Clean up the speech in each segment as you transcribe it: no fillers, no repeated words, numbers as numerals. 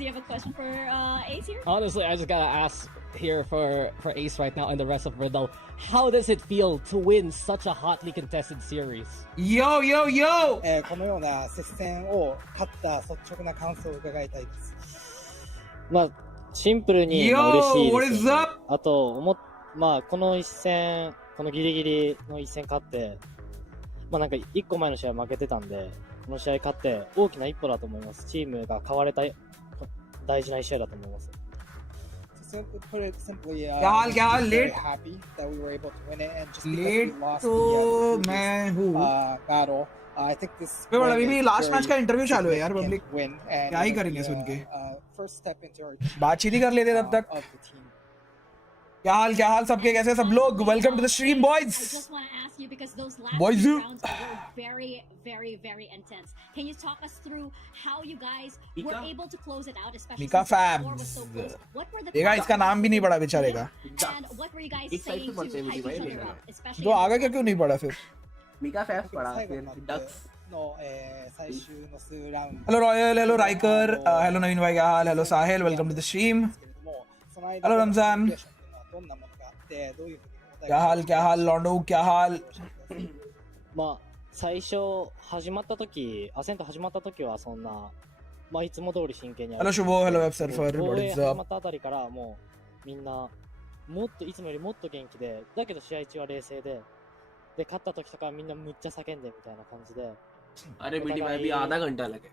do you have a question for Ace here? Honestly, I just gotta ask here for Ace right now and the rest of Riddle. How does it feel to win such a hotly contested series? Yo! このような接戦を勝った率直な感想を伺いたいです。まあシンプルに Yo, 嬉しい what です is よね。 up? あとまあこの一戦、このギリギリの一戦勝って、まあなんか一個前の試合負けてたんで、この試合勝って大きな一歩だと思います。チームが変われた大事な一試合だと思います。To put it simply, क्या हाल very late happy that we were able to win it, and just because late we lost तो the मैं हूँ battle, I think this फिर win अभी भी is last very match का interview चालू है यार significant पब्लिक win, and क्या ही it'll करेंगे be सुन के first step into our team, बातचीत ही कर लेते तब तक of the team. क्या हाल सबके कैसे सब लोग welcome to the stream I boys just want to ask you because those last Boys, two you- rounds were very, very, very intense. Can you talk us through how you guys were able to close it out, especially Mika since the score was Fabs. so close? What were the देखा इसका नाम भी नहीं पड़ा बेचारे का and what were you guys saying to hype each other up, especially तो आगे क्या क्यों नहीं पड़ा फिर मिका फैफ पड़ा 最後 फिर になって डक्स の、最終の数ラウンド hello royal hello Riker hello Naveen भाई क्या हाल hello Sahil welcome to the stream ですけれども、その間 hello の Ramzan コミュニケーションというのはどんなものがあって、どういうふうにお互い क्या हाल लॉन्डो क्या हाल 教えてください。まあ最初始まった時、アセント始まった時はそんな、まあいつも通り真剣にやる。 hello Shubho hello web surfer 防 what 衛 is 始 up まったあたりからもうみんなもっといつもよりもっと元気で、だけど試合中は冷静で、で勝った時とかみんなむっちゃ叫んでみたいな感じで、 अरे बीटी भाई भी आधा घंटा लगे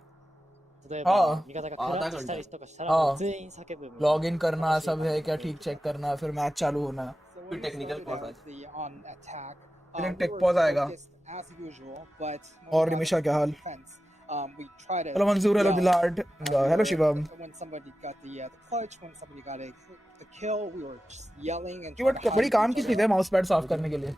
例えああば味方がクラッチしたりとかしたらああもう全員叫ぶみたいな。 लॉग इन करना सब है क्या ठीक चेक करना फिर मैच चालू होना So फिर when we technical started pause out the on attack, फिर एक we tech were pause आएगा focused as usual, but when और we got निमिषा क्या into हाल defense, we try to hello Manzoor hello yell. दिलाट hello Shivam When somebody got the clutch, when somebody got a kill, we were just yelling and ये trying but to बड़ी hype काम each की other चीज है mouse pad साफ करने के लिए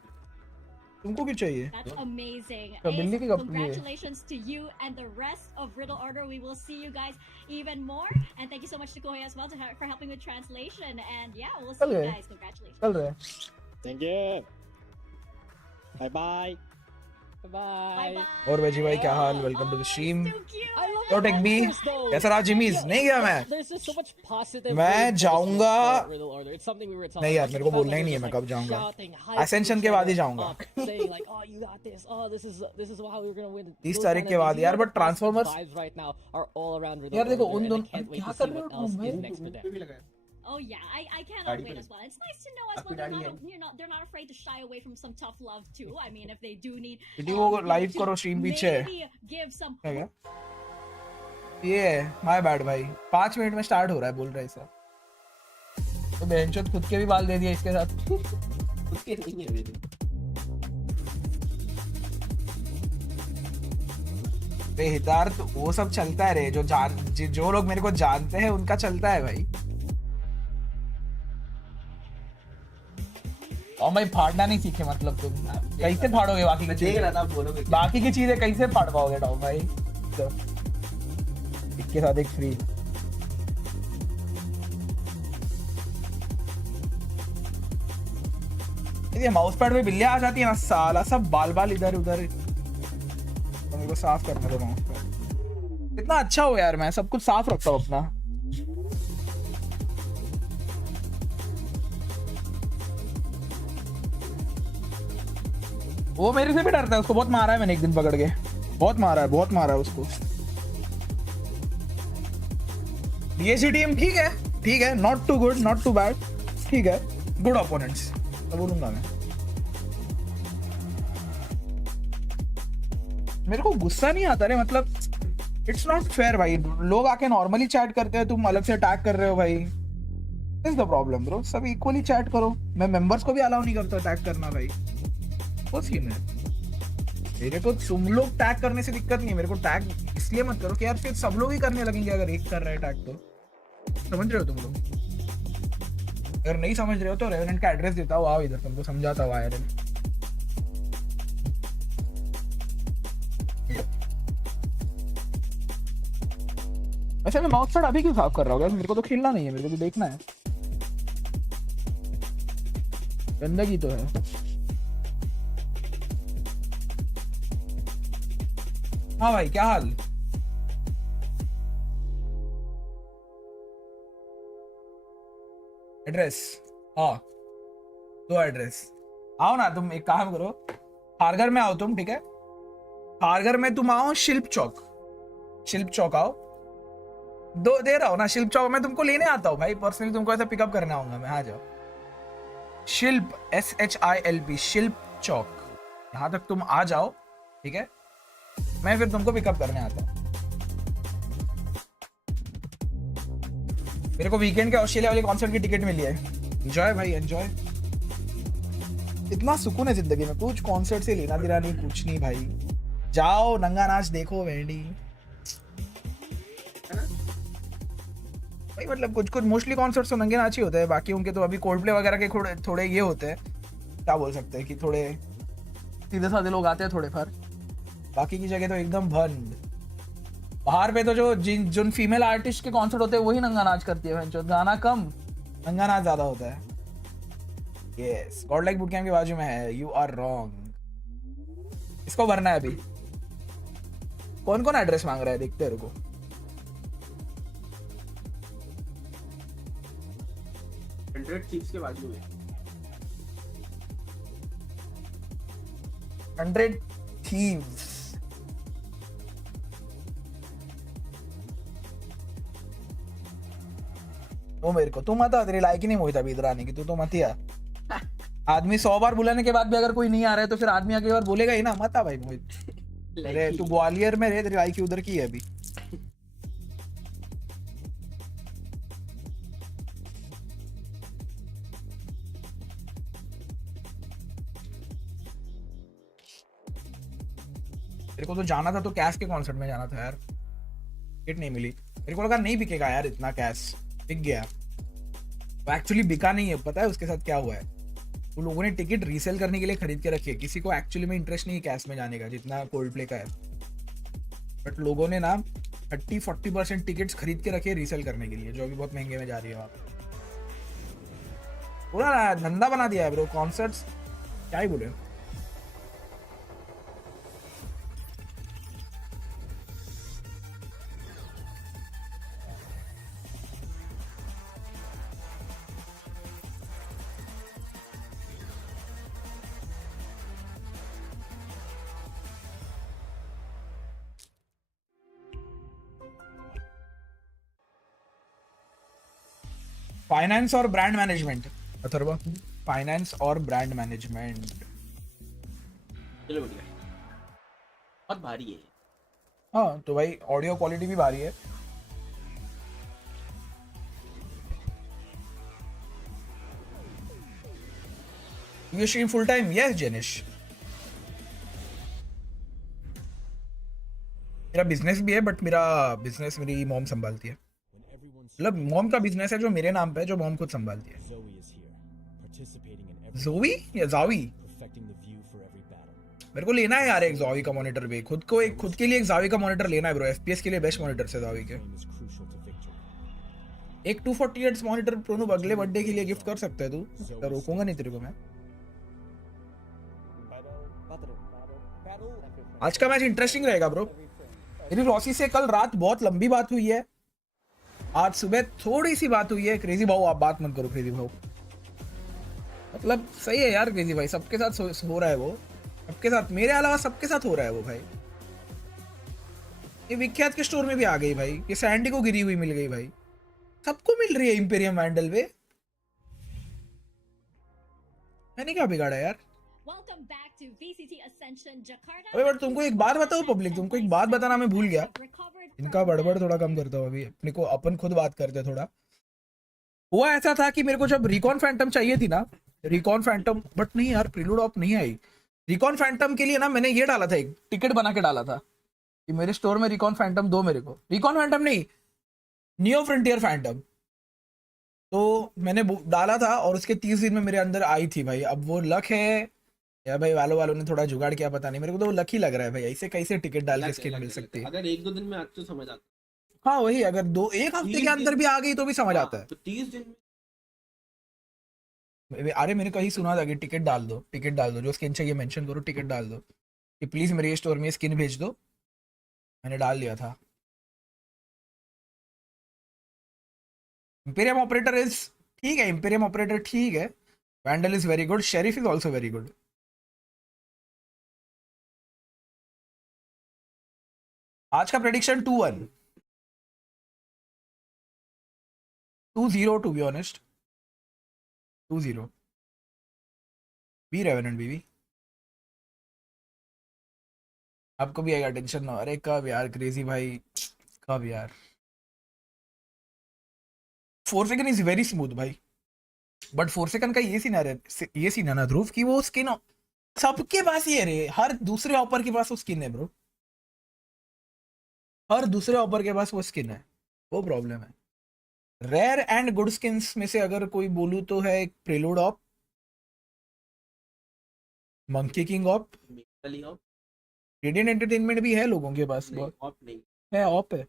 तुमको क्यों चाहिए That's amazing. क्या बिल्ली Ace, की कपड़ी है congratulations to you and the rest of Riddle Order. We will see you guys even more. And thank you so much to Koya as well for helping with translation. And yeah, we'll see you Okay. guys. Congratulations. चल रहे हैं Thank you. Bye bye. Bye Bye. bye. और वेजी भाई क्या हाल welcome to the stream So cute. I love Yo, Tech B, कैसा रहा जिमीज नहीं गया मैं There's just so much positive. मैं reinforcement जाऊंगा for Riddle Order. It's something we were talking नहीं यार about. मेरे को It felt बोलना ही like नहीं है we मैं were कब just, like, जाऊंगा shouting, hyping Ascension each के बाद ही other जाऊंगा up, saying like, oh, you got this. Oh, this is how we're gonna win. 30 Those तारीख kind के of बाद things. यार You know, but the positive transformers vibes right now are all around Riddle यार देखो Order, उन and I दोनों can't wait क्या to कर see रहे what हो else तुम is भाई next for them. Oh yeah, I cannot Daddy wait bhai. as well. It's nice to know as Apni well. daddy They're not afraid to shy away from some tough love too. I mean, if they do need, बेटी वो live to करो stream पीछे maybe give some. क्या क्या ये my bad भाई 5 minute में start हो रहा है बोल रहा है ऐसा तो बेंचोद खुद के भी बाल दे दिया इसके साथ उसके नहीं है मेरे बेहितार्थ वो सब चलता है रे जो लोग मेरे को जानते हैं उनका चलता है भाई और मैं फाड़ना नहीं सीखे मतलब तुम कैसे फाड़ोगे बाकी की देख चीजें रहा था आप बोलोगे बाकी की चीजें कैसे फाड़ पाओगे टॉम भाई तो एक के साथ एक फ्री ये माउस पैड में बिल्लियां आ जाती है ना साला सब बाल बाल इधर उधर तो मेरे को साफ करना था माउस पैड कितना अच्छा हो यार मैं सब कुछ साफ रखता हूँ अपना वो मेरे से भी डरता है उसको बहुत मारा है मैंने एक दिन पकड़ के बहुत मारा है उसको DSG टीम ठीक है not too good not too bad ठीक है गुड ओपोनेंट्स तो बोलूंगा मैं मेरे को गुस्सा नहीं आता रे मतलब इट्स नॉट फेयर भाई लोग आके नॉर्मली चैट करते हैं तुम अलग से अटैक कर रहे हो भाई इज द प्रॉब्लम ब्रो सब इक्वली चैट करो मैं मेंबर्स को भी अलाउ नहीं करता अटैक करना भाई वो सीन है मेरे को तुम लोग टैग करने से दिक्कत नहीं है मेरे को टैग इसलिए मत करो कि यार फिर सब लोग ही करने लगेंगे अगर एक कर रहे हैं टैग तो समझ रहे हो तुम लोग अगर नहीं समझ रहे हो तो रेवेनेंट का एड्रेस देता हूँ आओ इधर तुमको समझाता हुआ यार वैसे मैं माउस पैड अभी क्यों साफ कर रहा हूँ मेरे को तो खेलना नहीं है मेरे को तो देखना है गंदगी तो है हाँ भाई क्या हाल एड्रेस हाँ दो एड्रेस आओ ना तुम एक काम करो खारघर में आओ तुम ठीक है खारघर में तुम आओ शिल्प चौक आओ दो दे रहा हूँ ना शिल्प चौक में तुमको लेने आता हूँ भाई पर्सनली तुमको ऐसा पिकअप करने आऊंगा मैं आ जाओ शिल्प SHILP शिल्प चौक यहाँ तक तुम आ जाओ ठीक है मैं फिर तुमको पिकअप करने आता हूँ मेरे को वीकेंड के ऑस्ट्रेलिया वाले कॉन्सर्ट की टिकट मिली है एंजॉय भाई एंजॉय इतना सुकून है जिंदगी में कुछ कॉन्सर्ट से लेना देना नहीं कुछ नहीं भाई जाओ नंगा नाच देखो वेंडी भाई मतलब कुछ मोस्टली कॉन्सर्ट्स तो नंगे नाच ही होते हैं बाकी उनके तो अभी कोल्डप्ले वगैरह के थोड़े ये होते हैं क्या बोल सकते हैं कि थोड़े सीधे साधे लोग आते हैं थोड़े पर बाकी की जगह तो एकदम बंद बाहर पे तो जो फीमेल आर्टिस्ट के कॉन्सर्ट होते हैं वही नंगा नाच करती है जो गाना कम नंगा नाच ज्यादा होता है yes God like boot camp के बाजू में है यू आर रॉन्ग इसको भरना है अभी कौन कौन एड्रेस मांग रहा है देखते हैं रुको के बाजू में 100 thieves वो मेरे को तू मत आ तेरी लायक ही नहीं मोहित अभी इधर आने की तू तो मत ही आ आदमी 100 बार बुलाने के बाद भी अगर कोई नहीं आ रहा है तो फिर आदमी अगली बार बोलेगा ही ना मत आ भाई मोहित अरे तू ग्वालियर में रहे तेरी लायकी उधर की है अभी मेरे को तो जाना था तो कैश के कॉन्सर्ट में जाना था यार टिकट नहीं मिली मेरे को लगा नहीं बिकेगा यार इतना कैश बिक गया तो एक्चुअली बिका नहीं है पता है उसके साथ क्या हुआ है वो लोगों ने टिकट रीसेल करने के लिए खरीद के रखी है किसी को एक्चुअली में इंटरेस्ट नहीं है कैश में जाने का जितना कोल्ड प्ले का है बट लोगों ने ना 30-40% टिकट्स खरीद के रखे रीसेल करने के लिए जो अभी बहुत महंगे में जा रही है वहाँ पे पूरा धंधा बना दिया है ब्रो कॉन्सर्ट्स क्या ही बोले फाइनेंस और ब्रांड मैनेजमेंट अथर्वा फाइनेंस और ब्रांड मैनेजमेंट चलो बढ़िया बहुत भारी है हाँ तो भाई ऑडियो क्वालिटी भी भारी है you stream full time yes Jenish मेरा बिजनेस भी है बट मेरा बिजनेस मेरी मॉम संभालती है मतलब मॉम का बिजनेस है जो मेरे नाम पे है जो मॉम खुद संभालती है जोवी या जावी मेरे को लेना है यार एक जावी का मॉनिटर भी खुद के लिए एक जावी का मॉनिटर लेना है ब्रो एफपीएस के लिए बेस्ट मॉनिटर है जावी के एक 240 हर्ट्ज मॉनिटर प्रोनो अगले बर्थडे के लिए गिफ्ट कर सकते है तू तो रोकूंगा नहीं तेरे को मैं आज का मैच इंटरेस्टिंग रहेगा ब्रो मेरी रॉसी से कल रात बहुत लंबी बात हुई है आज सुबह थोड़ी सी बात हुई है क्रेजी भाऊ आप बात मत करो क्रेजी भाऊ मतलब सही है यार क्रेजी भाई सबके साथ हो रहा है वो सबके साथ मेरे अलावा सबके साथ हो रहा है वो भाई ये विख्यात के स्टोर में भी आ गई भाई ये सैंडी को गिरी हुई मिल गई भाई सबको मिल रही है इंपेरियम वैंडल पे मैंने क्या बिगाड़ा यार Welcome back to VCT ASCENSION Jakarta. अबे बट तुमको एक बात बताओ पब्लिक तुमको एक बात बताना मैं भूल गया इनका बड़बड़ थोड़ा कम करता हूँ अभी अपने को अपन खुद बात करते थोड़ा हुआ ऐसा था कि मेरे को जब रिकॉन फैंटम चाहिए थी ना रिकॉन फैंटम बट नहीं यार प्रीलूड ऑफ नहीं आई रिकॉन फैंटम के लिए ना मैंने ये डाला था एक टिकट बना के डाला था कि मेरे स्टोर में रिकॉन फैंटम दो मेरे को रिकॉन फैंटम नहीं नियो फ्रंटियर फैंटम तो मैंने डाला था और उसके 30 दिन में मेरे अंदर आई थी भाई अब वो लक है या भाई वालों ने थोड़ा जुगाड़ किया पता नहीं मेरे को तो वो लकी लग रहा है भाई ऐसे कैसे टिकट डाल के स्किन मिल सकती है अगर 1-2 दिन में आज तो समझ आता हाँ वही अगर एक हफ्ते के अंदर भी आ गई तो भी समझ आता है तो 30 दिन अरे मैंने कहीं सुना था कि टिकट डाल दो जो स्किन चाहिए मेंशन करो टिकट डाल दो कि प्लीज मेरे स्टोर में स्किन भेज दो मैंने डाल दिया था इंपीरियम ऑपरेटर इज ठीक है, इंपेरियम ऑपरेटर ठीक है, Vandal is very good, Sheriff is also very good. आज का प्रेडिक्शन 2-1 2-0 टू बी ऑनेस्ट, 2-0 बी रेवेनेंट बीवी। आपको भी आएगा, टेंशन ना। अरे कब यार क्रेजी भाई, कब यार। 4 सेकंड इज वेरी स्मूथ भाई, बट 4 सेकंड का ये सीन है ना ध्रुव की वो स्किन सबके पास ही है रे, हर दूसरे ऑपर के पास वो स्किन है ब्रो, हर दूसरे ऑपर के पास वो स्किन है, वो प्रॉब्लम है। रेयर एंड गुड स्किन्स में से अगर कोई बोलूं तो है एक preload op, monkey king op, radiant entertainment भी है लोगों के पास, ऑप नहीं है, ऑप है,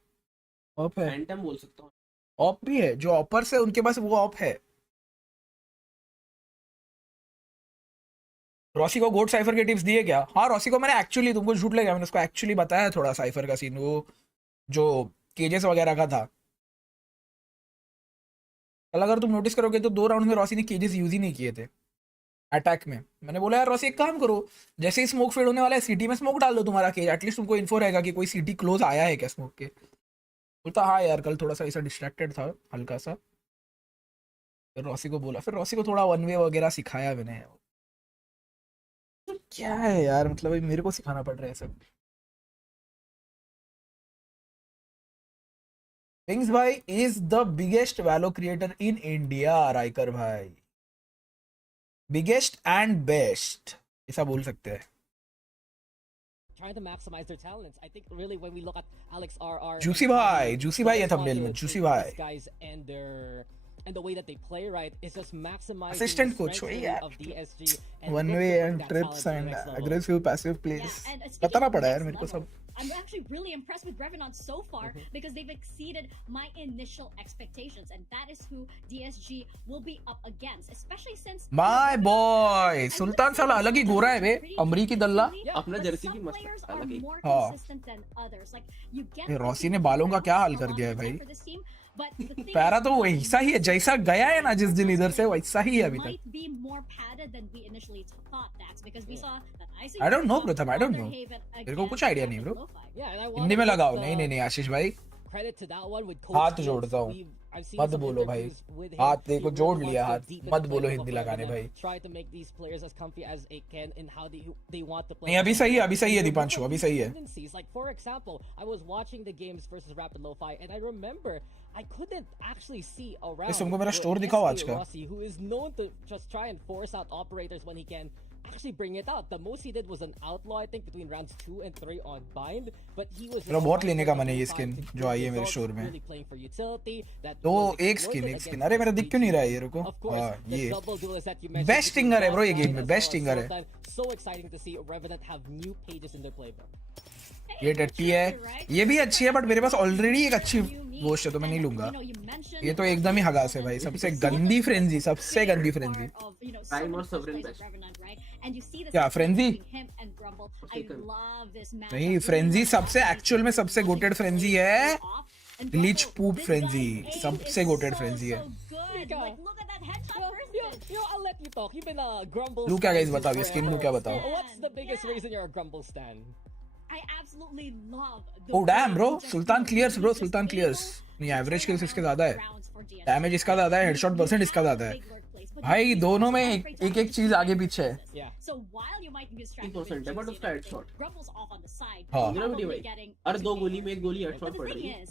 ऑप है, फैंटम बोल सकता हूँ। ऑप भी है, जो ऑपर्स है उनके पास वो ऑप है। रॉसी को गोट साइफर के टिप्स दिए क्या? हाँ रॉसी को मैंने एक्चुअली, तुमको झूठ लगेगा, मैंने उसको एक्चुअली बताया थोड़ा साइफर का सीन, वो जो केजेस वगैरह का था। कल अगर तुम नोटिस करोगे तो 2 राउंड में रॉसी ने केजेस यूज ही नहीं किए थे अटैक में। मैंने बोला यार रॉसी एक काम करो, जैसे ही स्मोक फेड होने वाला है सिटी में स्मोक डाल दो तुम्हारा केज, एटलीस्ट तुमको इन्फो रहेगा कि कोई सिटी क्लोज आया है क्या स्मोक के। बोलता हाँ यार कल थोड़ा सा ऐसा डिस्ट्रैक्टेड था हल्का सा, फिर रॉसी को बोला, फिर रॉसी को थोड़ा वन वे वगैरह सिखाया मैंने। क्या है यार, मतलब मेरे को सिखाना पड़ रहा है सब। थिंग्स भाई is the biggest valo creator in India, राइकर भाई, बिगेस्ट एंड बेस्ट ऐसा बोल सकते हैं। Trying to maximize their talents. I think really when we look at Alex RR, juicy भाई है थंबनेल में, जूसी भाई guys and the way that they play, right, is just maximizing Assistant the coach strengths वही यार, of DSG and one way and trips and aggressive passive place बताना पड़ा यार मेरे को सब। I'm actually really impressed with Revenant so far because they've exceeded my initial expectations, and that is who DSG will be up against, especially since My boy सुल्तान साला अलग ही गोरा है बे, अमरीकी दल्ला। अपना जर्सी भी मस्त है, अलग ही। हाँ रॉसी ने बालों का क्या हाल कर दिया है भाई, पैरा तो वैसा ही है जैसा गया है ना जिस दिन इधर से, वैसा ही है अभी तक। I don't know प्रथम, I don't know, मेरे को कुछ आइडिया नहीं ब्रो। हिंदी में लगाओ। नहीं आशीष भाई हाथ जोड़ता हूँ, मत बोलो भाई, हाथ देखो जोड़ लिया हाथ, मत बोलो हिंदी लगाने भाई। नहीं अभी सही है, अभी सही है दीपांशु, अभी सही है। तुमको मेरा स्टोर दिखाओ आज का। Actually bring it out. The most he did was an outlaw, I think, between rounds 2 and 3 on bind, but he was मेरा बहुत लेने का मन है ये स्किन जो आई है मेरे स्टोर में। तो एक स्किन अरे मेरा दिख क्यों नहीं रहा है ये, रुको। हाँ ये बेस्ट स्टिंगर है ब्रो, ये गेम में बेस्ट स्टिंगर है। So exciting to see Revenant have new pages in their playbook. ये टट्टी है, ये भी अच्छी है, बट मेरे पास ऑलरेडी एक अच्छी गोश्त है तो मैं नहीं लूंगा। ये तो एकदम ही हगास है भाई, सबसे गंदी फ्रेंजी, सबसे गंदी फ्रेंजी। क्या फ्रेंजी? नहीं फ्रेंजी सबसे एक्चुअल में सबसे गोटेड फ्रेंजी है, ग्लिच पूप फ्रेंजी सबसे गोटेड फ्रेंजी है। लू क्या गाइस बताओ, ये स्किन लू क्या बताओ। Oh damn bro, सुल्तान क्लियर्स ब्रो, सुल्तान क्लियर्स। नहीं एवरेज किल्स इसके ज्यादा है, डैमेज इसका ज्यादा है, हेडशॉट परसेंट इसका ज्यादा है भाई, दोनों में एक एक चीज आगे पीछे है। बट उसका हेडशॉट हाँ हर 2 गोली में 1 गोली हेडशॉट पड़ रही है।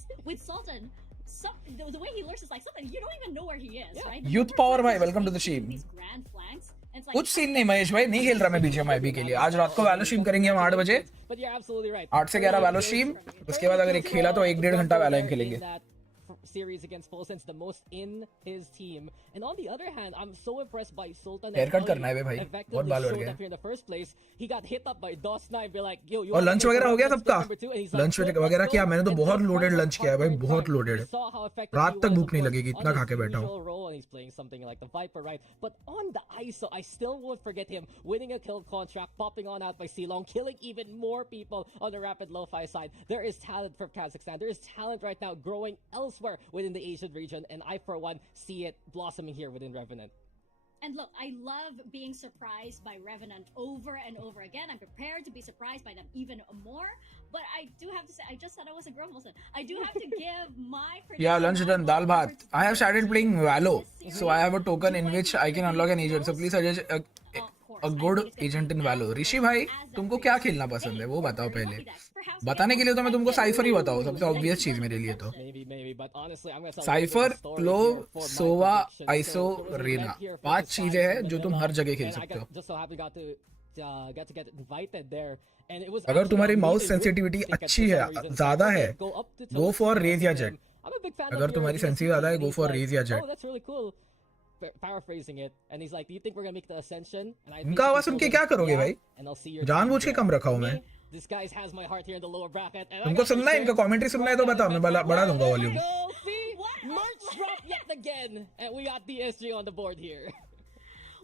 यूथ पावर भाई, वेलकम टू द स्ट्रीम। कुछ सीन नहीं महेश भाई, नहीं खेल रहा मैं बीजीएमआई के लिए। आज रात को वैलो स्ट्रीम करेंगे हम 8 बजे, 8 से 11 वैलो स्ट्रीम। उसके बाद अगर एक खेला तो 1-1.5 घंटा वैलो खेलेंगे। Series against Paulsen's the most in his team, and on the other hand, I'm so impressed by Sultan. Haircut करना है भाई, बहुत बाल बढ़ गया। In the first place, he got hit up by DOS9, be like, yo, और lunch वगैरह हो गया सबका? लंच वगैरह किया मैंने तो बहुत लोडेड लंच किया है भाई, बहुत लोडेड। रात तक भूख नहीं लगेगी, इतना खा के बैठा हूँ। He's playing something like the Viper, right? But on the ISO, I still won't forget him winning a kill contract, popping on out by C-Long, killing even more people on the Rapid Lo-Fi side. There is talent from Kazakhstan. There is talent right now growing elsewhere within the Asian region, and I for one see it blossoming here within Revenant. And look, I love being surprised by Revenant over and over again. I'm prepared to be surprised by them even more. But I do have to say, I just said I was a girl, Wilson. I do have to give my Yeah, prediction, lunch my done. Dal vote bhat. over I have started playing Valo, this so I have a series. token Do in I which think I can unlock an agent. So please suggest of course, a I good think it's gonna agent be in Valo. Valorant ऋषि भाई, as that तुमको race. क्या खेलना पसंद है Hey, वो or बताओ पहले. Logitech. Perhaps बताने के लिए तो मैं तुमको साइफर ही बताऊँ, सबसे Like, ऑब्वियस चीज मेरे लिए तो. Maybe, but honestly, I'm gonna tell Cypher, you the story Clove, here for my Sova, prediction. Iso, So, there was an Reyna. event here for 5 the चीजें guys हैं in जो तुम Manila, हर जगह खेल and I सकते हो. just so happy got to get invited there. And it was अगर actually तुम्हारी mouse amazing sensitivity tickets for अच्छी some है, reason. ज्यादा So I है, go up to go Toast for and raise या I'm jet. a big fan अगर of तुम्हारी your sensitive ज्यादा है, and go he's for like, raise या jet. Oh, that's really cool. Paraphrasing it, and he's like, "Do you think we're gonna make the ascension?" And I इनका आवाज सुन के क्या करोगे भाई? And I'll see your जानबूझ के team कम there. रखा हूँ मैं. Me, this guy has my heart here in the lower bracket. And I तुमको gotta सुनना है, share इनका commentary सुनना है तो right बताओ, now, मैं बढ़ा दूंगा Let's volume. go, see? Merch drop yet again, and we got DSG on the board here.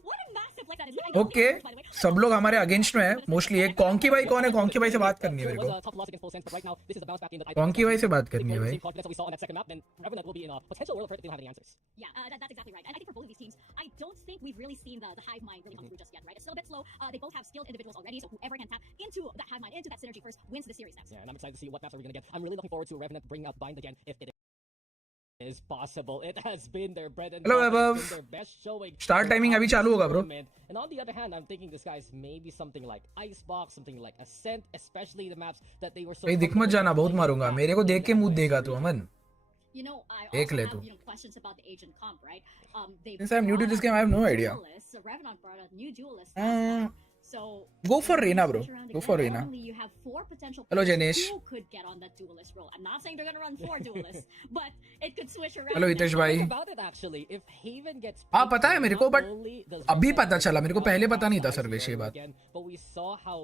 What a massive like that is. I don't okay, think, by the way, सब लोग हमारे against में है mostly. एक कॉन्की भाई कौन है? कॉन्की भाई से बात करनी है मेरे It was को. a tough loss against Full Sense, but right now this is a bounce back game that I think कॉन्की is भाई से gonna बात be करनी है the भाई. same confidence that we saw on that second map, then Revenant will be in a potential world of hurt if they don't have any answers. Yeah, that's exactly right. And I think for both of these teams, I don't think we've really seen the hive mind really come through just yet, right? It's still a bit slow. They both have skilled individuals already, so whoever can tap into that hive mind, into that synergy first, wins the series next. Yeah, and I'm excited to see what maps are we gonna get. I'm really looking forward to Revenant bringing out Bind again if it is possible. It has been their bread and Hello, butter. Above. It's been their best showing. Start timing अभी चालू होगा bro. And on the other hand, I'm thinking this guy's maybe something like Icebox, something like Ascent, especially the maps that they were so भाई दिख मत जाना, बहुत मारूंगा. मेरे को देख के मुंह देगा तू अमन. You know, I देख also ले have, तू. questions about the agent comp, right? They Since I'm new to this game, I have no idea. duelists. Revenant brought a new duelist. So Go for Reina, bro. switch around Go again. for Reina. Not only you have 4 potential Hello, players Janesh. who could get on that duelist role. I'm not saying they're gonna run 4 duelists, but it could switch around. Hello, Hitesh भाई. Think about it actually. If Haven gets हाँ पता है मेरे को, not but only does अभी Revenant पता चला, मेरे को पहले पता नहीं था Ice सर्वेश ये Barrier बात. again, but we saw how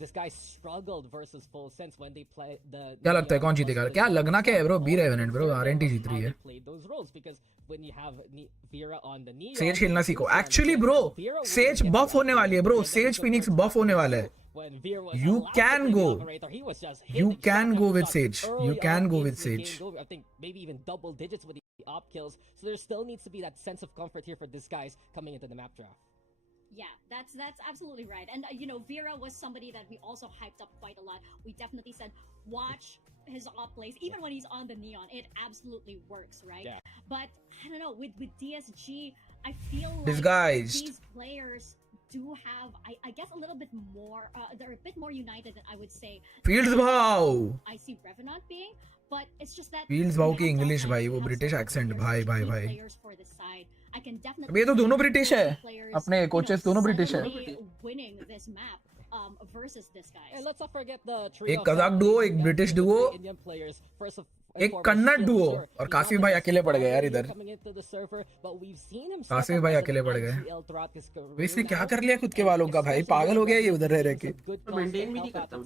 this guy struggled versus Full Sense when they play the. क्या लगता है कौन जीतेगा? क्या लगना क्या है bro? B revenant bro, RNT जीत रही है. Played those roles because when you have Vera on the knee. Says खेलना सीखो. एक्चुअली ब्रो, सेज बफ होने वाली है ब्रो. सेज फिनिक्स बफ होने वाला है. You can go. You can go with Sage. You can go with Sage. I think maybe even double digits with the op kills. So there still needs to be that sense of comfort here for this guys coming into the map draft. Yeah, that's absolutely right. And Vera was somebody that we also hyped up quite a lot. We definitely said watch his op plays, even when he's on the neon. It absolutely works, right? Yeah. But I don't know, with DSG, I feel like Disguised. these players do have, I guess, a little bit more. They're a bit more united than I would say. Fields भाव. I see Revenant being, but it's just that Fields भाव की English भाई, वो British accent भाई. I can definitely अब ये तो दोनों British है. players, अपने coaches दोनों British है. winning this map versus this guy. And let's not forget the एक कजाक duo, एक British duo, Indian players. First of एक कन्नड़ duo. और कासिफ भाई अकेले पड़ गए यार इधर. कासिफ भाई अकेले पड़ गए. वे इसने क्या कर लिया खुद के वालों का भाई? पागल हो गया ये उधर रह के. मेंटेन भी नहीं करता हूँ.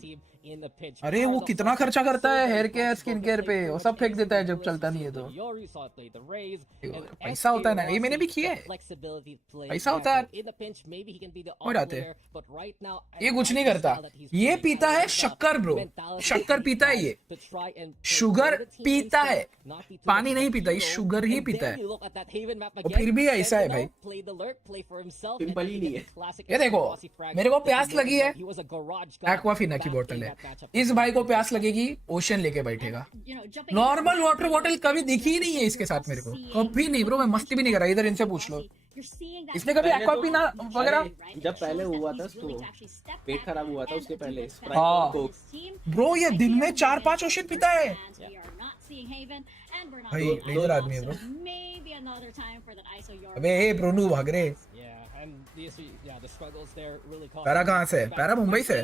अरे वो कितना खर्चा करता है हेयर केयर, स्किन केयर पे. वो सब फेंक देता है जब चलता नहीं है तो. पैसा होता है ना, ये मैंने भी किया है. पैसा होता है. हो जाते हैं. ये कुछ नहीं करता. ये पीता है शक्कर ब्रो. शक्कर पीता है ये. शुगर पीता है. पानी नहीं पीता, ये शुगर ही पीता है. और फिर भी ऐसा है भाई. सिंपल ही नहीं है. ये देखो, मेरे को प्यास लगी है. एक्वाफिना की बोतल है. इस भाई को प्यास लगेगी, ओशन लेके बैठेगा. नॉर्मल वाटर बॉटल कभी दिखी ही नहीं है इसके साथ मेरे को. कभी नहीं ब्रो, मैं मस्ती भी नहीं करा. इधर इनसे पूछ लो. इसने कभी एक्वाफिना वगैरह. जब पहले हुआ था तो पेट खराब हुआ था उसके पहले. हाँ ब्रो, ये दिन में 4-5 ओशन पीता है भाई. डेंजर आदमी है ब्रो. अबे ए प्रोनू भाग रे. पैरा कहाँ से? पैरा मुंबई से.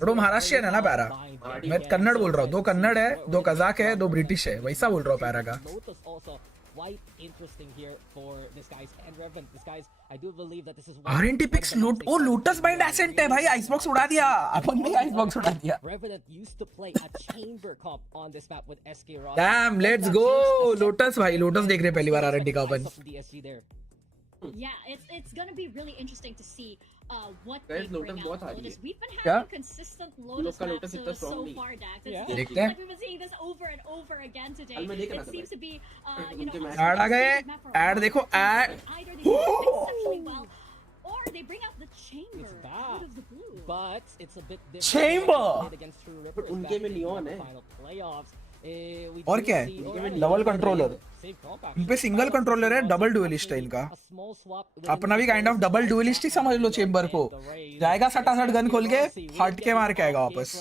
ब्रो महाराष्ट्र है ना पैरा. मैं कन्नड़ बोल रहा हूँ. 2 कन्नड़ है, 2 कजाक है, 2 ब्रिटिश है. वैसा बोल रहा हूँ पैरा का. RNT picks ओ लोटस बाइंड एसेंट है भाई. आइसबॉक्स उड़ा दिया अपन ने. आइसबॉक्स उड़ा दिया. डैम, लेट्स गो लोटस भाई. लोटस देख रहे पहली बार RNT का अपन. Yeah, it's gonna be really interesting to see what Guys, they bring Lotus out बहुत for आ रही Lotus. है। We've been क्या? having consistent Lotus का maps Lotus इतना so strong नहीं। far, Dax. Yeah. It's देखते हैं। like we've been seeing this over and over again today. कल मैं देख रहा It था seems भाई। to be, उनके match ऐड आ गए, ऐड देखो, add. either they do it exceptionally well, or they bring out the chamber It's out that. of the blue. But it's a bit different. Chamber! They played against True Rippers उनके back में in Neon the है। final playoffs. We और do क्या है? see- उनके में double controller. Save comp इन पे actually. सिंगल कंट्रोलर है, डबल डुअलिस्ट है इनका। A small swap within अपना भी the kind of controls. Double duelist ही समझ लो चेम्बर को। जाएगा सटासट गन खोल के, हट के मार के आएगा वापस।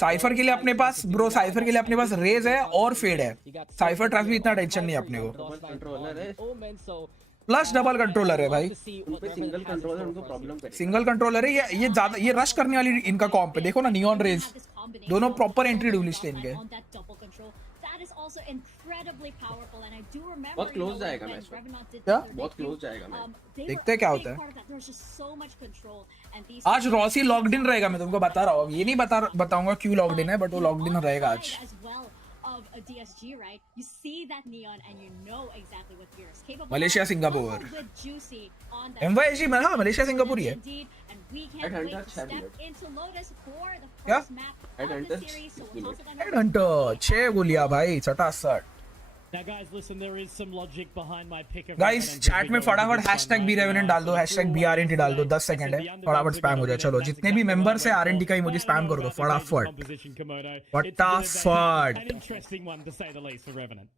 साइफर के लिए अपने पास ब्रो, साइफर के लिए अपने पास रेज है और फेड है। साइफर ट्रैप भी इतना टेंशन नहीं अपने को। कंट्रोलर है। प्लस डबल कंट्रोलर है भाई। उन पे सिंगल कंट्रोलर उनको प्रॉब्लम करेगा। सिंगल कंट्रोलर है, ये ज्यादा ये रश करने वाली इनका कॉम्प है। देखो ना, नियॉन रेज दोनों प्रॉपर एंट्री डुअलिस्ट है इनके। बहुत क्लोज जाएगा मैच। क्या? बहुत क्लोज जाएगा मैच। देखते हैं क्या होता है। आज रॉसी लॉक्ड इन रहेगा, मैं तुमको बता रहा हूँ। ये नहीं बताऊंगा क्यों लॉक्ड इन है, बट वो लॉक्ड इन रहेगा आज। A DSG, right? You see that neon and you know exactly what Fear is capable Malaysia, of. Singapore. Also with Juicy on that MYSG में हाँ, मलेशिया सिंगापुर ही है। Indeed, and we can't Headhunter, wait to step Headhunter. into Lotus for the क्या? first map of the Headhunter, series. So we'll toss it on हेडहंटर 6 गोलियां भाई, सटासट। Now guys, listen, there is some logic behind my pick of guys chat में फटाफट hashtag भी revenant डाल दो, hashtag BRNT डाल दो। 10 सेकंड है, फटाफट स्पैम हो जाए। चलो जितने भी मेंबर्स है RNT का इमोजी स्पैम कर दो फटाफट फटाफट। An interesting one to say the least for Revenant.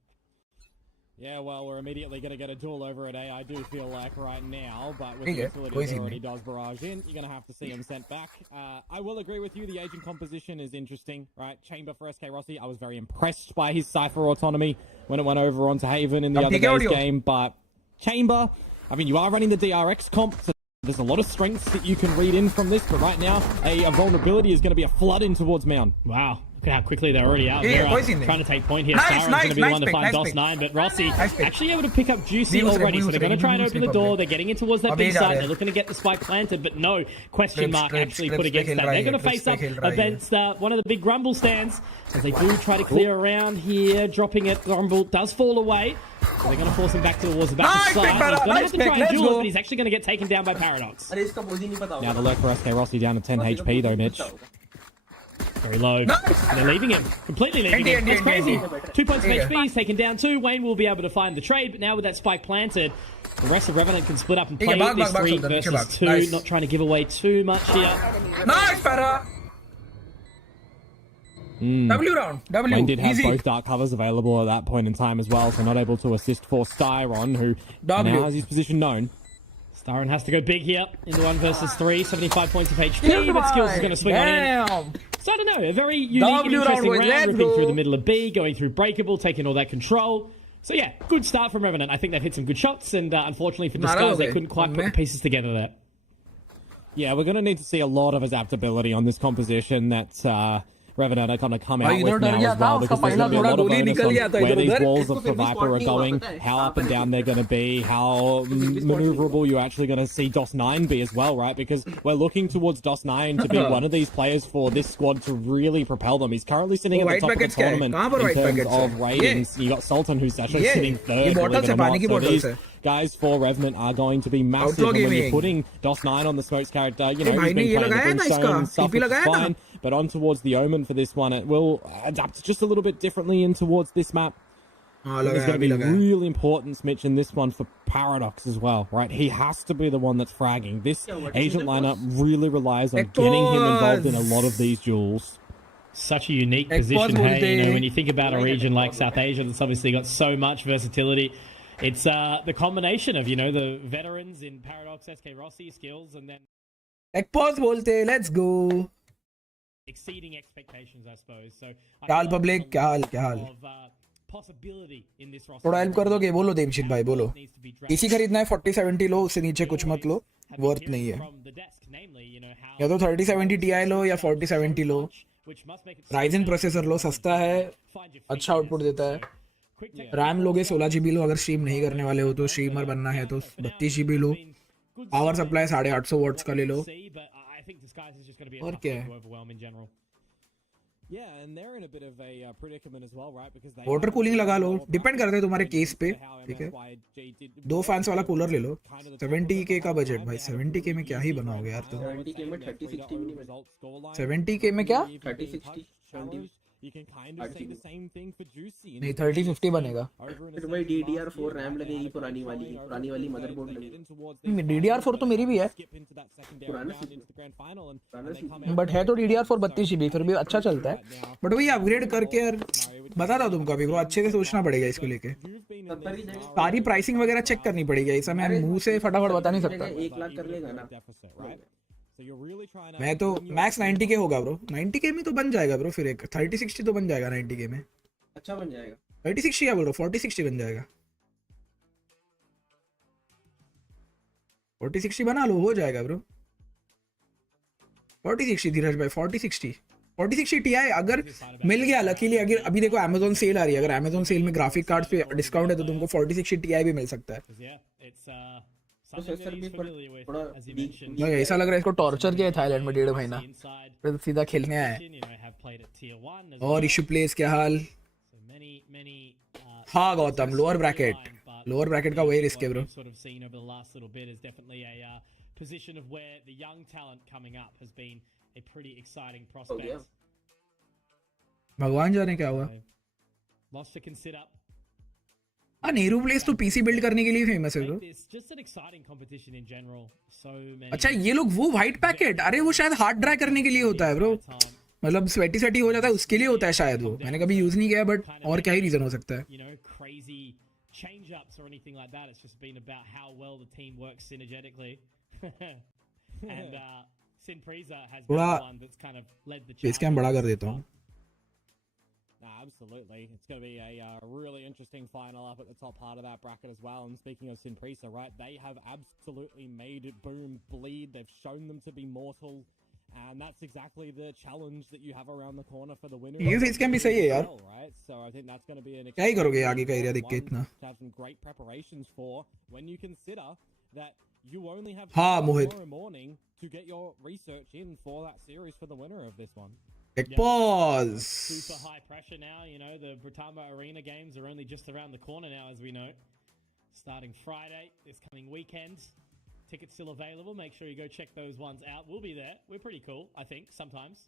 Yeah, well, we're immediately going to get a duel over at A, I do feel like, right now, but with ठीक the है, facility कोई that scene already नहीं। does barrage in, you're going to have to see him sent back. I will agree with you, the agent composition is interesting, right? Chamber for SK Rossi, I was very impressed by his Cypher autonomy when it went over onto Haven in the other day's game, but Chamber, I mean, you are running the DRX comp, so there's a lot of strengths that you can read in from this, but right now, a vulnerability is going to be a flood in towards Mound. Wow, look at how quickly they're already out. Yeah, They're कोई scene नहीं। trying to take point here. Nice, Siren's nice, going to be the nice one to pick, find nice DOS pick. 9, but Rossi Nice pick. actually able to pick up Juicy Views already, rate, so they're going to try and views open the rate, door. views They're getting in towards that अभी B जा side. रहे हैं। They're looking to get the spike planted, but no question mark Trips, actually trips put पे against खेल that. रहा They're है, going to trips face पे up खेल रहा है। against one of the big Grumble stands as they do try to clear around here. Dropping it, Grumble does fall away. So they're going to force him back towards the back Nice side. pick, He's brother. going to Nice have to try pick. and Let's duel it, go. but he's actually going to get taken down by Paradox. अरे इसका पोजी नहीं पता Now होगा। the lurk for SK Rossi down to 10 HP though, Mitch. Very low. Nice. And they're leaving him. Completely leaving him. NT, It's crazy. NT. 2 points of Yeah. HP. He's taken down 2. Wayne will be able to find the trade, but now with that spike planted, the rest of Revenant can split up and ठीक play है, भाग, this भाग, 3 भाग, नीचे versus भाग। 2. Nice. Not trying to give away too much here. Nice para. W round, W Wayne did have easy। both dark covers available at that point in time as well, so not able to assist for Styron, who W. now has his position known. Styron has to go big here in the 1 versus 3. 75 points of HP, but Skills is going to swing on in. Damn. So I don't know, a very unique and W round, interesting boys, round, let's ripping go. through the middle of B, going through Breakable, taking all that control. So yeah, good start from Revenant. I think they've hit some good shots, and unfortunately for Nara Disguise, ho they gaye. couldn't quite put the pieces together there. Yeah, we're going to need to see a lot of adaptability on this composition that Revenant are going to come out भाई with इधर डर now गया as था, well, उसका because there's पहला going to be a थोड़ा lot of गोली onus निकल on गया था where इधर these उधर। walls of the Viper are going, how up and down they're going to be, how maneuverable you're actually going to see DOS 9 be as well, right? Because we're looking towards DOS 9 to be one of these players for this squad to really propel them. He's currently sitting at the white top of the packets क्या है? tournament कहाँ पर in white terms packets है? of ratings. You got Sultan, who's actually ये sitting ये third, bottles believe it है, or पानी not. की So bottles these है। guys for Revenant are going to be massive. Outlaw And when you're gaming। putting DOS 9 on the Smokes character, you ये know, भाई he's ने been ये playing the लगाया ना Brimstone इसका, and stuff, TP which is लगाया ना। fine. But on towards the Omen for this one, it will adapt just a little bit differently in towards this map. हाँ There's लगाया going to अभी be लगाया। real importance, Mitch, in this one for Paradox as well, right? He has to be the one that's fragging. This agent lineup really relies on getting him involved in a lot of these duels. Such a unique Esports position, hey? बोलते You know, हैं। when you think about a region like South Asia that's obviously got so much versatility, it's the combination of, you know, the veterans in Paradox, SK Rossi, Skills, and then एक pause बोलते हैं, let's go। exceeding expectations, I suppose. So क्या हाल public, क्या हाल क्या हाल? possibility in this roster. थोड़ा help कर दोगे? बोलो देवजीत भाई बोलो। इसी खरीदना है 4070 लो, उससे नीचे कुछ मत लो, वर्थ नहीं है। या तो 3070 Ti लो या 4070 लो। Ryzen प्रोसेसर लो, सस्ता है, अच्छा आउटपुट देता है। रैम लोगे 16 GB लो, अगर स्ट्रीम नहीं करने वाले हो तो स्ट्रीमर बनना है तो 32 GB लो। पावर सप्लाई 850 वॉट्स का ले लो। और क्या है? Yeah, and they're in a bit of a predicament as well, right? Because they water cooling लगा लो, डिपेंड करता है तुम्हारे केस पे। ठीक है 2 फैंस वाला कूलर ले लो 70K का बजट भाई 70K में क्या ही बनाओगे यार तुम 70K में 3060 भी नहीं बना 70K में क्या 3060 70 नहीं 3050 बनेगा फिर भाई DDR4 रैम लगेगी पुरानी वाली मदरबोर्ड लगेगी DDR4 तो मेरी भी है बट है तो DDR4 32 GB फिर भी अच्छा चलता है बट वही अपग्रेड करके यार बता रहा तुमको अभी ब्रो अच्छे से सोचना पड़ेगा इसको लेके सारी प्राइसिंग वगैरह चेक करनी पड़ेगी ऐसा मैं मुंह से फटाफट बता नहीं सकता 1 लाख कर लेगा ना मैं तो मैक्स 90K होगा ब्रो 90K में तो बन जाएगा ब्रो फिर एक 3060 तो बन जाएगा 90K में अच्छा बन जाएगा 3060 क्या बोल रहा हूँ 4060 बन जाएगा 4060 बना लो हो जाएगा ब्रो 4060 धीरज भाई 4060 Ti अगर मिल गया लकीली अगर अभी देखो Amazon सेल आ रही है अगर Amazon सेल में ग्राफिक कार्ड पे डिस्काउंट है तो तुमको 4060 Ti भी मिल सकता है प्रोसेसर भी थोड़ा भाई ऐसा लग रहा है इसको टॉर्चर किया है थाईलैंड में 1.5 महीना फिर सीधा खेलने आया है और इशू प्लेस क्या हाल हाँ गौतम लोअर ब्रैकेट का वही रिस्क है bro position of where the young talent coming up has been a pretty exciting हो गया prospect. भगवान जाने क्या हुआ Lots to consider. हाँ नेहरू प्लेस तो पीसी बिल्ड करने के लिए फेमस है bro It's just an exciting competition in general. So many. अच्छा ये लोग वो व्हाइट पैकेट अरे वो शायद हार्ड ड्राई करने के लिए होता है ब्रो मतलब स्वेटी हो जाता है उसके लिए होता है शायद वो मैंने कभी यूज नहीं किया बट और क्या ही रीजन हो सकता है You know, crazy change ups or anything like that. It's just been about how well the team works synergetically. And Sinpreza has been the one that's kind of led the face cam बड़ा कर देता हूँ No, absolutely. It's going to be a really interesting final up at the top part of that bracket as well. And speaking of Sinpreza, right, they have absolutely made Boom bleed. They've shown them to be mortal. And that's exactly the challenge that you have around the corner for the winner. ये face cam भी सही है यार Right? So I think that's going to be an क्या ही करोगे आगे का area देख के इतना to have some great preparations for when you consider that you only have हाँ मोहित tomorrow morning to get your research in for that series for the winner of this one. एक pause Super high pressure now. You know, the Britama Arena games are only just around the corner now, as we know. Starting Friday, this coming weekend. Tickets still available. Make sure you go check those ones out. We'll be there. We're pretty cool, I think, sometimes.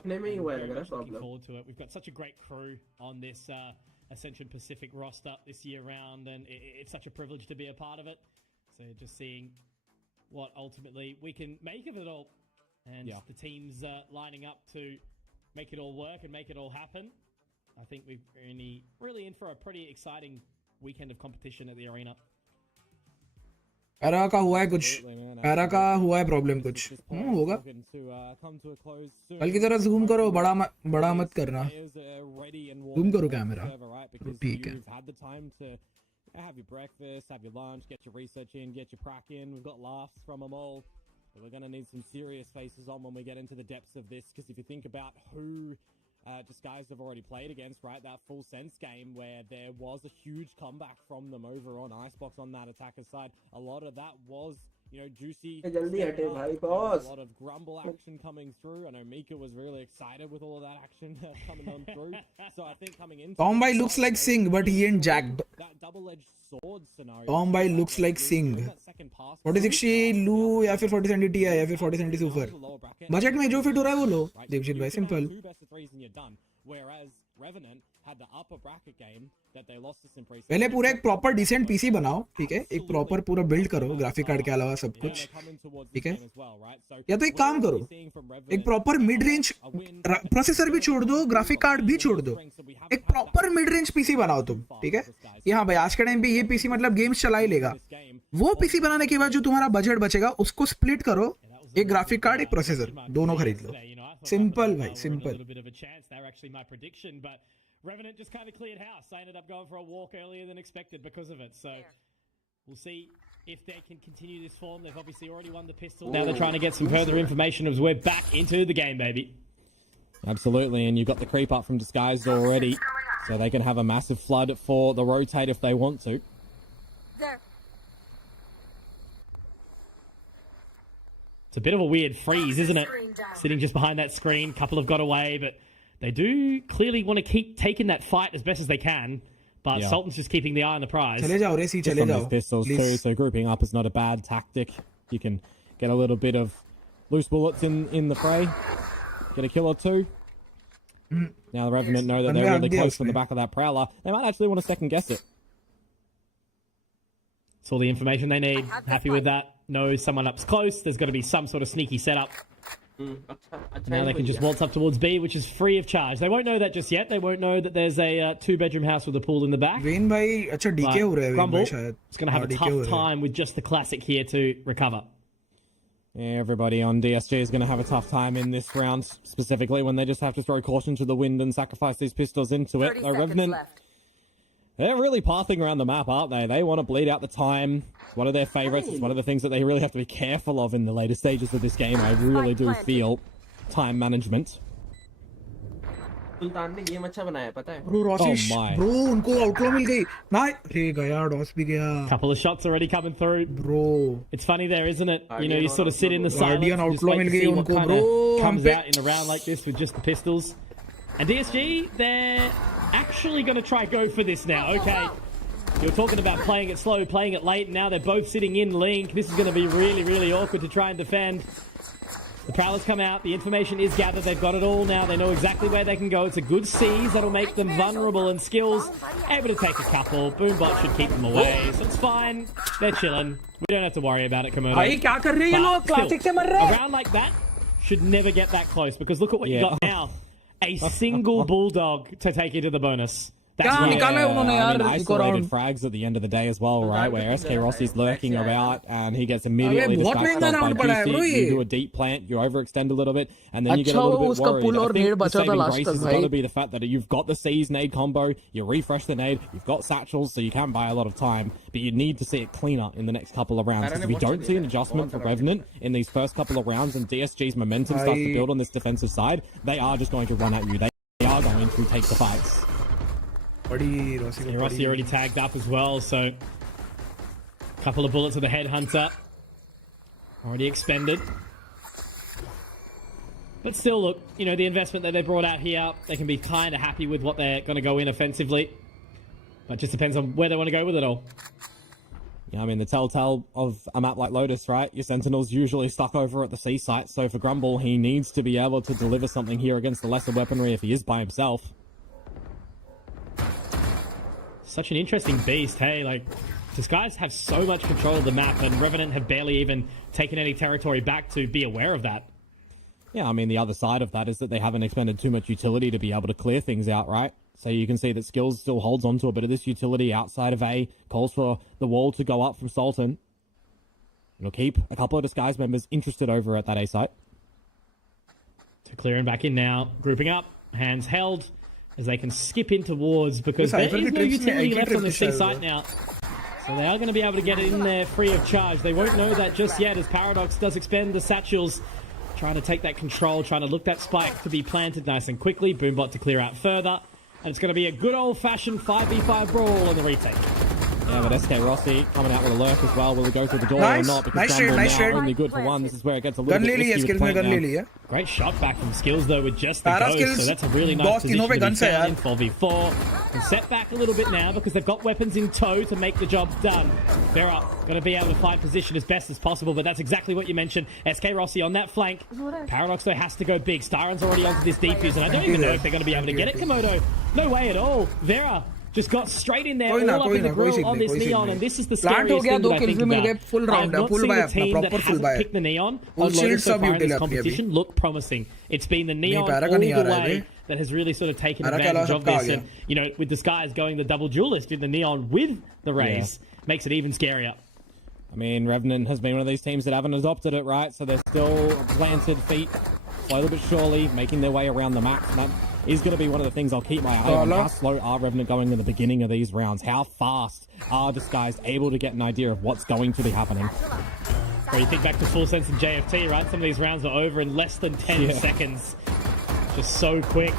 अपने में ही हुआ है Very अगर much looking problem forward to it. We've got such a great crew on this Ascension Pacific roster this year round, and it's such a privilege to be a part of it. So just seeing what ultimately we can make of it all, and the teams lining up to make it all work and make it all happen. I think we're really in for a pretty exciting weekend of competition at the arena. Para का हुआ है कुछ para का हुआ है problem कुछ होगा कल की तरह जूम करो बड़ा मत करना जूम करो कैमरा ठीक है Have your breakfast, have your lunch, get your research in, get your prac in. We've got laughs from them all. But we're going to need some serious faces on when we get into the depths of this. Because if you think about who Disguised have already played against, right? That full sense game where there was a huge comeback from them over on Icebox on that attacker side. A lot of that was, you know, juicy. जल्दी हटे भाई boss. A lot of grumble action coming through. I know Mika was really excited with all of that action coming on through. So I think coming into Tombai looks like Singh, but he ain't jacked. that double-edged sword scenario. Tombai looks like Singh. 4060 लू या फिर 4070 Ti या फिर 4070 Super. Budget में जो fit हो रहा है वो लो. देवजीत भाई simple. Whereas Revenant had the upper bracket game that they lost to Sinpreza. पहले पूरा एक प्रॉपर डिसेंट पीसी बनाओ, ठीक है? एक प्रॉपर पूरा बिल्ड करो, ग्राफिक कार्ड के अलावा सब कुछ, ठीक है? या तो एक काम करो, एक प्रॉपर मिड रेंज प्रोसेसर भी छोड़ दो, ग्राफिक कार्ड भी छोड़ दो, एक प्रॉपर मिड रेंज पीसी बनाओ तुम, ठीक है? कि हाँ भाई आज के टाइम पे ये पीसी मतलब गेम्स चला ही लेगा. वो पीसी बनाने के बाद जो तुम्हारा बजट बचेगा उसको स्प्लिट करो, एक ग्राफिक कार्ड एक प्रोसेसर दोनों खरीद लो. सिंपल भाई simple. Revenant just kind of cleared house. They ended up going for a walk earlier than expected because of it. So we'll see if they can continue this form. They've obviously already won the pistol. Now they're trying to get some further information as we're back into the game, baby. Absolutely, and you've got the creep up from Disguised already. So they can have a massive flood for the rotate if they want to. There. It's a bit of a weird freeze, isn't it? Sitting just behind that screen. Couple have got away, but they do clearly want to keep taking that fight as best as they can. But Yeah. Sultan's just keeping the eye on the prize. चले जाओ रे सी Just चले on those जाओ pistols too, please. so grouping up is not a bad tactic. You can get a little bit of loose bullets in the fray, get a kill or two. Now the Revenant know that they're really close from the back of that Prowler. They might actually want to second guess it. It's all the information they need. Happy with that. Know someone up's close. There's got to be some sort of sneaky setup. Now they can just waltz up towards B, which is free of charge. They won't know that just yet. They won't know that there's a two-bedroom house with a pool in the back. When भाई अच्छा DK हो रहा है when Grumble भाई is शायद going to have a DK हो tough रहा है. time with just the classic here to recover. Yeah, everybody on DSG is going to have a tough time in this round, specifically when they just have to throw caution to the wind and sacrifice these pistols into it. No Revenant. They're really pathing around the map, aren't they? They want to bleed out the time. It's one of their favorites. It's one of the things that they really have to be careful of in the later stages of this game. I really do feel time management. सुल्तान ने game अच्छा बनाया पता है bro रॉसिश Oh my. Bro उनको आउटक्लो मिल गई ना अरे गया डॉस भी गया Couple of shots already coming through. Bro It's funny there, isn't it? You know, you sort of sit in the silence Guardian and just outlaw wait to मिल गई see what उनको, kind bro. of comes हम पे- out in a round like this with just the pistols. And DSG, they're actually going to try go for this now. Okay, you're talking about playing it slow, playing it late, and now they're both sitting in link. This is going to be really, really awkward to try and defend. The Prowlers come out, the information is gathered, they've got it all now, they know exactly where they can go. It's a good seize that'll make them vulnerable, and Skills able to take a couple. Boombot should keep them away, so it's fine. They're chilling. We don't have to worry about it, Komodo. भाई क्या कर रहे हैं ये But लोग classic से still, मर रहे a हैं round like that should never get that close, because look at what you Yeah. got now. A single bulldog to take you to the bonus. That's क्या right. निकाला है उन्होंने I यार mean, echo isolated round frags at the end of the day as well, right? Where SK Rossi's lurking about and he gets immediately बहुत distracted महंगा by round पड़ा है, Juicy. bro, You ये. do a deep plant, you overextend a little bit, and then you get a अच्छा little वो bit उसका worried. pull I और think nade the बचा था saving last grace तक has भाई. got to be the fact that you've got the seize nade combo, you refresh the nade, you've got satchels, so you can buy a lot of time, but you need to see it cleaner in the next couple of rounds. Because if you don't see an adjustment for Revenant in these first couple of rounds and DSG's momentum starts to build on this defensive side, they are just going to run at you. They are going to take the fights. बड़ी Rossi को Rossi बड़ी already tagged up as well, so couple of bullets of the headhunter already expended. But still, look, you know, the investment that they brought out here, they can be kind of happy with what they're going to go in offensively. But it just depends on where they want to go with it all. Yeah, I mean, the telltale of a map like Lotus, right? Your Sentinel's usually stuck over at the C site, so for Grumble, he needs to be able to deliver something here against the lesser weaponry if he is by himself. Such an interesting beast, hey, like, these guys have so much control of the map, and Revenant have barely even taken any territory back to be aware of that. Yeah, I mean, the other side of that is that they haven't expended too much utility to be able to clear things out, right? So you can see that Skills still holds on to a bit of this utility outside of A, calls for the wall to go up from Sultan. It'll keep a couple of Disguise members interested over at that A site. So clearing back in now, grouping up, hands held, as they can skip in towards, because there is no utility left on the C site now. So they are going to be able to get it in there free of charge. They won't know that just yet, as Paradox does expend the satchels, trying to take that control, trying to look that spike to be planted nice and quickly. Boombot to clear out further. And it's going to be a good old-fashioned 5v5 brawl on the retake. Yeah, but SK Rossi coming out with a lurk as well. Will he go through the door Nice. or not? Because Nice Grumble shade, nice now shade. only good for one. This is where it gets a little gun bit ले ली है risky with skills में plant gun ले now. ली है Great shot back from Skills, though, with just the Para ghost. skills, So that's a really nice boss position तीनों पे to be guns है found in यार. 4v4. And set back a little bit now because they've got weapons in tow to make the job done. They're up. Going to be able to find position as best as possible, but that's exactly what you mentioned. SK Rossi on that flank. Paradox, though, has to go big. Styron's already onto this defuse, and I don't even know if they're going to be able to get it, Komodo. No way at all. Vera just got straight in there, all up in the grill on this Neon, and this is the scariest thing that I think about. full I round have not full seen buy a अपना team that proper full hasn't buy picked the Neon Full on Lotus shield so सब far in this util अपनी competition look promising. It's been the Neon all पैरा का नहीं आ the रहा है way बे. that has really sort of taken पैरा के advantage अलावा of सबका आ this, गया. and you know, with the Skies going the double duelist in the Neon with the Rays, makes it even scarier. I mean, Revenant has been one of these teams that haven't adopted it, right? So they're still planted feet, slowly but surely, making their way around the map. And that is going to be one of the things I'll keep my eye on. How slow are Revenant going in the beginning of these rounds? How fast are Disguised able to get an idea of what's going to be happening? Where you think back to Full Sense and JFT, right? Some of these rounds are over in less than 10 seconds. Just so quick.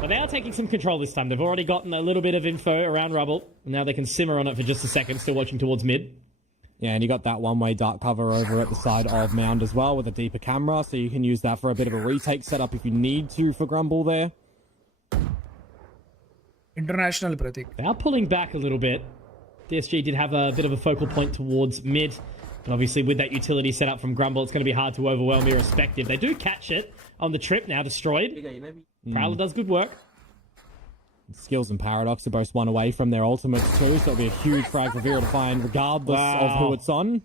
But they are taking some control this time. They've already gotten a little bit of info around Rubble. And now they can simmer on it for just a second, still watching towards mid. Yeah, and you got that one-way dark cover over at the side of Mound as well with a deeper camera, so you can use that for a bit of a retake setup if you need to for Grumble there. International Pratik. They are pulling back a little bit. DSG did have a bit of a focal point towards mid, but obviously with that utility set up from Grumble, it's going to be hard to overwhelm irrespective. They do catch it on the trip, now destroyed. Prowler does good work. Skills and Paradox are both one away from their ultimates too, so it'll be a huge frag for Vera to find regardless of who it's on.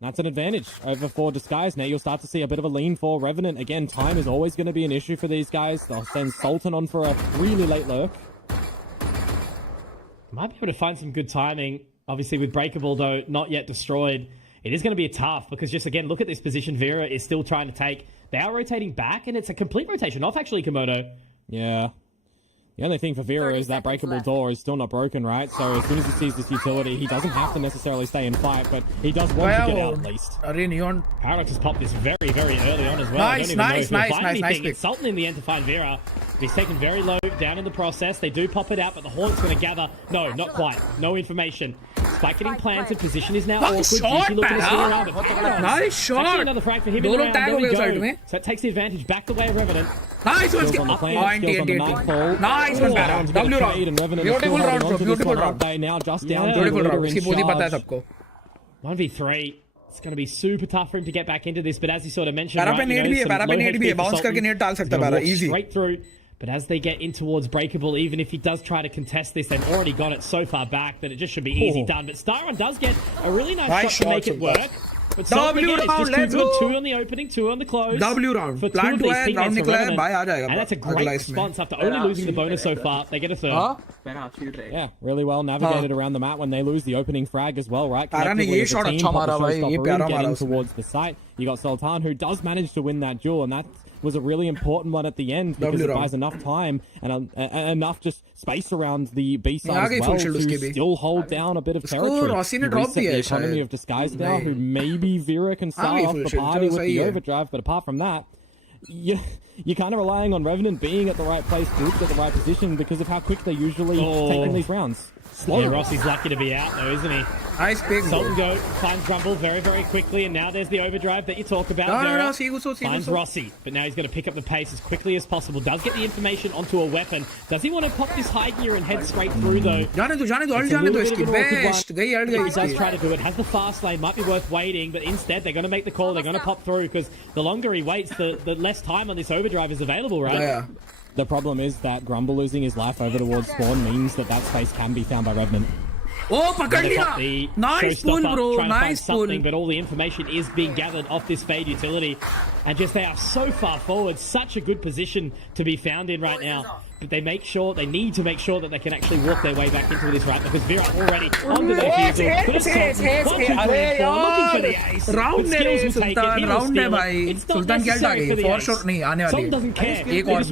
That's an advantage over for Disguise. Now you'll start to see a bit of a lean for Revenant. Again, time is always going to be an issue for these guys. They'll send Sultan on for a really late lurk. Might be able to find some good timing. Obviously with Breakable, though, not yet destroyed. It is going to be tough because just, again, look at this position Vera is still trying to take. They are rotating back, and it's a complete rotation off, actually, Komodo. Yeah. The only thing for Vera is that breakable door is still not broken, right? So as soon as he sees this utility, he doesn't have to necessarily stay and fight, but he does want to get out at least. Paradox has popped this very, very early on as well. Nice. It's Sultan in the end to find Vera. He's taken very low down in the process. They do pop it out, but the Hornet's going to gather. No, not quite. No information. Spike getting planted. Position is now awkward. Shot, looking to swing around, but nice shot. Actually another frag for him in the round. There we go. So it takes the advantage back the way of Revenant. Nice one. Nice one, Para. W round. Beautiful round, bro. Beautiful round. They now just down. Beautiful round. इसकी पूरी पता है सबको. 1v3. It's going to be super tough for him to get back into this, but as you sort of mentioned, Para पे net भी है. Para पे net भी है. Bounce करके नेट डाल सकता है Para. Easy. Straight through. But as they get in towards Breakable, even if he does try to contest this, they've already got it so far back that it just should be easy done. But Styron does get a really nice shot to make it work. But W round, let's go. 2 on the opening, 2 on the close. W round. For Plan to है, round निकला है, bye आ जाएगा. And that's a great response after only losing the bonus so far. They get a third. Yeah, really well navigated around the map when they lose the opening frag as well, right? Para ने ये shot अच्छा मारा भाई, ये प्यारा मारा उसने. Towards the site, you got Sultan who does manage to win that duel, and that was a really important one at the end because it buys enough time and enough just space around the B side as well to still hold down a bit of territory. You reset the economy of Disguise now, who maybe Vera can start off the party with the overdrive, but apart from that, you're kind of relying on Revenant being at the right place, grouped at the right position because of how quick they usually take in these rounds. Yeah, Rossi's lucky to be out though, isn't he? Nice pick. Sultan Goat finds Grumble very, very quickly, and now there's the overdrive that you talk about. No, finds Rossi, but now he's going to pick up the pace as quickly as possible. Does get the information onto a weapon. Does he want to pop this high gear and head straight through though? जाने दो इसकी best गई He does try to do it. Has the fast lane, might be worth waiting, but instead they're going to make the call. They're going to pop through because the longer he waits, the less time on this overdrive is available, right? Yeah. The problem is that Grumble losing his life over towards spawn means that space can be found by Revenant. Oh, पकड़ लिया. Nice pull, bro. Nice pull. But all the information is being gathered off this Fade utility. And just they are so far forward. Such a good position to be found in right now. But they need to make sure that they can actually walk their way back into this, right? Because Vera already onto the Round है भाई. Sultan क्या डाल गई? For sure नहीं आने वाली. Doesn't care. एक और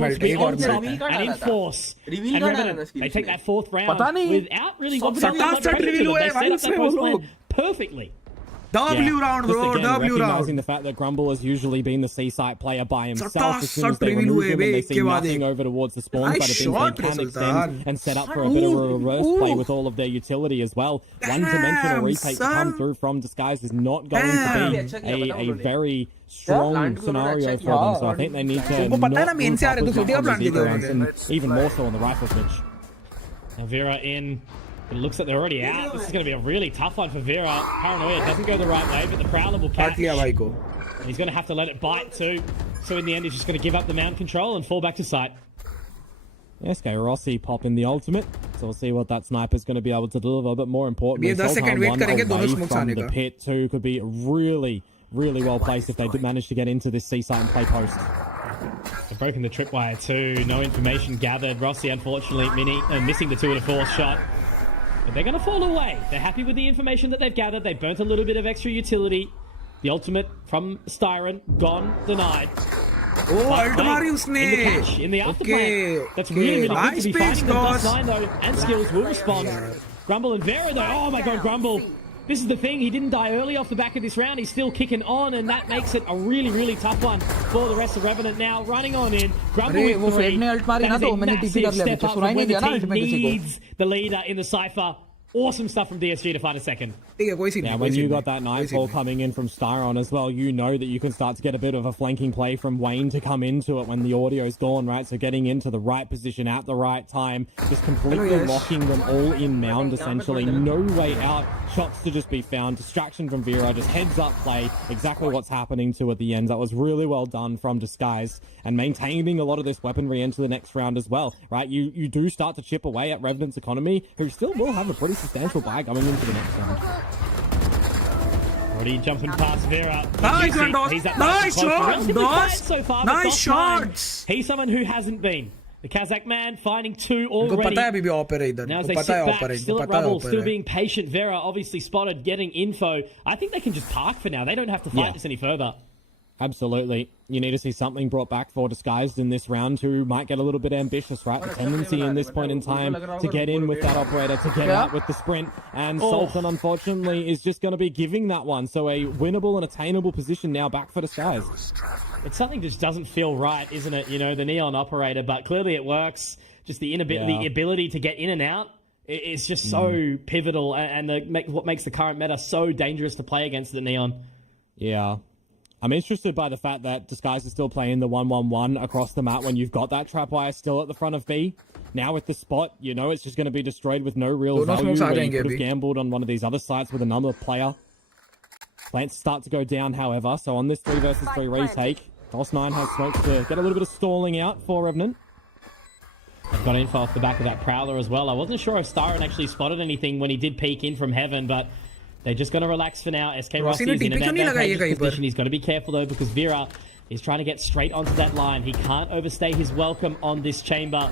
melt. And enforce. They take that fourth round without really सत्ताईस तक reveal हुआ है भाई इसमें वो लोग. Perfectly. W round, bro. Again, W round. Recognizing the fact that Grumble has usually been the C-site player by himself. As soon as they remove him and they see nothing over towards the spawn side of things, they can extend and set up for a bit of a reverse play with all of their utility as well. One-dimensional retake to come through from Disguise is not going to be a very strong scenario for them. So I think they need to not and even more so on the rifle switch. Now Vera in. It looks like they're already out. This is going to be a really tough one for Vera. Paranoia doesn't go the right way, but the Prowler will catch. And he's going to have to let it bite too. So in the end, he's just going to give up the mount control and fall back to site. Yes, Rossi pop in the ultimate. So we'll see what that sniper's going to be able to deliver. But more importantly, Sultan one away from the pit too could be really, really well placed if they did manage to get into this C-site and play post. They've broken the tripwire too. No information gathered. Rossi, unfortunately, missing the 2 and a 4 shot. But they're going to fall away. They're happy with the information that they've gathered. They burnt a little bit of extra utility. The ultimate from Styron, gone, denied. Oh, ultimate usne. In the catch, in the afterplay. That's really good to be fighting the plus 9 though, and skills will respond. Grumble and Vera though. Oh my god, Grumble. This is the thing, he didn't die early off the back of this round. He's still kicking on, and that makes it a really, really tough one for the rest of Revenant now. Running on in. Grumble with 3. That is a massive step up from when the team needs the leader in the Cypher. Awesome stuff from DSG to find a second. Now, when you got that nightfall coming in from Styron as well, you know that you can start to get a bit of a flanking play from Wayne to come into it when the audio's gone, right? So getting into the right position at the right time, just completely locking them all in mound, essentially. No way out, shots to just be found, distraction from Vera, just heads up play, exactly what's happening to at the end. That was really well done from Disguise, and maintaining a lot of this weaponry into the next round as well, right? You do start to chip away at Revenant's economy, who still will have a pretty substantial buy going into the next round. Already jumping past Vera. Nice, nice shots, boss. So far, nice shots. He's someone who hasn't been. The Kazakh man finding 2 already. Now as they sit back, still at rubble, still being patient. Vera obviously spotted, getting info. I think they can just park for now. They don't have to fight this any further. Absolutely. You need to see something brought back for Disguised in this round, who might get a little bit ambitious, right? The tendency in this point in time to get in with that operator, to get out with the sprint. And Sultan, unfortunately, is just going to be giving that one. So a winnable and attainable position now back for Disguised. It's something just doesn't feel right, isn't it? You know, the Neon operator, but clearly it works. Just the ability to get in and out is just so pivotal, and what makes the current meta so dangerous to play against the Neon. Yeah. I'm interested by the fact that Disguise is still playing the 1-1-1 across the map when you've got that trap wire still at the front of B. Now with the spot, you know it's just going to be destroyed with no real value, where you could have gambled on one of these other sites with another player. Plants start to go down, however, so on this 3 versus 3 retake, DOS9 has smokes to get a little bit of stalling out for Revenant. I've got info off the back of that Prowler as well. I wasn't sure if Styron actually spotted anything when he did peek in from Heaven, but they're just going to relax for now. SK Rossi is in an advantageous position. He's got to be careful, though, because Vera is trying to get straight onto that line. He can't overstay his welcome on this chamber.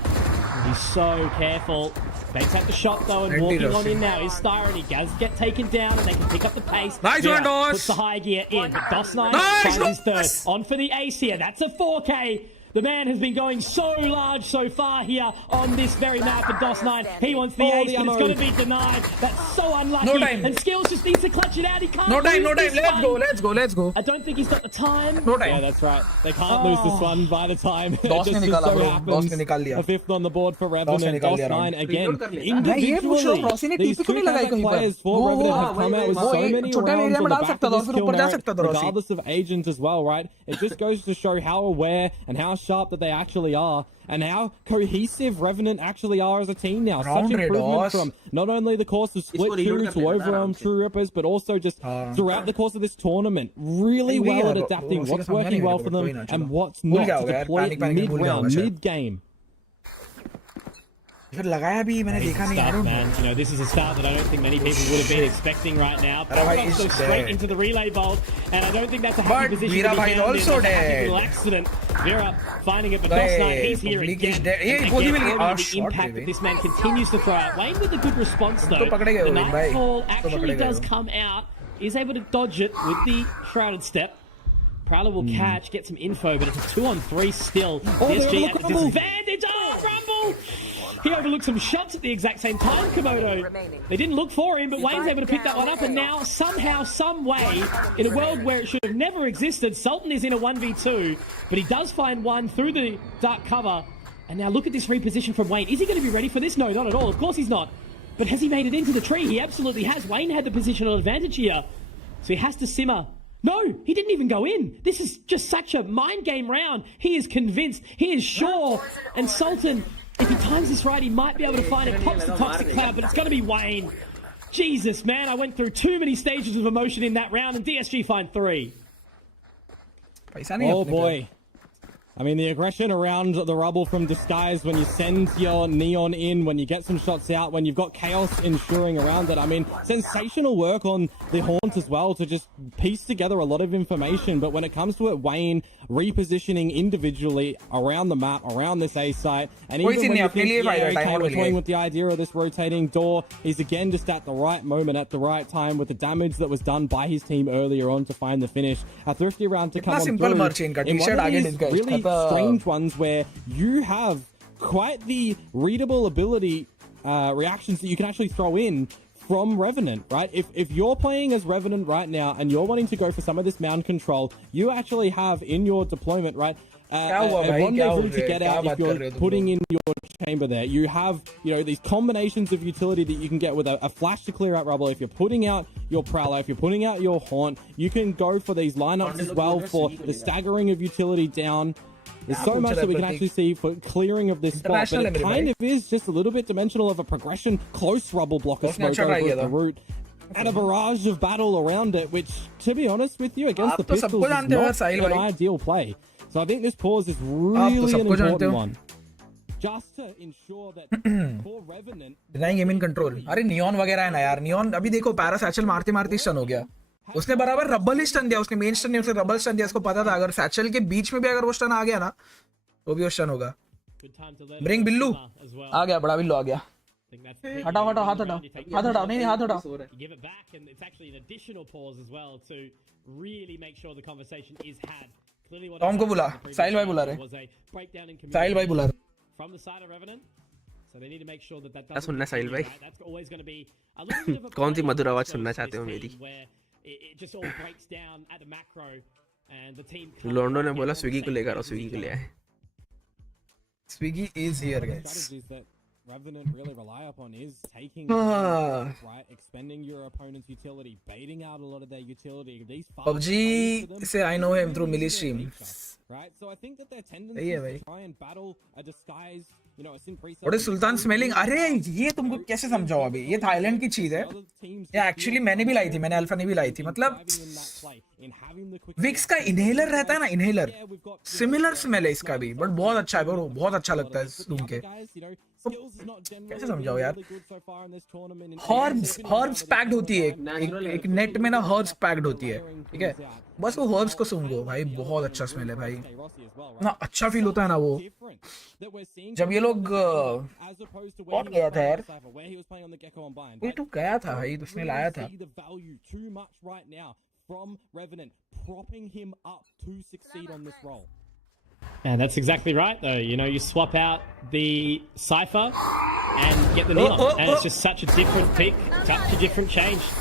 He's so careful. Banks at the shot, though, and walking on in now is Styron. He does get taken down, and they can pick up the pace. Nice one, DOS! Puts the high gear in, but DOS9 tries his third. On for the ace here. That's a 4K. The man has been going so large so far here on this very map for DOS9. He wants the ace, but it's going to be denied. That's so unlucky. No time. And Skills just needs to clutch it out. He can't No time. Let's go. I don't think he's got the time. No time. Yeah, that's right. They can't lose this one by the time. DOS ne nikala, bro. DOS ne nikal liya. A 5th on the board for Revenant. DOS9 again. Individually, these two players for Revenant have come out with so many rounds on the back of this kill merit, regardless of agent as well, right? It just goes to show how aware and how sharp that they actually are, and how cohesive Revenant actually are as a team now. Such improvement from not only the course of Split 2 to Overwhelm True Rippers, but also just throughout the course of this tournament. Really well at adapting what's working well for them and what's not, to deploy it mid-round, mid-game. Stuff, man. You know, this is a start that I don't think many people would have been expecting right now. Paradox goes straight into the relay bolt, and I don't think that's a happy position to be found in. That's a happy little accident. Vera finding it, but DOS9, he's here again. The impact that this man continues to throw out. Wayne with a good response, though. The Nightfall actually does come out, is able to dodge it with the Shrouded Step. Prowler will catch, get some info, but it's a 2-on-3 still. DSG at a disadvantage. Oh, Rumble! He overlooked some shots at the exact same time, Komodo. They didn't look for him, but Wayne's able to pick that one up, and now, somehow, some way, in a world where it should have never existed, Sultan is in a 1v2, but he does find one through the dark cover, and now look at this reposition from Wayne. Is he going to be ready for this? No, not at all. Of course he's not. But has he made it into the tree? He absolutely has. Wayne had the positional advantage here, so he has to simmer. No, he didn't even go in. This is just such a mind game round. He is convinced. He is sure. And Sultan, if he times this right, he might be able to find it. Pops the Toxic Cloud, but it's going to be Wayne. Jesus, man, I went through too many stages of emotion in that round, and DSG find 3. Oh, boy. I mean, the aggression around the rubble from Disguise, when you send your Neon in, when you get some shots out, when you've got chaos ensuring around it. I mean, sensational work on the Haunt as well to just piece together a lot of information. But when it comes to it, Wayne repositioning individually around the map, around this A site, and even when you think, we're toying with the idea of this rotating door, he's again just at the right moment, at the right time, with the damage that was done by his team earlier on to find the finish. A thrifty round to come on through. In one of these really strange ones where you have quite the readable ability reactions that you can actually throw in from Revenant, right? If you're playing as Revenant right now and you're wanting to go for some of this mound control, you actually have in your deployment, right, क्या हुआ भाई? क्या हो rendezvous to get क्या out बात if कर you're रहे हो तुम putting लोग? in your chamber there. You have, these combinations of utility that you can get with a flash to clear out rubble. If you're putting out your prowler, if you're putting out your haunt, you can go for these lineups as well for the staggering of utility down. There's so much that we can actually see for clearing of this spot, but it kind of is just a little bit dimensional of a progression. Close rubble blocker smoke over at the root. And a barrage of battle around it, which, to be honest with you, against the pistols is not an ideal play. So I think this pause is really an important one. Just to ensure that for Revenant... Denying aim in control. अरे neon वगैरह है ना यार. Neon अभी देखो पैरासैचल मारते मारते stun हो गया. उसने बराबर रबल ही स्टन दिया. उसने मेन स्टन नहीं, उसने रबल स्टन दिया. उसको पता था अगर सैचल के बीच में भी अगर वो स्टन आ गया ना तो भी वो स्टन होगा. ब्रिंग बिल्लू आ गया. बड़ा बिल्लू आ गया. हटाओ हटाओ हाथ हटाओ. हाथ हटाओ. नहीं हाथ हटाओ. Give it back, and it's actually an additional pause as well to really make sure the conversation is had. Clearly, what Tom को बुला. साहिल भाई बुला रहे. साहिल भाई बुला रहे. From the side of Revenant, so they need to make sure that क्या सुनना साहिल भाई? that's always going to be a little bit of a कौन सी मधुर आवाज सुनना चाहते हो मेरी? where it just all breaks down at the macro, and the team. लोंडो ने बोला स्विगी को लेकर आओ. स्विगी को ले आए. Swiggy is here, guys. Strategies that Revenant really rely upon is taking right, expending your opponent's utility, baiting out a lot of their utility. These PUBG say I know him through Millie stream. Right, so I think that their tendency is to try and battle a disguise, a sin preset. What is Sultan smelling? अरे ये तुमको कैसे समझाओ अभी? ये Thailand की चीज है. ये एक्चुअली मैंने भी लाई थी. मैंने अल्फा ने भी लाई थी. मतलब विक्स का इनहेलर रहता है ना, इनहेलर सिमिलर स्मेल है इसका भी, बट बहुत अच्छा है ब्रो. बहुत अच्छा लगता है सुन के. कैसे समझाओ यार? हर्ब्स पैक्ड होती है एक नेट में ना. हर्ब्स पैक्ड होती है. ठीक है, बस वो हर्ब्स को सूंघो भाई. बहुत अच्छा स्मेल है भाई. ना अच्छा फील होता है ना वो. जब ये लोग कौन गया था यार? ये तो गया था भाई, उसने लाया था. From Revenant, propping him up to succeed on this role. And that's exactly right, though. You swap out the Cypher and get the Neon. And it's just such a different pick, such a different change.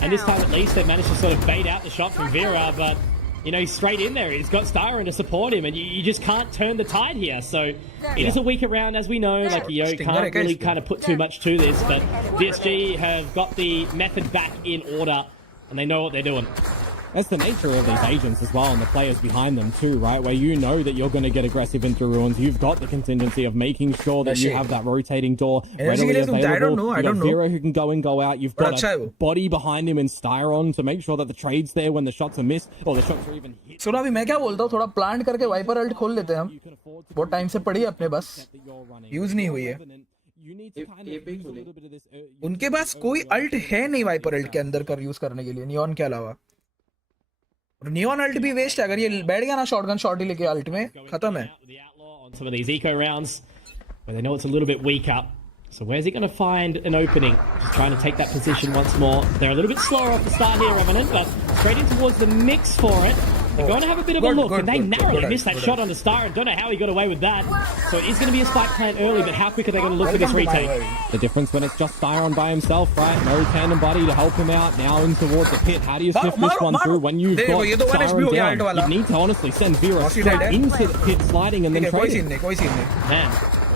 And this time, at least, they managed to sort of bait out the shot from Vera, but, he's straight in there. He's got Styron to support him, and you just can't turn the tide here. So it is a weaker round, as we know. Like, can't really kind of put too much to this, but DSG have got the method back in order, and they know what they're doing. That's the nature of these agents as well, and the players behind them too, right? Where you know that you're going to get aggressive into ruins. You've got the contingency of making sure that you have that rotating door readily available. I don't know. You've got Vera who can go in, go out. You've got a body behind him in Styron to make sure that the trade's there when the shots are missed or the shots are even hit. सुनो अभी मैं क्या बोलता हूँ, थोड़ा plant करके wiper alt खोल लेते हैं हम. बहुत टाइम से पड़ी है अपने बस, यूज नहीं हुई है. उनके पास कोई अल्ट है नहीं वाइपर अल्ट के अंदर कर यूज करने के लिए नियॉन के अलावा. नियॉन अल्ट भी वेस्ट है. अगर ये बैठ गया ना शॉटगन शॉट ही लेके अल्ट में, खत्म है. Some of these eco rounds where they know it's a little bit weak up. So where's he going to find an opening? Just trying to take that position once more. They're a little bit slower off the start here, Revenant, but straight in towards the mix for it. They're going to have a bit of a look, and they narrowly missed that shot on the star, and don't know how he got away with that. So it is going to be a spike plant early, but how quick are they going to look for this retake? The difference when it's just Styron by himself, right? No tandem buddy to help him out. Now in towards the pit. How do you sniff this one through when you've got Styron down? You need to honestly send Vera straight into the pit sliding and then trading. Man.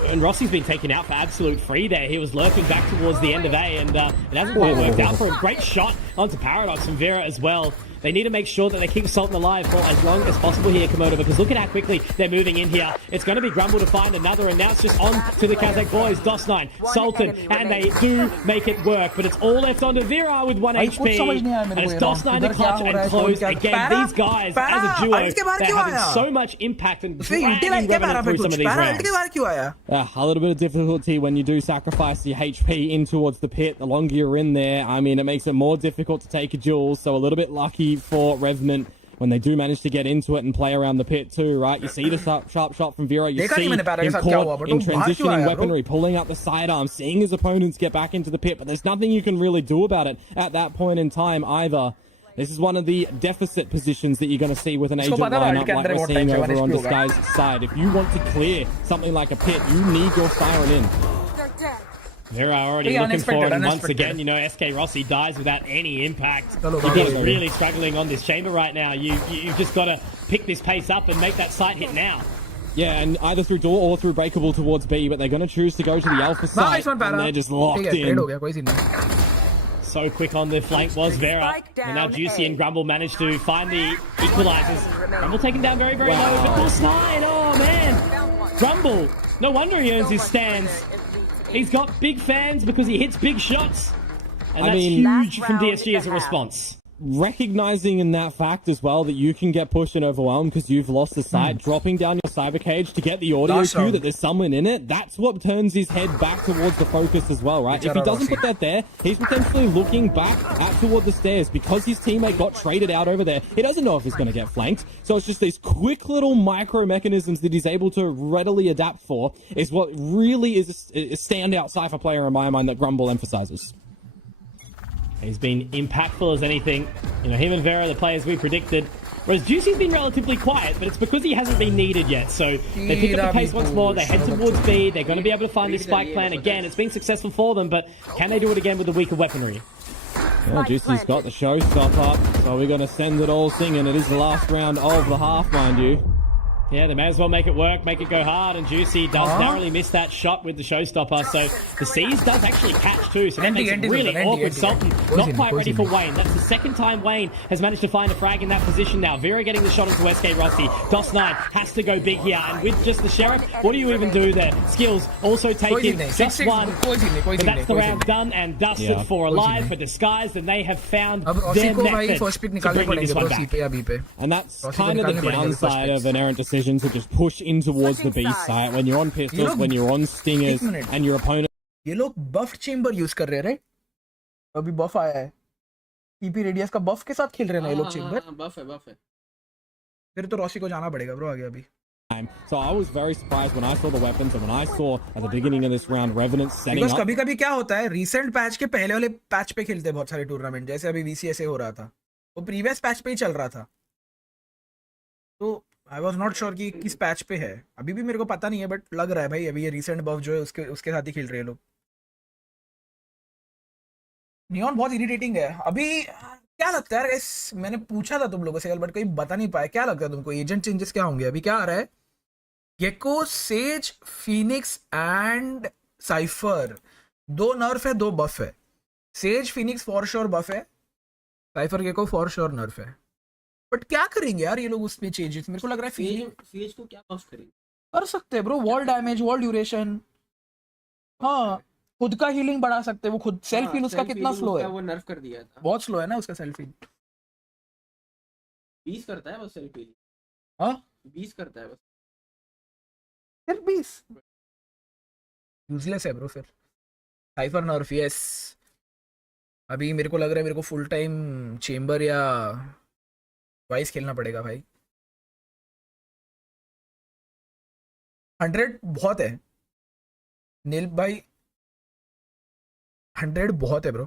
And Rossi's been taken out for absolute free there. He was lurking back towards the end of A, and it hasn't quite worked out for him. Great shot onto Paradox from Vera as well. They need to make sure that they keep Sultan alive for as long as possible here, Komodo, because look at how quickly they're moving in here. It's going to be Grumble to find another, and now it's just on to the Kazakh boys, DOS9, Sultan, and they do make it work, but it's all left onto Vera with 1 HP, and it's DOS9 to clutch and close again. These guys, as a duo, they're having so much impact and dragging Revenant through some of these rounds. A little bit of difficulty when you do sacrifice your HP in towards the pit. The longer you're in there, I mean, it makes it more difficult to take a duel, so a little bit lucky for Revenant when they do manage to get into it and play around the pit too, right? You see the sharp shot from Vera. You see him caught in transitioning weaponry, pulling up the sidearm, seeing his opponents get back into the pit, but there's nothing you can really do about it at that point in time either. This is one of the deficit positions that you're going to see with an agent lineup like we're seeing over on Disguise's side. If you want to clear something like a pit, you need your Siren in. Vera already Yeah, looking for it, and once unexpected. again, you know, SK Rossi dies without any impact. Chalo, He's bhag gaye. really struggling on this chamber right now. You've just got to pick this pace up and make that sight hit now. Yeah, and either through door or through breakable towards B, but they're going to choose to go to the alpha site, Nice one, and Para. they're just locked ठीक है, trade in. हो गया, कोई scene नहीं. So quick on the flank was Vera, and now Juicy and Grumble managed to find the equalizers. Grumble taken down very, very low, but plus 9, oh man! Grumble, no wonder he earns his stands. He's got big fans because he hits big shots, and that's huge from DSG as a response. Recognizing in that fact as well that you can get pushed and overwhelmed because you've lost the sight, dropping down your cyber cage to get the audio Last cue round. that there's someone in it, that's what turns his head back towards the focus as well, right? If he doesn't put that there, he's potentially looking back out toward the stairs because his teammate got traded out over there. He doesn't know if he's going to get flanked. So it's just these quick little micro mechanisms that he's able to readily adapt for is what really is a standout Cypher player in my mind that Grumble emphasizes. He's been impactful as anything. You know, him and Vera, the players we predicted. Whereas Juicy's been relatively quiet, but it's because he hasn't been needed yet. So they pick up the pace once more. They head towards B. They're going to be able to find this spike plan again. It's been successful for them, but can they do it again with the weaker weaponry? Well, Juicy's got the showstopper, so we're going to send it all singing. It is the last round of the half, mind you. Yeah, they may as well make it work, make it go hard, and Juicy does narrowly miss that shot with the showstopper, so the C's does actually catch too, so that makes it really awkward. Sultan not quite ready for Wayne. That's the second time Wayne has managed to find a frag in that position now. Vera getting the shot into SK Rossi. DOS9 has to go big here, and with just the Sheriff, what do you even do there? Skills also taking just one, but that's the round done and dusted for Alive, for Disguised, and they have found their method to bring this one back. And that's kind of the downside of an errant decision to just push in towards the B site when you're on pistols, when you're on stingers, and your opponent. ये लोग बफ chamber use कर रहे हैं, right? अभी बफ आया है. TP radius का बफ के साथ खेल रहे हैं ना ये लोग चेंबर. बफ है. फिर तो रॉसी को जाना पड़ेगा ब्रो आगे अभी. So I was very surprised when I saw the weapons and when I saw at the beginning of this round Revenant setting up. कभी-कभी क्या होता है, रिसेंट पैच के पहले वाले पैच पे खेलते हैं बहुत सारे टूर्नामेंट, जैसे अभी VCSA हो रहा था, वो प्रीवियस पैच पे ही चल रहा था. तो आई वॉज नॉट श्योर कि किस पैच पे है, अभी भी मेरे को पता नहीं है, बट लग रहा है भाई अभी ये रिसेंट बफ जो है उसके साथ ही खेल रहे हैं लोग. नियॉन बहुत इरिटेटिंग है अभी. क्या लगता है इस, मैंने पूछा था तुम लोगों से कल बट कोई बता नहीं पाया, क्या लगता है तुमको एजेंट चेंजेस क्या होंगे? अभी क्या आ रहा है? Gecko, Sage, Phoenix and Cypher, 2 nerf है 2 बफ है. Sage Phoenix for sure buff है, Cypher Gecko for sure nerf है. बट क्या करेंगे यार ये लोग उसमें चेंजेस? मेरे को लग रहा है सीएज को क्या बफ करेंगे? कर सकते हैं bro, wall damage, wall duration, हाँ खुद का हीलिंग बढ़ा सकते हैं. वो खुद सेल्फ हील उसका कितना स्लो है, वो नर्फ कर दिया था, बहुत स्लो है ना उसका सेल्फ हील. 20 करता है बस सेल्फ हील. हाँ 20 करता है बस, सिर्फ 20. यूजलेस है ब्रो. फिर साइफर नर्फ, यस. अभी मेरे को लग रहा है मेरे को फुल टाइम चेंबर या वाइस खेलना पड़ेगा भाई. 100 बहुत है नील भाई, 100 बहुत है ब्रो.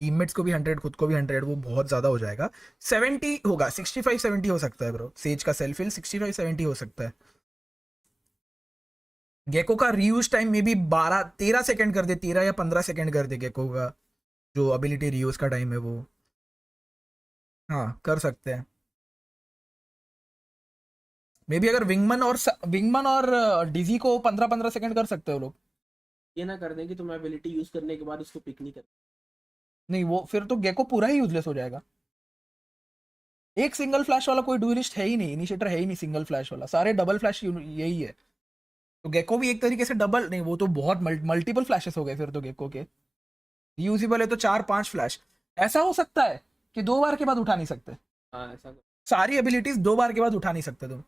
टीममेट्स को भी 100, खुद को भी 100, वो बहुत ज्यादा हो जाएगा. 70 होगा, 65-70 हो सकता है ब्रो. सेज का सेल्फ हिल 65-70 हो सकता है. गेको का रीयूज टाइम में भी 12-13 सेकंड कर दे, 13 या 15 सेकंड कर दे गेको का जो एबिलिटी रीयूज का टाइम है वो. हाँ कर सकते हैं मे बी. अगर विंगमन और डीजी को 15-15 सेकंड कर सकते हो लोग. ये ना कर दें कि तुम एबिलिटी यूज करने के बाद उसको पिक नहीं कर. नहीं वो फिर तो गेको पूरा ही यूजलेस हो जाएगा. एक सिंगल फ्लैश वाला कोई डुएलिस्ट है ही नहीं, इनिशिएटर है ही नहीं सिंगल फ्लैश वाला, सारे डबल फ्लैश यही है. तो गेको भी एक तरीके से डबल नहीं, वो तो बहुत मल्टीपल फ्लैशेस हो गए फिर तो गेको के. यूजेबल है तो 4-5 फ्लैश. ऐसा हो सकता है कि 2 बार के बाद उठा नहीं सकते. हाँ ऐसा सारी एबिलिटीज 2 बार के बाद उठा नहीं सकते तुम.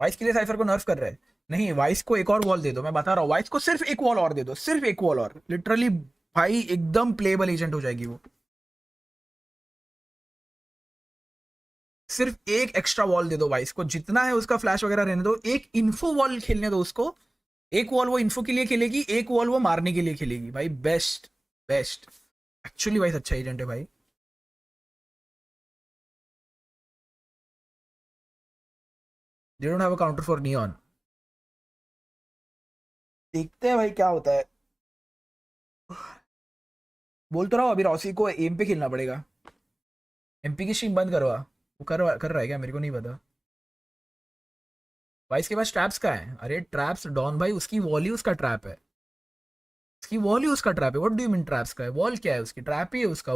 वाइस के लिए साइफर को नर्फ कर रहे हैं. नहीं, वाइस को एक और वॉल दे दो, मैं बता रहा हूँ. वाइस को सिर्फ एक वॉल और दे दो, सिर्फ एक वॉल और. लिटरली भाई एकदम प्लेबल एजेंट हो जाएगी वो. सिर्फ एक एक्स्ट्रा वॉल दे दो वाइस को, जितना है उसका फ्लैश वगैरह रहने दो. एक इन्फो वॉल खेलने दो उसको. एक वॉल वो इन्फो के लिए खेलेगी, एक वॉल वो मारने के लिए खेलेगी. भाई बेस्ट. एक्चुअली वाइस अच्छा एजेंट है भाई. They don't have a counter for Neon. देखते हैं भाई क्या होता है. बोल तो रहा हूँ अभी रॉसी को एम पे खेलना पड़ेगा. एमपी की स्ट्रीम बंद करवा. वो कर रहा है क्या? मेरे को नहीं पता. भाई इसके पास ट्रैप्स का है. अरे ट्रैप्स डॉन भाई, उसकी वॉल ही उसका ट्रैप है. उसकी वॉल ही उसका ट्रैप है. What do you mean traps का है? वॉल क्या है उसकी? ट्रैप ही है उसका.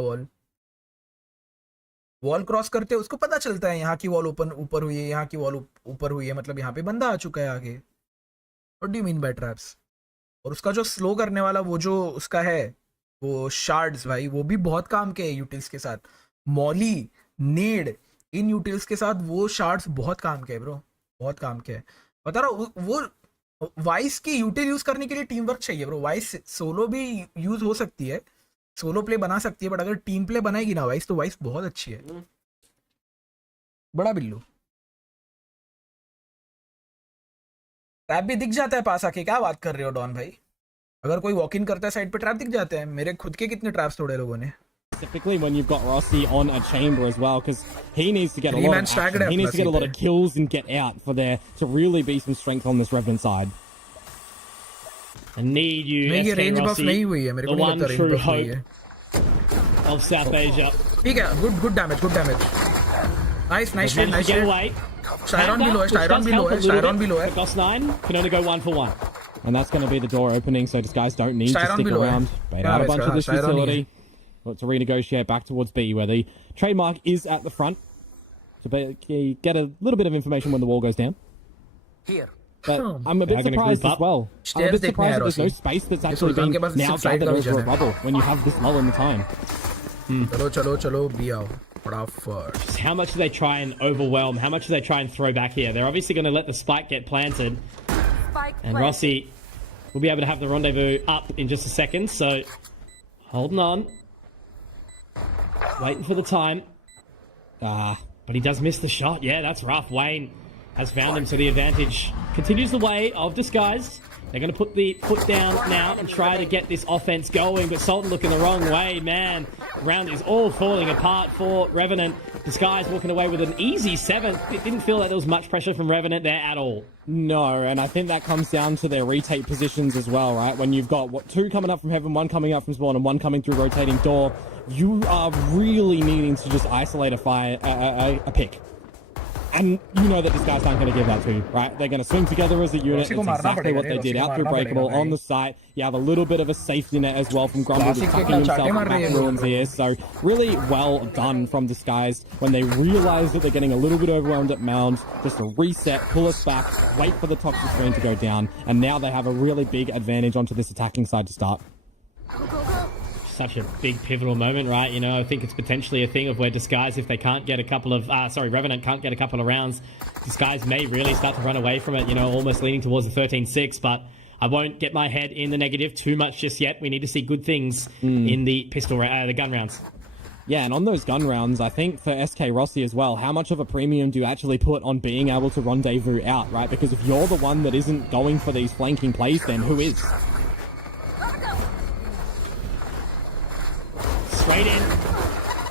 वॉल क्रॉस करते उसको पता चलता है यहाँ की वॉल ऊपर हुई है, यहाँ की वॉल ऊपर हुई है, मतलब यहाँ पे बंदा आ चुका है आगे. What do you mean by traps? और उसका जो स्लो करने वाला वो जो उसका है वो शार्ड्स भाई, वो भी बहुत काम के है यूटिल्स के साथ. मॉली नेड इन यूटिल्स के साथ वो शार्ड्स बहुत काम के है ब्रो, बहुत काम के है. बता रहा हूँ वो वाइस की यूटिल यूज करने के लिए टीम वर्क चाहिए ब्रो. वाइस सोलो भी यूज हो सकती है, सोलो प्ले बना सकती है, बट अगर टीम प्ले बनाएगी ना वाइस तो वाइस बहुत अच्छी है. बड़ा बिल्लू ट्रैप भी दिख जाता है पास आके. क्या बात कर रहे हो डॉन भाई? अगर कोई वॉक इन करता है साइड पे ट्रैप दिख जाते हैं. मेरे खुद के कितने ट्रैप्स तोड़े लोगों ने. Specifically when you've got Rossi on a chamber as well, because he needs to get a lot of action. He needs to get a lot of kills and get out for there to really be some strength on this Revenant side. I need you, नहीं, ये SK range बफ Rossi, नहीं हुई है. मेरे को the नहीं one लगता range true बफ हुई है. hope of South Asia. ठीक है. Good damage, good damage. Nice nice Managed to nice. get away. Styron below है, Styron below है, Styron below है. Gos9 can only go 1-for-1. And that's going to be the door opening, so these guys don't need to Styron stick below है. around. Bait out a bunch of this Styron utility. Look to renegotiate back towards B, where the trademark is at the front. To get a little bit of information when the wall goes down. Here. But I'm a bit surprised as well. I'm a bit surprised that there's no space that's actually been now gathered over a rubble when you have this low in the time. चलो be आओ. Just how much do they try and overwhelm? How much do they try and throw back here? They're obviously going to let the spike get planted. And Rossi will be able to have the rendezvous up in just a second. So holding on. Waiting for the time. But he does miss the shot. Yeah, that's rough. Wayne has found him, so the advantage continues the way of Disguised. They're going to put the foot down now and try to get this offense going, but Sultan looking the wrong way, man. Round is all falling apart for Revenant. Disguised walking away with an easy 7th. It didn't feel like there was much pressure from Revenant there at all. No, and I think that comes down to their retake positions as well, right? When you've got 2 coming up from heaven, 1 coming up from spawn, and 1 coming through rotating door, you are really needing to just isolate a pick. And you know that Disguised aren't going to give that to you, right? They're going to swing together as a unit. It's exactly what they did out through Breakable on the site. You have a little bit of a safety net as well from Grumble just tucking himself back in ruins here. So really well done from Disguised when they realize that they're getting a little bit overwhelmed at Mound. Just a reset, pull us back, wait for the toxic screen to go down. And now they have a really big advantage onto this attacking side to start. Such a big pivotal moment, right? You know, I think it's potentially a thing of where Disguise, if they can't get a couple of, Revenant can't get a couple of rounds, Disguise may really start to run away from it, you know, almost leaning towards the 13-6, but I won't get my head in the negative too much just yet. We need to see good things in the the gun rounds. Yeah, and on those gun rounds, I think for SK Rossi as well, how much of a premium do you actually put on being able to rendezvous out, right? Because if you're the one that isn't going for these flanking plays, then who is? Straight in.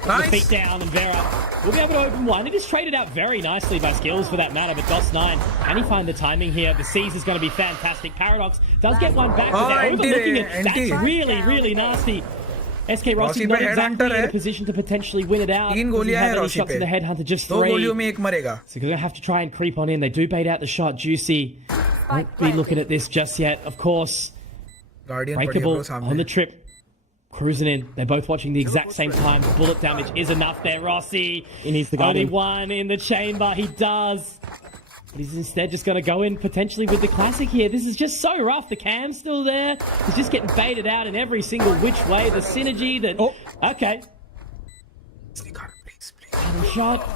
Nice. The feet down, and Vera will be able to open one. It is traded out very nicely by Skills for that matter, but Gos9, can he find the timing here? The C's is going to be fantastic. Paradox does get one back, but they're overlooking it. That's really, really nasty. SK Rossi not exactly in a position to potentially win it out. 3 गोलियां हैं Rossi shots in the headhunter, just 3. 2 गोलियों में 1 मरेगा. So they're going to have to try and creep on in. They do bait out the shot. Juicy won't be looking at this just yet. Of course, Guardian Breakable on the trip. Cruising in. They're both watching the exact same time. Bullet damage is enough there. Rossi. He needs the Only Guardian. 1 in the chamber. He does. But he's instead just going to go in potentially with the classic here. This is just so rough. The cam's still there. He's just getting baited out in every single which way. The synergy that... Oh. Okay. Shot.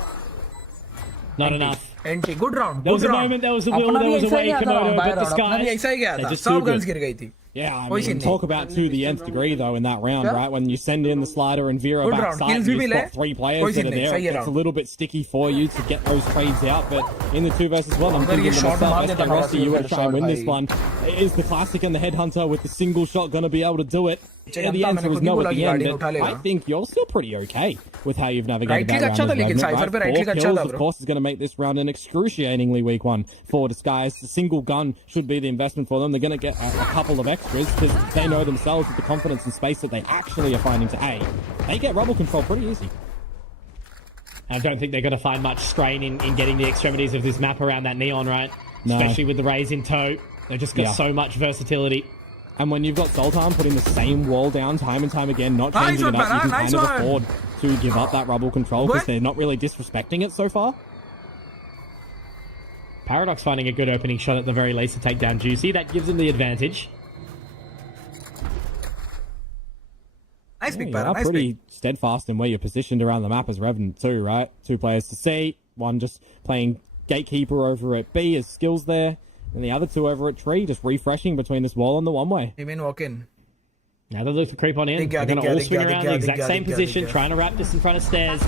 Not enough. NT. Good round. There was a moment, there was a will, there was a way, Komodo, but this guy... ऐसा ही गया था. सब guns गिर गई थी. Yeah, I mean, talk about to the nth degree, though, in that round, right? When you send in the slider and Vera backside, you've got 3 players that are there. It's a little bit sticky for you to get those trades out, but in the 2 versus 1, I'm thinking to myself, SK Rossi, you would try and win this one. Is the classic and the headhunter with the single shot going to be able to do it? Yeah, the answer is no at the end. But I think you're still pretty okay with how you've navigated that round. Four kills, of course, is going to make this round an excruciatingly weak one for Disguise. The single gun should be the investment for them. They're going to get a couple of extras because they know themselves with the confidence and space that they actually are finding to A. They get rubble control pretty easy. I don't think they're going to find much strain in getting the extremities of this map around that neon, right? No. Especially with the Raze in tow. They've just got so much versatility. And when you've got Sultan putting the same wall down time and time again, not changing it up, you can kind of afford to give up that rubble control because they're not really disrespecting it so far. Paradox finding a good opening shot at the very least to take down Juicy. That gives him the advantage. Nice pick, you are pretty steadfast in where you're positioned around the map as Revenant too, right? 2 players to C, one just playing gatekeeper over at B as skills there. And the other 2 over at Tree, just refreshing between this wall and the one-way. You mean walk in? Now they look to creep on in. They're going to all swing around the exact same position, trying to wrap this in front of stairs.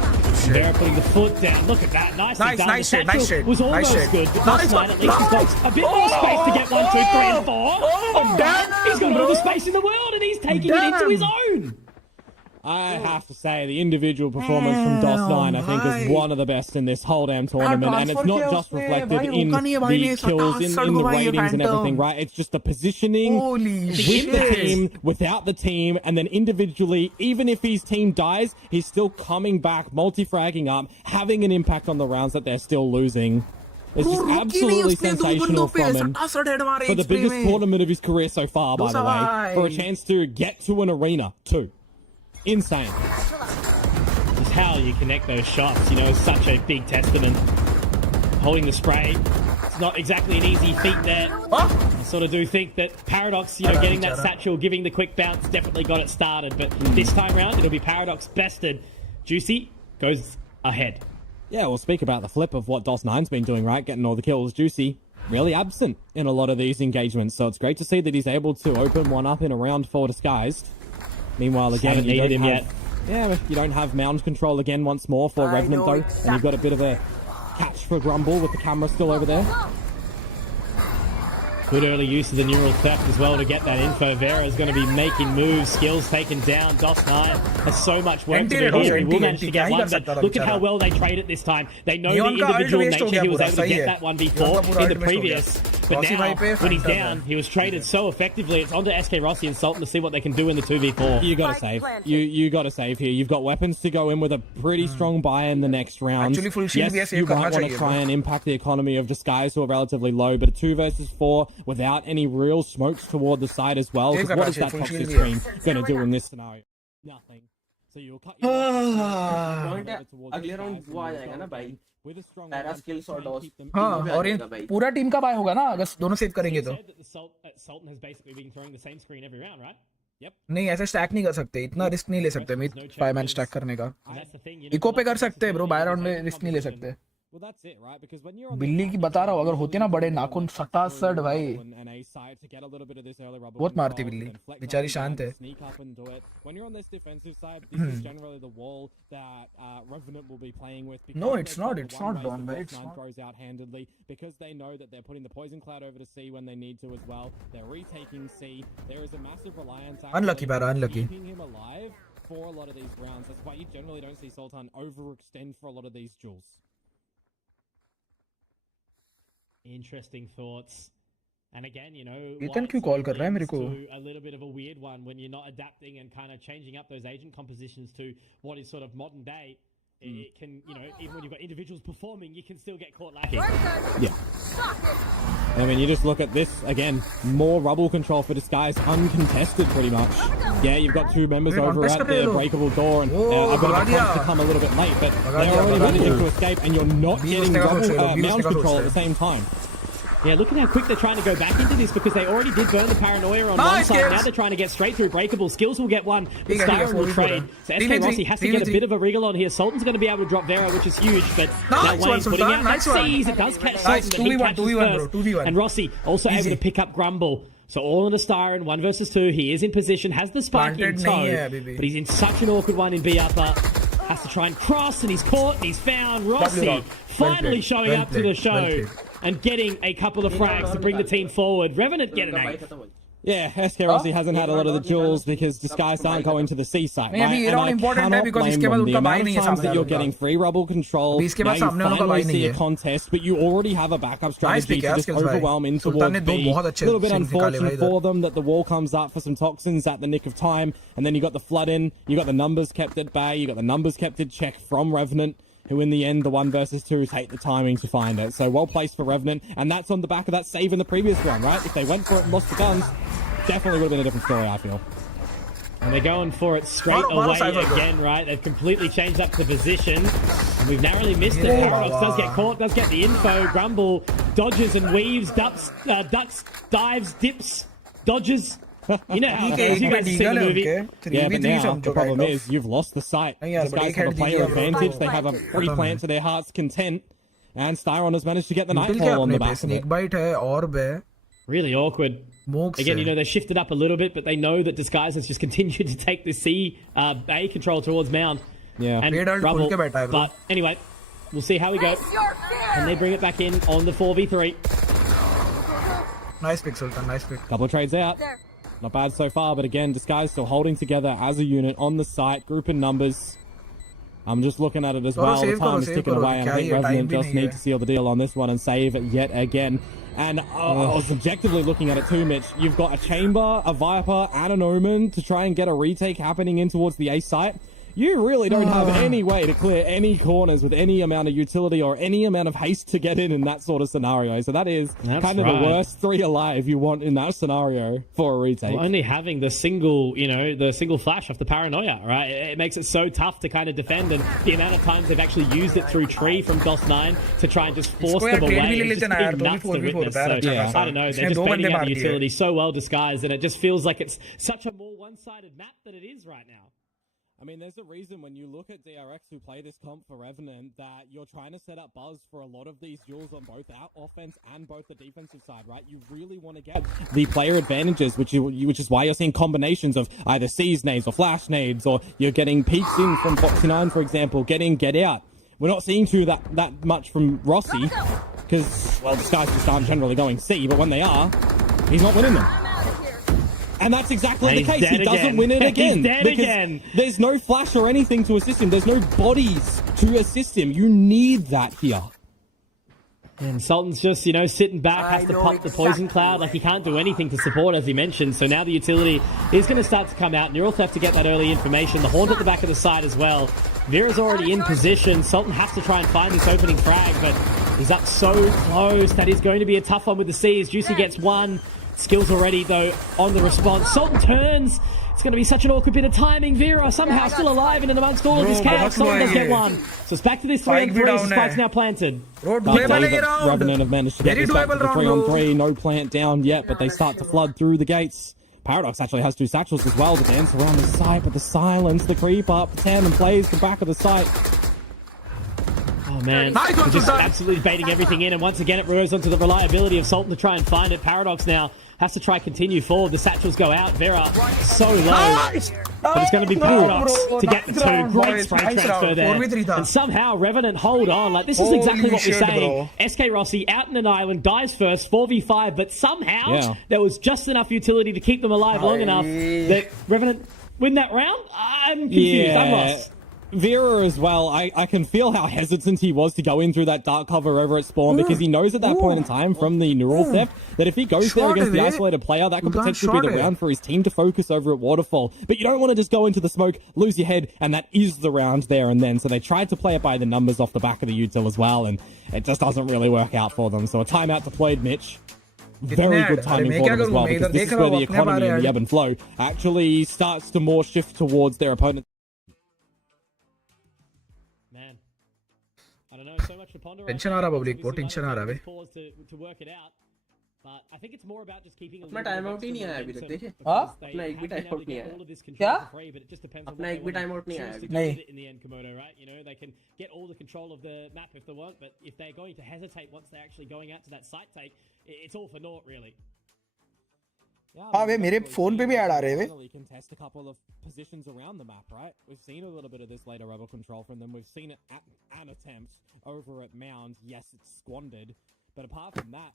Vera putting the foot down. Look at that. Nicely done. Nice shit. Was almost good. But not at least he's got a bit more space to get 1, 2, 3, and 4. Oh, damn. He's got all the space in the world, and he's taking it into his own. I have to say, the individual performance from DOS9, I think, is one of the best in this whole damn tournament. And it's not just reflected in the kills, in the ratings and everything, right? It's just the positioning with the team, without the team, and then individually, even if his team dies, he's still coming back, multi-fragging up, having an impact on the rounds that they're still losing. It's just absolutely sensational from him for the biggest tournament of his career so far, by the way, for a chance to get to an arena, too. Insane. Just how you connect those shots, you know, is such a big testament. Holding the spray, it's not exactly an easy feat there. I sort of do think that Paradox, you know, getting that satchel, giving the quick bounce, definitely got it started. But this time around, it'll be Paradox bested. Juicy goes ahead. Yeah, we'll speak about the flip of what DOS9's been doing, right? Getting all the kills. Juicy, really absent in a lot of these engagements. So it's great to see that he's able to open one up in a round 4 Disguised. Meanwhile, again, you don't have mound control again once more for Revenant, though. And you've got a bit of a catch for Grumble with the camera still over there. Good early use of the neural theft as well to get that info. Vera is going to be making moves, skills taken down. DOS9 has so much work to do here. He will manage to get one, but look at how well they trade it this time. They know the individual nature. He was able to get that one before in the previous. But now, when he's down, he was traded so effectively. It's on to SK Rossi and Sultan to see what they can do in the 2v4. You got to save. You got to save here. You've got weapons to go in with a pretty strong buy in the next round. Yes, you might want to try and impact the economy of Disguise who are relatively low, but a 2 versus 4 without any real smokes toward the side as well. Because what is that toxic screen going to do in this scenario? Nothing. So you'll cut your अगले round वो आ जाएगा ना भाई para skills और DOS और ये पूरा team का बाय होगा ना अगर दोनों सेव करेंगे तो Sultan has basically been throwing the same screen every round, right? Yep. नहीं ऐसे स्टैक नहीं कर सकते इतना रिस्क नहीं ले सकते मिड 5 मैन स्टैक करने का इको पे कर सकते हैं ब्रो बाय राउंड में रिस्क नहीं ले सकते बिल्ली की बता रहा हूँ अगर होते ना बड़े नाखून सटासट भाई बहुत मारती बिल्ली बेचारी शांत है No, it's not done, but it's not. Throws out handedly because they know that they're putting the poison cloud over to C when they need to as well. They're retaking C. There is a massive reliance. Unlucky, Para, unlucky. Keeping him alive for a lot of these rounds. That's why you generally don't see Sultan overextend for a lot of these duels. Interesting thoughts. And again, you know, Ethan क्यों call कर रहा है मेरे को? A little bit of a weird one when you're not adapting and kind of changing up those agent compositions to what is sort of modern day. It can, you know, even when you've got individuals performing, you can still get caught lacking. Yeah. I mean, you just look at this again. More rubble control for Disguise, uncontested pretty much. Yeah, you've got 2 members over at the breakable door, and I've got a chance to come a little bit late, but they're already managing to escape, and you're not getting mound control at the same time. Yeah, look at how quick they're trying to go back into this because they already did burn the paranoia on one side. Now they're trying to get straight through breakable. Skills will get one, but Styron will trade. So SK Rossi has to get a bit of a wriggle on here. Sultan's going to be able to drop Vera, which is huge, but now Wayne's putting out that seize. It does catch Sultan, but he catches first. And Rossi also able to pick up Grumble. So all on a Styron, 1 versus 2. He is in position, has the spike in tow, but he's in such an awkward one in B upper. Has to try and cross, and he's caught, and he's found. Rossi finally showing up to the show and getting a couple of frags to bring the team forward. Revenant get an 8. Yeah, SK Rossi hasn't had a lot of the duels because Disguise aren't going to the C site, right? ये round important है because इसके बाद उनका buy नहीं है times सामने that you're वालों getting का. free rubble control, अभी इसके now बाद you सामने वालों का buy finally नहीं see a है. contest, but you already have a backup strategy to just overwhelm in towards सुल्तान ने दो B. बहुत A अच्छे little bit scenes निकाले भाई unfortunate इधर. for them that the wall comes up for some toxins at the nick of time, and then you got the flood in, you got the numbers kept at bay, you got the numbers kept in check from Revenant, who in the end, the 1 versus 2s hate the timing to find it. So well placed for Revenant, and that's on the back of that save in the previous one, right? If they went for it and lost the guns, definitely would have been a different story, I feel. And they're going for it straight away again, right? They've completely changed up the position. And we've narrowly missed it. Paradox does get caught, does get the info. Grumble dodges and weaves, ducks, dives, dips, dodges. You know how it goes. You guys have seen the movie. Yeah, but now the problem is you've lost the site. These guys have a player advantage. They have a free plant to their heart's content. And Styron has managed to get the Nightfall on the back of it. Really awkward. Again, you know, they shifted up a little bit, but they know that Disguise has just continued to take the C, A control towards Mound. Yeah. And Rubble. But anyway, we'll see how we go. And they bring it back in on the 4v3. Nice pick, Sultan. Nice pick. Couple of trades out. Not bad so far, but again, Disguise still holding together as a unit on the site, group in numbers. I'm just looking at it as well. The time is ticking away, and I think Revenant just need to seal the deal on this one and save it yet again. And I was objectively looking at it too, Mitch. You've got a Chamber, a Viper, and an Omen to try and get a retake happening in towards the A site. You really don't have any way to clear any corners with any amount of utility or any amount of haste to get in that sort of scenario. So that's kind of the worst 3 alive you want in that scenario for a retake. Well, only having the single, you know, the single flash off the paranoia, right? It makes it so tough to kind of defend, and the amount of times they've actually used it through Tree from DOS9 to try and just force them away. It's just big nuts to witness. So, I don't know, they're just baiting out the utility so well disguised, and it just feels like it's such a more one-sided map than it is right now. I mean, there's a reason when you look at DRX who play this comp for Revenant that you're trying to set up buzz for a lot of these duels on both our offense and both the defensive side, right? You really want to get the player advantages, which is why you're seeing combinations of either Seize nades or flash nades, or you're getting peeks in from Foxy9, for example, getting get out. We're not seeing that much from Rossi because, well, the guys just aren't generally going C, but when they are, he's not winning them. And that's exactly the case. He doesn't win it again. Because there's no flash or anything to assist him. There's no bodies to assist him. You need that here. And Sultan's just, you know, sitting back, has to pop the poison cloud. Like, he can't do anything to support, as he mentioned. So now the utility is going to start to come out. Neural Theft to get that early information. The Haunt at the back of the side as well. Vera's already in position. Sultan has to try and find this opening frag, but he's up so close. That is going to be a tough one with the C's. Juicy gets one. Skills already, though, on the response. Sultan turns. It's going to be such an awkward bit of timing. Vera somehow still alive, and in amongst all of his chaos, Sultan does get one. So it's back to this 3-on-3. Spike's now planted. Revenant have managed to get this back to the 3-on-3. No plant down yet, but they start to flood through the gates. Paradox actually has 2 satchels as well to dance around the site, but the silence, the creep up, the tandem plays the back of the site. Oh man, just absolutely baiting everything in, and once again it goes onto the reliability of Sultan to try and find it. Paradox now has to try continue forward. The satchels go out. Vera so low, but it's going to be Paradox to get the 2. Great spray transfer there, and somehow Revenant hold on. Like, this is exactly what we're saying. SK Rossi out in an island, dies first, 4v5, but somehow there was just enough utility to keep them alive long enough that Revenant win that round. I'm confused. I'm lost. Vera as well, I can feel how hesitant he was to go in through that dark cover over at spawn, because he knows at that point in time from the neural theft that if he goes there against the isolated player, that could potentially be the round for his team to focus over at Waterfall. But you don't want to just go into the smoke, lose your head, and that is the round there and then. So they tried to play it by the numbers off the back of the util as well, and it just doesn't really work out for them. So a timeout deployed, Mitch. Very good timing for them as well, because this is where the economy and the ebb and flow actually starts to more shift towards their opponent. I don't know, so much to ponder. Tension आ रहा public को, tension आ रहा है. Pause to work it out, but I think it's more about just keeping. अपना time out ही नहीं आया अभी तक, देखिए. हाँ? अपना एक भी time out नहीं आया. क्या? अपना एक भी time out नहीं आया. नहीं. In the end, Komodo, right? You know, they can get all the control of the map if they want, but if they're going to hesitate once they're actually going out to that site take, it's all for naught, really. हाँ वे मेरे phone पे भी add आ रहे हैं वे. Contest a couple of positions around the map, right? We've seen a little bit of this later rebel control from them. We've seen it at an attempt over at Mound. Yes, it's squandered, but apart from that,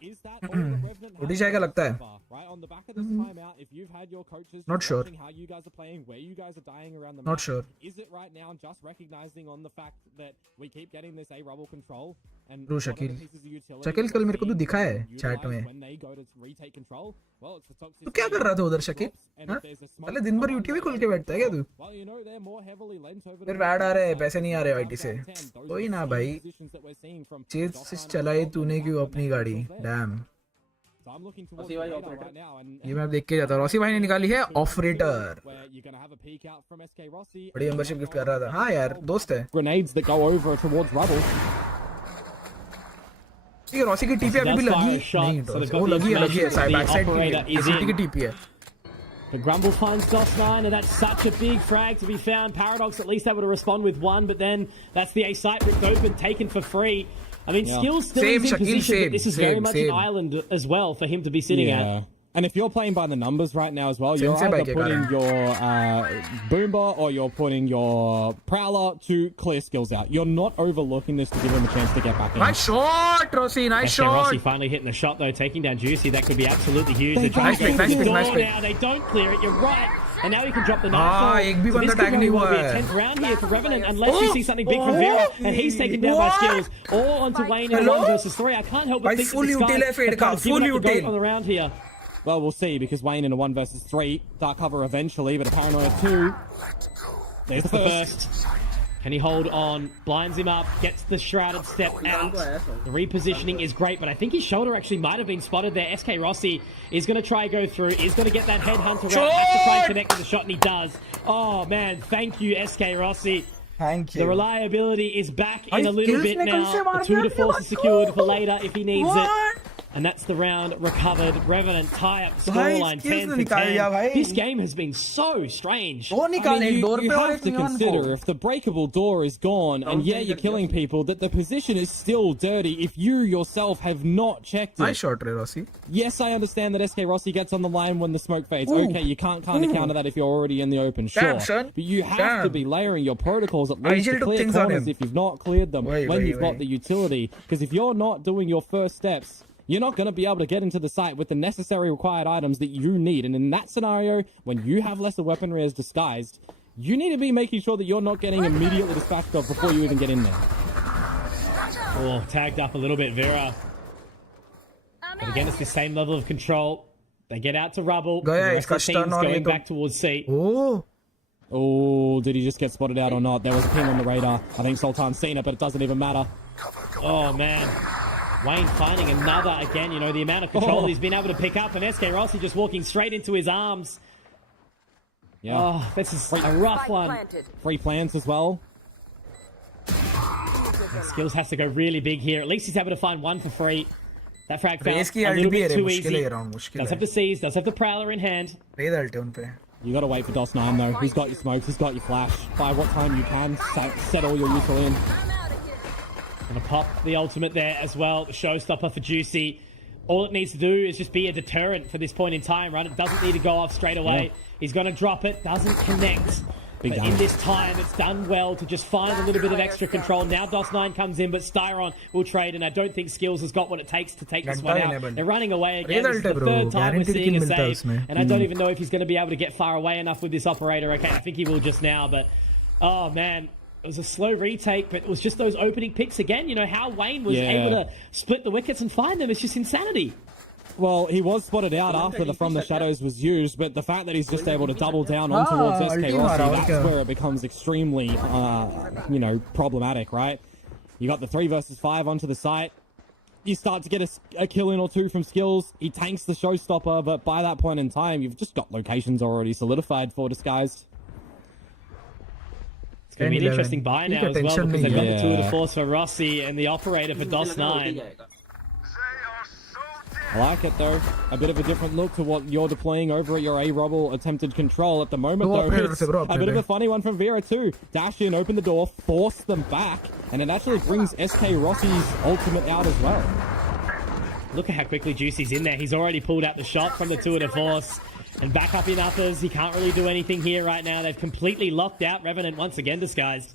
Is that all that Revenant उठी has जाएगा so लगता है. far, right? On the back of this timeout, if you've had your coaches Not sure. watching how you guys are playing, where you guys are dying around the Not map, sure. is it right now just recognizing on the fact that we keep getting this A rubble control and Bro, what are the Shakil. pieces of utility Shakil that कल we're मेरे को तो seeing दिखा है being chat utilized में. when they go to retake control? Well, it's the toxicity तू क्या कर रहा था उधर शकील? and हाँ? if there's a smoke पहले दिन भर यूट्यूब ही खोल के बैठता है क्या तू? well, you know, they're more heavily lent over फिर the ऐड आ रहे हैं, side. पैसे नहीं आ रहे Round आईटी से. 10, those are कोई the ना same भाई. positions that we're seeing from chase Dosman चलाई and तूने क्यों Rob अपनी and गाड़ी? Rob there. Dam. So I'm looking towards Rossi the bhai radar operator. right now, and ये मैं देख के जाता हूँ. रॉसी भाई ने निकाली है operator. where you're going to have a peek out from SK Rossi. बड़ी मेंबरशिप गिफ्ट कर रहा था. हाँ यार, दोस्त है. Grenades that go over towards rubble. ठीक है, रॉसी की टीपी अभी भी Does लगी fire a shot, नहीं. so they've वो got the लगी है information that back the side operator की is सीटी की in. टीपी है. But Grumble finds DOS9, and that's such a big frag to be found. Paradox at least able to respond with one, but then that's the A site ripped open, taken for free. I mean, Yeah. Skill's still Same, in Shakil, position, same, but this is very same, much same. an island as well for him to be sitting at. Yeah. And if you're playing by the numbers right now as well, you're Sensei either bike putting kar your Boomba or you're putting your Prowler to clear skills out. You're not overlooking this to give him a chance to get back in. Nice shot, Rossi. Nice SK Rossi shot. finally hitting the shot though, taking down Juicy. That could be absolutely huge. They're Nice trying to pick, go nice for the pick, door nice pick. now. They don't clear it. You're right. And now he can drop the knife. Ah, So ek bhi this banda could tag very nahi well hua be a hai. 10th round here for Revenant, unless you see something big from Vera, and he's taken down by Skills. All onto Wayne in Hello? 1 versus 3. I can't help but Bhai, think full that this util guy hai fade has ka, kind of given full up the goat util. on the round here. Well, we'll see, because Wayne in a 1 versus 3. Dark cover eventually, but a Paranoia 2. There's the first. Can he hold on? Blinds him up, gets the shrouded step out. The repositioning is great, but I think his shoulder actually might have been spotted there. SK Rossi is going to try go through, is going to get that headhunter out, has to try and connect with the shot, and he does. Oh, man, thank you, SK Rossi. Thank The you. reliability is back in a Bhai, little skills bit ne kaise now. maar The tour de diya force apne is secured for later if he needs it. What? And that's the round recovered. Revenant tie up the Bhai, scoreline skills 10 ne for nikal diya, 10. bhai. This game has been so strange. दो निकाले, एक door you पे और have एक to neon consider को. if the breakable door is gone and yeah, you're killing people, that the position is still dirty if you yourself have not checked it. Nice shot, Rossi. Yes, I understand that SK Rossi gets on the line when the smoke fades. Ooh. Okay, you can't kind of counter that if you're already in the open, sure. Damn, son. But you have Damn. to be layering your protocols at least Igel to took clear things on corners him. if you've not cleared them Wait, when wait, you've got wait. the utility. Because if you're not doing your first steps, you're not going to be able to get into the site with the necessary required items that you need. And in that scenario, when you have lesser weaponry as disguised, you need to be making sure that you're not getting immediately dispatched off before you even get in there. Oh, tagged up a little bit, Vera. But again, it's the same level of control. They get out to rubble. Gaya, The rest of iska the team's stun on going ye to- back towards C. Oh. Oh, did he just get spotted out or not? There was a ping on the radar. I think Sultan's seen it, but it doesn't even matter. Oh, man. Wayne finding another again. You know, the amount of control Oh. he's been able to pick up, and SK Rossi just walking straight into his arms. Yeah. Oh, this is a rough one. Free plans as well. Skills has to go really big here. At least he's able to find one for free. That frag found Race की a ult little भी है bit रे, too मुश्किल है easy. ये round, मुश्किल Does है. have the C's, does have the Prowler in hand. Raid ult है उन पे. You got to wait for DOS9 though. He's got your smokes, he's got your flash. By what time you can, set all your util in. Gonna pop the ultimate there as well. The showstopper for Juicy. All it needs to do is just be a deterrent for this point in time, right? It doesn't need to go off straight away. Yeah. He's gonna drop it, doesn't connect. Big But damage. in this time, it's done well to just find a little bit of extra control. Now DOS9 comes in, but Styron will trade, and I don't think Skills has got what it takes to take this one out. They're running away again. This is the third time we're seeing a save, and I don't even know if he's going to be able to get far away enough with this operator. Okay, I think he will just now, but oh man. It was a slow retake, but it was just those opening picks again. You know, how Wayne was able to split the wickets and find them. It's just insanity. Well, he was spotted out after the From the Shadows was used, but the fact that he's just able to double down on towards SK Rossi, that's where it becomes extremely, you know, problematic, right? You got the 3 versus 5 onto the site. You start to get a kill in or two from Skills. He tanks the showstopper, but by that point in time, you've just got locations already solidified for Disguised. It's going to be an interesting buy now as well, because they've got the tour de force for Rossi and the operator for DOS9. I like it though. A bit of a different look to what you're deploying over at your A-Rubble attempted control at the moment though. It's a bit of a funny one from Vera too. Dash in, open the door, force them back, and it actually brings SK Rossi's ultimate out as well. Look at how quickly Juicy's in there. He's already pulled out the shot from the tour de force. And back up in uppers. He can't really do anything here right now. They've completely locked out Revenant once again, Disguised.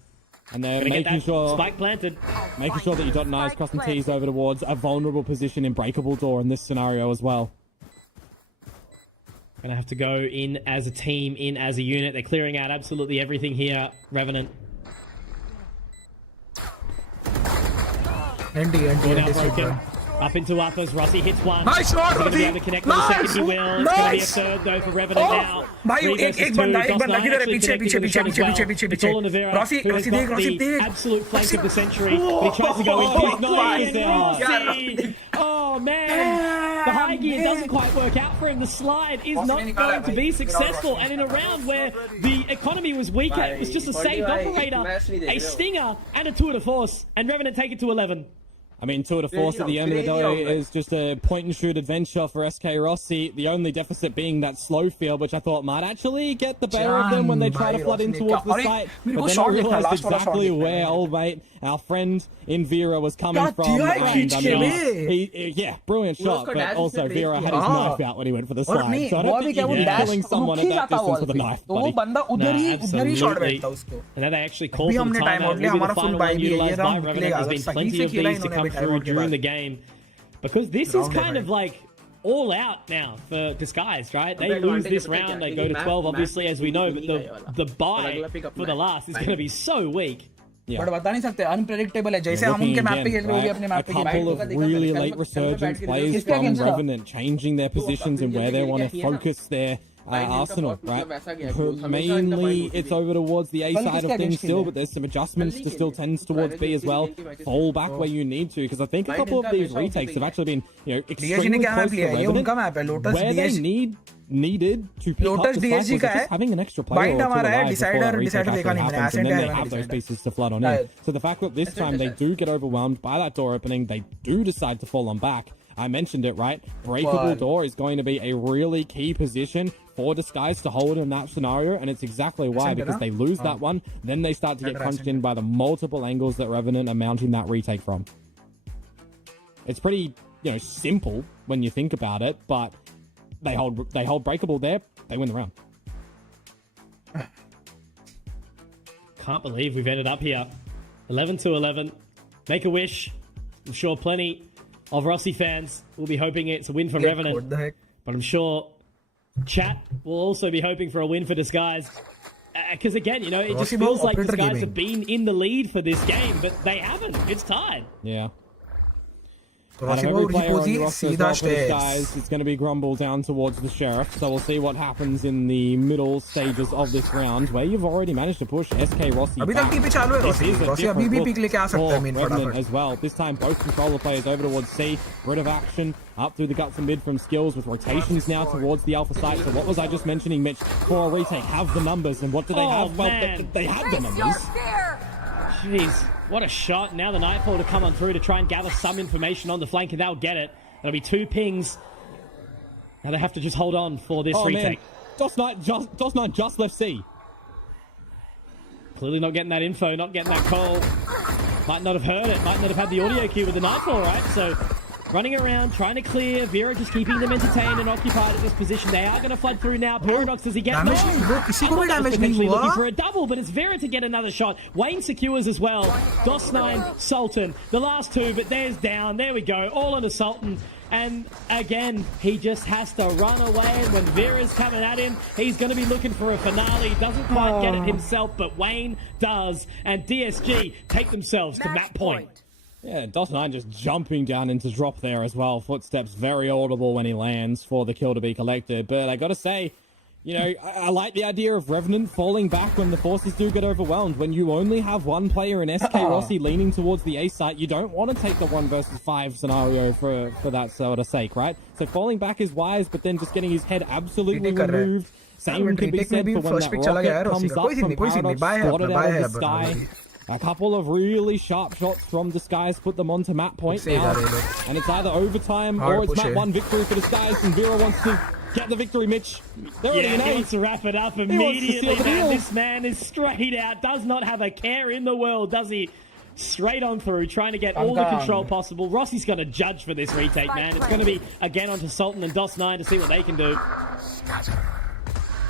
And they're Gonna get making that sure spike planted. that you dot and I's crossing T's over towards a vulnerable position in breakable door in this scenario as well. Gonna have to go in as a team, in as a unit. They're clearing out absolutely everything here, Revenant. ND, Broken. Up into uppers, Rossi hits one. Nice shot, Is he gonna be Rossi. able to connect with the Nice. second? He will. It's gonna be a Nice. third though for Revenant now. भाई Three एक versus एक two. बंदा Dos9 किधर है actually पीछे connecting पीछे with पीछे this one पीछे as पीछे well. पीछे It's पीछे all Oliveira, Rossi who has Rossi got देख the absolute flank of the century. Oh, But he tries to go in. oh, Rossi. Oh man, the high gear doesn't quite work out for him. The slide is not going to be successful. And in a round where the economy was weaker, it was just a saved operator, a stinger, and a tour de force. And Revenant take it to 11. I mean, tour de force at the end of the day is just a point-and-shoot adventure for SK Rossi. The only deficit being that slow field, which I thought might actually get the better of them when they try to flood in towards the site. But then I realized exactly where old mate, our friend in Vera, was coming from. And, I mean, yeah, brilliant shot, but also Vera had his knife out when he went for the slide. So I don't think you're killing someone at that distance with a knife, buddy. And then they actually called for the timeout. Maybe the final one utilized by Revenant. There's been plenty of these to come through during the game, because this is kind of like all out now for Disguise, right? They lose this round, they go to 12, obviously, as we know, but the buy for the last is going to be so weak. But बता नहीं सकते unpredictable है जैसे हम उनके map पे खेल रहे हो भी अपने मैप पे a couple of really late resurgence plays from Revenant, changing their positions and where they want to focus their arsenal, right? Mainly it's over towards the A side of things still, but there's some adjustments to still tends towards B as well. Fall back where you need to, because I think a couple of these retakes have actually been, you know, extremely close to Revenant, where they needed to pick up the cycles, just having an extra player or two alive before a retake actually happens, and then they have those pieces to flood on in. So the fact that this time they do get overwhelmed by that door opening, they do decide to fall on back. I mentioned it, right? Breakable door is going to be a really key position for Disguise to hold in that scenario, and it's exactly why, because they lose that one, then they start to get crunched in by the multiple angles that Revenant are mounting that retake from. It's pretty, you know, simple when you think about it, but they hold breakable there, they win the round. Can't believe we've ended up here. 11-11. Make a wish. I'm sure plenty of Rossi fans will be hoping it's a win for Revenant, but I'm sure chat will also be hoping for a win for Disguise. Because again, you know, it just feels like Disguise have been in the lead for this game, but they haven't. It's tied. Yeah. Out of every player on the roster as well for Disguise, it's going to be Grumble down towards the Sheriff, so we'll see what happens in the middle stages of this round, where you've already managed to push SK Rossi back. This is a different look for Revenant as well. This time both controller players over towards C, rid of action, up through the guts and mid from Skills, with rotations now towards the Alpha site. So what was I just mentioning, Mitch, for a retake? Have the numbers, and what do they have? Well, they have the numbers. Jeez, what a shot. Now the Nightfall to come on through to try and gather some information on the flank, and they'll get it. That'll be 2 pings. Now they have to just hold on for this retake. DOS9 just left C. Clearly not getting that info, not getting that call. Might not have heard it, might not have had the audio cue with the Nightfall, right? So running around, trying to clear. Vera just keeping them entertained and occupied at this position. They are going to flood through now. Paradox, does he get no? Potentially looking for a double, but it's Vera to get another shot. Wayne secures as well. DOS9, Sultan, the last two, but there's down. There we go, all on a Sultan. And again, he just has to run away. And when Vera's coming at him, he's going to be looking for a finale. He doesn't quite get it himself, but Wayne does. And DSG take themselves to map point. Yeah, DOS9 just jumping down into drop there as well. Footsteps very audible when he lands for the kill to be collected. But I gotta say, you know, I like the idea of Revenant falling back when the forces do get overwhelmed. When you only have one player in SK Rossi leaning towards the A site, you don't want to take the 1 versus 5 scenario for that sort of sake, right? So falling back is wise, but then just getting his head absolutely removed. Same can be said for when that rocket comes up from Paradox, spotted out of the sky. A couple of really sharp shots from Disguise put them onto map point now. And it's either overtime or it's map 1 victory for Disguise, and Vera wants to get the victory, Mitch. He wants to wrap it up immediately, man. This man is straight out. Does not have a care in the world, does he? Straight on through, trying to get all the control possible. Rossi's going to judge for this retake, man. It's going to be, again, onto Sultan and DOS9 to see what they can do.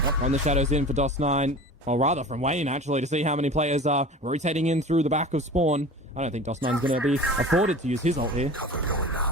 Yep, on the shadows in for DOS9. or rather from Wayne actually, to see how many players are rotating in through the back of spawn. I don't think DOS9's going to be afforded to use his ult here.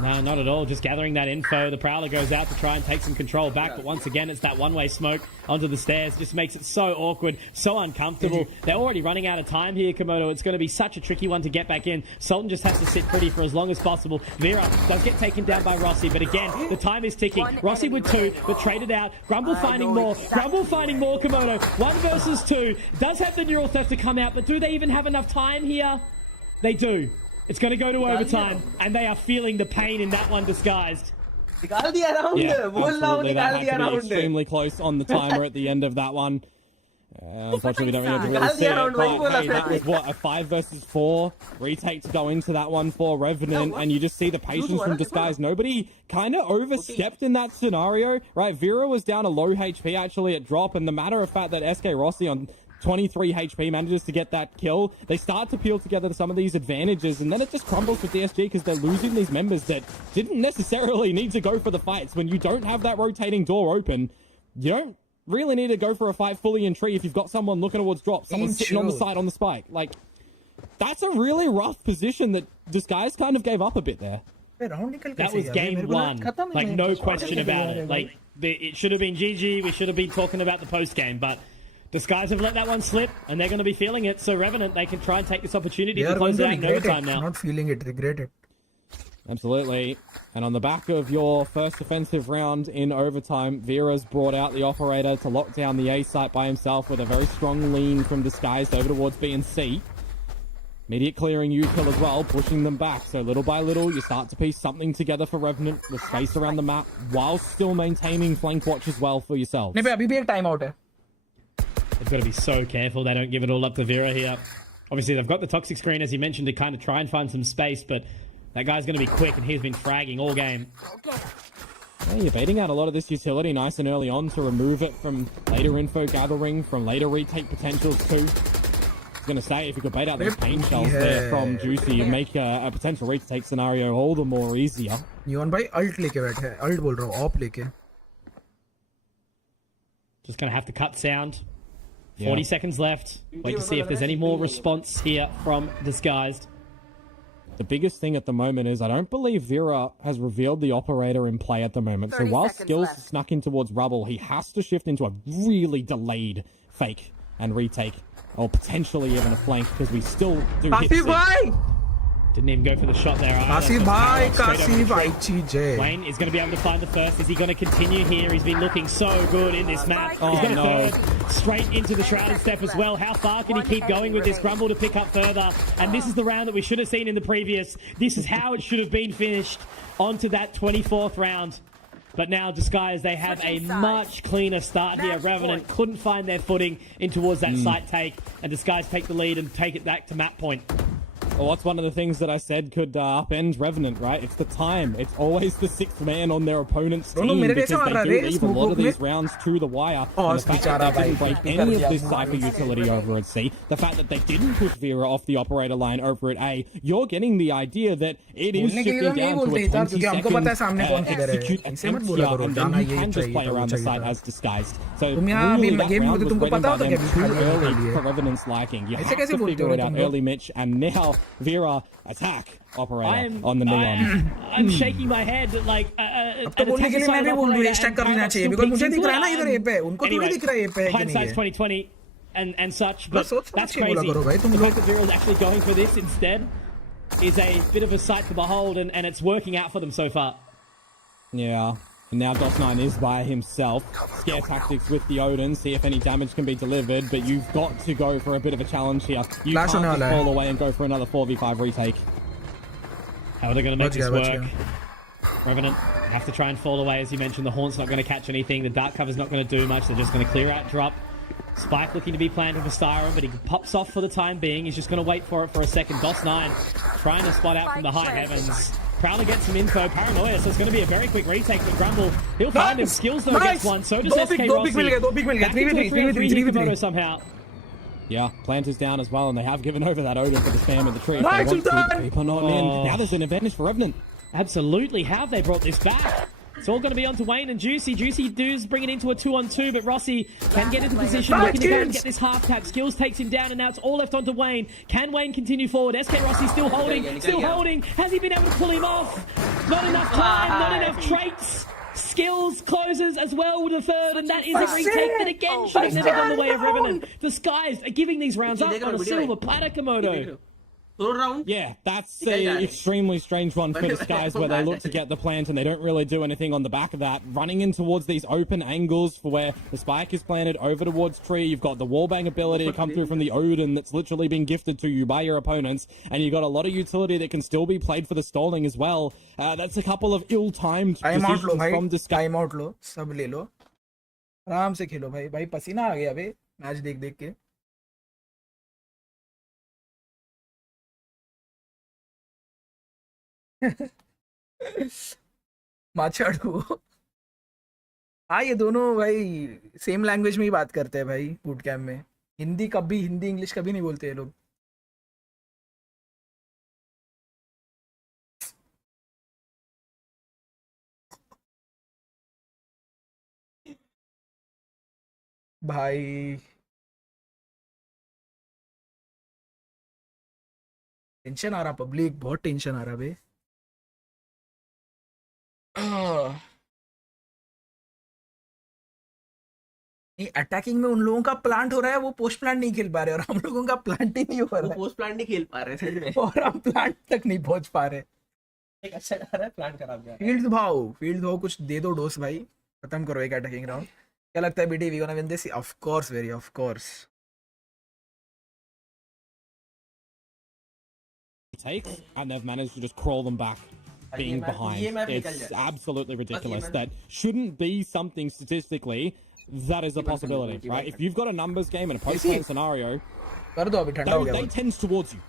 No, not at all. Just gathering that info. The Prowler goes out to try and take some control back, but once again, it's that one-way smoke onto the stairs. Just makes it so awkward, so uncomfortable. They're already running out of time here, Komodo. It's going to be such a tricky one to get back in. Sultan just has to sit pretty for as long as possible. Vera does get taken down by Rossi, but again, the time is ticking. Rossi with 2, but traded out. Grumble finding more. Grumble finding more, Komodo. 1 versus 2. Does have the neural theft to come out, but do they even have enough time here? They do. It's going to go to overtime, and they are feeling the pain in that one disguised. Yeah, absolutely. That had to be extremely close on the timer at the end of that one. Unfortunately, we don't really see it, but hey, that was what, a 5 versus 4 retake to go into that one for Revenant, and you just see the patience from Disguise. Nobody kind of overstepped in that scenario, right? Vera was down a low HP actually at drop, and the matter of fact that SK Rossi on 23 HP manages to get that kill. They start to peel together some of these advantages, and then it just crumbles for DSG because they're losing these members that didn't necessarily need to go for the fights. When you don't have that rotating door open, you don't really need to go for a fight fully in tree if you've got someone looking towards drop, someone sitting on the side on the spike. Like, that's a really rough position that Disguise kind of gave up a bit there. That was game 1. Like, no question about it. Like, it should have been GG. We should have been talking about the post-game, but Disguise have let that one slip, and they're going to be feeling it. So Revenant, they can try and take this opportunity to close it out in overtime now. Not feeling it, regret it. Absolutely. And on the back of your first offensive round in overtime, Vera's brought out the operator to lock down the A site by himself with a very strong lean from Disguised over towards B and C. Immediate clearing U-kill as well, pushing them back. So little by little, you start to piece something together for Revenant with space around the map, while still maintaining flank watch as well for yourself. They've got to be so careful they don't give it all up to Vera here. Obviously, they've got the toxic screen, as you mentioned, to kind of try and find some space, but that guy's going to be quick, and he's been fragging all game. Yeah, you're baiting out a lot of this utility nice and early on to remove it from later info gathering, from later retake potentials too. I was going to say, if you could bait out those pain shells there from Juicy, you'd make a potential retake scenario all the more easier. Neon bhai ult leke baithe hai. Ult bol raha hu, op leke. Just going to have to cut sound. 40 seconds left. Wait to see if there's any more response here from Disguised. The biggest thing at the moment is I don't believe Vera has revealed the operator in play at the moment. So while Skills snuck in towards Rubble, he has to shift into a really delayed fake and retake, or potentially even a flank, because we still do hit C. Didn't even go for the shot there either. Wayne is going to be able to find the first. Is he going to continue here? He's been looking so good in this map. He's got a third straight into the shrouded step as well. How far can he keep going with this? Grumble to pick up further. And this is the round that we should have seen in the previous. This is how it should have been finished onto that 24th round. But now Disguise, they have a much cleaner start here. Revenant couldn't find their footing in towards that site take. And Disguise take the lead and take it back to map point. Well, what's one of the things that I said could upend Revenant, right? It's the time. It's always the 6th man on their opponent's team, because they do leave a lot of these rounds to the wire. And the fact that they didn't break any of this Cypher utility over at C, the fact that they didn't push Vera off the operator line over at A, you're getting the idea that it is shifting down to a 20-second execute attempt here, and then you can just play around the site as Disguised. So really, that round was written by them too early for Revenant's liking. You have to figure it out early, Mitch, and now Vera attack operator on the Neon. I'm shaking my head like hindsight's 2020 and such, but that's crazy. The fact that Vera's actually going for this instead is a bit of a sight to behold, and it's working out for them so far. Yeah. And now DOS9 is by himself. Scare tactics with the Odin, see if any damage can be delivered, but you've got to go for a bit of a challenge here. You can't just fall away and go for another 4v5 retake. How are they going to make this work? Revenant have to try and fall away, as you mentioned. The Haunt's not going to catch anything. The Dark Cover's not going to do much. They're just going to clear out drop. Spike looking to be planted for Styron, but he pops off for the time being. He's just going to wait for it for a second. DOS9 trying to spot out from the high heavens. Prowler gets some info. Paranoia, so it's going to be a very quick retake for Grumble. He'll find him. Skills though gets one. So does SK Rossi. Back into a 3-3 somehow. Yeah, Plant is down as well, and they have given over that Odin for the spam of the tree. If they want to keep on in. Now there's an advantage for Revenant. Absolutely. How have they brought this back? It's all going to be onto Wayne and Juicy. Juicy does bring it into a 2-on-2, but Rossi can get into position, looking to go and get this half tap. Skills takes him down, and now it's all left onto Wayne. Can Wayne continue forward? SK Rossi still holding, Has he been able to pull him off? Not enough time, not enough traits. Skills closes as well with the third, and that is a retake that again should have never gone the way of Revenant. Disguised are giving these rounds up on a silver platter, Komodo. Yeah, that's an extremely strange one for Disguise, where they look to get the plant and they don't really do anything on the back of that. Running in towards these open angles for where the spike is planted over towards tree. You've got the wallbang ability to come through from the Odin that's literally been gifted to you by your opponents. And you've got a lot of utility that can still be played for the stalling as well. That's a couple of ill-timed decisions from Disguise. Time out लो, सब ले लो, आराम से खेलो भाई. भाई पसीना आ गया बे match देख देख के. माचाड़ू. हाँ, ये दोनों भाई सेम लैंग्वेज में ही बात करते हैं भाई बूट कैम्प में. हिंदी इंग्लिश कभी नहीं बोलते ये लोग. भाई टेंशन आ रहा, पब्लिक बहुत टेंशन आ रहा बे. अटैकिंग में उन लोगों का प्लांट हो रहा है, वो पोस्ट प्लांट नहीं खेल पा रहे, और हम लोगों का प्लांट ही नहीं हो रहा है. पोस्ट प्लांट नहीं खेल पा रहे और हम प्लांट तक नहीं पहुंच पा रहे. एक अच्छा जा रहा है, प्लांट खराब जा रहा है. फील्ड भाव कुछ दे दो डोस भाई, खत्म करो एक अटैकिंग राउंड. क्या लगता है BT, we gonna win this? Of course, very of course. Takes, and they've managed to just crawl them back being behind. It's absolutely ridiculous. That shouldn't be something statistically that is a possibility, right? If you've got a numbers game and a post-game scenario, they tend towards you.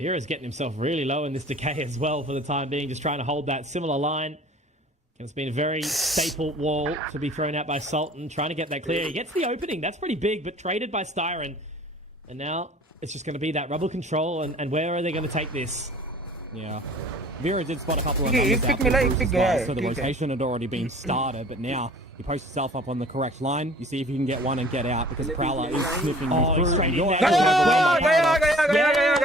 Vera's getting himself really low in this decay as well for the time being, just trying to hold that similar line. It's been a very staple wall to be thrown out by Sultan, trying to get that clear. He gets the opening, that's pretty big, but traded by Styron. And now it's just going to be that rubble control, and where are they going to take this? Yeah. Vera did spot a couple of numbers out as well, so the rotation had already been started, but now you post yourself up on the correct line, you see if you can get one and get out, because Prowler is sniffing you through. Straight in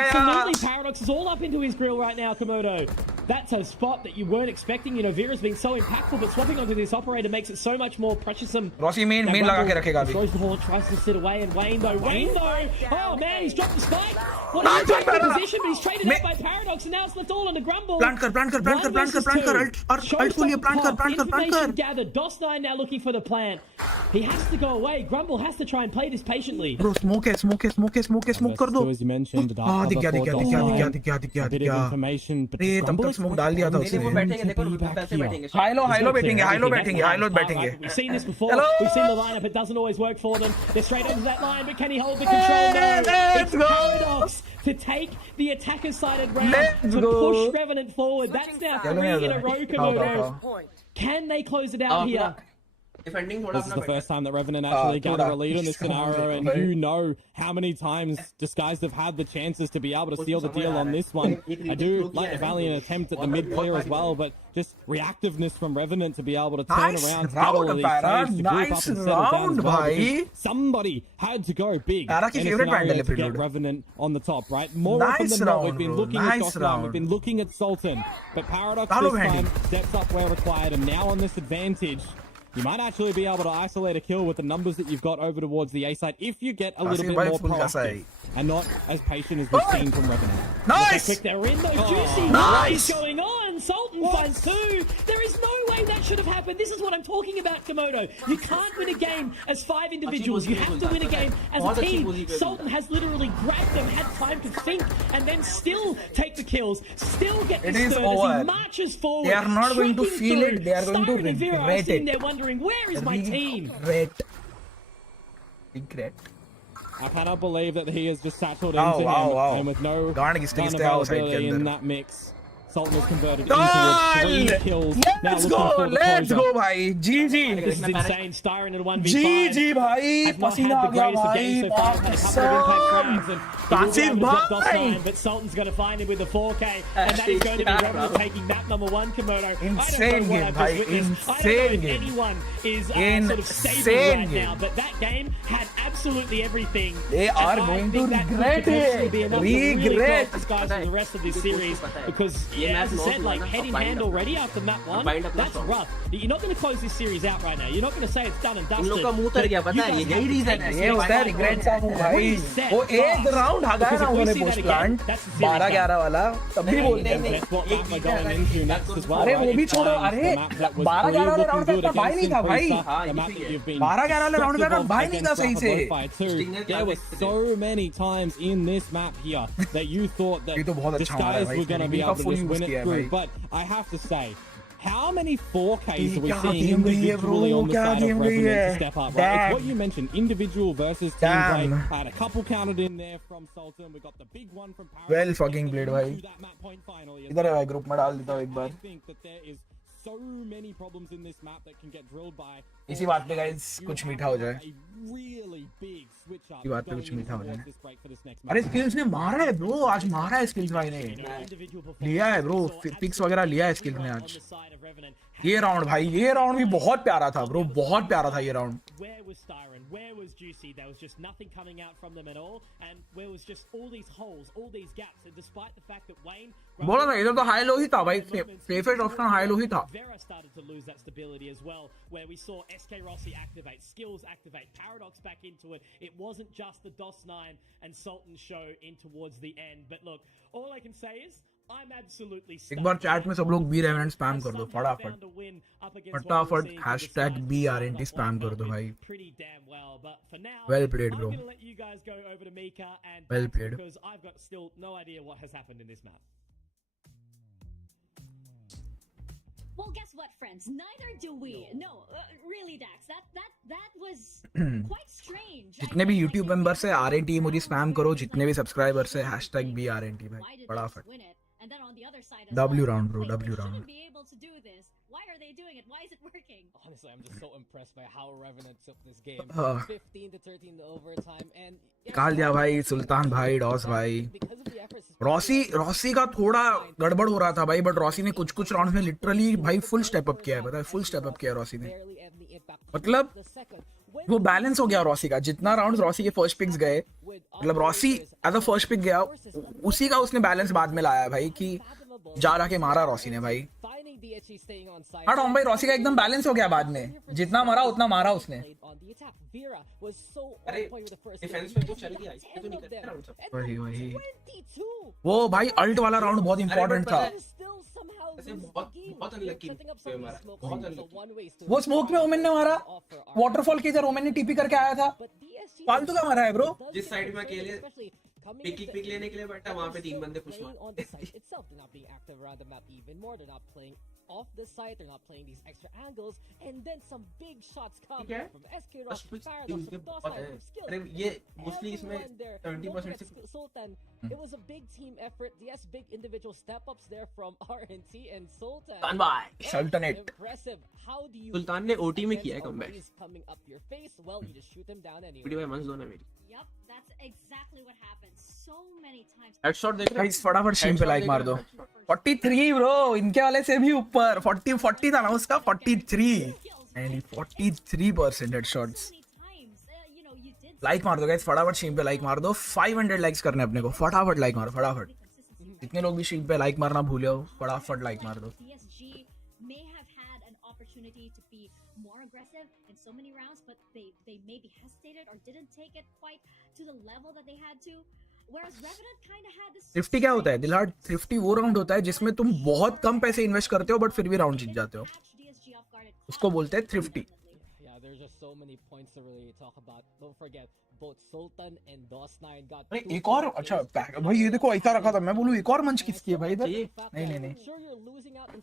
absolutely, Paradox is all up into his grill right now, Komodo. That's a spot that you weren't expecting. You know, Vera's been so impactful, but swapping onto this operator makes it so much more preciousome. Rossi main लगा के रखेगा अभी. Throws the ball, tries to sit away, and Wayne though, oh man, he's dropped the spike. What a position, but he's traded up by Paradox, and now it's left all on the Grumble. Plant कर, alt खोलिए, plant कर. Gathered. DOS9 now looking for the plant. He has to go away. Grumble has to try and play this patiently. Bro, smoke कर दो. As you mentioned, दिख गया. a bit of information, but Grumble smoke डाल दिया था उसने. High low बैठेंगे. We've seen this before. We've seen the lineup. It doesn't always work for them. They're straight onto that line, but can he hold the control? No. It's Paradox to take the attacker-sided round to push Revenant forward. That's now 3 in a row, Komodo. Can they close it out here? This is the first time that Revenant actually gather a lead in this scenario, and you know how many times Disguised have had the chances to be able to seal the deal on this one. I do like the valiant attempt at the mid-clear as well, but just reactiveness from Revenant to be able to turn around, get all of these saves to group up and settle down as well. Somebody had to go big in a scenario to get Revenant on the top, right? More often than not, we've been looking at DOS9, we've been looking at Sultan, but Paradox this time steps up where required, and now on this advantage, you might actually be able to isolate a kill with the numbers that you've got over towards the A side if you get a little bit more proactive and not as patient as we've seen from Revenant. Nice! They're in though, Juicy. What is going on? Sultan finds 2. There is no way that should have happened. This is what I'm talking about, Komodo. You can't win a game as 5 individuals. You have to win a game as a team. Sultan has literally grabbed them, had time to think, and then still take the kills, still get the third as he marches forward. They are not going to feel it. They are going to regret it. They're wondering, where is my team? Regret. I cannot believe that he has just sattled into him and with no gun availability in that mix. Sultan has converted in towards 3 kills. Now Let's looking go, for the let's closure. go भाई, GG, This is insane. Styron at a 1v5. GG भाई, Has not पसीना had uh the गया greatest of games भाई, so far. Had a couple of impact frags and Passive he will be able to drop bye. DOS9, but Sultan's going to find him with the 4K, and that is going to be Revenant taking map number 1, Komodo. Insane game, I don't know insane if game. anyone is sort of stable Insane right game. now, but that game had absolutely everything. They And are I going think to that could regret potentially it. be enough to really Regret. close the skies for the rest of this series, because, yeah, as I said, like, head in hand already after map 1, that's rough. You're not going to close this series out right now. You're not going to say it's done and dusted. इन लोग का मुंह तर गया पता है, यही reason है। ये होता है रिग्रेट सा हूँ भाई, वो एक राउंड हगाया ना उन्होंने पोस्ट प्लांट 12-11 वाला, तब भी बोलते हैं That's what map we're going into next as well. अरे वो भी It's छोड़ो, fine. अरे The map that was 12-11 वाले राउंड looking का good भाई नहीं against था भाई, Increaser, the map that you've been 12-11 वाले राउंड का भाई नहीं था सही से। There were so many times in this map here that you thought that ये तो बहुत the अच्छा मारा है skies भाई, were going to be इनका able to full just use win किया it है through. भाई। But I have to say, how many 4Ks are we क्या seeing गेम गई है individually bro, on the क्या side गेम of गई Revenant है, to step up? Right? It's what damn, you mentioned, individual versus team play. damn, I had a couple counted in there from Sultan. We got the big one from Paradox. well fucking played भाई, To that map point finally. इधर है भाई, group में डाल देता हूँ एक I bar, think that there is so many problems in this map that can get drilled by. इसी बात पे गाइस कुछ मीठा हो जाए, A really big switch up इसी बात पे going कुछ in मीठा हो towards जाए। this break for this next अरे match. स्किल्स ने मारा है ब्रो, आज मारा है स्किल्स भाई ने, लिया है ब्रो, पिक्स वगैरह लिया है स्किल्स ने आज। ये राउंड भाई, ये राउंड भी बहुत प्यारा था ब्रो, बहुत प्यारा था ये round. Where was Styron? Where was Juicy? There was just nothing coming out from them at all, and where was just all these holes, all these gaps, and despite the fact that Wayne बोला ना इधर तो high low ही था भाई, favourite option high low ही था। Vera started to lose that stability as well, where we saw SK Rossi activate, Skills activate, Paradox back into it. It wasn't just the DOS9 and Sultan show in towards the end. But look, all I can say is I'm absolutely एक बार chat में सब लोग B revenant spam कर दो फटाफट, फटाफट hashtag BRNT spam कर दो भाई। Well played bro, well played। because I've got still no idea what has happened in this map. Well, guess what, friends? Neither do we. No, really, Dax. That was quite strange. जितने भी YouTube members है RNT मुझे spam करो, जितने भी subscribers है hashtag BRNT भाई, फटाफट। And then on the other side, W round bro, W They round। shouldn't be able to do this. Why are they doing it? Why is it working? Honestly, I'm just so impressed by how Revenant took this game. 15 to 13 to overtime, and निकाल दिया भाई सुल्तान भाई, DOS भाई। because of the efforts, Rossi का थोड़ा गड़बड़ हो रहा था भाई, बट रॉसी ने कुछ राउंड में लिटरली भाई फुल स्टेप अप किया है, पता है, फुल स्टेप अप किया है रॉसी ने। barely any impact. मतलब The second, वो बैलेंस हो गया रॉसी का, जितना राउंड रॉसी के फर्स्ट पिक्स गए, मतलब रॉसी एज अ फर्स्ट पिक गया, उसी का उसने बैलेंस बाद में लाया भाई, कि जा के मारा रॉसी ने भाई। finding DSG staying on side. हाँ टॉम भाई, रॉसी का एकदम बैलेंस हो गया बाद में, जितना मारा उतना मारा उसने। On the attack, Vera was so on point with the first defence kill. में तो चल गया, इसमें तो नहीं करते राउंड सब। And वही 22. वो भाई अल्ट वाला राउंड बहुत इंपॉर्टेंट था। Still somehow ऐसे loses the बहुत game. बहुत अनलकी Setting up some हमारा, smoke बहुत so unlucky. one ways to वो स्मोक में ओमेन ने मारा, offer our- वाटरफॉल के इधर ओमेन ने टीपी करके आया था, But DSG फालतू का मारा है ब्रो। जिस साइड में अकेले especially coming pick into- pick लेने के लिए बैठा, वहाँ पे 3 बंदे खुश playing on the site itself. They're not being active around the map even more. They're not playing off the site. They're not playing these extra angles. And then some big shots come ठीक है, from SK Rock, बस Paradox, use के from बहुत DOS9, है। from Skills. अरे ये mostly इसमें Everyone there. 70% Don't forget Sultan. It was a big team effort. Yes, big individual step-ups there from RNT and Sultan. Sultan भाई, And Sultanate। impressive. How do you सुल्तान ने OT में किया है defend comeback। always coming up your face? Well, you just shoot them down anyway. Video भाई मंच दो ना मेरी। Yep, that's exactly what happened so many times. Headshot देख रहे गाइस फटाफट स्ट्रीम पे लाइक मार दो। 43 ब्रो, इनके वाले से भी ऊपर, 40 था ना उसका, 43 and 43% headshots. So many times, you know, you did like मार दो गाइस, फटाफट स्ट्रीम पे लाइक मार दो। 500 लाइक्स करने अपने को, फटाफट लाइक मारो, फटाफट। जितने लोग भी स्ट्रीम पे लाइक मारना भूले हो, फटाफट लाइक मार दो। DSG may have had an opportunity to be more aggressive in so many rounds, but they maybe hesitated or didn't take it quite to the level that they had to. Whereas Revenant kind of had this. 50 क्या होता है दिलहाट? 50 वो round होता है जिसमें तुम बहुत कम पैसे इन्वेस्ट करते हो बट फिर भी राउंड जीत जाते हो, catch DSG off guard. उसको बोलते हैं thrifty। Yeah, there's just so many points to really talk about. Don't forget, both Sultan and DOS9 got. अरे एक और अच्छा भाई, ये देखो ऐसा रखा था, मैं बोलूं एक और मंच किसकी है भाई इधर? नहीं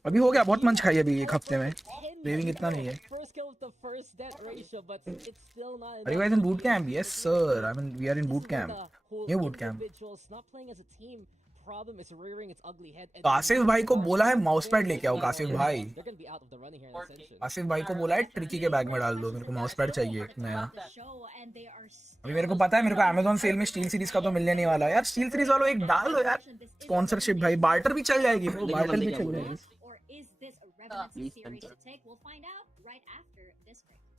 अभी हो गया, बहुत मंच खाई अभी एक हफ्ते में, क्रेविंग इतना नहीं है। Are you guys in boot camp? Yes sir, I mean we are in boot camp. New boot camp. Not playing as a team problem is rearing its ugly head. And Kashif भाई को बोला है mouse pad लेके आओ कासिफ भाई. they're going to be out of the running here in Ascension. Kashif भाई को बोला है ट्रिकी के बैग में डाल दो, मेरे को माउस पैड चाहिए एक नया. अभी मेरे को पता है मेरे को Amazon सेल में स्टील सीरीज का तो मिलने नहीं वाला यार. स्टील सीरीज वालों एक डाल दो यार स्पॉन्सरशिप भाई. बार्टर भी चल जाएगी, बार्टर भी चल जाएगी.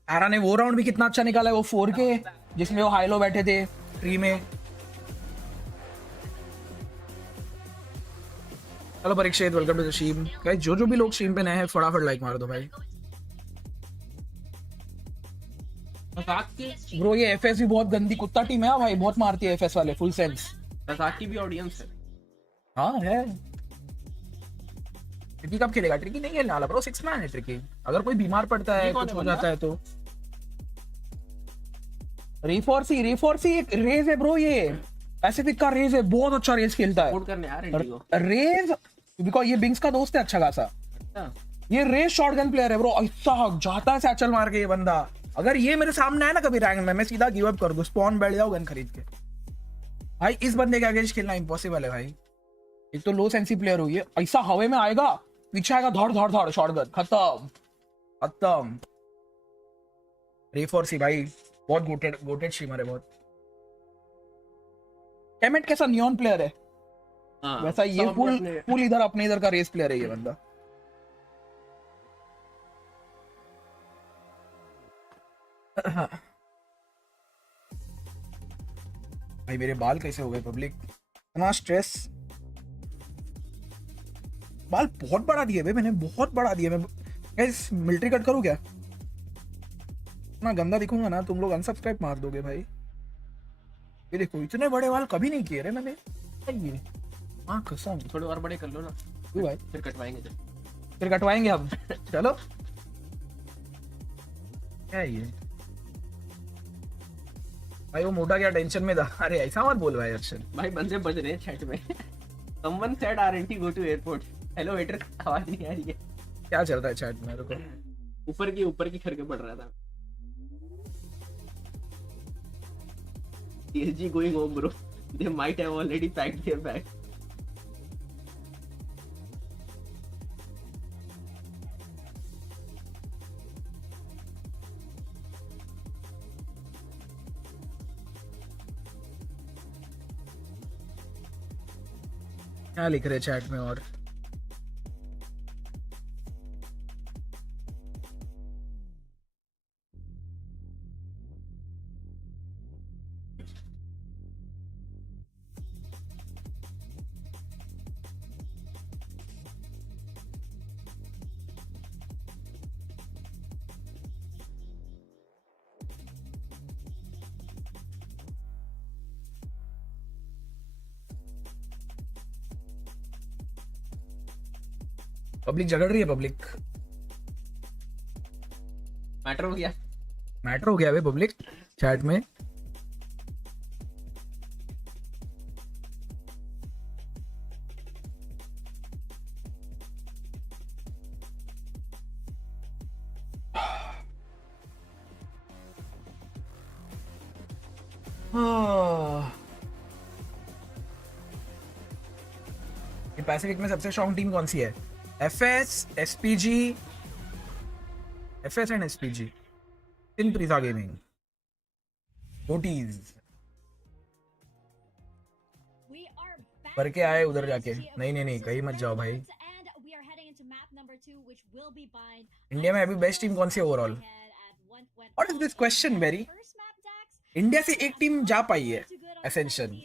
एरा ने वो राउंड भी कितना अच्छा निकाला है, वो 4K जिसमें वो हाई लो बैठे थे ट्री में. चलो Parikshit, welcome to the stream guys. जो भी लोग स्ट्रीम पे नए हैं फटाफट लाइक मार दो भाई. ब्रो ये एफएस भी बहुत गंदी कुत्ता टीम है भाई, बहुत मारती है एफएस वाले. फुल सेंस की भी ऑडियंस है. हाँ है. ट्रिकी कब खेलेगा? ट्रिकी नहीं खेलने वाला ब्रो, 6 मैन है ट्रिकी. अगर कोई बीमार पड़ता है कुछ हो जाता है तो. रेफोर्सी एक रेज है ब्रो, ये पैसिफिक का रेज है, बहुत अच्छा रेज खेलता है. रेज बिकॉज ये बिंग्स का दोस्त है अच्छा खासा. ये रेज शॉटगन प्लेयर है ब्रो, ऐसा जाता है सैचल मार के ये बंदा. अगर ये मेरे सामने आए ना कभी रैंक में, मैं सीधा गिव अप कर दूं, स्पॉन बैठ जाओ गन खरीद के. भाई इस बंदे के अगेंस्ट खेलना इम्पॉसिबल है भाई. एक तो लो सेंसी प्लेयर हुई है, ऐसा हवे में आएगा पीछे आएगा धड़ शॉटगन खत्म. रेफोर्सी भाई बहुत गोटेड स्ट्रीमर है बहुत. एमेट कैसा नियॉन प्लेयर है वैसा ये फुल इधर अपने इधर का रेस प्लेयर है ये बंदा. भाई मेरे बाल कैसे हो गए पब्लिक, इतना स्ट्रेस. बाल बहुत बढ़ा दिए भाई मैंने, बहुत बढ़ा दिए. मैं गाइस मिलिट्री कट करूं क्या? इतना गंदा दिखूंगा ना तुम लोग अनसब्सक्राइब मार दोगे भाई. ये देखो इतने बड़े बाल कभी नहीं किए रे मैंने. ये हाँ कसम. थोड़े और बड़े कर लो ना. क्यों भाई? फिर कटवाएंगे हम. चलो क्या ये भाई, वो मोटा क्या टेंशन में था? अरे ऐसा मत बोल भाई अक्षर. भाई बंदे बज रहे हैं चैट में. someone said RNT go to airport. Hello waiter, आवाज नहीं आ रही है. क्या चल रहा है चैट में? रुको ऊपर की करके पढ़ रहा था. DSG going home bro. They might have already packed their bag. क्या लिख रहे चैट में? और पब्लिक झगड़ रही है. पब्लिक मैटर हो गया भाई पब्लिक चैट में. ये पैसिफिक में सबसे स्ट्रॉन्ग टीम कौन सी है? FS, SPG, FS and SPG. In Preeta gaming notice करके आए उधर जाके. नहीं कहीं मत जाओ भाई. इंडिया में अभी बेस्ट टीम कौन सी है overall? What is this question very? India से एक टीम जा पाई है एसेंशन.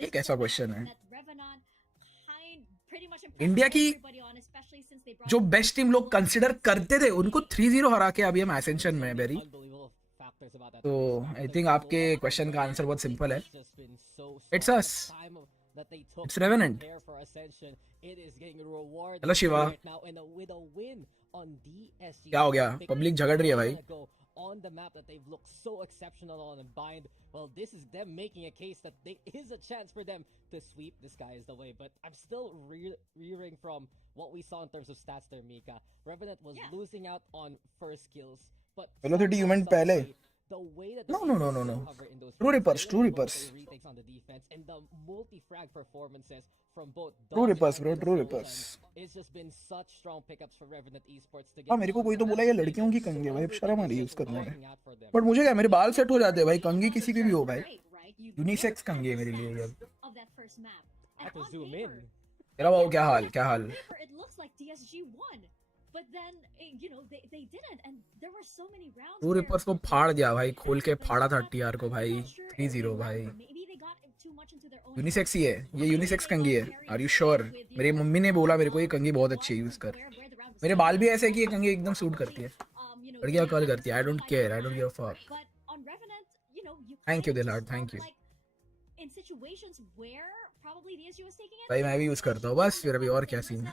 ये कैसा क्वेश्चन है? इंडिया की जो बेस्ट टीम लोग कंसिडर करते थे उनको 3-0 हरा के अभी हम एसेंशन में बेरी. तो आई थिंक आपके क्वेश्चन का आंसर बहुत सिंपल है. It's us, it's revenant. Hello Shiva, क्या हो गया? पब्लिक झगड़ रही है भाई. on the map that they've looked so exceptional on and bind. Well, this is them making a case that there is a chance for them to sweep. This guy is the way, but I'm still rearing from what we saw in terms of stats there, Mika. Revenant was losing out on first kills, but velocity you meant pehle. No. True Reapers. defense and the multi-frag performances from both True Dodge rippers, and bro, true Soul, rippers. and it's just been such strong pickups for Revenant Esports to get हाँ मेरे को कोई तो बोला ये लड़कियों की कंघी है भाई, शर्म आ रही है यूज करने में. बट मुझे क्या, मेरे बाल सेट हो जाते हैं भाई, कंघी किसी की भी हो भाई. यूनिसेक्स कंघी है मेरे लिए ये. I have to zoom in. तेरा भाव क्या हाल, क्या हाल? It looks like DSG won, but then you know they didn't, and there were so many rounds. True rippers को फाड़ दिया भाई, खोल के फाड़ा था TR को भाई. 3-0 भाई. यूनिसेक्स ही है ये, यूनिसेक्स कंघी है. Are you sure? मेरी मम्मी ने बोला मेरे को ये कंघी बहुत अच्छी है, यूज कर. मेरे बाल भी ऐसे कि ये कंघी एकदम सूट करती है, लड़कियां कॉल करती है. I don't care, I don't give a fuck. Thank you दिलार, थैंक यू भाई. मैं भी यूज करता हूँ बस, फिर अभी और क्या सीन है.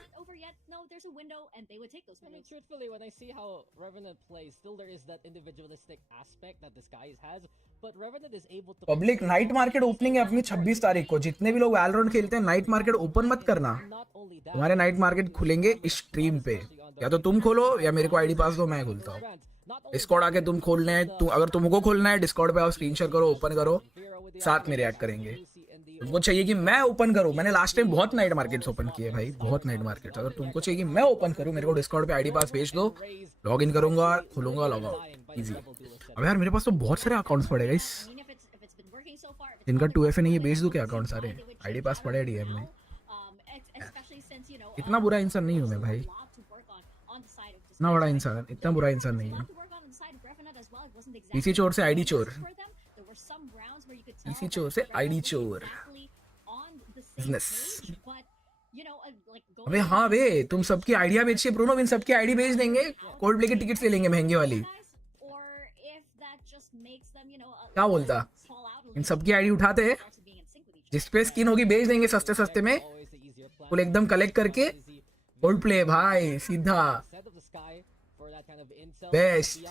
I mean, truthfully, when I see how Revenant plays, still there is that individualistic aspect that Disguise has, but Revenant is able to... public night market opening है अपनी 26 तारीख को. जितने भी लोग वैलोरेंट खेलते हैं नाइट मार्केट ओपन मत करना. तुम्हारे नाइट मार्केट खुलेंगे इस स्ट्रीम पे. या तो तुम खोलो या मेरे को आईडी पास दो, मैं खोलता हूँ. डिस्कॉर्ड आके तुम खोलना है, अगर तुमको खोलना है डिस्कॉर्ड पे आओ, स्क्रीन शेयर करो, ओपन करो, साथ में रिएक्ट करेंगे. तुमको चाहिए कि मैं ओपन करूं, मैंने लास्ट टाइम बहुत नाइट मार्केट्स ओपन किए भाई, बहुत नाइट मार्केट्स. अगर तुमको चाहिए कि मैं ओपन करूं, मेरे को डिस्कॉर्ड पे आईडी पास भेज दो, लॉग इन करूंगा, खोलूंगा, लॉग आउट, इजी. अब यार मेरे पास तो बहुत सारे अकाउंट्स पड़े गाइस, इनका 2FA नहीं है, भेज दो क्या अकाउंट सारे, आईडी पास पड़े डीएम में. इतना बुरा इंसान नहीं हूं मैं भाई, इतना बड़ा इंसान, इतना बुरा इंसान नहीं हूं. पीसी चोर से आईडी चोर, पीसी चोर से आईडी चोर, बिजनेस. अबे हाँ बे, तुम सबकी आइडिया बेचिए प्रोनो, इन सबकी आईडी भेज देंगे, कोल्ड प्ले की टिकट्स ले लेंगे महंगे वाली. क्या बोलता, इन सबकी आईडी उठाते हैं, जिस पे स्किन होगी भेज देंगे सस्ते सस्ते में, फुल एकदम कलेक्ट करके कोल्ड प्ले भाई सीधा बेस्ट.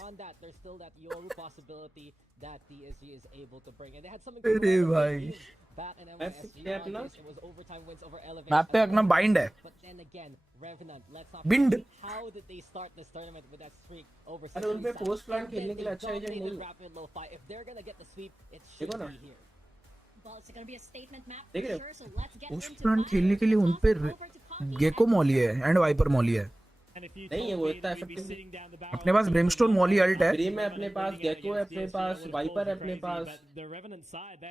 अरे भाई मैप पे अपना बाइंड है, बिंड. अरे उन पे पोस्ट प्लान खेलने के लिए अच्छा एजेंट नहीं. देखो ना, देख रहे हो पोस्ट प्लान खेलने के लिए उन पे गेको मॉली है एंड वाइपर मॉली है. नहीं है वो इतना इफेक्टिव. अपने पास ब्रिमस्टोन मॉली अल्ट है, ब्रिम है अपने पास, गेको है अपने पास, वाइपर है अपने पास,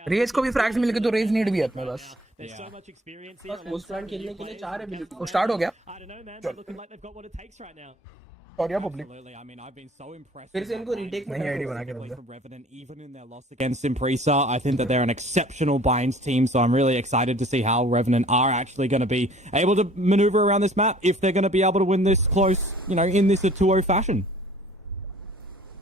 रेज को भी फ्रैग्स मिल गए तो रेज नीड भी है अपने पास. बस पोस्ट प्लान खेलने के लिए 4 एबिलिटी. वो स्टार्ट हो गया. और या public I mean, I've been so impressed. फिर से इनको रीटेक में नई आईडी बना के From दूंगा. Revenant, even in their loss against Impresa, I think that they're an exceptional binds team. So I'm really excited to see how Revenant are actually going to be able to maneuver around this map, if they're going to be able to win this close, you know, in this 2-0 fashion.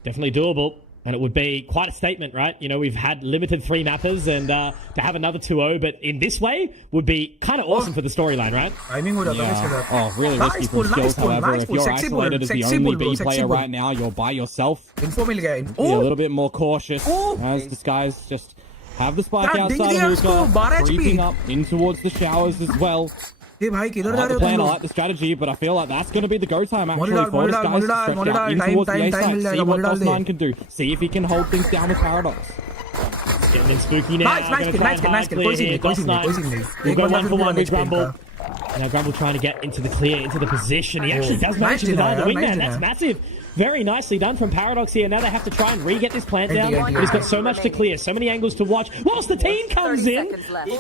Definitely doable. And it would be quite a statement, right? You know, we've had limited 3 mappers, and to have another 2-0, but in this way, would be kind of awesome for the storyline, right? Timing हो जाता है इसके साथ. Oh, really risky from skills. However, if you're isolated as the only B player right now, you're by yourself. Info मिल गया. Be a little bit more cautious as this guy's just have the spike outside of Hookah, creeping up in towards the showers as well. ये भाई किधर I जा like रहे the हो plan, तुम I लोग? like the strategy, but I feel like that's going to be the go time actually Molly for this dal, guy Molly to dal, stretch Molly out dal, in towards the A time side, mill see जाएगा, what Molly dal Boss9 they. can do, see if he can hold things down with Paradox. Getting in spooky now. Nice, nice Gonna kill, try nice and kill, nice hide kill. clear कोई scene here. नहीं, कोई scene नहीं, कोई scene Boss9 नहीं. will एक go बंदा 1 for 1 with HP Grumble. का. Now Grumble trying to get into the clear, into the position. He actually does manage nice to deny the denial, wingman. nice That's denial. massive. Very nicely done from Paradox here. Now they have to try and re-get this plant down. Anti, But he's got so much to clear, so many angles to watch. Whilst the team comes in,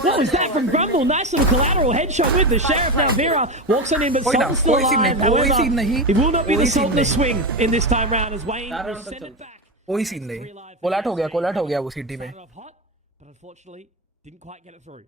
what was that from Grumble? Nice little collateral headshot with the Sheriff. Now Vera walks on in, but Sultan's still कोई scene alive. नहीं, कोई scene However, नहीं, it will not be the कोई scene Sultan's नहीं. swing in this time round as Wayne will send it back. कोई scene नहीं. कोलाट हो गया वो सिटी में. But unfortunately, didn't quite get it through.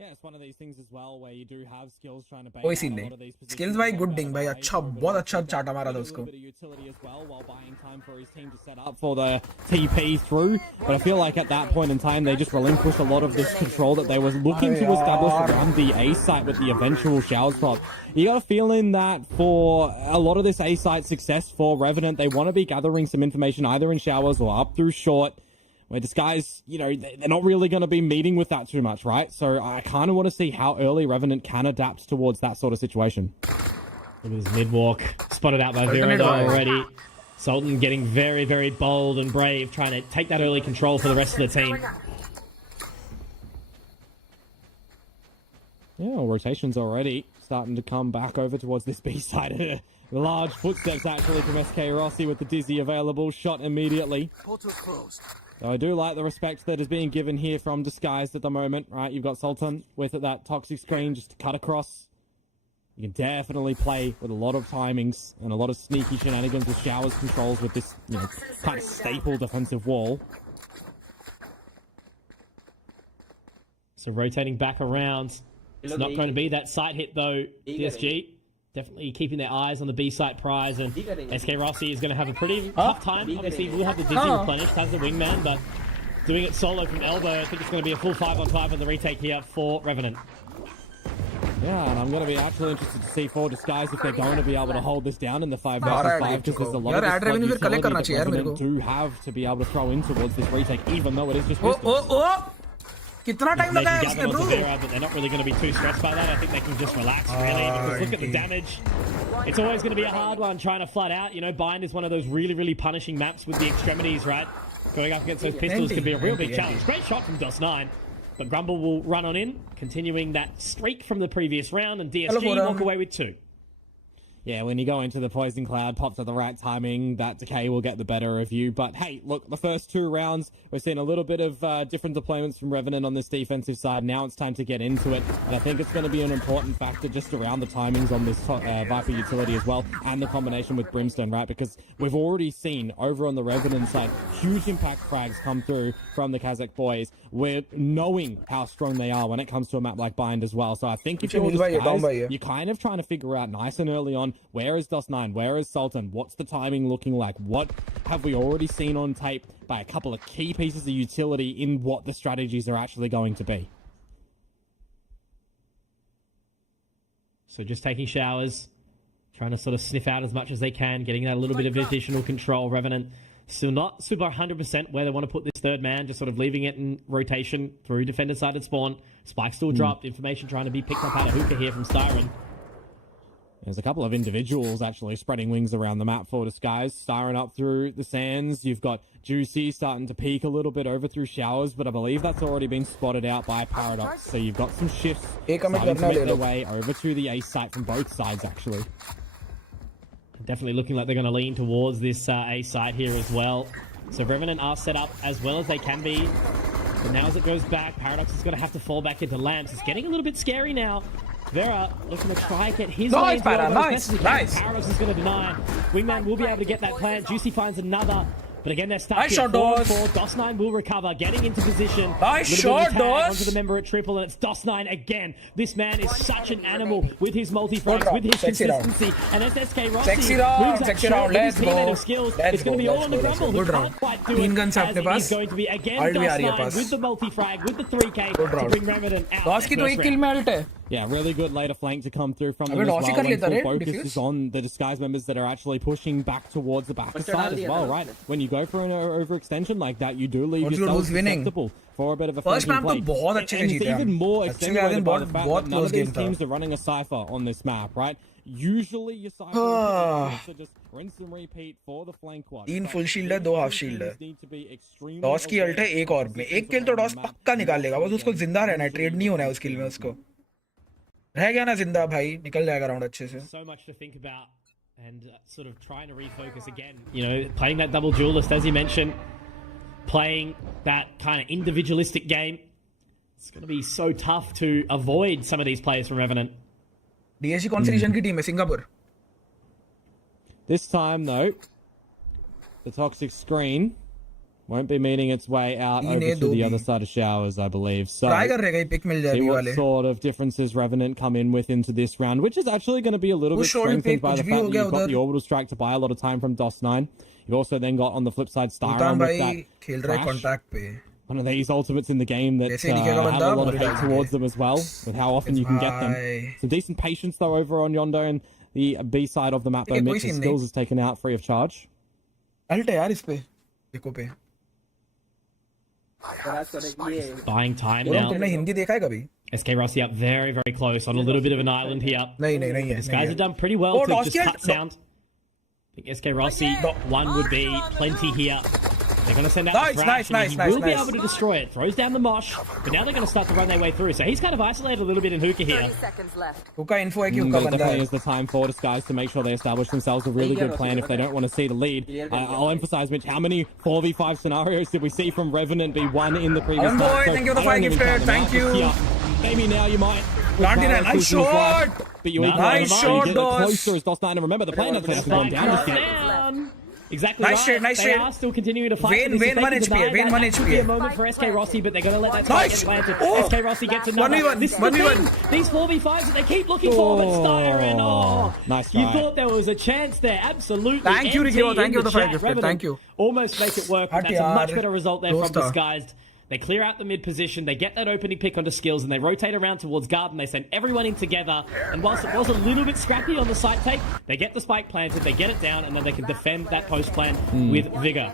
Yeah, it's one of these things as well where you do have skills trying to bait कोई out scene a नहीं. lot of these positions skills भाई as good well. डिंग भाई, अच्छा बहुत अच्छा चाटा मारा था उसको. A bit of utility as well while buying time for his team to set up for the TP through. But I feel like at that point in time, they just relinquished a lot of this control that they was looking to establish around the A site with the eventual showers pop. You got a feeling that for a lot of this A site success for Revenant, they want to be gathering some information either in showers or up through short, where this guy's, you know, they're not really going to be meeting with that too much, right? So I kind of want to see how early Revenant can adapt towards that sort of situation. Look at this mid-walk. Spotted out by Vera though already. Sultan getting very, very bold and brave, trying to take that early control for the rest of the team. Yeah, well, rotation's already starting to come back over towards this B side. Large footsteps actually from SK Rossi with the Dizzy available. Shot immediately. Portal closed. So I do like the respect that is being given here from Disguised at the moment, right? You've got Sultan with that toxic screen just to cut across. You can definitely play with a lot of timings and a lot of sneaky shenanigans with Showers controls with this, you know, kind of staple defensive wall. So rotating back around. It's not going to be that site hit though, DSG. Definitely keeping their eyes on the B site prize, and SK Rossi is going to have a pretty tough time. Obviously, we'll have the Dizzy replenished, has the wingman, but doing it solo from elbow, I think it's going to be a full 5-on-5 on the retake here for Revenant. Yeah, and I'm going to be actually interested to see for Disguise if they're going to be able to hold this down in the 5-versus-5, because there's a lot of this utility that Revenant do have to be able to throw in towards this retake, even though it is just distance. कितना time लगा है इसमें bro? But they're not really going to be too stressed by that. I think they can just relax really, because look at the damage. It's always going to be a hard one trying to flood out. You know, Bind is one of those really, really punishing maps with the extremities, right? Going up against those pistols could be a real big challenge. Great shot from DOS9, but Grumble will run on in, continuing that streak from the previous round, and DSG walk away with 2. Yeah, when you go into the Poison Cloud, pops at the right timing, that decay will get the better of you. But hey, look, the first 2 rounds, we've seen a little bit of different deployments from Revenant on this defensive side. Now it's time to get into it. And I think it's going to be an important factor just around the timings on this Viper utility as well, and the combination with Brimstone, right? Because we've already seen over on the Revenant side, huge impact frags come through from the Kazakh boys. We're knowing how strong they are when it comes to a map like Bind as well. So I think if you're Disguised, you're kind of trying to figure out nice and early on, where is DOS9? Where is Sultan? What's the timing looking like? What have we already seen on tape by a couple of key pieces of utility in what the strategies are actually going to be? So just taking showers, trying to sort of sniff out as much as they can, getting that little bit of additional control. Revenant still not super 100% where they want to put this third man, just sort of leaving it in rotation through defender-sided spawn. Spike still dropped. Information trying to be picked up out of hookah here from Styron. There's a couple of individuals actually spreading wings around the map for Disguise. Styron up through the sands. You've got Juicy starting to peek a little bit over through showers, but I believe that's already been spotted out by Paradox. So you've got some shifts starting to make their way over to the A site from both sides, actually. Definitely looking like they're going to lean towards this A site here as well. So Revenant are set up as well as they can be. But now as it goes back, Paradox is going to have to fall back into Lamps. It's getting a little bit scary now. Vera looking to try and get his way into nice. Paradox is going to deny. Wingman will be able to get that plant. Juicy finds another. But again, they're stuck here. DOS9 will recover, getting into position. Nice shot, DOS! Onto the member at triple, and it's DOS9 again. This man is such an animal with his multi-frags, with his consistency. And SSK Rossi moves that shot with his teammate of skills. It's going to be all on the Grumble, who can't quite do it, as it is going to be again DOS9 with the multi-frag, with the 3K to bring Revenant out. Yeah, really good later flank to come through from them as well. Full focus is on the Disguise members that are actually pushing back towards the back side as well, right? When you go for an overextension like that, you do leave yourself susceptible for a bit of a first map play. And it's even more extenuated by the fact that none of these teams are running a Cypher on this map, right? Usually your Cypher is just rinse and repeat for the flank quad. 3 full shield है, 2 half shield है. DOS की ult है 1 orb में. 1 kill तो DOS पक्का निकाल लेगा. बस उसको जिंदा रहना है, ट्रेड नहीं होना है उस किल में उसको. रह गया ना जिंदा भाई, निकल जाएगा राउंड अच्छे से. So much to think about and sort of trying to refocus again. You know, playing that double duelist as you mentioned, playing that kind of individualistic game. It's going to be so tough to avoid some of these players from Revenant. DSG कौन सी reason की team है? Singapore. This time though, the toxic screen won't be meeting its way out over to the other side of showers, I believe. So see what sort of differences Revenant come in with into this round, which is actually going to be a little bit strengthened by the fact that you've got the orbital strike to buy a lot of time from DOS9. You've also then got on the flip side Styron with that crash. One of these ultimates in the game that have a lot of hate towards them as well, with how often you can get them. Some decent patience though over on Yondo, and the B side of the map though, Mix of Skills is taken out free of charge. Buying time now. SK Rossi up very, very close on a little bit of an island here. These guys have done pretty well to just cut sound. I think SK Rossi, one would be plenty here. They're going to send out Nice, the Thrash, nice, and nice, he will nice, be nice. able to destroy it. Throws down the Mosh, but now they're going to start to run their way through. So he's kind of isolated a little bit in Hookah here. Hookah info है कि Hookah But it बंदा definitely है. is the time for Disguise to make sure they establish themselves a really good plan if they don't want to see the lead. I'll emphasize, Mitch, how many 4v5 scenarios did we see from Revenant be won in the previous Alan match? boy, So thank you for the I don't 5 even count gifted. them Thank out you. just yet. Maybe now you might. 99, nice shot. But you Nice shot, get Dos. closer as Dos9. And remember, the plan has gone Spike down. drops this game. down. Exactly Nice right. shade, nice they shade. are still continuing to fight. Vayne- for this. If Vayne they 1 can HP deny है, Vayne that, 1 that could be HP a है. moment for SK Rossi, but they're going to let that spike Nice. get planted. Oh. SK Rossi gets another. 1v1, This is the 1v1. thing. These 4v5s that they keep looking for, but Styron, oh, Nice you try. thought there was a chance there. Absolutely. Thank you, MT Ricky. Thank in you the for the 5 chat. gifted. Revenant Thank you. Almost make it work, but Hot that's a much yaar. better result there from Dosta. Disguised. They clear out the mid position, they get that opening pick onto Skills, and they rotate around towards Garden. They send everyone in together, and whilst it was a little bit scrappy on the site take, they get the spike planted, they get it down, and then they can defend that post plan with vigor.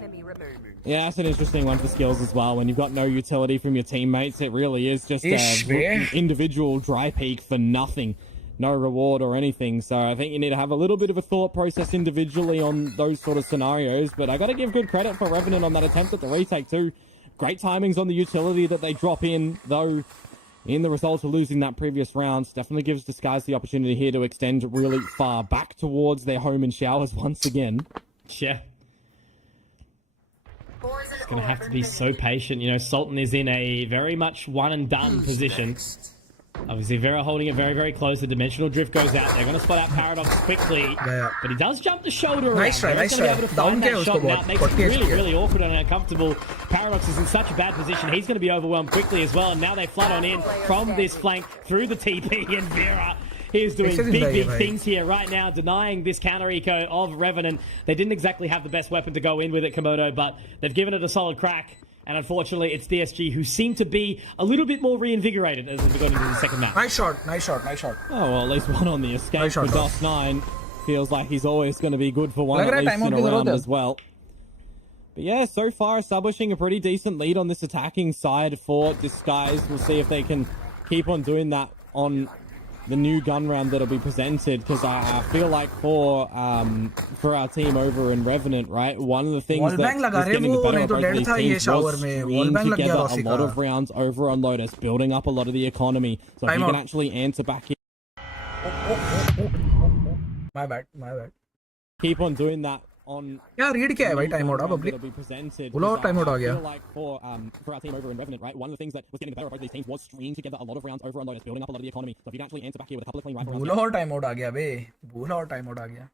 Yeah, that's an interesting one for Skills as well. When you've got no utility from your teammates, it really is just Ish, man. individual dry peak for nothing. No reward or anything. So I think you need to have a little bit of a thought process individually on those sort of scenarios. But I got to give good credit for Revenant on that attempt at the retake too. Great timings on the utility that they drop in, though in the result of losing that previous round, definitely gives Disguise the opportunity here to extend really far back towards their home and showers once again. Yeah. It's going to have to be so patient. You know, Sultan is in a very much one and done position. Obviously, Vera holding it very, very close. The dimensional drift goes out. They're going to spot out Paradox quickly. Yeah. But he does jump the shoulder around. Nice try, Vera's nice gonna try. be able to Down find kill that usko shot. Now bahut. it makes it 40 really, HP. really awkward and uncomfortable. Paradox is in such a bad position. He's going to be overwhelmed quickly as well. And now they flood on in from this flank through the TP. And Vera is doing This is big, very, big very- things here right now, denying this counter eco of Revenant. They didn't exactly have the best weapon to go in with it, Komodo, but they've given it a solid crack. And unfortunately, it's DSG who seem to be a little bit more reinvigorated as we got into the second match. Nice shot, nice shot, nice shot. Oh, well, at least one on the escape Nice for shot, DOS9. Feels like he's always going to be good for one Lag at raha hai, least timeout in a ki zarurat round hai. as well. But yeah, so far establishing a pretty decent lead on this attacking side for Disguise. We'll see if they can keep on doing that on the new gun round that'll be presented, because I feel like for our team over in Revenant, right, one of the things Wall that bang laga was re getting the wo, better nahi of to both dead of these tha ye teams shower was mein. Wall stringing bang lag gaya together a Rossi lot ka. of rounds over on Lotus, building up a lot of the economy. So if Time you can out. actually answer back in, My bad, my bad. keep on doing that on क्या read क्या है भाई time out अब that'll be presented. बोलो time out uh I गया feel like for our team over in Revenant, right, one of the things that was getting the better of both of these teams was stringing together a lot of rounds over on Lotus, building up a lot of the economy. So if you can actually answer back here with a couple of clean rifle rounds, बोलो और time out आ गया बे बोला और time out आ गया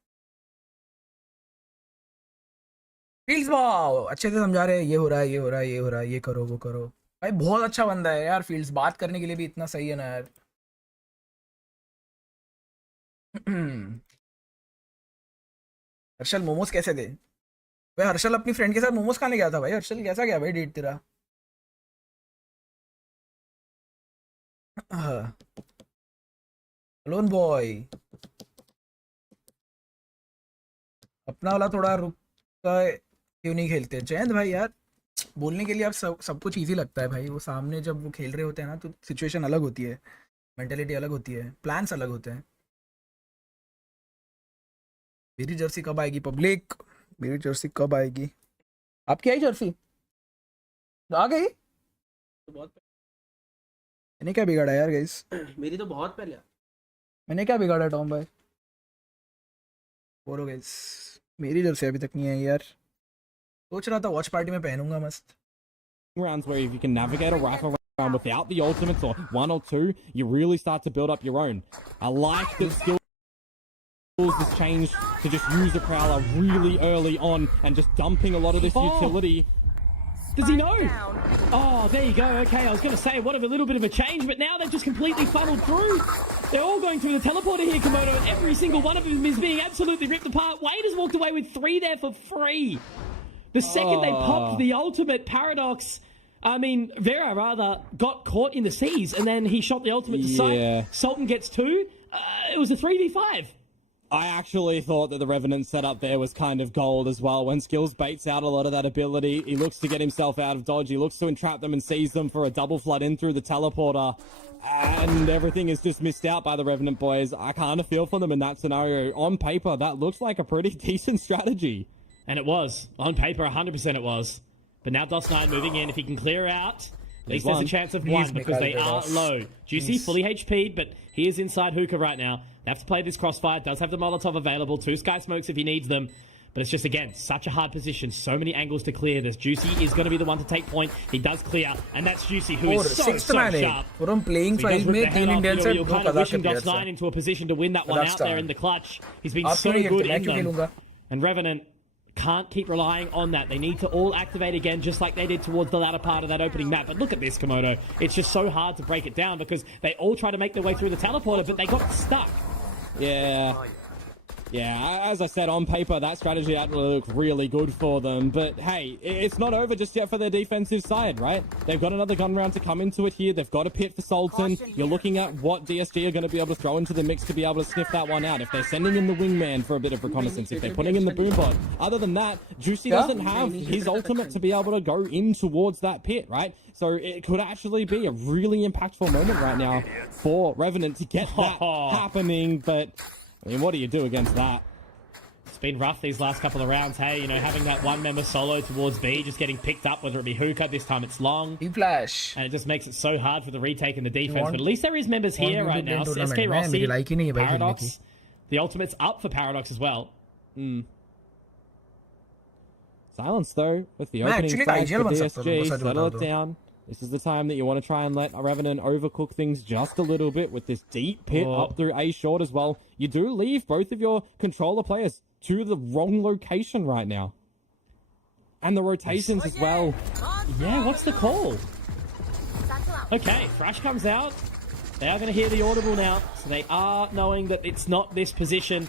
fields wow अच्छे से समझा रहे हैं ये हो रहा है ये हो रहा है ये हो रहा है ये करो वो करो भाई बहुत अच्छा बंदा है यार फील्ड्स बात करने के लिए भी इतना सही है ना यार हर्षल मोमोज कैसे थे भाई हर्षल अपनी फ्रेंड के साथ मोमोज खाने गया था भाई हर्षल कैसा गया भाई डेट तेरा लोन बॉय अपना वाला थोड़ा रुक क्यों नहीं खेलते जयंत भाई यार बोलने के लिए अब सब कुछ इजी लगता है भाई वो सामने जब वो खेल रहे होते हैं ना तो सिचुएशन अलग होती है मेंटेलिटी अलग होती है प्लान्स अलग होते हैं मेरी जर्सी कब आएगी पब्लिक मेरी जर्सी कब आएगी आपकी आई जर्सी आ गई मैंने क्या बिगाड़ा यार गाइस मेरी तो बहुत पहले मैंने क्या बिगाड़ा टॉम भाई बोलो गाइस मेरी जर्सी अभी तक नहीं आई यार सोच रहा था वॉच पार्टी में पहनूंगा मस्त rounds where if you can navigate a rifle round without the ultimates or one or two, you really start to build up your own. I like that Skills has changed to just use the Prowler really early on and just dumping a lot of this utility. Does he know? Oh, there you go. Okay, I was going to say, what a little bit of a change, but now they've just completely funneled through. They're all going through the teleporter here, Komodo, and every single one of them is being absolutely ripped apart. Wade has walked away with 3 there for free. The second they popped the ultimate, Vera rather, got caught in the seas, and then he shot the ultimate to sight. Sultan gets 2. It was a 3v5. I actually thought that the Revenant setup there was kind of gold as well. When Skills baits out a lot of that ability, he looks to get himself out of dodge. He looks to entrap them and seize them for a double flood in through the teleporter. And everything is just missed out by the Revenant boys. I kind of feel for them in that scenario. On paper, that looks like a pretty decent strategy. And it was. On paper, 100% it was. But now DOS9 moving in. If he can clear out, at least there's a one. chance of Please one make because they Alvarez. are low. Juicy, fully HP'd, but he is inside hookah right now. They have to play this crossfire. Does have the Molotov available. 2 Sky Smokes if he needs them. But it's just, again, such a hard position. So many angles to clear this. Juicy is going to be the one to take point. He does clear, and that's Juicy, who is so sharp. From playing So he does five rip में the head 3 off. Indian से You're दो kind of Kazakh wishing के players DOS9 हैं. into a position to win that one That's out there tough. in the clutch. He's been आप so क्यों नहीं good खेलते? मैं in क्यों them. खेलूंगा? And Revenant can't keep relying on that. They need to all activate again, just like they did towards the latter part of that opening map. But look at this, Komodo. It's just so hard to break it down because they all try to make their way through the teleporter, but they got stuck. Yeah. Yeah, as I said, on paper, that strategy actually looked really good for them. But hey, it's not over just yet for their defensive side, right? They've got another gun round to come into it here. They've got a pit for Sultan. You're looking at what DSG are going to be able to throw into the mix to be able to sniff that one out. If they're sending in the wingman for a bit of reconnaissance, if they're putting in the boombot. Other than that, Juicy doesn't have his ultimate to be able to go in towards that pit, right? So it could actually be a really impactful moment right now for Revenant to get that happening. But, I mean, what do you do against that? It's been rough these last couple of rounds. Hey, you know, having that one member solo towards B, just getting picked up, whether it be hookah, this time it's long. Flash. And it just makes it so hard for the retake and the defense. want- But at least there is members here right now. SK Rossi, like ही नहीं है भाई खेलने Paradox. की. The ultimate's up for Paradox as well. Silence though with the मैं opening actually flag ideal for बन सकता हूँ, DSG. तुमको सच Settle बता it दूँ. down. This is the time that you want to try and let Revenant overcook things just a little bit with this deep pit up through A short as well. You do leave both of your controller players to the wrong location right now. And the rotations as well. Yeah, what's the call? Okay, Thrash comes out. They are going to hear the audible now. So they are knowing that it's not this position.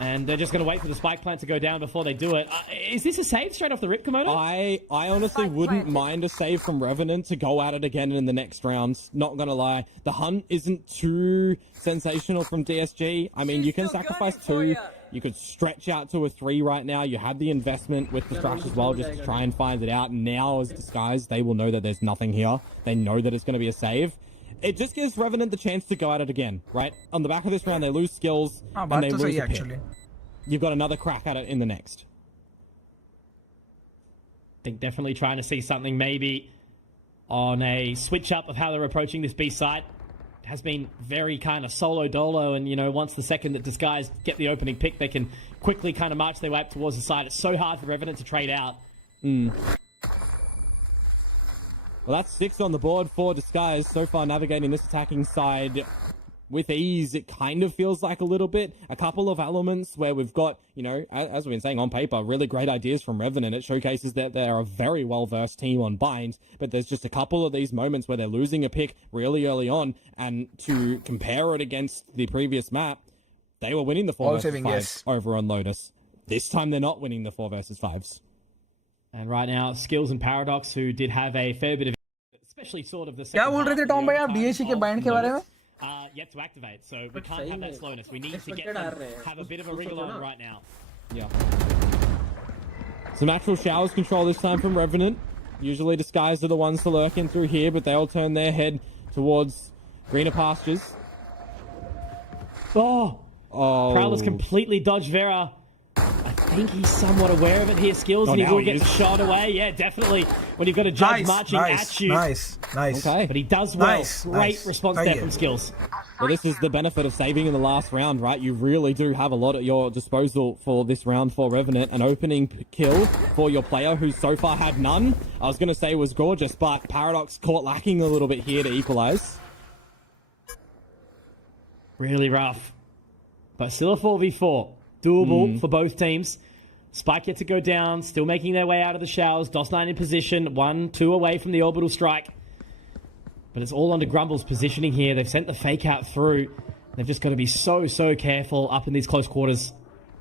And they're just going to wait for the spike plant to go down before they do it. Is this a save straight off the rip, Komodo? I honestly wouldn't mind a save from Revenant to go at it again in the next rounds. Not gonna lie. The hunt isn't too sensational from DSG. I mean, you can sacrifice 2. You could stretch out to a 3 right now. You have the investment with the Thrash as well just to try and find it out. Now, as Disguise, they will know that there's nothing here. They know that it's going to be a save. It just gives Revenant the chance to go at it again, right? On the back of this round, they lose skills, and they lose a pit. You've got another crack at it in the next. I think definitely trying to see something maybe on a switch up of how they're approaching this B side. It has been very kind of solo dolo, and you know, once the second that Disguise get the opening pick, they can quickly kind of march their way up towards the side. It's so hard for Revenant to trade out. Well, that's 6 on the board for Disguise. So far, navigating this attacking side with ease, it kind of feels like a little bit. A couple of elements where we've got, you know, as we've been saying on paper, really great ideas from Revenant. It showcases that they're a very well-versed team on bind, but there's just a couple of these moments where they're losing a pick really early on, and to compare it against the previous map, they were winning the 4 versus 5 over on Lotus. This time, they're not winning the 4 versus 5s. And right now, Skills and Paradox, who did have a fair bit of, especially sort of the क्या बोल रहे थे Tom भाई आप DSG के bind के बारे में? Yet to activate, so we can't have that slowness. We need to get them, have a bit of a wriggle on right now. Yeah. Some actual showers control this time from Revenant. Usually Disguised are the ones to lurk in through here, but they all turn their head towards greener pastures. Oh! Prowler's completely dodged Vera. I think he's somewhat aware of it here, Skills, and he will get shot away. Yeah, definitely. When you've got a judge marching at you. Nice. Okay. But he does well. Great response there from Skills. Well, this is the benefit of saving in the last round, right? You really do have a lot at your disposal for this round for Revenant. An opening kill for your player who so far had none. I was going to say was gorgeous, but Paradox caught lacking a little bit here to equalize. Really rough. But still a 4v4. Doable for both teams. Spike yet to go down, still making their way out of the showers. DOS9 in position, 1-2 away from the orbital strike. But it's all under Grumble's positioning here. They've sent the fake out through. They've just got to be so careful up in these close quarters.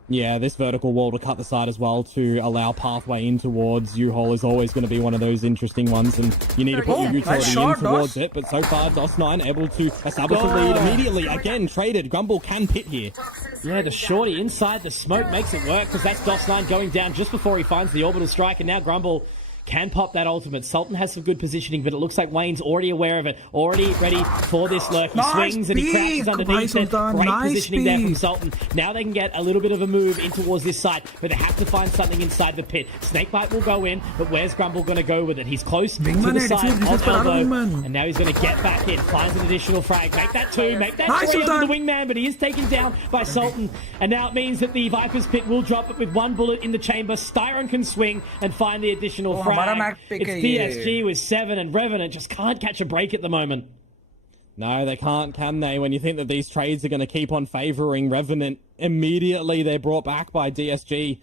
Yeah, this vertical wall to cut the side as well to allow pathway in towards U-Hole is always going to be one of those interesting ones, and you need to put your utility in towards it, but so far DOS9 able to establish a lead immediately. Again, traded. Grumble can pit here. Yeah, the shorty inside the smoke makes it work, because that's DOS9 going down just before he finds the orbital strike, and now Grumble can pop that ultimate. Sultan has some good positioning, but it looks like Wayne's already aware of it, already ready for this lurk. He Nice swings and he crouches peek, underneath it. Sultan. Great Nice positioning there from peek. Sultan. Now they can get a little bit of a move in towards this side, but they have to find something inside the pit. Snakebite will go in, but where's Grumble going to go with it? He's close to Wingman the है, side defuse of पर आ रहा elbow, Wingman. and now he's going to get back in, finds an additional frag, make that 2, make that Nice, 3 over Sultan. the wingman, but he is taken down by Sultan, and now it means that the Viper's pit will drop it with 1 bullet in the chamber. Styron can swing and find the additional Oh, frag. हमारा Mac pick It's है ये. DSG with 7, and Revenant just can't catch a break at the moment. No, they can't, can they? When you think that these trades are going to keep on favouring Revenant, immediately they're brought back by DSG,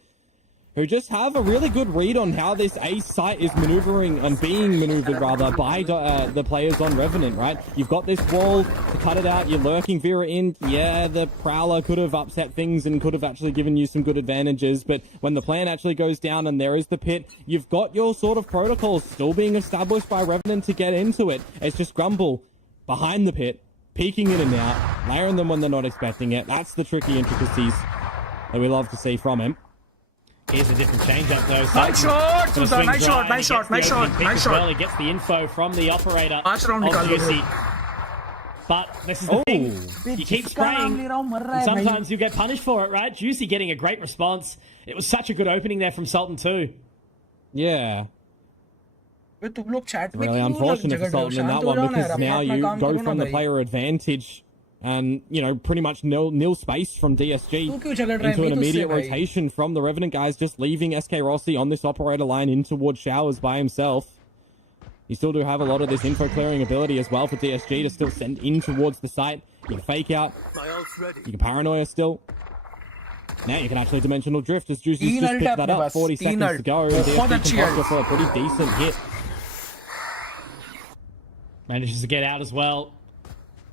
who just have a really good read on how this A site is maneuvering and being maneuvered, rather, by the players on Revenant, right? You've got this wall to cut it out. You're lurking Vera in. Yeah, the Prowler could have upset things and could have actually given you some good advantages, but when the plan actually goes down and there is the pit, you've got your sort of protocols still being established by Revenant to get into it. It's just Grumble behind the pit, peeking in and out, layering them when they're not expecting it. That's the tricky intricacies that we love to see from him. Here's a different change-up, though. Nice shot, Gonna Sultan. swing Nice dry, shot, and nice he shot, gets the nice shot, opening pick nice as shot. well. He gets the info from the operator Last round of निकाल लो Juicy. But this is the thing. Oh. You keep spraying, and sometimes you get punished for it, right? Juicy getting a great response. It was such a good opening there from Sultan too. Yeah. बे तुम लोग chat में Really क्यों unfortunate for जगह Sultan in शांत that हो one, जाओ ना because यार, now अपना you काम go करो ना from the भाई. player advantage and, you know, pretty much nil space from DSG तू क्यों झगड़ रहा है into मैं an तुझसे immediate भाई. rotation from the Revenant guys, just leaving SK Rossi on this operator line in towards Showers by himself. You still do have a lot of this info clearing ability as well for DSG to still send in towards the site. You can fake out. You can paranoia still. Now you can actually dimensional drift as Juicy's तीन just ult picked है that अपने up. पास, 40 तीन seconds to ult. go. And बहुत DSG अच्छी can post ult. for a pretty decent hit. Manages to get out as well.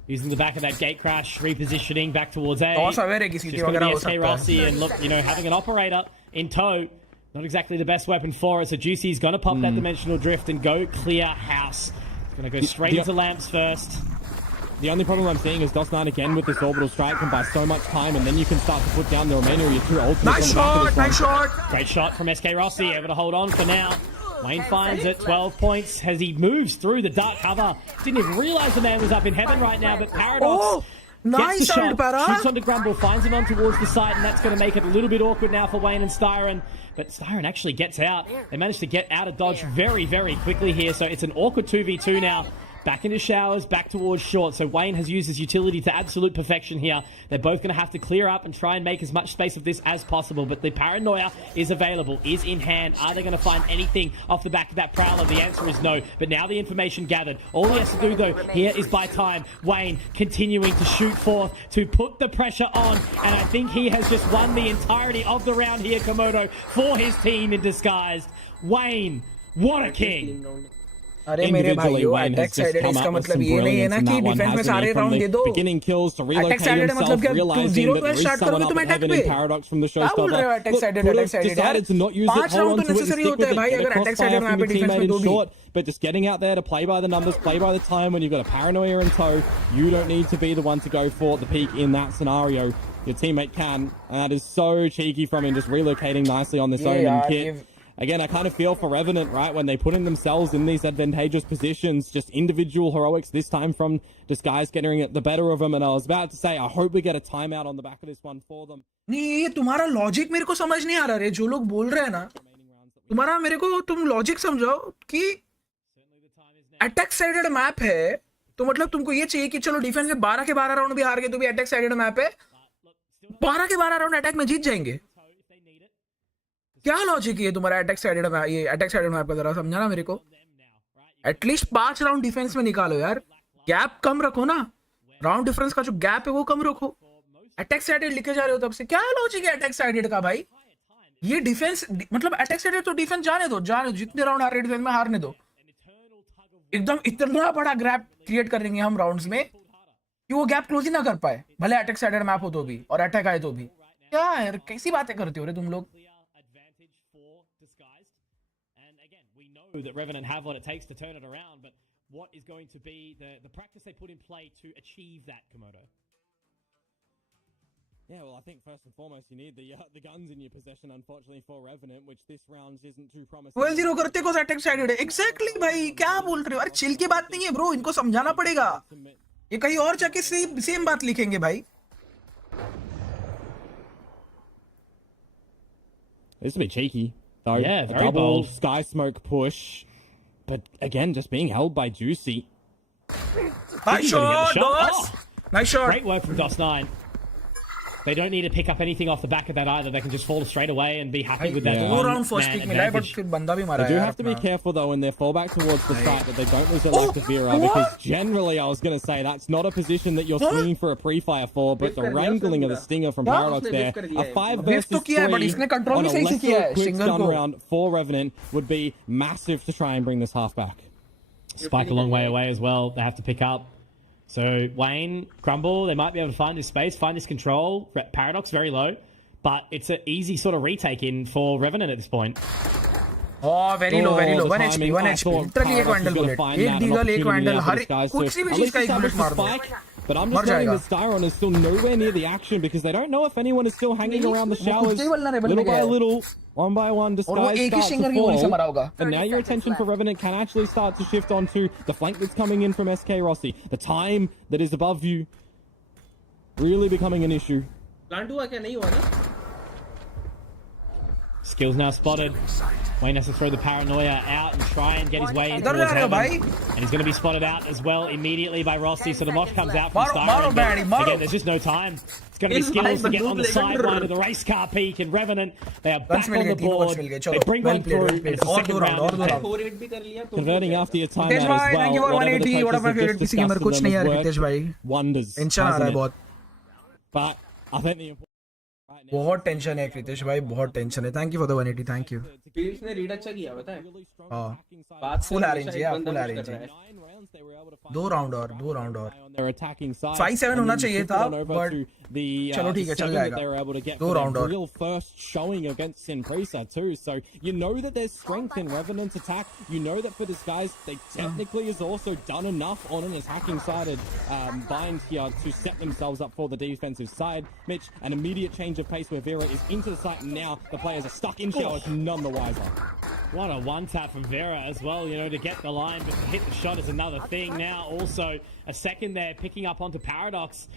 Using the back of that gate crash, repositioning back towards A. बहुत सवेरे है कि Just सीटी got to वगैरह be हो SK सकता Rossi, है. and look, you know, having an operator in tow, not exactly the best weapon for it. So Juicy's going to pop that dimensional drift and go clear house. He's going to go straight into lamps first. The only problem I'm seeing is DOS9 again with this orbital strike can buy so much time, and then you can start to put down the remainder of your 2 ultimates Nice on the back of shot, this one. nice shot. Great shot from SK Rossi, able to hold on for now. Wayne finds it, 12 points as he moves through the dark cover. Didn't even realize the man was up in heaven right now, but Paradox Oh, nice gets the ult, shot, Para. shoots onto Grumble, finds him on towards the side, and that's going to make it a little bit awkward now for Wayne and Styron. But Styron actually gets out. They managed to get out of dodge very, very quickly here, so it's an awkward 2v2 now. Back into Showers, back towards short. So Wayne has used his utility to absolute perfection here. They're both going to have to clear up and try and make as much space of this as possible. But the paranoia is available, is in hand. Are they going to find anything off the back of that Prowler? The answer is no. But now the information gathered. All he has to do, though, here is buy time. Wayne continuing to shoot forth to put the pressure on. And I think he has just won the entirety of the round here, Komodo, for his team in disguise. Wayne, what a king. अरे मेरे भाइयों attack sided इसका मतलब ये नहीं है ना कि डिफेंस में सारे राउंड दे दो. Beginning kills to relocate Attack-sided himself, मतलब क्या, तुम realizing zero that पे there is start someone करोगे up तुम in attack heaven पे. in Paradox from the क्या बोल रहे हो showstopper. attack sided, Look, attack sided decided यार. to not use it, 5 hold round on तो to it, necessary stick होता with है it, भाई get a अगर attack crossfire sided में from यहाँ your पे डिफेंस में teammate दो in भी. short, but just getting out there to play by the numbers, play by the time when you've got a paranoia in tow, you don't need to be the one to go for the peak in that scenario. Your teammate can, and that is so cheeky from him, just relocating nicely on this Yeah, Omen yeah, kit. Again, I kind of feel for Revenant, right? When they put in themselves in these advantageous positions, just individual heroics this time from Disguise getting it the better of them. And I was about to say, I hope we get a timeout on the back of this one for them. नहीं ये तुम्हारा logic मेरे को समझ नहीं आ रहा रे. जो लोग बोल रहे हैं ना, तुम्हारा मेरे को तुम लॉजिक समझाओ कि अटैक साइडेड मैप है तो मतलब तुमको ये चाहिए कि चलो डिफेंस में 12 के 12 राउंड भी हार गए तो भी अटैक साइडेड मैप है, 12 के 12 राउंड अटैक में जीत जाएंगे. क्या लॉजिक है तुम्हारा अटैक साइडेड मैप? ये अटैक साइडेड मैप का जरा समझाना मेरे को. एटलीस्ट 5 राउंड डिफेंस में निकालो यार, गैप कम रखो ना. राउंड डिफरेंस का जो गैप है वो कम रखो. अटैक साइडेड लिखे जा रहे हो तब से. क्या लॉजिक है अटैक साइडेड का भाई? ये डिफेंस मतलब अटैक साइडेड तो डिफेंस जाने दो, जितने राउंड हार रहे डिफेंस में हारने दो. एकदम इतना बड़ा गैप क्रिएट करेंगे हम राउंड्स में कि वो गैप क्लोज ही ना कर पाए, भले अटैक साइडेड मैप हो तो भी और अटैक आए तो भी. क्या यार कैसी बातें करते हो रे तुम लोग? That Revenant have what it takes to turn it around, but what is going to be the practice they put in play to achieve that, Komodo? Yeah, well, I think first and foremost you need the guns in your possession, unfortunately, for Revenant, which this round isn't too promising. 12-0 करते को Zotac side है exactly भाई क्या बोल रहे हो अरे chill की बात नहीं है ब्रो इनको समझाना पड़ेगा ये कहीं और जाके सेम बात लिखेंगे भाई This will be cheeky though. Yeah, a very double bold. sky smoke push, but again just being held by Juicy. Nice shot DOS nice shot Great work from DOS9. They don't need to pick up anything off the back of that either. They can just fall straight away and be happy with that. Go round first pick मिला है but फिर बंदा भी मारा They do have to be careful though in their fallback towards the site that they don't lose their life to Vera, because generally I was going to say that's not a position that you're swinging for a pre-fire for, but the wrangling of the stinger from Paradox there, a 5 versus 3 on a lesser quick stun round for Revenant would be massive to try and bring this half back. Spike a long way away as well. They have to pick up. So Wayne, Crumble, they might be able to find this space, find this control. Paradox very low, but it's an easy sort of retake in for Revenant at this point. Oh, very low 1 HP 1 HP literally एक Vandal bullet एक Deagle एक Vandal हर कुछ भी चीज का एक bullet मार दो But I'm just noting that Styron is still nowhere near the action because they don't know if anyone is still hanging around the showers. Little by little, one by one, Disguise starts to fall. And now your attention for Revenant can actually start to shift onto the flank that's coming in from SK Rossi. The time that is above you really becoming an issue. Skills now spotted. Wayne has to throw the paranoia out and try and get his way in towards heaven. And he's going to be spotted out as well immediately by Rossi. So the mosh comes out from Styron. Again, there's just no time. It's going to be Skills to get on the sideline of the race car peak. And Revenant, they are back on the board. They bring one through. And it's the second round. Converting after your timeout as well. Whatever the coaches have just discussed them has worked wonders. But I think the important बहुत tension है कृतेश भाई बहुत tension है thank you for the 180 thank you Piyush ने read अच्छा किया पता है हां फुल अरेंज है फुल अरेंज है 2 राउंड और 5-7 होना चाहिए था बट चलो ठीक है चल जाएगा 2 राउंड और real first showing against Sinpresa too, so you know that there's strength in Revenant's attack. You know that for this guys they technically has also done enough on an attacking sided bind here to set themselves up for the defensive side. Mitch, an immediate change of pace where Vera is into the site and now the players are stuck in showers, none the wiser. What a one tap from Vera as well, you know, to get the line, but to hit the shot is another thing. Now also a second there picking up onto Paradox.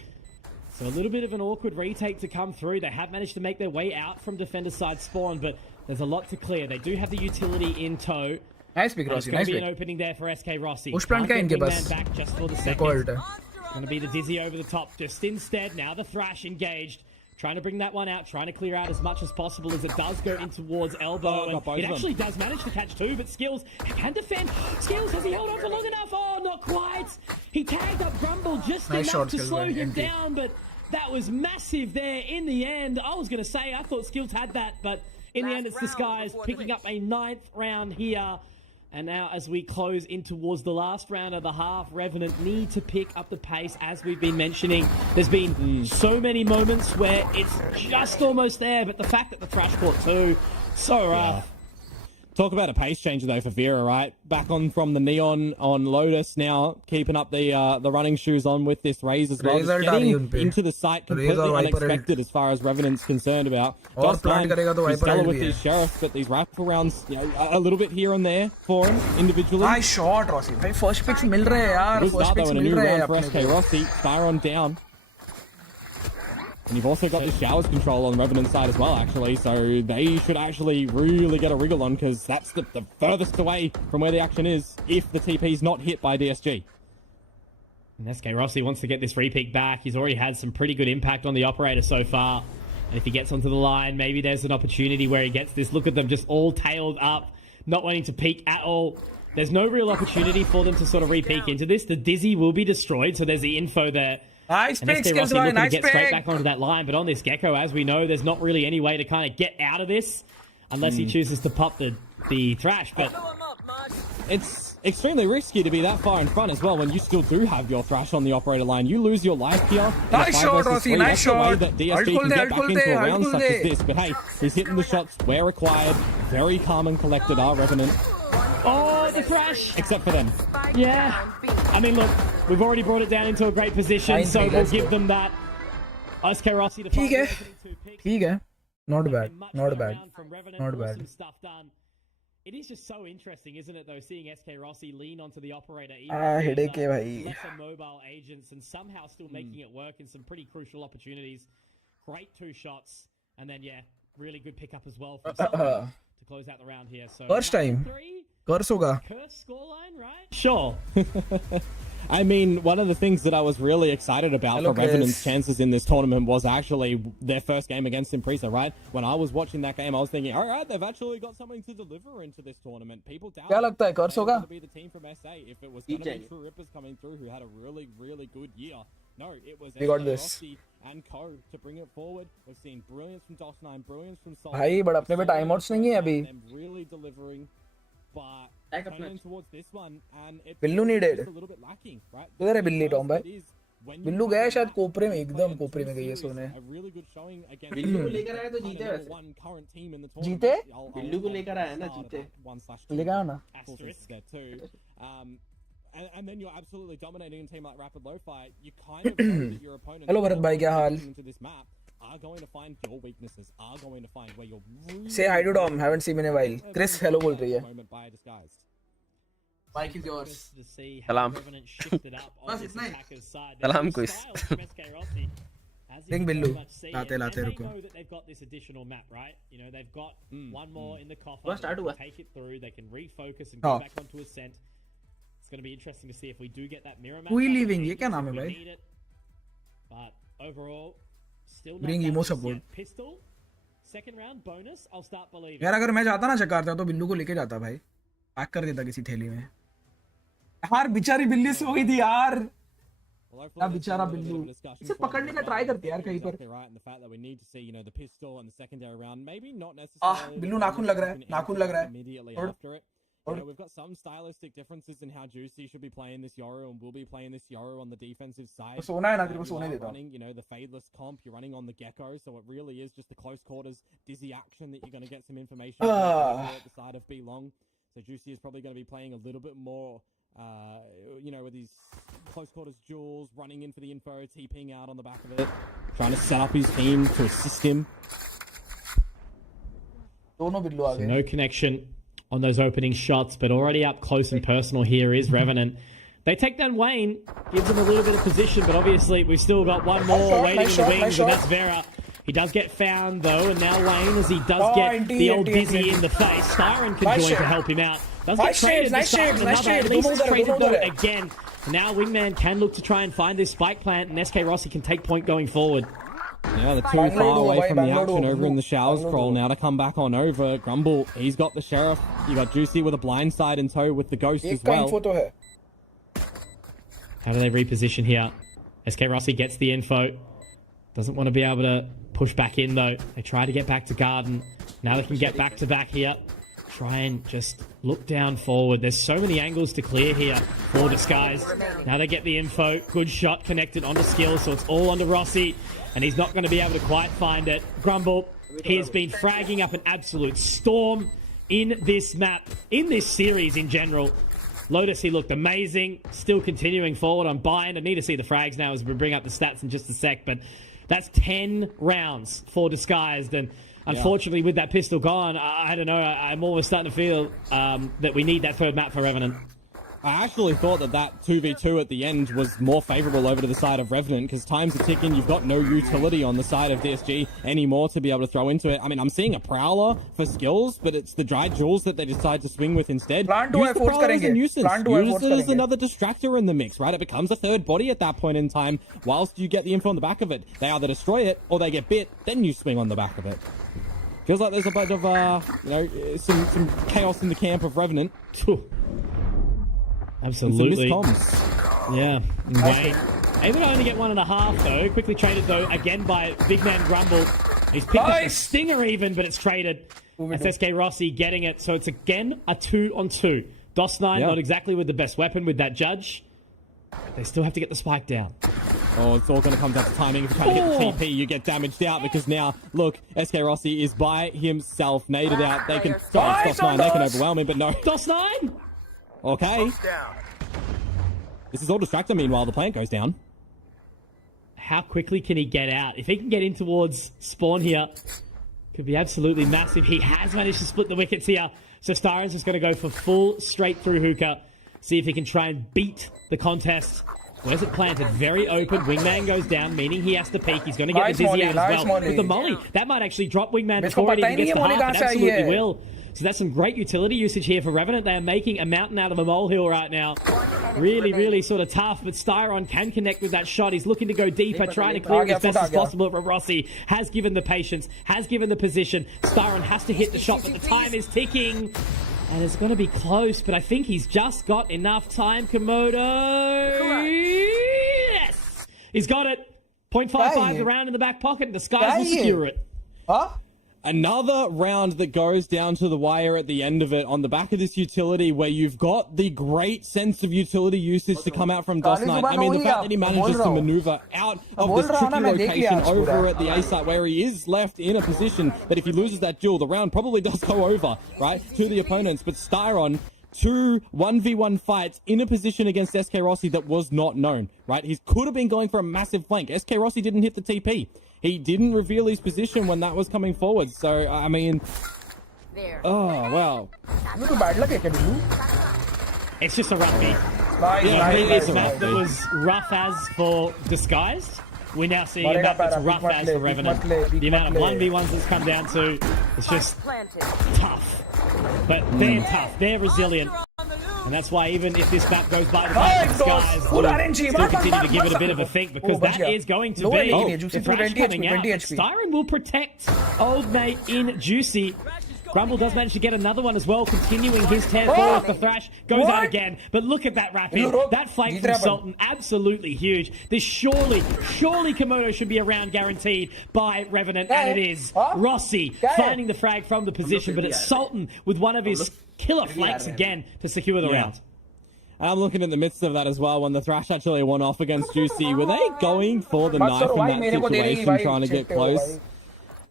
So a little bit of an awkward retake to come through. They have managed to make their way out from defender side spawn, but there's a lot to clear. They do have the utility in tow. Nice pick, Rossi. Nice pick. An opening there for SK Rossi. Push plant ka inke bas. Back just for the second. Going to be the Dizzy over the top. Just instead, now the Thrash engaged. Trying to bring that one out, trying to clear out as much as possible as it does go in towards elbow. And it actually does manage to catch 2, but Skills can defend. Skills, has he held on for long enough? Oh, not quite. He tagged up Grumble just enough to slow him down, but that was massive there in the end. I was going to say, I thought Skills had that, but in the end, it's Disguise picking up a 9th round here. And now as we close in towards the last round of the half, Revenant need to pick up the pace as we've been mentioning. There's been so many moments where it's just almost there, but the fact that the Thrash caught 2, so rough. Yeah. Talk about a pace changer though for Vera, right? Back on from the Neon on Lotus now, keeping up the running shoes on with this Raze as well. Just getting into the site completely unexpected as far as Revenant's concerned about. Just he's stellar with these sheriffs, but these wraparounds, you know, a little bit here and there for him individually. Nice shot, Rossi. First picks मिल रहे हैं यार. First picks मिल रहे हैं for SK Rossi. Styron down. And you've also got the showers control on Revenant's side as well, actually, so they should actually really get a wriggle on, because that's the furthest away from where the action is if the TP's not hit by DSG. And SK Rossi wants to get this repeat back. He's already had some pretty good impact on the operator so far. And if he gets onto the line, maybe there's an opportunity where he gets this. Look at them just all tailed up, not wanting to peek at all. There's no real opportunity for them to sort of re-peek into this. The Dizzy will be destroyed, so there's the info there. Nice pick, Skills, nice pick. Get straight back onto that line, but on this Gecko, as we know, there's not really any way to kind of get out of this unless he chooses to pop the Thrash. But it's extremely risky to be that far in front as well when you still do have your Thrash on the operator line. You lose your life here. Nice shot, Rossi. Nice shot. That DSG can get back into a round such as this. But hey, he's hitting the shots where required. Very calm and collected are Revenant. Oh, the Thrash! Except for them. Yeah. I mean, look, we've already brought it down into a great position, so we'll give them that. SK Rossi to ठीक है, find the opening two picks. ठीक है. Not bad, Much not better bad, round from Revenant. not Awesome bad. stuff done. It is just so interesting, isn't it, though, seeing SK Rossi lean onto the operator, even with headache these, है भाई. lesser mobile agents, and somehow still making it work in some pretty crucial opportunities. Great 2 shots, and then really good pickup as well from someone to close out the round here. So First time. 3, कर्स होगा. curse scoreline, right? Sure. I mean, one of the things that I was really excited about Hello, for Revenant's Chris. chances in this tournament was actually their first game against Impresa, right? When I was watching that game, I was thinking, all right, they've actually got something to deliver into this tournament. People doubt क्या लगता है कर्स होगा? to be the team from SA if it was going to be True Rippers coming through who had a really, really good year. No, it was We got this. Rossi and Co to bring it forward. We've seen brilliance from DOS9, brilliance from Sol. भाई but अपने पे time outs नहीं है अभी. Them really delivering, but Back up turning match. towards this one, and it's Billu needed. just a little bit lacking, right? किधर है बिल्ली Tom भाई? It is when you Billu have गया that शायद कोपरे में, play एकदम of कोपरे में the गई है series, सोने. a really good showing against Billu को लेकर आया तो kind of जीते number वैसे. one current team in the जीते? tournament. बिल्लू को लेकर आया ना, जीते. 1/2. लेके आओ ना. Full senses there too. And then you're absolutely dominating a team like Rapid Lo-Fi. You kind of know that your opponents Hello, Bharat भाई, क्या हाल? into this map are going to find your weaknesses, are going to find where you're really Say hi to Dom. Haven't seen him in a while. Chris hello बोल रही है. moment by disguise. Mic is yours. To see how Salam. Revenant shifted up on बस this इतना ही. attacker's side. Salam, There's quiz. styles from SK Rossi, as youRing can Billu. very much see, latte and latte they रुको. know that they've got this additional map, right? You know, they've got one more in the coffer. बस start They हुआ. can take it through. They can refocus and go हाँ. back onto Ascent. It's going to be interesting to see if we do get that mirror match. Who is leaving? ये क्या नाम है भाई? But overall, still not Bring done emo just support. yet. Pistol, second round bonus. I'll start believing. यार अगर मैं जाता ना जकार्ता तो बिल्लू को लेके जाता भाई. पैक कर देता किसी थैली में. यार बेचारी बिल्ली सो गई थी यार. यार बेचारा बिल्लू. इसे पकड़ने का ट्राई करते यार कहीं पर. बिल्लू नाखून लग रहा है. नाखून लग रहा है. You know, we've got some stylistic differences in how Juicy should be playing this Yoru and will be playing this Yoru on the defensive side. सोना है ना तेरे को You सोने are देता हूँ. running, you know, the fadeless comp, you're running on the Gecko, so it really is just the close quarters dizzy action that you're going to get some information from at the side of B Long. So Juicy is probably going to be playing a little bit more, you know, with these close quarters duels, running in for the info, TPing out on the back of it, trying to set up his team to assist him. दोनों बिल्लू आ So गए. no connection on those opening shots, but already up close and personal here is Revenant. They take down Wayne, gives him a little bit of position, but obviously we've still got one more shot, waiting nice in the shot, wings, nice and shot. that's Vera. He does get found though, and now Wayne, as he does get NT, the old NT, dizzy NT. in the face, Siren can Nice join to shade. help him out. Does Nice get traded shades, nice to start shades, nice another, shades. at least दोनों it's उधर है, traded दोनों though उधर है. again. Now Wingman can look to try and find this spike plant, and SK Rossi can take point going forward. Yeah, the two Bangalore far do, away bhai, from the Bangalore action do, over in the showers Bangalore crawl do. now to come back on over. Grumble, he's got the Sheriff. You got Juicy with a blind side in tow with the Ghost एक as का well. info तो है. How do they reposition here? SK Rossi gets the info. Doesn't want to be able to push back in though. They try to get back to Garden. Now they can get back to back here. Try and just look down forward. There's so many angles to clear here for Disguise. Now they get the info. Good shot connected onto Skill, so it's all onto Rossi. And he's not going to be able to quite find it. Grumble, he has been fragging up an absolute storm in this map, in this series in general. Lotus, he looked amazing. Still continuing forward on Bind. I need to see the frags now as we bring up the stats in just a sec. But that's 10 rounds for Disguised. And unfortunately, with that pistol gone, I don't know. I'm always starting to feel that we need that third map for Revenant. I actually thought that 2v2 at the end was more favourable over to the side of Revenant because time's are ticking. You've got no utility on the side of DSG anymore to be able to throw into it. I mean, I'm seeing a Prowler for skills, but it's the Dry Jewels that they decide to swing with instead. Plant to Use I the force Prowler as a करेंगे. nuisance. Plant to I Use force it as करेंगे. another distractor in the mix, right? It becomes a third body at that point in time whilst you get the info on the back of it. They either destroy it or they get bit, then you swing on the back of it. Feels like there's a bit of, you know, some chaos in the camp of Revenant. Absolutely. And some miscomms. Yeah. Wayne. Able to only get 1.5 though. Quickly traded though again by Big Man Grumble. He's picked up a Nice. stinger even, but it's traded. That's SK Rossi getting it. So it's again a 2-on-2. DOS9 Yeah. not exactly with the best weapon with that judge. They still have to get the spike down. Oh, it's all going to come down to timing. If you try to get the TP, you get damaged out because now, look, SK Rossi is by himself, naded out. They can, sorry, DOS9, they can overwhelm him, but no. DOS9! Okay. This is all distractor. Meanwhile, the plant goes down. how quickly can he get out? If he can get in towards spawn here, could be absolutely massive. He has managed to split the wickets here. So Styron's just going to go for full straight through hookah. See if he can try and beat the contest. Where's it planted? Very open. Wingman goes down, meaning he has to peek. He's going to get the dizzy out as well. With the molly, that might actually drop Wingman before it even gets to half. It absolutely will. So that's some great utility usage here for Revenant. They are making a mountain out of a molehill right now. Really, really sort of tough, but Styron can connect with that shot. He's looking to go deeper, trying to clear it as best as possible from Rossi. Has given the patience, has given the position. Styron has to hit the shot, but the time is ticking. And it's going to be close, but I think he's just got enough time, Komodo. Yes! He's got it. 0.55 the round in the back pocket. The Skies will secure it. Huh? Another round that goes down to the wire at the end of it on the back of this utility where you've got the great sense of utility usage to come out from Dust9. I mean, the fact that he manages to maneuver out of this tricky location over at the A site where he is left in a position that if he loses that duel, the round probably does go over, right, to the opponents. But Styron, 2 1v1 fights in a position against SK Rossi that was not known, right? He could have been going for a massive flank. SK Rossi didn't hit the TP. He didn't reveal his position when that was coming forward. So, I mean... Oh, wow. It's just a roughie. Previous map that was rough as for Disguised. We're now seeing a map that's rough as for Revenant. The amount of 1v1s that's come down to, it's just tough. But they're tough. They're resilient. And that's why even if this map goes by the Skies, we'll still continue to give it a bit of a think, because that is going to be the Thrash coming out. Styron will protect old mate in Juicy. Grumble does manage to get another one as well, continuing his tear forward. The Thrash goes out again. But look at that rapid. That flank from Sultan, absolutely huge. This surely Komodo should be around guaranteed by Revenant, and it is. Rossi finding the frag from the position, but it's Sultan with one of his killer flanks again to secure the round. And I'm looking in the midst of that as well when the Thrash actually went off against Juicy. Were they going for the knife in that situation, trying to get close?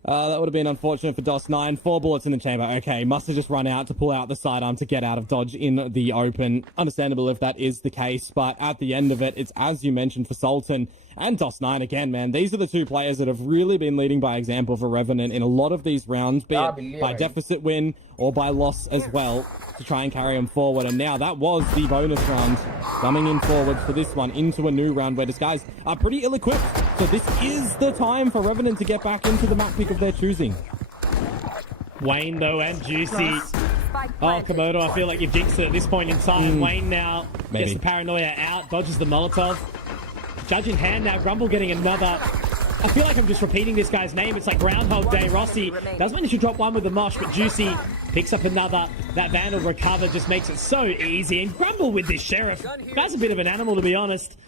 That would have been unfortunate for Dust9. 4 bullets in the chamber. Okay, must have just run out to pull out the sidearm to get out of dodge in the open. Understandable if that is the case, but at the end of it, it's as you mentioned for Sultan and Dust9 again, man. These are the two players that have really been leading by example for Revenant in a lot of these rounds, be it by deficit win or by loss as well, to try and carry them forward. And now that was the bonus round coming in forward for this one into a new round where the Skies are pretty ill-equipped. So this is the time for Revenant to get back into the map pick of their choosing. Wayne, though, and Juicy. Oh, Komodo, I feel like you've jinxed it at this point in time. Wayne now gets the paranoia out, dodges the Molotov. Judge in hand now, Grumble getting another. I feel like I'm just repeating this guy's name. It's like Groundhog Day. Rossi does manage to drop one with the mosh, but Juicy picks up another. That Vandal recover just makes it so easy. And Grumble with this Sheriff. That's a bit of an animal, to be honest.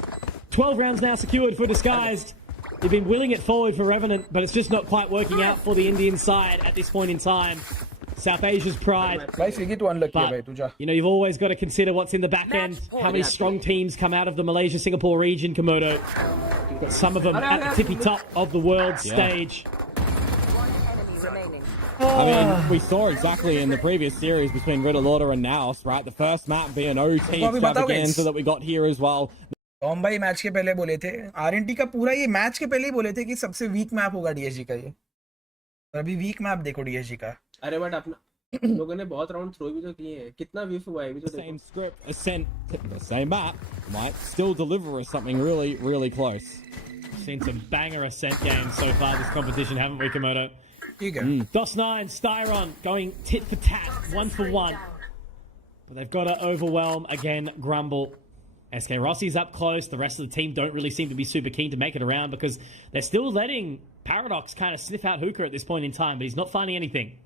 12 rounds now secured for Disguised. They've been willing it forward for Revenant, but it's just not quite working out for the Indian side at this point in time. South Asia's pride. But, you know, you've always got to consider what's in the back end. How many strong teams come out of the Malaysia-Singapore region, Komodo. You've got some of them at the tippy top of the world stage. I mean, we saw exactly in the previous series between Riddle Order and Naos, right? The first map being OT extravaganza that we got here as well. हम भाई match के पहले बोले थे RNT का पूरा ये match के पहले ही बोले थे कि सबसे वीक मैप होगा डीएसजी का ये और अभी वीक मैप देखो डीएसजी का अरे बट अपना लोगों ने बहुत राउंड थ्रो भी तो किए हैं कितना व्यूज हुआ है अभी तो same script Ascent the same map might still deliver us something really close. Seen some banger Ascent games so far this competition, haven't we, Komodo? Dust9, Styron going tit for tat, 1 for 1. But they've got to overwhelm again Grumble. SK Rossi's up close. The rest of the team don't really seem to be super keen to make it around because they're still letting Paradox kind of sniff out Hookah at this point in time, but he's not finding anything.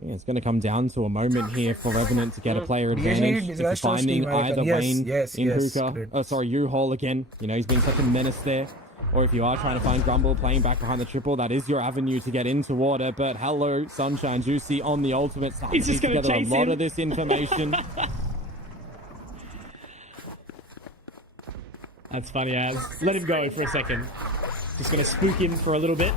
Yeah, it's going to come down to a moment here for Revenant to get a player advantage. If you're finding either Wayne in Hookah, U-Hole again, you know, he's been such a menace there. Or if you are trying to find Grumble playing back behind the triple, that is your avenue to get into water. But hello, Sunshine Juicy on the ultimate. He's just going to chase a lot of this information. That's funny, Az. Let him go for a second. Just going to spook him for a little bit.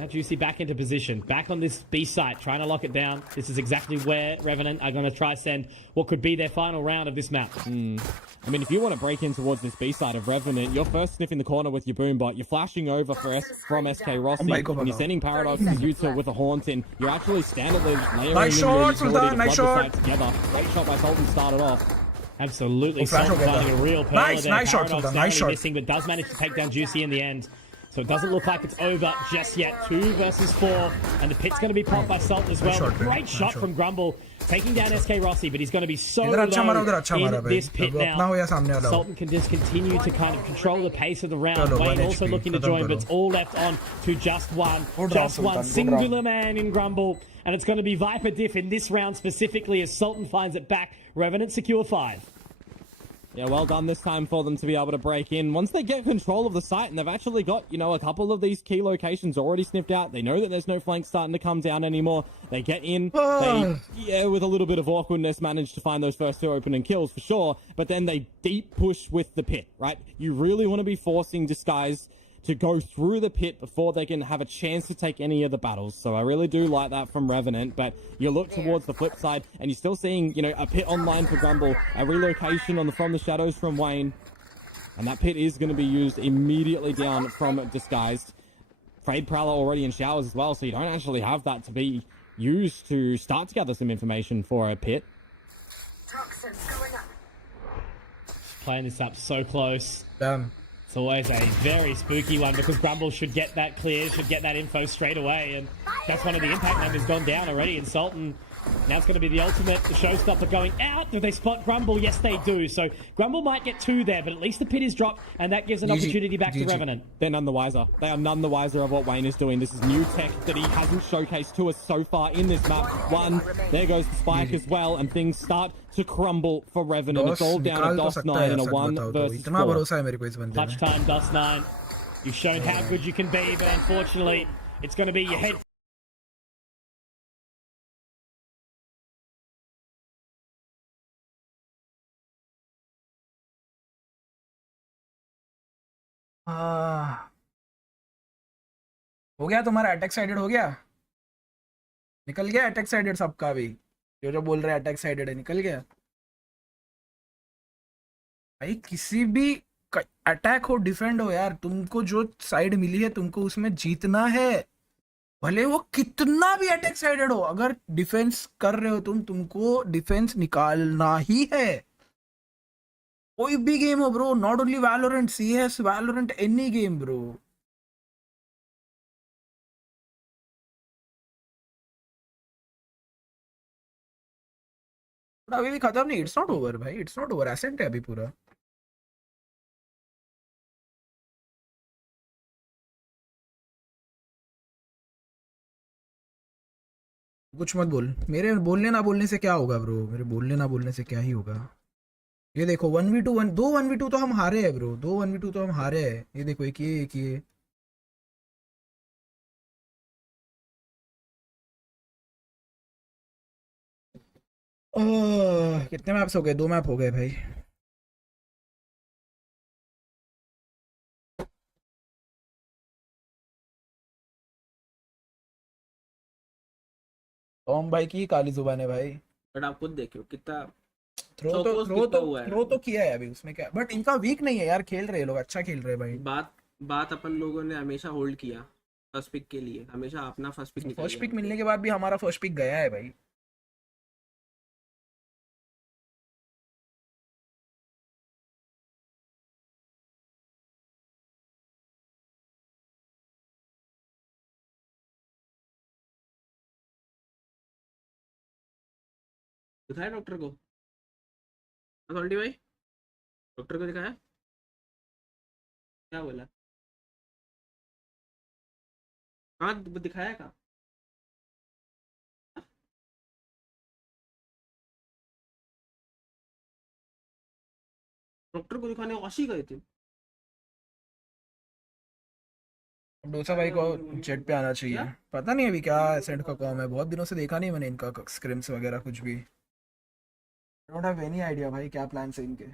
Now Juicy back into position, back on this B site, trying to lock it down. This is exactly where Revenant are going to try send what could be their final round of this map. I mean, if you want to break in towards this B side of Revenant, you're first sniffing the corner with your boombot. You're flashing over from SK Rossi, and you're sending Paradox to Utah with a haunt in. You're actually standardly layering Nice in your shot, utility to nice flood the shot. site together. Great shot by Sultan started off. Absolutely, flash Sultan हो गया finding था. a real pearl Nice, there. nice shot, Paradox Sultan, nice narrowly shot. missing, but does manage to take down Juicy in the end. So it doesn't look like it's over just yet. 2 versus 4, and the pit's going to be popped by Sultan as well. Shot, Great shot from Grumble, taking down SK Rossi, but he's going to be so इधर low अच्छा मारा, उधर अच्छा मारा in भाई. this pit अब अपना हो now. या सामने वाला हो. Sultan can just continue to kind of control the pace of the round. चलो, Wayne 1 also HP, looking to खत्म join, but करो. it's all left on to just one. Good round, Just Sultan, one good singular round. man in Grumble, and it's going to be Viper Diff in this round specifically as Sultan finds it back. Revenant secure 5. Yeah, well done this time for them to be able to break in. Once they get control of the site, and they've actually got, you know, a couple of these key locations already sniffed out. They know that there's no flanks starting to come down anymore. They get in. They, with a little bit of awkwardness, manage to find those first 2 opening kills for sure. But then they deep push with the pit, right? You really want to be forcing Disguise to go through the pit before they can have a chance to take any of the battles. So I really do like that from Revenant, but you look towards the flip side and you're still seeing, you know, a pit online for Grumble, a relocation on the From the Shadows from Wayne, and that pit is going to be used immediately down from Disguised. Frayed Prowler already in showers as well, so you don't actually have that to be used to start to gather some information for a pit. Playing this up so close. Damn. It's always a very spooky one because Grumble should get that clear, should get that info straight away, and that's one of the impact numbers gone down already in Sultan. Now it's going to be the ultimate, the showstopper going out. Do they spot Grumble? Yes, they do. So Grumble might get 2 there, but at least the pit is dropped, and that gives an opportunity back to Revenant. They're none the wiser. They are none the wiser of what Wayne is doing. This is new tech that he hasn't showcased to us so far in this map. 1, there goes the spike as well, and things start to crumble for Revenant. It's all down to DOS9 in a 1 versus 4. इतना भरोसा है मेरे को इस बंदे Clutch में. time, DOS9. You've shown how good you can be, but unfortunately, it's going to be your head. हो गया तुम्हारा अटैक साइडेड हो गया, निकल गया अटैक साइडेड सबका भी, जो बोल रहे हैं अटैक साइडेड है निकल गया भाई. किसी भी अटैक हो डिफेंड हो यार, तुमको जो साइड मिली है तुमको उसमें जीतना है, भले वो कितना भी अटैक साइडेड हो. अगर डिफेंस कर रहे हो तुमको डिफेंस निकालना ही है. कोई भी गेम हो bro, not only Valorant, CS, Valorant, any game bro. अभी भी खत्म नहीं, इट्स नॉट ओवर भाई, इट्स नॉट ओवर. एसेंट है अभी पूरा. कुछ मत बोल, मेरे बोलने ना बोलने से क्या होगा ब्रो, मेरे बोलने ना बोलने से क्या ही होगा. ये देखो 1v2 दो 1v2 तो हम हारे हैं ब्रो, 2 1v2 तो हम हारे हैं. ये देखो एक ये कितने मैप्स हो गए, 2 मैप हो गए भाई. ओम भाई की काली जुबान है भाई. बट आप खुद देखो कितना थ्रो तो किया है अभी, उसमें क्या. बट इनका वीक नहीं है यार, खेल रहे हैं लोग, अच्छा खेल रहे हैं भाई. बात अपन लोगों ने हमेशा होल्ड किया फर्स्ट पिक के लिए, हमेशा अपना फर्स्ट पिक निकाल. फर्स्ट पिक मिलने के बाद भी हमारा फर्स्ट पिक गया है भाई. दिखाया डॉक्टर को, अथॉरिटी भाई डॉक्टर को दिखाया, क्या बोला, कहाँ दिखाया कहाँ. डॉक्टर को दिखाने वाशी गए थे. डोसा भाई को जेट पे आना चाहिए. पता नहीं अभी क्या एसेंट का कॉम है, बहुत दिनों से देखा नहीं मैंने इनका स्क्रिम्स वगैरह कुछ भी. I don't have any idea भाई क्या प्लान है इनके.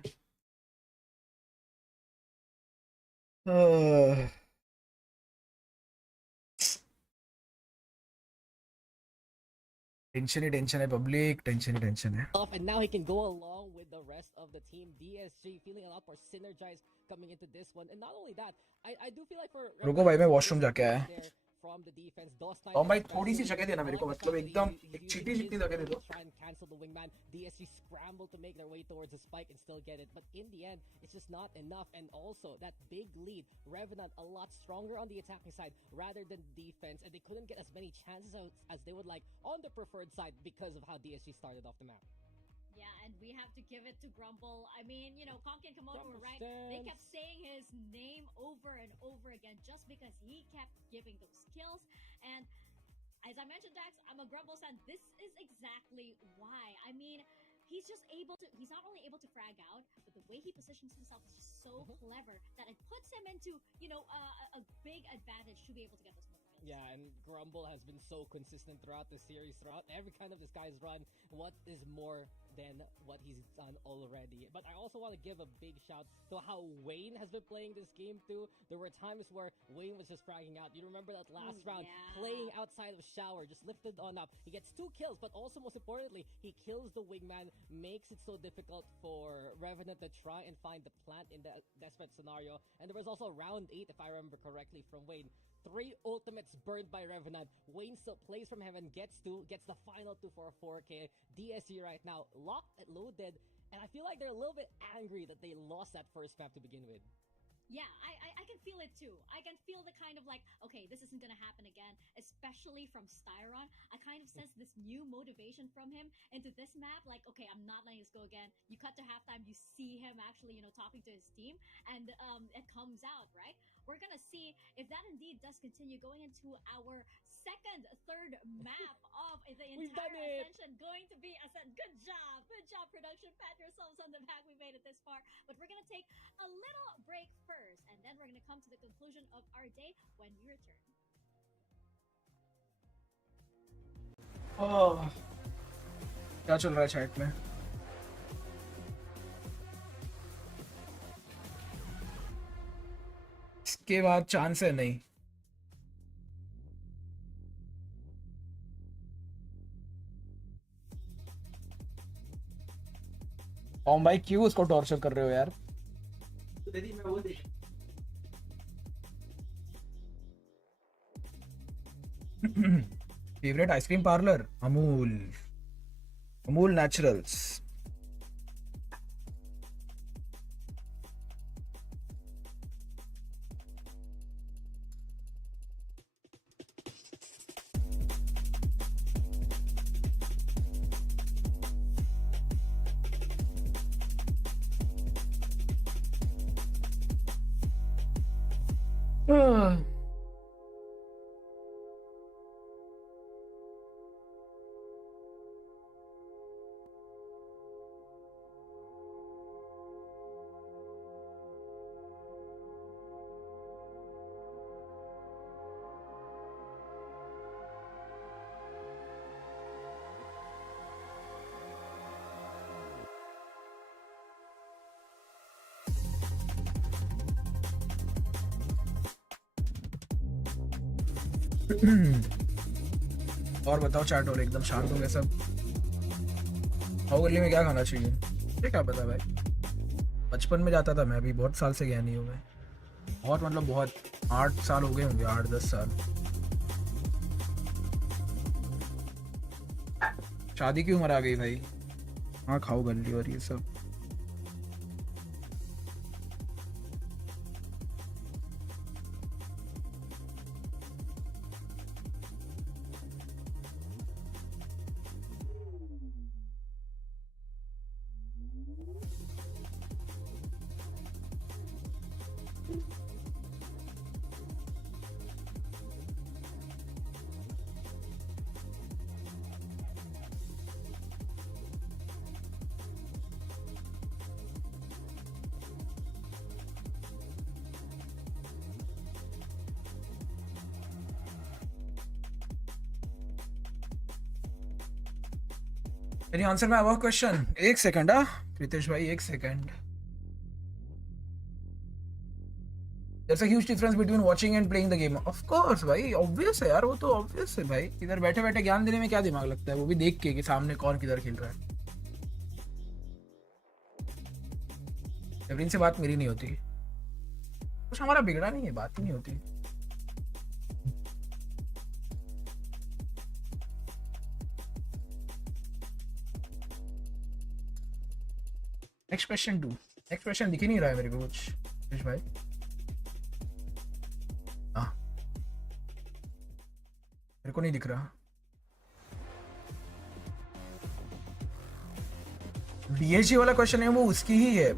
टेंशन है पब्लिक, टेंशन है. off, and now he can go along with the rest of the team. DSG feeling a lot more synergized coming into this one, and not only that, I do feel like for रुको भाई मैं washroom जाके आया. there from the defense, तो भाई थोड़ी सी जगह देना मेरे को, मतलब एकदम एक चीटी जितनी जगह दे दो. Try and cancel the wingman. DSG scramble to make their way towards the spike and still get it, but in the end, it's just not enough. And also that big lead, Revenant a lot stronger on the attacking side rather than defense, and they couldn't get as many chances as they would like on the preferred side because of how DSG started off the map. Yeah, and we have to give it to Grumble. I mean, you know, Conky and Komodo were right. They kept saying his name over and over again just because he kept giving those kills. And as I mentioned, Dax, I'm a Grumble fan. This is exactly why. I mean, he's just able to, he's not only able to frag out, but the way he positions himself is just so clever that it puts him into, you know, a big advantage to be able to get those kills. Yeah, and Grumble has been so consistent throughout the series, throughout every kind of this guy's run. What is more than what he's done already? But I also want to give a big shout to how Wayne has been playing this game too. There were times where Wayne was just fragging out. You remember that last round, playing outside of shower, just lifted on up. He gets 2 kills, but also most importantly, he kills the wingman, makes it so difficult for Revenant to try and find the plant in the desperate scenario. And there was also round 8, if I remember correctly, from Wayne. 3 ultimates burned by Revenant. Wayne still plays from heaven, gets the final 2 for a 4K. DSG right now locked and loaded, and I feel like they're a little bit angry that they lost that first map to begin with. Yeah, I can feel it too. I can feel the kind of like, okay, this isn't gonna happen again, especially from Styron. I kind of sense this new motivation from him into this map, like, okay, I'm not letting this go again. You cut to halftime, you see him actually, you know, talking to his team, and it comes out, right? We're gonna see if that indeed does continue going into our third map of the entire Ascension. Going to be Ascent. Good job, production. Pat yourselves on the back. We made it this far, but we're gonna take a little break first, and then we're gonna come to the conclusion of our day when we return. Oh, क्या चल रहा है chat में? इसके बाद chance है नहीं. ओम भाई क्यों उसको टॉर्चर कर रहे हो यार? Favourite ice cream parlour Amul naturals. और बताओ चैट, और एकदम शांत हो गए सब. गली में क्या खाना चाहिए? ये क्या पता भाई, बचपन में जाता था मैं, अभी बहुत साल से गया नहीं हूँ मैं. बहुत मतलब बहुत 8 साल हो गए होंगे, 8-10 साल. शादी की उम्र आ गई भाई. हाँ खाओ गली और ये सब. Can you answer my work question? एक सेकंड. प्रीतेश भाई एक second. There's a huge difference between watching and playing the game. Of course भाई, obvious है यार, वो तो obvious है भाई. इधर बैठे बैठे ज्ञान देने में क्या दिमाग लगता है, वो भी देख के कि सामने कौन किधर खेल रहा है. एवरीन से बात मेरी नहीं होती, कुछ हमारा बिगड़ा नहीं है, बात ही नहीं होती. Next question 2. नेक्स्ट क्वेश्चन दिख ही नहीं रहा है मेरे को कुछ. कृष भाई हाँ, मेरे को नहीं दिख रहा. DSG वाला क्वेश्चन है, वो उसकी ही है,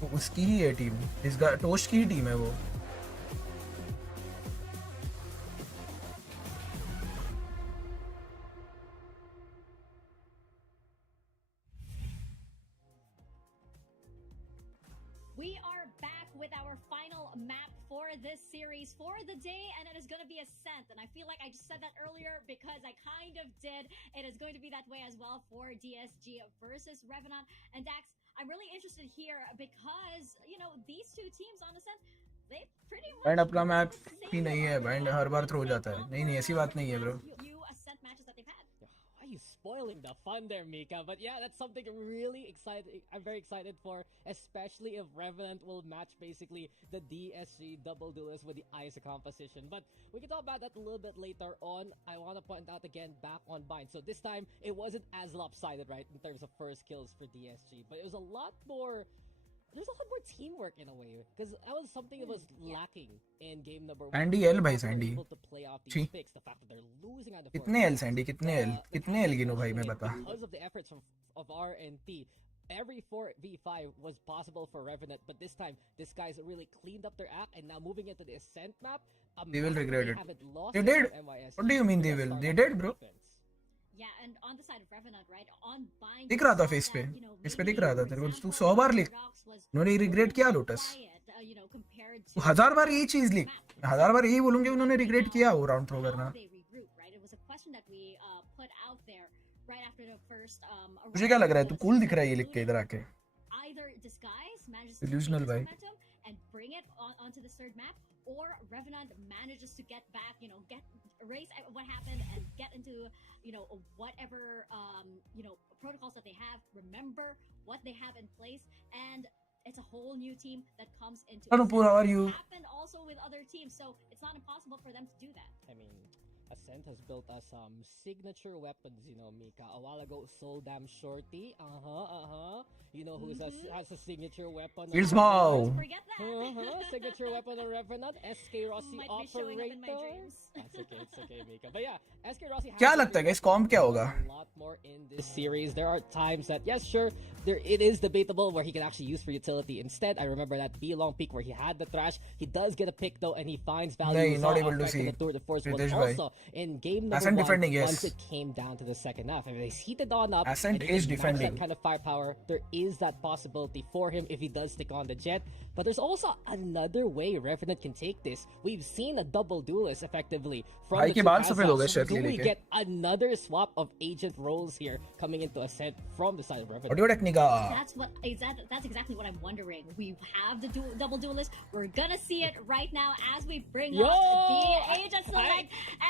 वो उसकी ही है टीम, इसका टोस्ट की ही टीम है वो. We are back with our final map for this series for the day, and it is going to be Ascent. And I feel like I just said that earlier because I kind of did. It is going to be that way as well for DSG versus Revenant. And Dax, I'm really interested here because, you know, these two teams on Ascent, they pretty much... band अपना map ही नहीं है, band हर बार throw जाता है. नहीं ऐसी बात नहीं है bro. Few Ascent matches that they've had. Why are you spoiling the fun there, Mika? But yeah, that's something really excited. I'm very excited for, especially if Revenant will match basically the DSG double duelist with the ISA composition. But we can talk about that a little bit later on. I want to point out again back on Bind. So this time it wasn't as lopsided, right, in terms of first kills for DSG, but it was a lot more. There's a lot more teamwork in a way, because that was something that was lacking in game number 1. Sandy L भाई Sandy. The fact that they're losing at the कितने L Sandy, कितने L गिनो भाई मैं बता. Because of the efforts of RVNT, every 4v5 was possible for Revenant, but this time this guys really cleaned up their act, and now moving into the Ascent map, they will regret it. They They did. What do you mean they will? They did, bro. Yeah, and on the side of Revenant, right, on Bind, दिख रहा था face पे, इस पे दिख रहा था तेरे को. तू 100 बार लिख, उन्होंने रिग्रेट किया लोटस. 1000 बार यही चीज लिख, 1000 बार यही बोलूंगे उन्होंने रिग्रेट किया वो राउंड थ्रो करना. मुझे क्या लग रहा है, तू कूल दिख रहा है ये लिख के इधर आके. Illusional भाई. And bring it onto this third map, or Revenant manages to get back, you know, erase what happened and get into, you know, whatever, you know, protocols that they have, remember what they have in place, and it's a whole new team that comes into Anupur, how are you? Happened also with other teams, so it's not impossible for them to do that. I mean, Ascent has built us some signature weapons, you know, Mika. A while ago, Soul Damn Shorty. You know who has a signature weapon? Here's Mau. Signature weapon on Revenant. SK Rossi operator. That's okay, it's okay, Mika. But yeah, SK Rossi has क्या लगता है guys, com क्या होगा? a lot more in this series. There are times that, yes, sure, it is debatable where he can actually use for utility. Instead, I remember that B long peak where he had the thrash. He does get a pick though, and he finds value. Not able to see. The Tour de Force was Ritesh also in game number Ascent 1 defending, yes. once it came down to the second half. I mean, he's heated on up. Ascent and he is can match defending. that kind of firepower. There is that possibility for him if he does stick on the jet. But there's also another way Revenant can take this. We've seen a double duelist effectively from भाई the के two बाल Assaults. सफेद हो गए So shirt do ले we लेके. get another swap of agent roles here coming into Ascent from the side of Revenant? Audio Technica. That's exactly what I'm wondering. We have the double duelist. We're gonna see it right now as we bring up the agent select,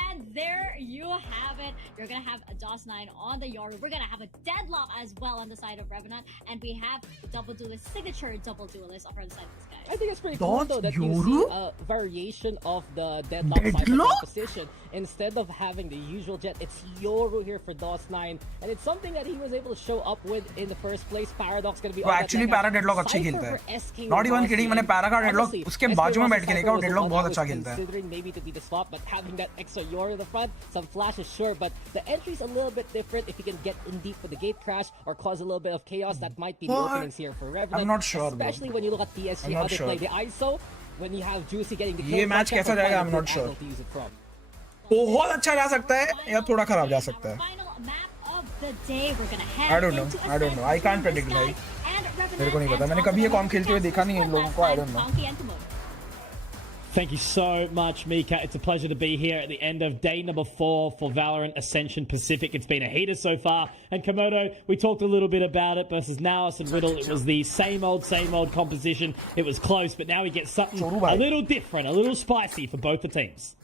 and there you have it. You're gonna have a DOS9 on the Yoru. We're gonna have a deadlock as well on the side of Revenant, and we have the double duelist, signature double duelist on the side of this guy. I think it's pretty cool though that you Yoru? see a variation of the deadlock type of Deadlock? composition. Instead of having the usual jet, it's Yoru here for DOS9, and it's something that he was able to show up with in the first place. Paradox gonna be वो actually para deadlock अच्छी खेलता है. Not even kidding, मैंने para का deadlock उसके बाजू में बैठ के देखा, वो डेडलॉक बहुत अच्छा खेलता है. Considering maybe to be the swap, but having that extra Yoru in the front, some flashes sure, but the entry's a little bit different. If he can get in deep with the gate crash or cause a little bit of chaos, that might be the What? openings here for Revenant. I'm not sure, bro. Especially when you look at DSG, I'm how not they sure. play the ISO. When you have Juicy getting the ये kill, match कैसा जाएगा, I'm not sure. to use it from. बहुत अच्छा जा सकता है या थोड़ा खराब जा सकता है. I don't know. I can't predict भाई. मेरे को नहीं पता. मैंने कभी ये कॉम खेलते हुए देखा नहीं है इन लोगों को. I don't know. Thank you so much, Mika. It's a pleasure to be here at the end of day number 4 for Valorant Ascension Pacific. It's been a heater so far. And Komodo, we talked a little bit about it versus Naos and Riddle. It was the same old composition. It was close, but now we get something a little different, a little spicy for both the teams.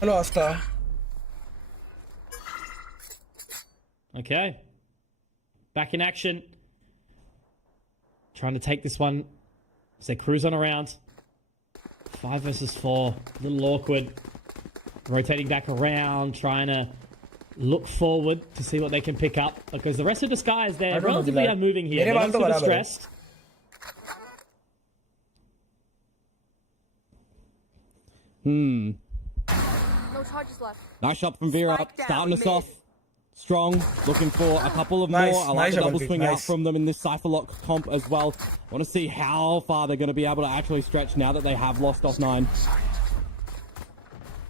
Hello, Asta. Okay. Back in action. Trying to take this one as they cruise on around. 5 versus 4. A little awkward. Rotating back around, trying to look forward to see what they can pick up. Because the rest of the Skies, they're relatively unmoving here. They're not super stressed. Charges left. Nice shot from Vera, starting us off strong, looking for a couple of more. I like the double swing out from them in this Cypher Lock comp as well. Want to see how far they're going to be able to actually stretch now that they have lost DOS9.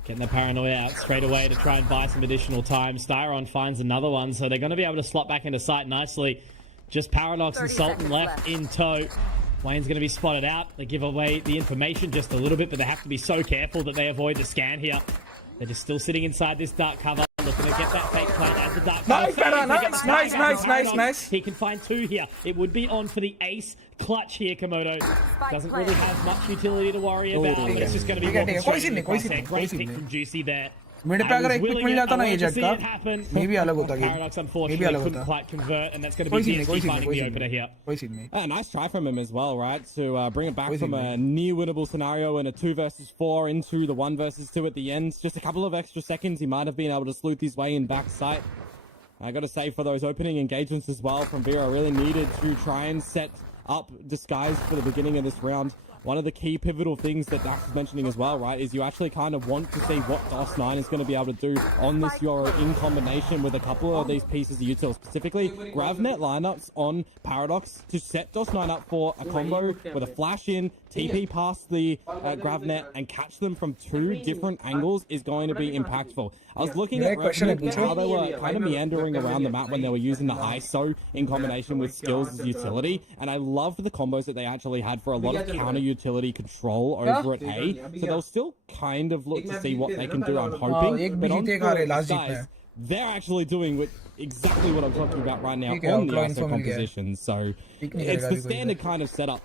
Getting the paranoia out straight away to try and buy some additional time. Styron finds another one, so they're going to be able to slot back into sight nicely. Just Paradox and Sultan left in tow. Wayne's going to be spotted out. They give away the information just a little bit, but they have to be so careful that they avoid the scan here. They're just still sitting inside this dark cover, looking to get that fake plant as the dark cover. Nice. He can find 2 here. It would be on for the ace clutch here, Komodo. Doesn't really have much utility to worry about, but it's just going to be walking straight into the crosshair. Great pick from Juicy there. Mid पे अगर एक pick मिल जाता ना ये jet का मे भी अलग होता game Paradox unfortunately couldn't quite convert, and that's going to be DSG finding the opener here. A nice try from him as well, right? To bring it back from a near winnable scenario in a 2 versus 4 into the 1 versus 2 at the end. Just a couple of extra seconds, he might have been able to sleuth his way in back sight. I got to say, for those opening engagements as well from Vera, really needed to try and set up Disguise for the beginning of this round. One of the key pivotal things that Dax is mentioning as well, right, is you actually kind of want to see what DOS9 is going to be able to do on this Euro in combination with a couple of these pieces of util, specifically Revenant lineups on Paradox to set DOS9 up for a combo with a flash in, TP past the Gravnet and catch them from 2 different angles is going to be impactful. I was looking at Revenant, how they were kind of meandering around the map when they were using the ISO in combination with skills as utility, and I loved the combos that they actually had for a lot of counter utility control over at A, so they'll still kind of look to see what they can do, I'm hoping, but on guys, they're actually doing exactly what I'm talking about right now on the ISO composition, so it's the standard kind of setup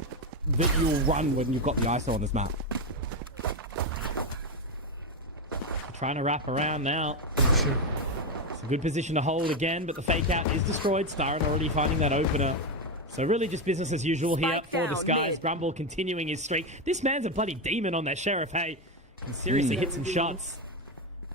that you'll run when you've got the ISO on this map. Trying to wrap around now. It's a good position to hold again, but the fake out is destroyed. Styron already finding that opener. So really just business as usual here for the Skies. Grumble continuing his streak. This man's a bloody demon on that Sheriff, hey. Can seriously hit some shots.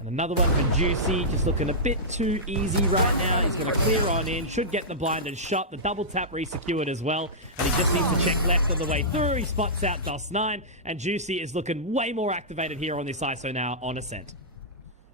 And another one for Juicy, just looking a bit too easy right now. He's going to clear on in, should get the blinded shot. The double tap re-secured as well. And he just needs to check left on the way through. He spots out DOS9, and Juicy is looking way more activated here on this ISO now on Ascent.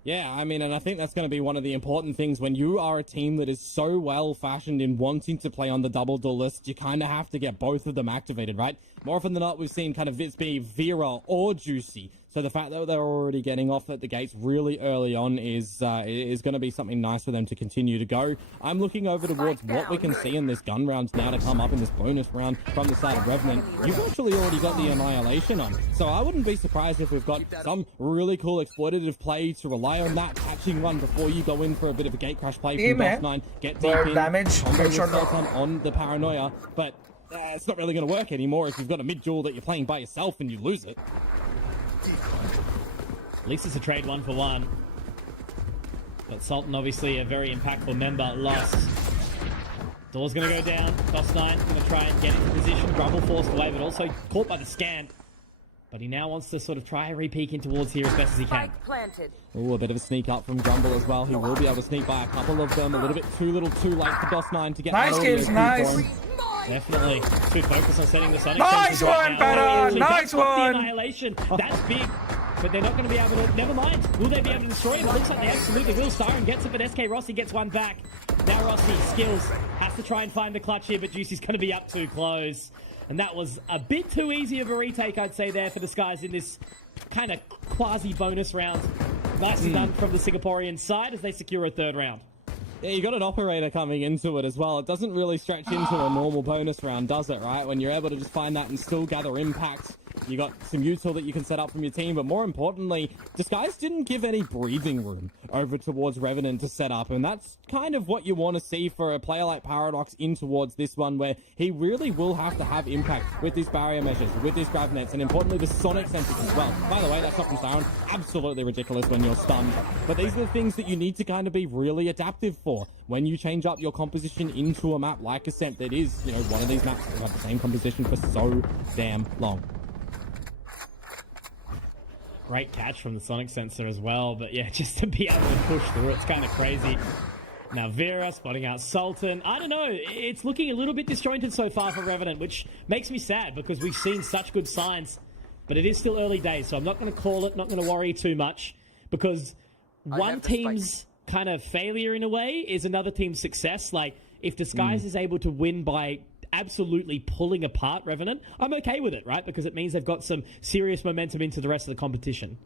Yeah, I mean, and I think that's going to be one of the important things when you are a team that is so well fashioned in wanting to play on the double duel list, you kind of have to get both of them activated, right? More often than not, we've seen kind of Vitz be Vera or Juicy. So the fact that they're already getting off at the gates really early on is going to be something nice for them to continue to go. I'm looking over towards what we can see in this gun round now to come up in this bonus round from the side of Revenant. You've actually already got the Annihilation on, so I wouldn't be surprised if we've got some really cool exploitative play to rely on that catching one before you go in for a bit of a gate crash play from DOS9, get deep in, damage, on the Paranoia, but it's not really going to work anymore if you've got a mid-duel that you're playing by yourself and you lose it. At least it's a trade 1-for-1. But Sultan, obviously a very impactful member, lost. Door's going to go down. DOS9 going to try and get into position. Grumble forced away, but also caught by the scan. But he now wants to sort of try and re-peek in towards here as best as he can. Oh, a bit of a sneak up from Grumble as well. He will be able to sneak by a couple of them. A little bit too late for DOS9 to get nice kills, nice. Definitely. Too focused on setting the Sonic. Nice one, Para! Nice one! Annihilation. That's big. But they're not going to be able to... Never mind. Will they be able to destroy him? It looks like they absolutely will. Styron gets it, but SK Rossi gets one back. Now Rossi, skills, has to try and find the clutch here, but Juicy's going to be up too close. And that was a bit too easy of a retake, I'd say, there for the Skies in this kind of quasi-bonus round. Nicely done from the Singaporean side as they secure a third round. Yeah, you got an operator coming into it as well. It doesn't really stretch into a normal bonus round, does it, right? When you're able to just find that and still gather impact. You got some util that you can set up from your team, but more importantly, Disguise didn't give any breathing room over towards Revenant to set up, and that's kind of what you want to see for a player like Paradox in towards this one, where he really will have to have impact with these barrier measures, with these grav nets, and importantly, the sonic sensors as well. By the way, that shot from Siren, absolutely ridiculous when you're stunned, but these are the things that you need to kind of be really adaptive for when you change up your composition into a map like Ascent that is, you know, one of these maps that have the same composition for so damn long. Great catch from the sonic sensor as well, but yeah, just to be able to push through, it's kind of crazy. Now Vera spotting out Sultan. I don't know, it's looking a little bit disjointed so far for Revenant, which makes me sad because we've seen such good signs, but it is still early days, so I'm not going to call it, not going to worry too much, because one team's kind of failure in a way is another team's success. Like, if Disguise is able to win by absolutely pulling apart Revenant, I'm okay with it, right? Because it means they've got some serious momentum into the rest of the competition.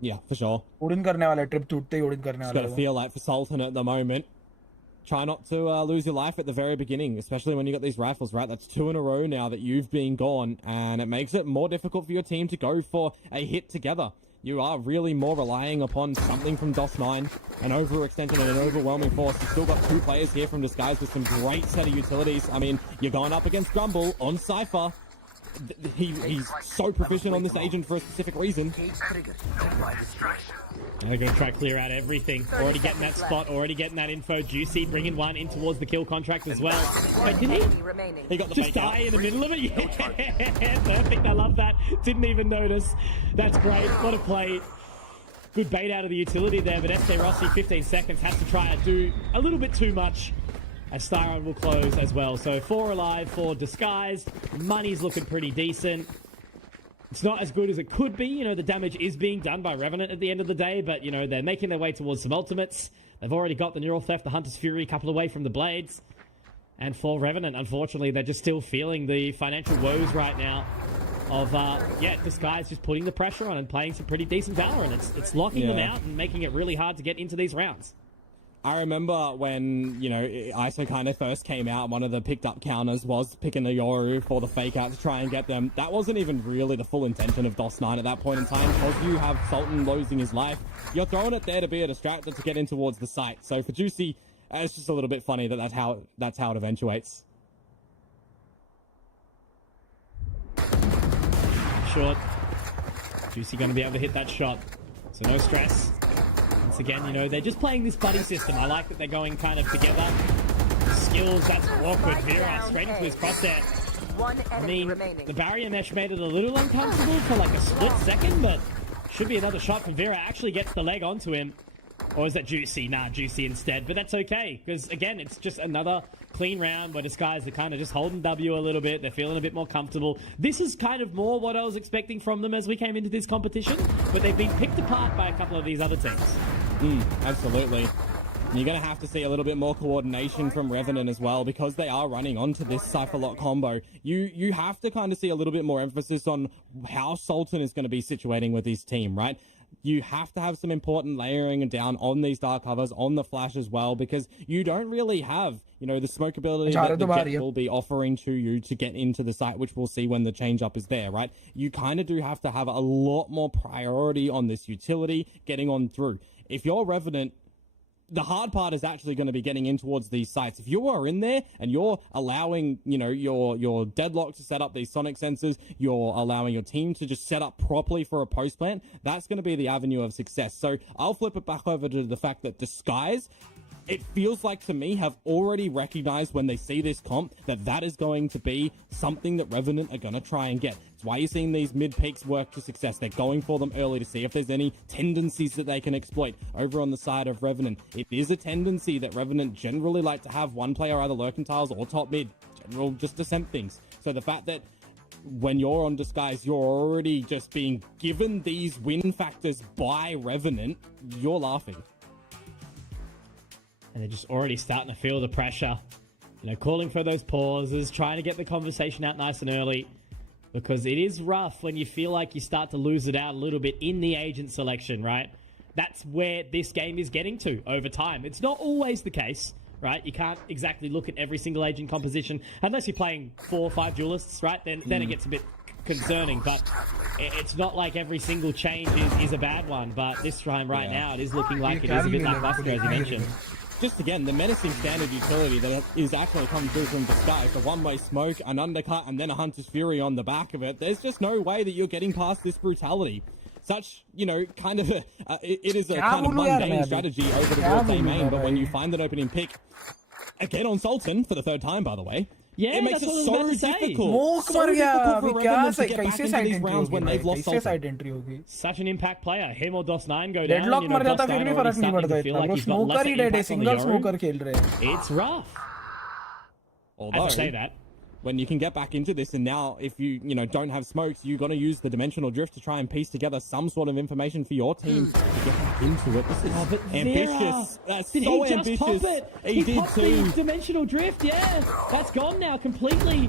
Yeah, for sure. Odin करने वाला trip टूटते ही Odin करने वाला. Got to feel like for Sultan at the moment. Try not to lose your life at the very beginning, especially when you got these rifles, right? That's 2 in a row now that you've been gone, and it makes it more difficult for your team to go for a hit together. You are really more relying upon something from DOS9, an overextension and an overwhelming force. You've still got 2 players here from Disguise with some great set of utilities. I mean, you're going up against Grumble on Cypher. He's so proficient on this agent for a specific reason. They're going to try to clear out everything. Already getting that spot, already getting that info. Juicy bringing one in towards the kill contract as well. Wait, did he? He got the just die in the middle of it? Yeah, perfect. I love that. Didn't even notice. That's great. What a play. Good bait out of the utility there, but SK Rossi, 15 seconds, has to try to do a little bit too much. As Styron will close as well. So 4 alive, 4 disguised. Money's looking pretty decent. It's not as good as it could be. You know, the damage is being done by Revenant at the end of the day, but, you know, they're making their way towards some ultimates. They've already got the Neural Theft, the Hunter's Fury, a couple away from the Blades. And for Revenant, unfortunately, they're just still feeling the financial woes right now of, Disguise just putting the pressure on and playing some pretty decent Valorant. It's locking them out and making it really hard to get into these rounds. I remember when, you know, ISO kind of first came out, one of the picked up counters was picking the Yoru for the fake out to try and get them. That wasn't even really the full intention of DOS9 at that point in time, because you have Sultan losing his life. You're throwing it there to be a distractor to get in towards the site. So for Juicy, it's just a little bit funny that that's how it eventuates. Short. Juicy going to be able to hit that shot. So no stress. Once again, you know, they're just playing this buddy system. I like that they're going kind of together. Skills, that's awkward. Vera straight into his crosshair. I mean, the barrier mesh made it a little uncomfortable for like a split second, but should be another shot from Vera. Actually gets the leg onto him. Or is that Juicy? Nah, Juicy instead. But that's okay, because again, it's just another clean round where Disguise are kind of just holding W a little bit. They're feeling a bit more comfortable. This is kind of more what I was expecting from them as we came into this competition, but they've been picked apart by a couple of these other teams. Absolutely. You're going to have to see a little bit more coordination from Revenant as well, because they are running onto this Cypher Lock combo. You have to kind of see a little bit more emphasis on how Sultan is going to be situating with his team, right? You have to have some important layering down on these dark covers, on the flash as well, because you don't really have, you know, the smoke ability that the Jet will be offering to you to get into the site, which we'll see when the change up is there, right? You kind of do have to have a lot more priority on this utility getting on through. If you're Revenant, the hard part is actually going to be getting in towards these sites. If you are in there and you're allowing, you know, your deadlock to set up these sonic sensors, you're allowing your team to just set up properly for a post plant, that's going to be the avenue of success. So I'll flip it back over to the fact that Disguise, it feels like to me, have already recognized when they see this comp that is going to be something that Revenant are going to try and get. It's why you're seeing these mid peaks work to success. They're going for them early to see if there's any tendencies that they can exploit. Over on the side of Revenant, it is a tendency that Revenant generally like to have one player either lurking tiles or top mid, general just descent things. So the fact that when you're on Disguise, you're already just being given these win factors by Revenant, you're laughing. And they're just already starting to feel the pressure You know, calling for those pauses, trying to get the conversation out nice and early. Because it is rough when you feel like you start to lose it out a little bit in the agent selection, right? That's where this game is getting to over time. It's not always the case, right? You can't exactly look at every single agent composition unless you're playing 4 or 5 duelists, right? Then it gets a bit concerning. But it's not like every single change is a bad one. But this time right now, it is looking like it is a bit lackluster, as you mentioned. Just again, the menacing standard utility that is actually coming through from Disguise, the one-way smoke, an undercut, and then a Hunter's Fury on the back of it. There's just no way that you're getting past this brutality. Such, you know, kind of it is a kind of mundane strategy over towards A main, but when you find that opening pick, again on Sultan, for the 3rd time, by the way, yeah, it makes it so difficult. So difficult for Revenant to get back into these rounds when they've lost Sultan. Such an impact player. Him or DOS9 go down. Deadlock मर जाता फिर भी फर्क नहीं पड़ता इतना bro. Smoker ही dead है, single smoker खेल रहे हैं. It's rough. Although, I say that. When you can get back into this, and now if you don't have smokes, you're going to use the dimensional drift to try and piece together some sort of information for your team to get back into it. This is ambitious. That's did so he just ambitious. Pop it? He popped did too. the dimensional drift, yeah. That's gone now completely.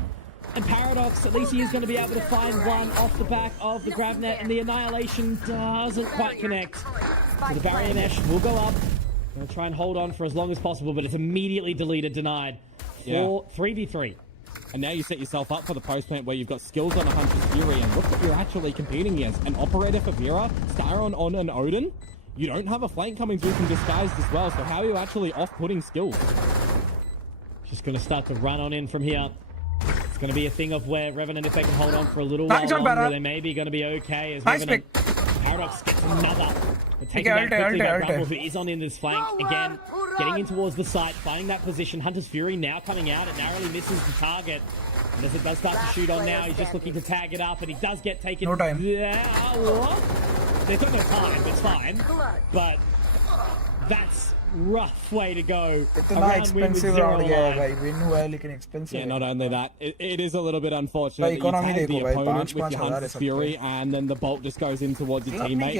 And Paradox, at least he is going to be able to find one off the back of the grab net, and the Annihilation doesn't quite connect. So the barrier mesh will go up. They'll try and hold on for as long as possible, but it's immediately deleted, denied. 3v3. And now you set yourself up for the post plant where you've got skills on a Hunter's Fury, and look what you're actually competing against. An Operator for Vera, Styron on an Odin. You don't have a flank coming through from Disguised as well, so how are you actually off-putting skills? Just going to start to run on in from here. It's going to be a thing of where Revenant, if they can hold on for a little while longer, they may be going to be okay. As Revenant, Paradox gets another. Taking that quickly by Grumble, who is on in this flank. Again, getting in towards the site, finding that position. Hunter's Fury now coming out. It narrowly misses the target. And as it does start to shoot on now, he's just looking to tag it up, and he does get taken. No time. Yeah, what? They've got no time, it's fine. But that's rough way to go. इतना expensive round गया है भाई. Win हुआ है लेकिन expensive. Yeah, not only that, it is a little bit unfortunate that you tag the opponent with your Hunter's Fury, and then the bolt just goes in towards your teammate.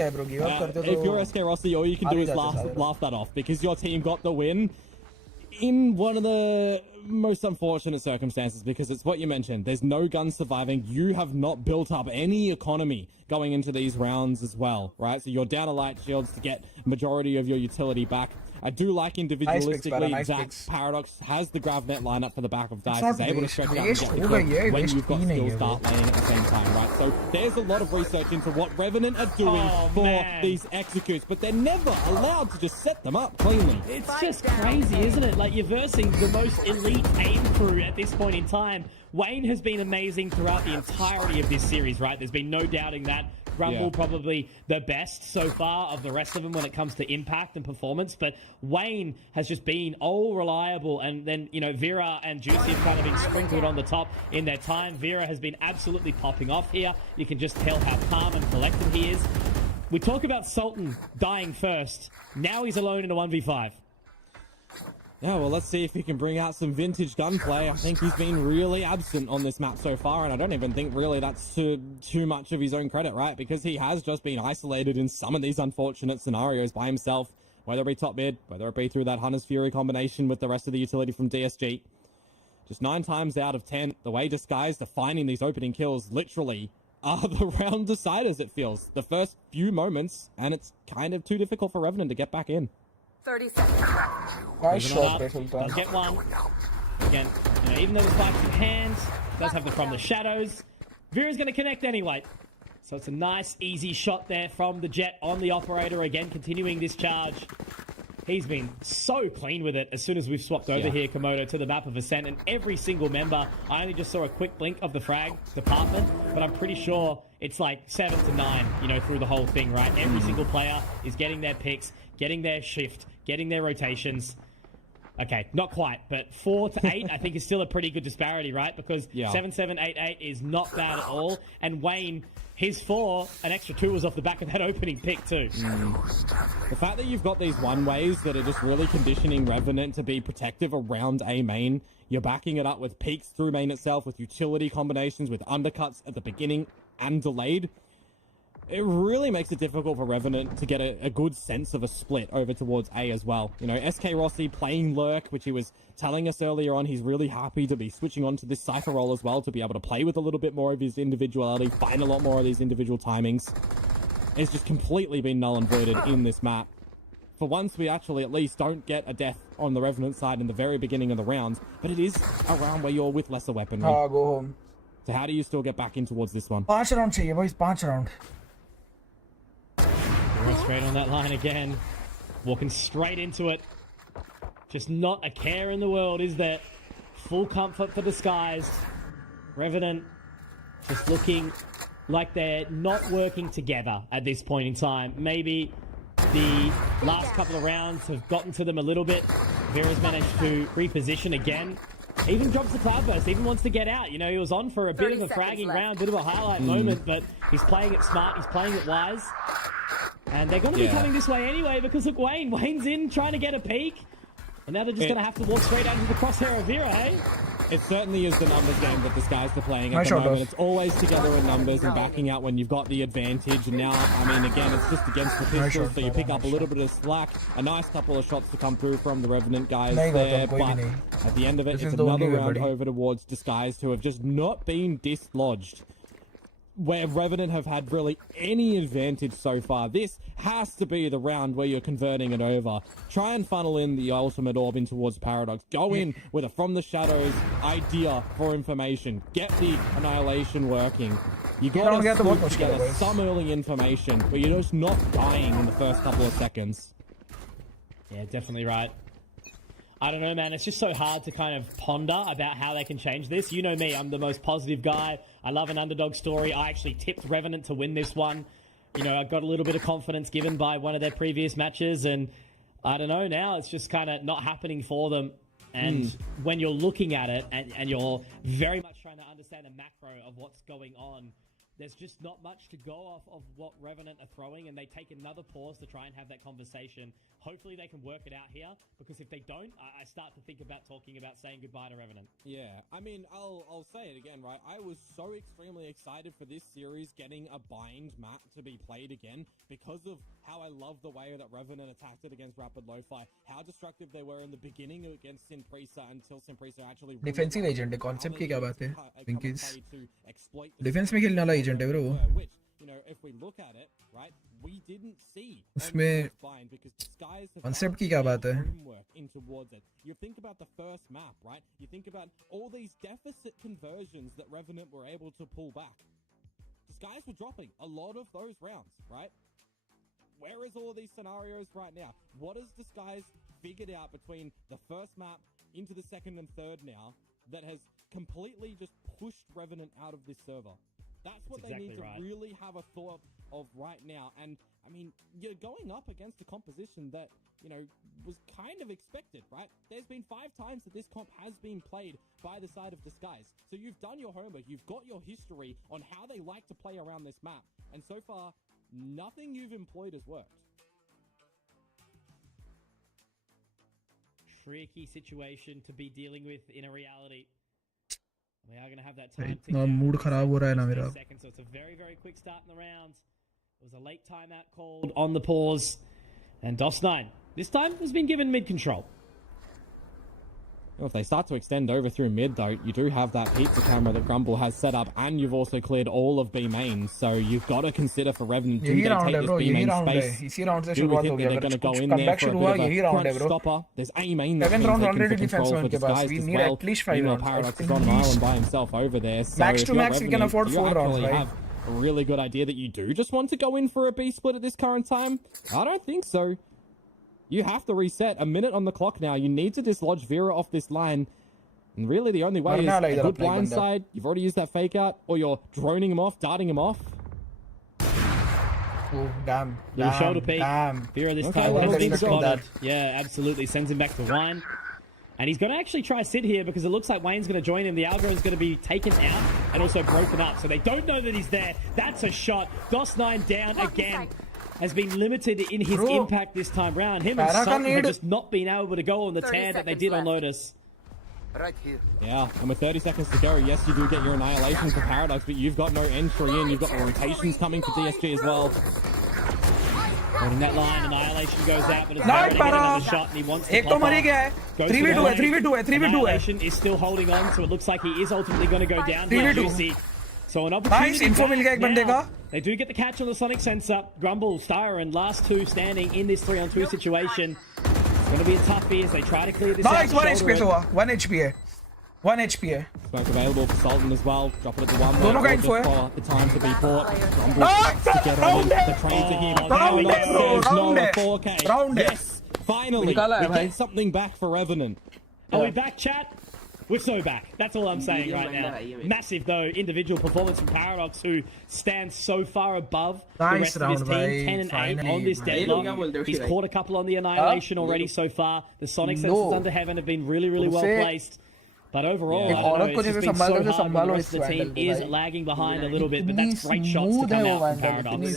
If you're SK Rossi, all you can do is laugh that off, because your team got the win in one of the most unfortunate circumstances, because it's what you mentioned. There's no guns surviving. You have not built up any economy going into these rounds as well, right? So you're down to light shields to get majority of your utility back. I do like individualistically that Paradox has the GravNet lineup for the back of Dice. He's able to stretch out and get the kill when you've got skill start laying at the same time, right? So there's a lot of research into what Revenant are doing for these executes, but they're never allowed to just set them up cleanly. It's just crazy, isn't it? Like, you're versing the most elite aim crew at this point in time. Wayne has been amazing throughout the entirety of this series, right? There's been no doubting that. Grumble probably the best so far of the rest of them when it comes to impact and performance, but Wayne has just been all reliable, and then, you know, Vera and Juicy have kind of been sprinkled on the top in their time. Vera has been absolutely popping off here. You can just tell how calm and collected he is. We talk about Sultan dying first. Now he's alone in a 1v5. Yeah, well, let's see if he can bring out some vintage gunplay. I think he's been really absent on this map so far, and I don't even think really that's too much of his own credit, right? Because he has just been isolated in some of these unfortunate scenarios by himself, whether it be top mid, whether it be through that Hunter's Fury combination with the rest of the utility from DSG. Just 9 times out of 10, the way Disguised are finding these opening kills literally are the round deciders, it feels. The first few moments, and it's kind of too difficult for Revenant to get back in. 30 seconds. Nice shot, Sultan. Does get one. Again, you know, even though the spike's in hand, does have the from the shadows. Vera's going to connect anyway. So it's a nice, easy shot there from the Jet on the Operator. Again, continuing this charge. He's been so clean with it as soon as we've swapped over here, Komodo, to the map of Ascent. And every single member, I only just saw a quick blink of the frag department, but I'm pretty sure it's like 7 to 9, you know, through the whole thing, right? Every single player is getting their picks, getting their shift, getting their rotations. Okay, not quite, but 4 to 8 I think is still a pretty good disparity, right? Because 7, 7, 8, 8 is not bad at all. And Wayne, his 4, an extra 2 was off the back of that opening pick too. The fact that you've got these one-ways that are just really conditioning Revenant to be protective around A main, you're backing it up with peaks through main itself, with utility combinations, with undercuts at the beginning and delayed. it really makes it difficult for Revenant to get a good sense of a split over towards A as well. You know, SK Rossi playing Lurk, which he was telling us earlier on, he's really happy to be switching on to this Cypher role as well, to be able to play with a little bit more of his individuality, find a lot more of these individual timings. It's just completely been null and voided in this map. For once, we actually at least don't get a death on the Revenant side in the very beginning of the round, but it is a round where you're with lesser weaponry. Go home. So how do you still get back in towards this one? 5 round चाहिए boys, 5 round. We're straight on that line again. Walking straight into it. Just not a care in the world, is there? Full comfort for Disguised. Revenant just looking like they're not working together at this point in time. Maybe the last couple of rounds have gotten to them a little bit. Vera's managed to reposition again. Even drops the Cloudburst, even wants to get out. You know, he was on for a bit of a fragging round, bit of a highlight moment, but he's playing it smart, he's playing it wise. And they're going to be coming this way anyway, because look, Wayne's in trying to get a peek. And now they're just going to have to walk straight out into the crosshair of Vera, hey? It certainly is the numbers game that Disguised are playing at the moment. It's always together in numbers and backing out when you've got the advantage. And now, I mean, again, it's just against the pistols, so you pick up a little bit of slack. A nice couple of shots to come through from the Revenant guys there, but at the end of it, it's another round over towards Disguised, who have just not been dislodged. Where Revenant have had really any advantage so far. This has to be the round where you're converting it over. Try and funnel in the ultimate orb in towards Paradox. Go in with a from the shadows idea for information. Get the annihilation working. You got to put together some early information, but you're just not dying in the first couple of seconds. Yeah, definitely right. I don't know, man. It's just so hard to kind of ponder about how they can change this. You know me, I'm the most positive guy. I love an underdog story. I actually tipped Revenant to win this one. You know, I got a little bit of confidence given by one of their previous matches, and I don't know, now it's just kind of not happening for them. And when you're looking at it and you're very much trying to understand the macro of what's going on, there's just not much to go off of what Revenant are throwing, and they take another pause to try and have that conversation. Hopefully they can work it out here, because if they don't, I start to think about talking about saying goodbye to Revenant. Yeah, I mean, I'll say it again, right? I was so extremely excited for this series getting a bind map to be played again, because of how I love the way that Revenant attacked it against Rapid Lo-Fi, how destructive they were in the beginning against Sinprisa until Sinprisa actually... Defensive agent है, concept की क्या बात है? Pinkies. Defense में खेलने वाला agent है bro. Which, you know, if we look at it, right, we didn't see उसमें concept की क्या बात है? In towards it. You think about the first map, right? You think about all these deficit conversions that Revenant were able to pull back. Disguise were dropping a lot of those rounds, right? Where is all these scenarios right now? What has Disguise figured out between the first map into the second and third now that has completely just pushed Revenant out of this server? That's what they need to really have a thought of right now. And, I mean, you're going up against a composition that, you know, was kind of expected, right? There's been 5 times that this comp has been played by the side of Disguise. So you've done your homework. You've got your history on how they like to play around this map. And so far, nothing you've employed has worked. Tricky situation to be dealing with in a reality. We are going to have that time. Mood खराब हो रहा है ना मेरा. So it's a very, very quick start in the round. It was a late timeout called on the pause. And DOS9, this time, has been given mid control. Well, if they start to extend over through mid, though, you do have that pizza camera that Grumble has set up, and you've also cleared all of B main. So you've got to consider for Revenant, do they take this B main space? Do we think that they're going to go in there for a bit of a crunch stopper? There's A main that's been taken for control for Disguised as well. Meanwhile, Paradox is on an island by himself over there. So max to max, we can afford 4 rounds, right? Have a really good idea that you do just want to go in for a B split at this current time? I don't think so. You have to reset. A minute on the clock now. You need to dislodge Vera off this line. And really the only way is a good blind side. You've already used that fake out, or you're droning him off, darting him off. Oh, damn. Little shoulder peek. Vera this time has been spotted. Yeah, absolutely. Sends him back to Wayne. And he's going to actually try sit here because it looks like Wayne's going to join him. The algo is going to be taken out and also broken up. So they don't know that he's there. That's a shot. DOS9 down again. Has been limited in his impact this time round. Him and Sultan have just not been able to go on the tear that they did on Lotus. Right here. Yeah, and with 30 seconds to go, yes, you do get your annihilation for Paradox, but you've got no entry in. You've got the rotations coming for DSG as well. Holding that line, annihilation goes out, but it's Nice, getting Para. another shot, and he wants to एक तो pop मर ही off. गया है. Goes 3v2 for है, the 3v2 है, 3v2 है. Annihilation is still holding on, so it looks like he is ultimately going to go down. 3v2. Juicy. So an opportunity. Nice, info मिल गया एक now. बंदे का. They do get the catch on the Sonic sensor. Grumble, Styron, last two standing in this 3-on-2 situation. It's going to be a toughie as they try to clear this Nice, out. 1 HP से हुआ. 1 HP है. 1 HP है. Smoke available for Sultan as well. Drop it at the one दोनों का way. info है. For the time to be bought. Grumble Nice, to get on round in. है. The trains are here. Round है, bro, There's round no है. 4K. Round है. Yes, finally, निकाला है we भाई. get something back for Revenant. Are we back, chat? We're so back. That's all I'm saying right now. Massive, though, individual performance from Paradox, who stands so far above the Nice rest of his round, team. bhai. 10 and 8 Finally, on this bhai. deadlock. He's caught a couple on the Annihilation already so far. The Sonic sensors under heaven have been really, really well placed. But overall, I don't know, it's just been so hard when the rest of the team is lagging behind a little bit, but that's great shots to come out from Paradox.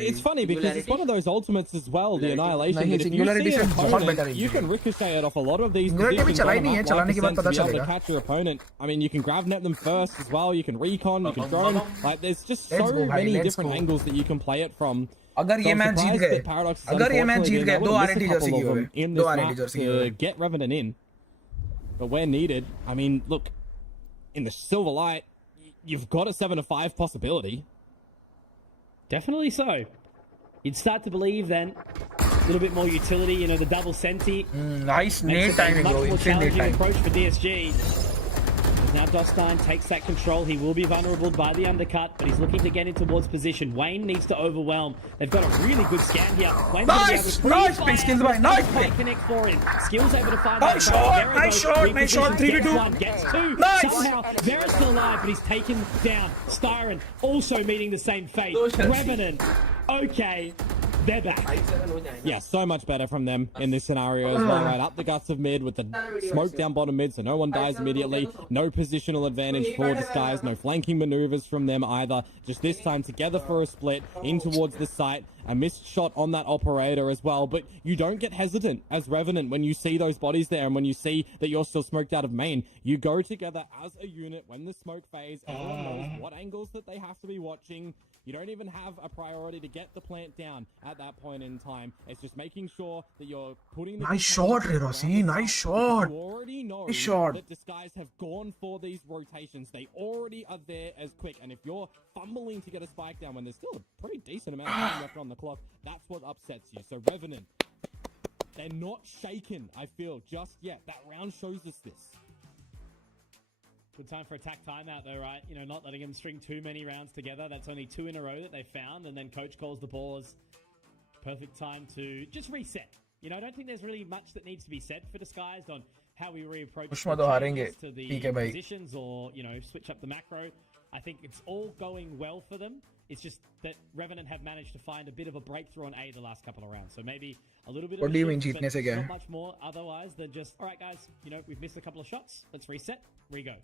It's funny because it's one of those ultimates as well, the Annihilation. नहीं, That if you Singularity see से an बहुत better opponent, you can ricochet it off a lot of these Singularity भी positions. चलाई नहीं है, चलाने के बाद पता To be able to चलेगा. catch your opponent. I mean, you can grab net them first as well. You can recon, you can drone. Like, there's just Let's so go, bhai, many let's different go. angles that you can play it from. अगर ये match जीत गए, अगर ये match जीत गए, 2 RNT Jersey की होगी. 2 RNT Jersey की to होगी. get Revenant in. But where needed, I mean, look, in the Silverlight, you've got a 7-5 possibility. Definitely so. You'd start to believe then a little bit more utility, you know, the double senti. Nice Makes nade it a timing, much bro. more Insane nade challenging timing. approach for DSG. Now Dostine takes that control. He will be vulnerable by the undercut, but he's looking to get in towards position. Wayne needs to overwhelm. They've got a really good scan here. Wayne's Nice! Nice pick, Skills boy. Nice pick. Connect for him. Skills able to find Nice that shot, Vera nice goes, shot, nice shot. repositions, 3v2. gets one, gets two. Nice. Somehow, Vera's still alive, but he's taken down. Styron also meeting the same fate. Revenant. Okay. They're back. Yeah, so much better from them in this scenario as well. Right up the guts of mid with the smoke down bottom mid, so no one dies immediately. No positional advantage for Disguise. No flanking maneuvers from them either. Just this time together for a split in towards the site. A missed shot on that operator as well, but you don't get hesitant as Revenant when you see those bodies there and when you see that you're still smoked out of main. You go together as a unit when the smoke phase. Everyone knows what angles that they have to be watching. You don't even have a priority to get the plant down at that point in time. It's just making sure that you're putting the Nice shot, Rossi. Nice shot. You already know Nice shot. that Disguise have gone for these rotations. They already are there as quick. And if you're fumbling to get a spike down when there's still a pretty decent amount of time left on the clock, that's what upsets you. So Revenant, they're not shaken, I feel, just yet. That round shows us this. Good time for attack timeout though, right? You know, not letting them string too many rounds together. That's only 2 in a row that they found, and then coach calls the pause. Perfect time to just reset. You know, I don't think there's really much that needs to be said for Disguised on how we reapproach Pushma तो हारेंगे. to the ठीक है भाई. positions or, you know, switch up the macro. I think it's all going well for them. It's just that Revenant have managed to find a bit of a breakthrough on A the last couple of rounds. So maybe a little bit What of do you a mean shift, जीतने से but क्या not है? much more otherwise than just, all right, guys, you know, we've missed a couple of shots. Let's reset, re-go.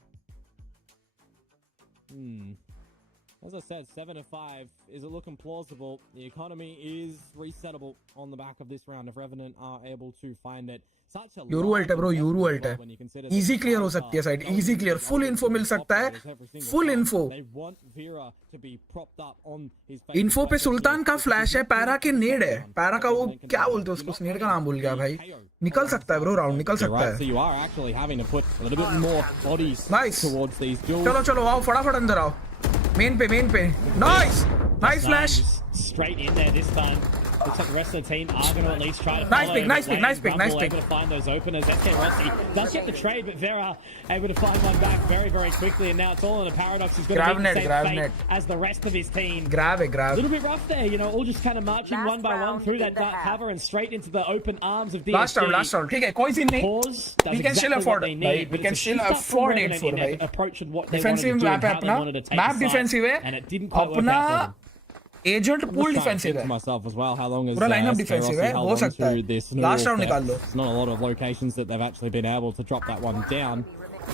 As I said, 7-5. Is it looking plausible? The economy is resettable on the back of this round if Revenant are able to find it. Such a Euro ult है bro, Euro ult है. Easy clear हो सकती है side. Easy clear. Full info मिल सकता है. Full info. They want Vera to be propped up on his Info पे सुल्तान का flash है, पैरा के नेड है. पैरा का वो क्या बोलते हैं उसको? उस नेड का नाम भूल गया भाई. निकल सकता है bro, राउंड निकल सकता Right, so है. you are actually having to put a little bit more bodies Nice. towards these duels. चलो चलो आओ फटाफट अंदर आओ. मेन पे. Nice. Nice flash. Straight in there this time. Looks like the rest of the team are going to at least try to Nice follow. pick, nice pick, Wayne nice pick, nice Grumble pick. able to find those openers. SK Rossi does get the trade, but Vera able to find one back very, very quickly. And now it's all in a Paradox. He's got to Grab be the net, same grab fate net. as the rest of his team. Grab it, A grab. little bit rough there, you know, all just kind of marching Last one by one round through in that the dark half. cover and straight into the open arms of DSG. Last round. ठीक है, कोई scene नहीं. Pause does We can still exactly afford what they it, need, भाई. but We can it's a still shift up from afford it Revenant for in भाई. their approach and what they Defensive wanted to do and map है how they अपना. wanted to take Map the site. defensive है. And it didn't quite work out for अपना them. Agent I'm pool just trying to defensive think है. to myself as well how long is पूरा lineup SK defensive Rossi है, held हो on सकता to है. this Last round noodle निकाल लो. theft. It's not a lot of locations that they've actually been able to drop that one down.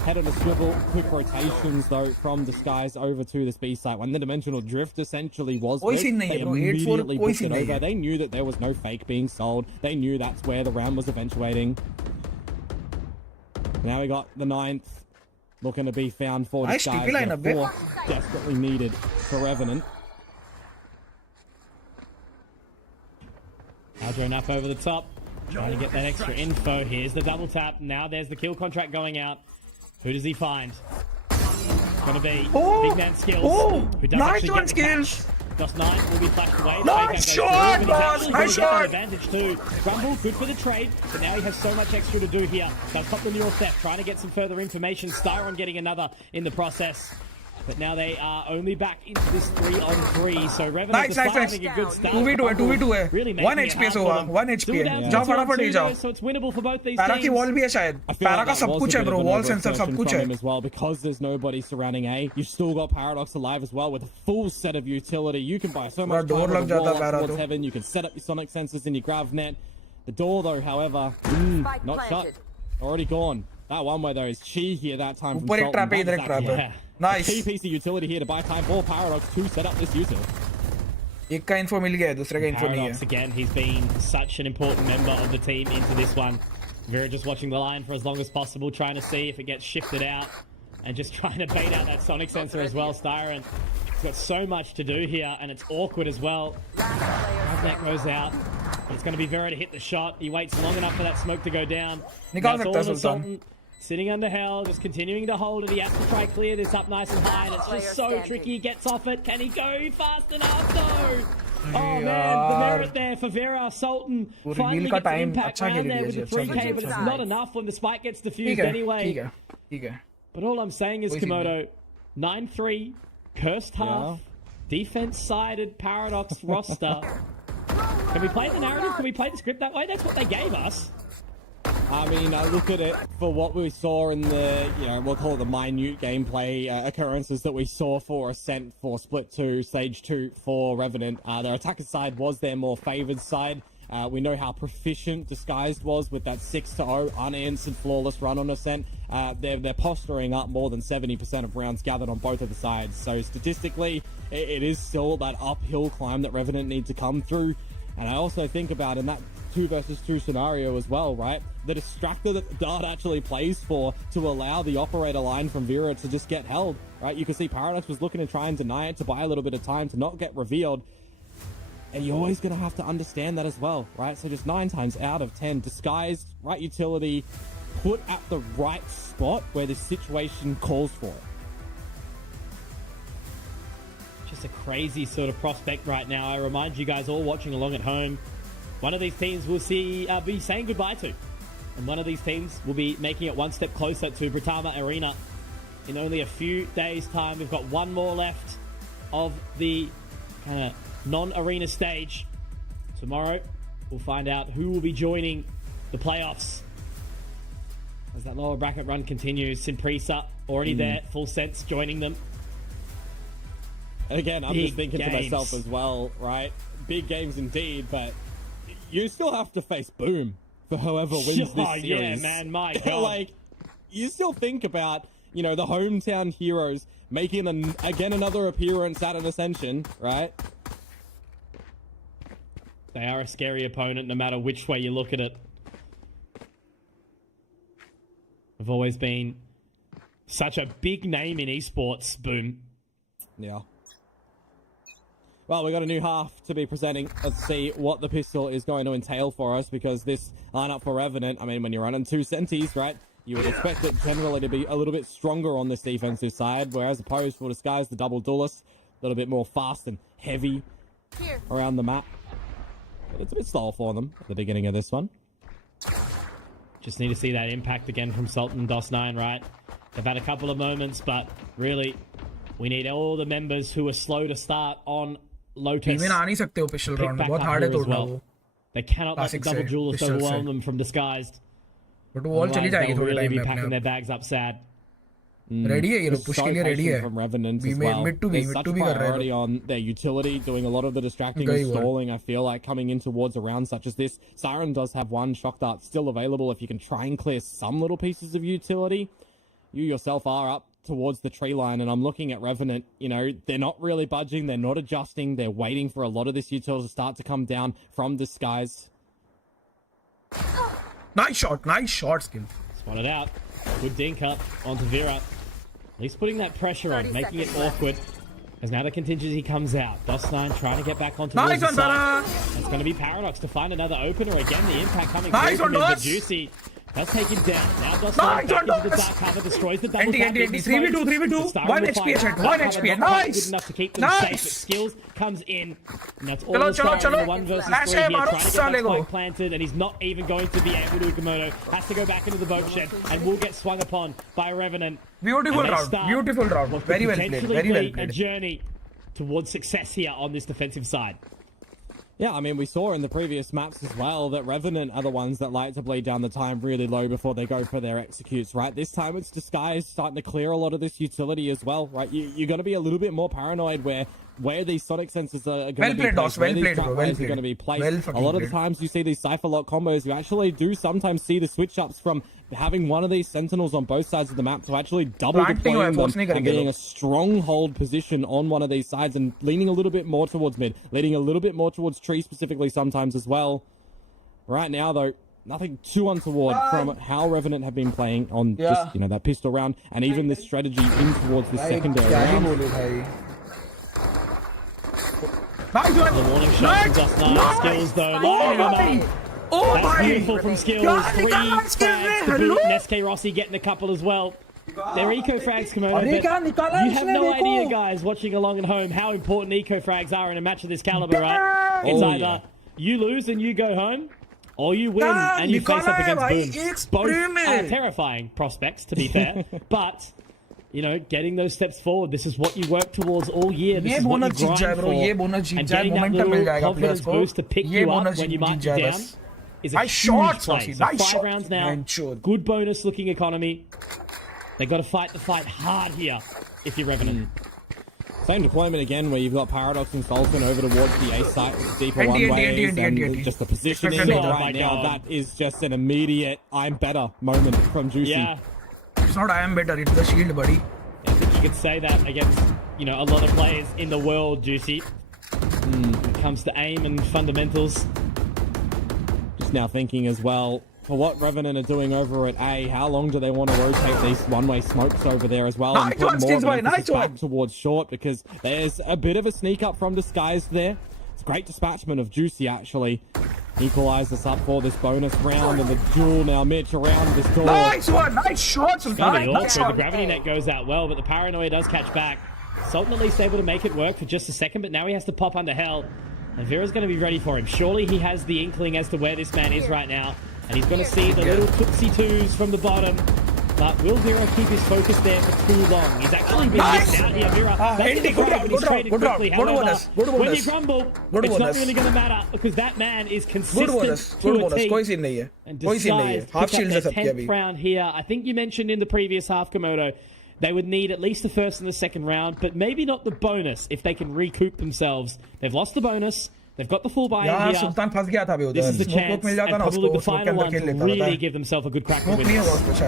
Head on a swivel, quick rotations though from Disguise over to this B site. When the dimensional drift essentially was कोई lit, scene नहीं they है bro. 8-4 immediately कोई booked scene it नहीं over. है. They knew that there was no fake being sold. They knew that's where the round was eventuating. Now we got the 9th looking to be found for Nice Disguise. TP line The up there. 4th desperately needed for Revenant. Aldrin up over the top, trying to get that extra info. Here's the double tap. Now there's the kill contract going out. Who does he find? It's going to be Big Man Skills. Who does nice actually one, get the catch. Skills. Just 9 will be flashed away. Nice shot, boss. Nice shot. Advantage too. Rumble, good for the trade, but now he has so much extra to do here. Does pop the Neural Theft, trying to get some further information. Styron getting another in the process. But now they are only back into this 3-on-3. So Revenant Nice. having a good start. 2v2 है Really 1 HP से हुआ 1 HP है जाओ फटाफट ही जाओ So it's winnable for both these para की teams. Wall भी है शायद पैरा का सब कुछ है ब्रो वॉल सेंसर सब कुछ है as well, because there's nobody surrounding A. You've still got Paradox alive as well with a full set of utility. You can buy so much door time लग with the जाता wall up para towards तो heaven. You can set up your sonic sensors in your grav net. The door though, however, not shut. Already gone. That one way though is cheeky at that time. ऊपर एक trap है इधर एक trap है nice Key piece of utility here to buy time for Paradox to set up this util. एक का info मिल गया है दूसरे का इन्फो नहीं Paradox है again, he's been such an important member of the team into this one. Vera just watching the line for as long as possible, trying to see if it gets shifted out and just trying to bait out that sonic sensor as well. Styron, he's got so much to do here and it's awkward as well. That goes out. It's going to be Vera to hit the shot. He waits long enough for that smoke to go down. निकाल That's सकता है all the Sultan Sultan sitting under hell, just continuing to hold it. He has to try clear this up nice and high, and it's just so tricky. He gets off it. Can he go fast enough? No. Oh man, the merit there for Vera. Sultan finally gets an impact round there with the 3K, but it's not enough when the spike gets diffused anyway. ठीक है But all I'm saying is, Komodo, 9-3, cursed half, defense-sided Paradox roster. Can we play the narrative? Can we play the script that way? That's what they gave us. I mean, I look at it for what we saw in the, we'll call it the minute gameplay occurrences that we saw for Ascent, for Split 2, Stage 2 for Revenant. Their attacker side was their more favored side. We know how proficient Disguised was with that 6-0 unanswered flawless run on Ascent. They're posturing up more than 70% of rounds gathered on both of the sides. So statistically, it is still that uphill climb that Revenant need to come through. And I also think about in that 2 versus 2 scenario as well, right? The distractor that Dart actually plays for to allow the operator line from Vera to just get held, right? You can see Paradox was looking to try and deny it to buy a little bit of time to not get revealed. And you're always going to have to understand that as well, right? So just 9 times out of 10, Disguised, right utility, put at the right spot where the situation calls for it. Just a crazy sort of prospect right now. I remind you guys all watching along at home, one of these teams we'll be saying goodbye to. And one of these teams will be making it one step closer to Britama Arena in only a few days' time. We've got one more left of the kind of non-arena stage. Tomorrow, we'll find out who will be joining the playoffs. As that lower bracket run continues, Simprisa already there, full sense joining them. And again, I'm Big just thinking to games. myself as well, right? Big games indeed, but you still have to face Boom for whoever wins this series. Yeah, man, my God. Like, you still think about, the hometown heroes making, again, another appearance at an Ascension, right? They are a scary opponent no matter which way you look at it. They've always been such a big name in esports, Boom. Yeah. Well, we got a new half to be presenting. Let's see what the pistol is going to entail for us, because this lineup for Revenant, I mean, when you're running 2 Sentis, right, you would expect it generally to be a little bit stronger on this defensive side, whereas opposed for Disguise, the double duelist, a little bit more fast and heavy around the map. But it's a bit slower for them at the beginning of this one. Just need to see that impact again from Sultan and DOS9, right? They've had a couple of moments, but really, we need all the members who are slow to start on Lotus. में आ नहीं सकते हो pistol pick round back बहुत up hard है here as तोड़ना well. वो They cannot let the Classic double से, duelist pistol overwhelm से. them from Disguised. बट वो वॉल चली Otherwise, जाएगी they'll थोड़े really टाइम be में packing अपने their bags up sad. Ready है ये लोग Just पुश so के लिए रेडी patient है from Revenant बी as में well. मिड टू There's भी such कर रहे priority हैं on their utility, doing a lot of the distracting गई and वो. stalling, I feel like, coming in towards a round such as this. Siren does have one shock dart still available if you can try and clear some little pieces of utility. You yourself are up towards the tree line, and I'm looking at Revenant. They're not really budging, they're not adjusting, they're waiting for a lot of this utility to start to come down from Disguise. Nice shot skill. Spotted out. Good dink up onto Vera. At least putting that pressure on, making it awkward. As now the contingency comes out. DOS9 trying to get back onto the side. It's going to be Paradox to find another opener. Again, the impact coming through from him, but Juicy. That's taken down. Now DOS9 back into the dark cover, destroys the double tap. 3v2. 1 HP chat. 1 HP. Nice. Good enough to keep them safe, but Skills comes in. And that's all the time in the 1 versus 3 here. Trying to get that spike planted, and he's not even going to be able to. Komodo has to go back into the boat shed, and will get swung upon by Revenant. Beautiful round. Beautiful round. Very well played. Very well played. A journey towards success here on this defensive side. Yeah, I mean, we saw in the previous maps as well that Revenant are the ones that like to bleed down the time really low before they go for their executes, right? This time it's Disguise starting to clear a lot of this utility as well, right? You're going to be a little bit more paranoid where these sonic sensors are going to be placed, where these trapwires are going to be placed. A lot of the times you see these Cypher lock combos, you actually do sometimes see the switch-ups from having one of these sentinels on both sides of the map to actually double deploying them and being a stronghold position on one of these sides and leaning a little bit more towards mid, leaning a little bit more towards tree specifically sometimes as well. Right now, though, nothing too untoward from how Revenant have been playing on just, you know, that pistol round and even this strategy in towards the secondary round. The warning shot from DOS9. Skills, though, lining him up. That's beautiful from Skills. 3 frags to boot. And SK Rossi getting a couple as well. They're eco frags, Komodo, but you have no idea, guys, watching along at home, how important eco frags are in a match of this caliber, right? It's either you lose and you go home, or you win and you face up against Boom. Both are terrifying prospects, to be fair, but you know, getting those steps forward, this is what you work towards all year. This is what you grind for. And getting that little confidence boost to pick you up when you might be down is a huge play. So 5 rounds now, good bonus looking economy. They got to fight the fight hard here if you're Revenant. Same deployment again, where you've got Paradox and Sultan over towards the A site with the deeper one ways, and just the positioning right now, that is just an immediate I'm better moment from Juicy. Yeah. It's not I am better, it's the shield, buddy. I think you could say that against, you know, a lot of players in the world, Juicy. When it comes to aim and fundamentals. Just now thinking as well, for what Revenant are doing over at A, how long do they want to rotate these one-way smokes over there as well and put more of an emphasis back towards short, because there's a bit of a sneak up from Disguise there. It's a great dispatchment of Juicy, actually. Equalize us up for this bonus round, and the duel now Mitch around this door. Nice one! Nice shot! The gravity net goes out well, but the paranoia does catch back. Sultan at least able to make it work for just a second, but now he has to pop under hell. And Vera's going to be ready for him. Surely he has the inkling as to where this man is right now. And he's going to see the little tootsie twos from the bottom. But will Vera keep his focus there for too long? He's actually been missed out here. Vera, that's the frag, but he's traded quickly. However, when you crumble, it's not really going to matter, because that man is consistent to a T. And Disguise pick up their 10th round here. I think you mentioned in the previous half, Komodo, they would need at least the first and the second round, but maybe not the bonus if they can recoup themselves. They've lost the bonus. They've got the full buy-in here. This is the chance, and probably the final one to really give themselves a good crack to win this.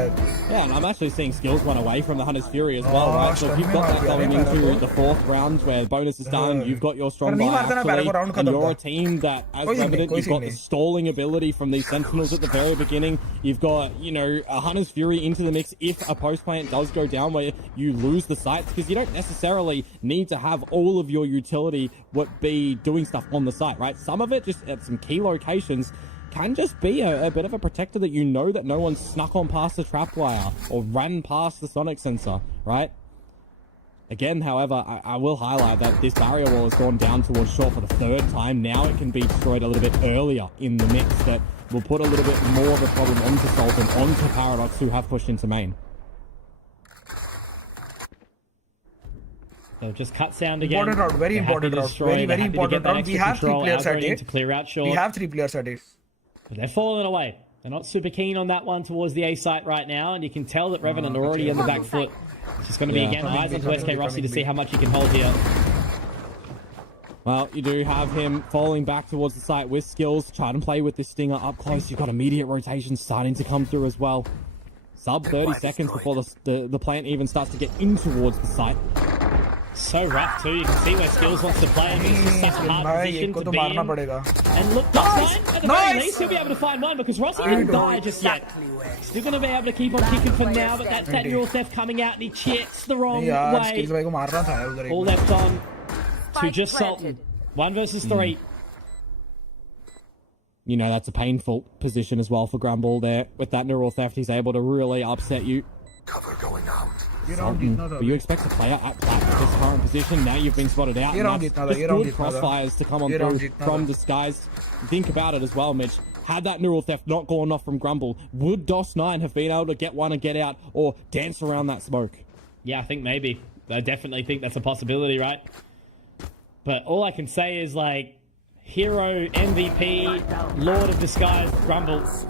Yeah, and I'm actually seeing Skills run away from the Hunter's Fury as well, right? So if you've got that going into the 4th round where bonus is done, you've got your strong buy actually, and you're a team that, as Revenant, you've got the stalling ability from these Sentinels at the very beginning. You've got, you know, a Hunter's Fury into the mix if a post plant does go down where you lose the sites, because you don't necessarily need to have all of your utility be doing stuff on the site, right? Some of it just at some key locations can just be a bit of a protector that you know that no one snuck on past the trapwire or ran past the sonic sensor, right? Again, however, I will highlight that this barrier wall has gone down towards short for the 3rd time. Now it can be destroyed a little bit earlier in the mix. That will put a little bit more of a problem onto Sultan, onto Paradox, who have pushed into main. So just cut sound again. Important round, very important round. Very important round. We have 3 players at it. To clear out short. We have 3 players at it. But they're falling away. They're not super keen on that one towards the A site right now, and you can tell that Revenant are already on the back foot. It's just going to be, again, eyes onto SK Rossi to see how much he can hold here. Well, you do have him falling back towards the site with Skills. Try to play with this Stinger up close. You've got immediate rotation starting to come through as well. Sub 30 seconds before the plant even starts to get in towards the site. So rough too. You can see where Skills wants to play him. It's just such a hard भाई position एक को to तो be मारना in. पड़ेगा. And look, Dust9, at the very least, he'll be able to find one because Rossi didn't die just yet. Still going to be able to keep on kicking for now, but that's that neural theft coming out and he checks the wrong यार way. Skills भाई को मारना था यार उधर. All left on to just Sultan. 1 versus 3. You know, that's a painful position as well for Grumble there. With that neural theft, he's able to really upset you. Cover going out. But you expect to play out at plat with this current position. Now you've been spotted out. And that's just good crossfires to come on through from Disguise. Think about it as well, Mitch. Had that neural theft not gone off from Grumble, would DOS9 have been able to get one and get out or dance around that smoke? Yeah, I think maybe. I definitely think that's a possibility, right? But all I can say is, like, hero, MVP, Lord of Disguise, Grumble. This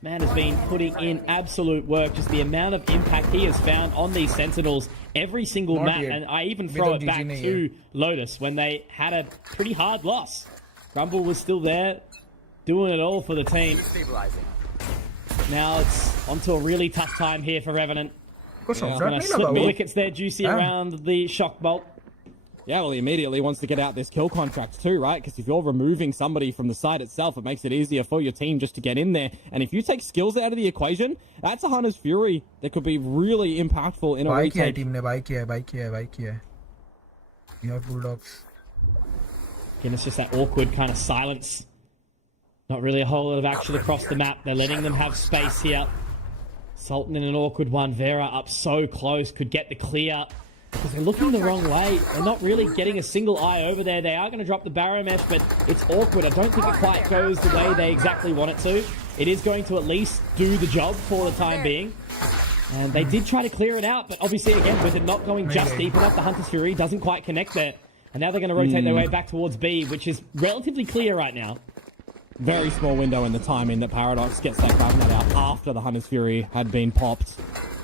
man has been putting in absolute work. Just the amount of impact he has found on these Sentinels every single map. And I even throw it back to Lotus when they had a pretty hard loss. Grumble was still there, doing it all for the team. Now it's onto a really tough time here for Revenant. Gonna slip the wickets there, Juicy, around the shock bolt. Yeah, well, he immediately wants to get out this kill contract too, right? Because if you're removing somebody from the site itself, it makes it easier for your team just to get in there. And if you take Skills out of the equation, that's a Hunter's Fury that could be really impactful in a retake. Team ne buy kiya. You have Bulldogs. Again, it's just that awkward kind of silence. Not really a whole lot of action across the map. They're letting them have space here. Sultan in an awkward one. Vera up so close, could get the clear. Because they're looking the wrong way. They're not really getting a single eye over there. They are going to drop the barrow mesh, but it's awkward. I don't think it quite goes the way they exactly want it to. It is going to at least do the job for the time being. And they did try to clear it out, but obviously, again, with it not going just deep enough, the Hunter's Fury doesn't quite connect there. And now they're going to rotate their way back towards B, which is relatively clear right now. Very small window in the timing that Paradox gets that Revenant out after the Hunter's Fury had been popped.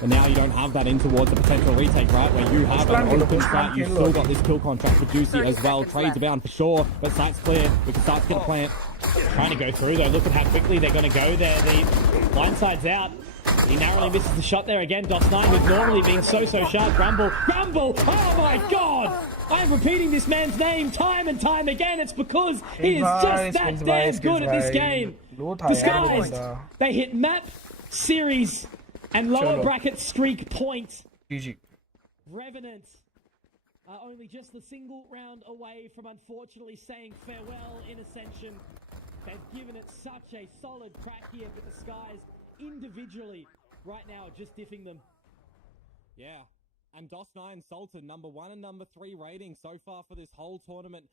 And now you don't have that in towards the potential retake, right? Where you have an open site, you've still got this kill contract for Juicy as well. Trades are bound for sure, but site's clear. We can start to get a plant. Trying to go through though. Look at how quickly they're going to go there. The blindside's out. He narrowly misses the shot there again. DOS9, who's normally been so sharp. Grumble! Oh my god! I'm repeating this man's name time and time again. It's because he is just that damn good at this game. Disguised. They hit map, series, and lower bracket streak point. GG. Revenant are only just a single round away from unfortunately saying farewell in Ascension. They've given it such a solid crack here, but Disguised individually right now are just diffing them. Yeah. And DOS9 Sultan, number 1 and number 3 rating so far for this whole tournament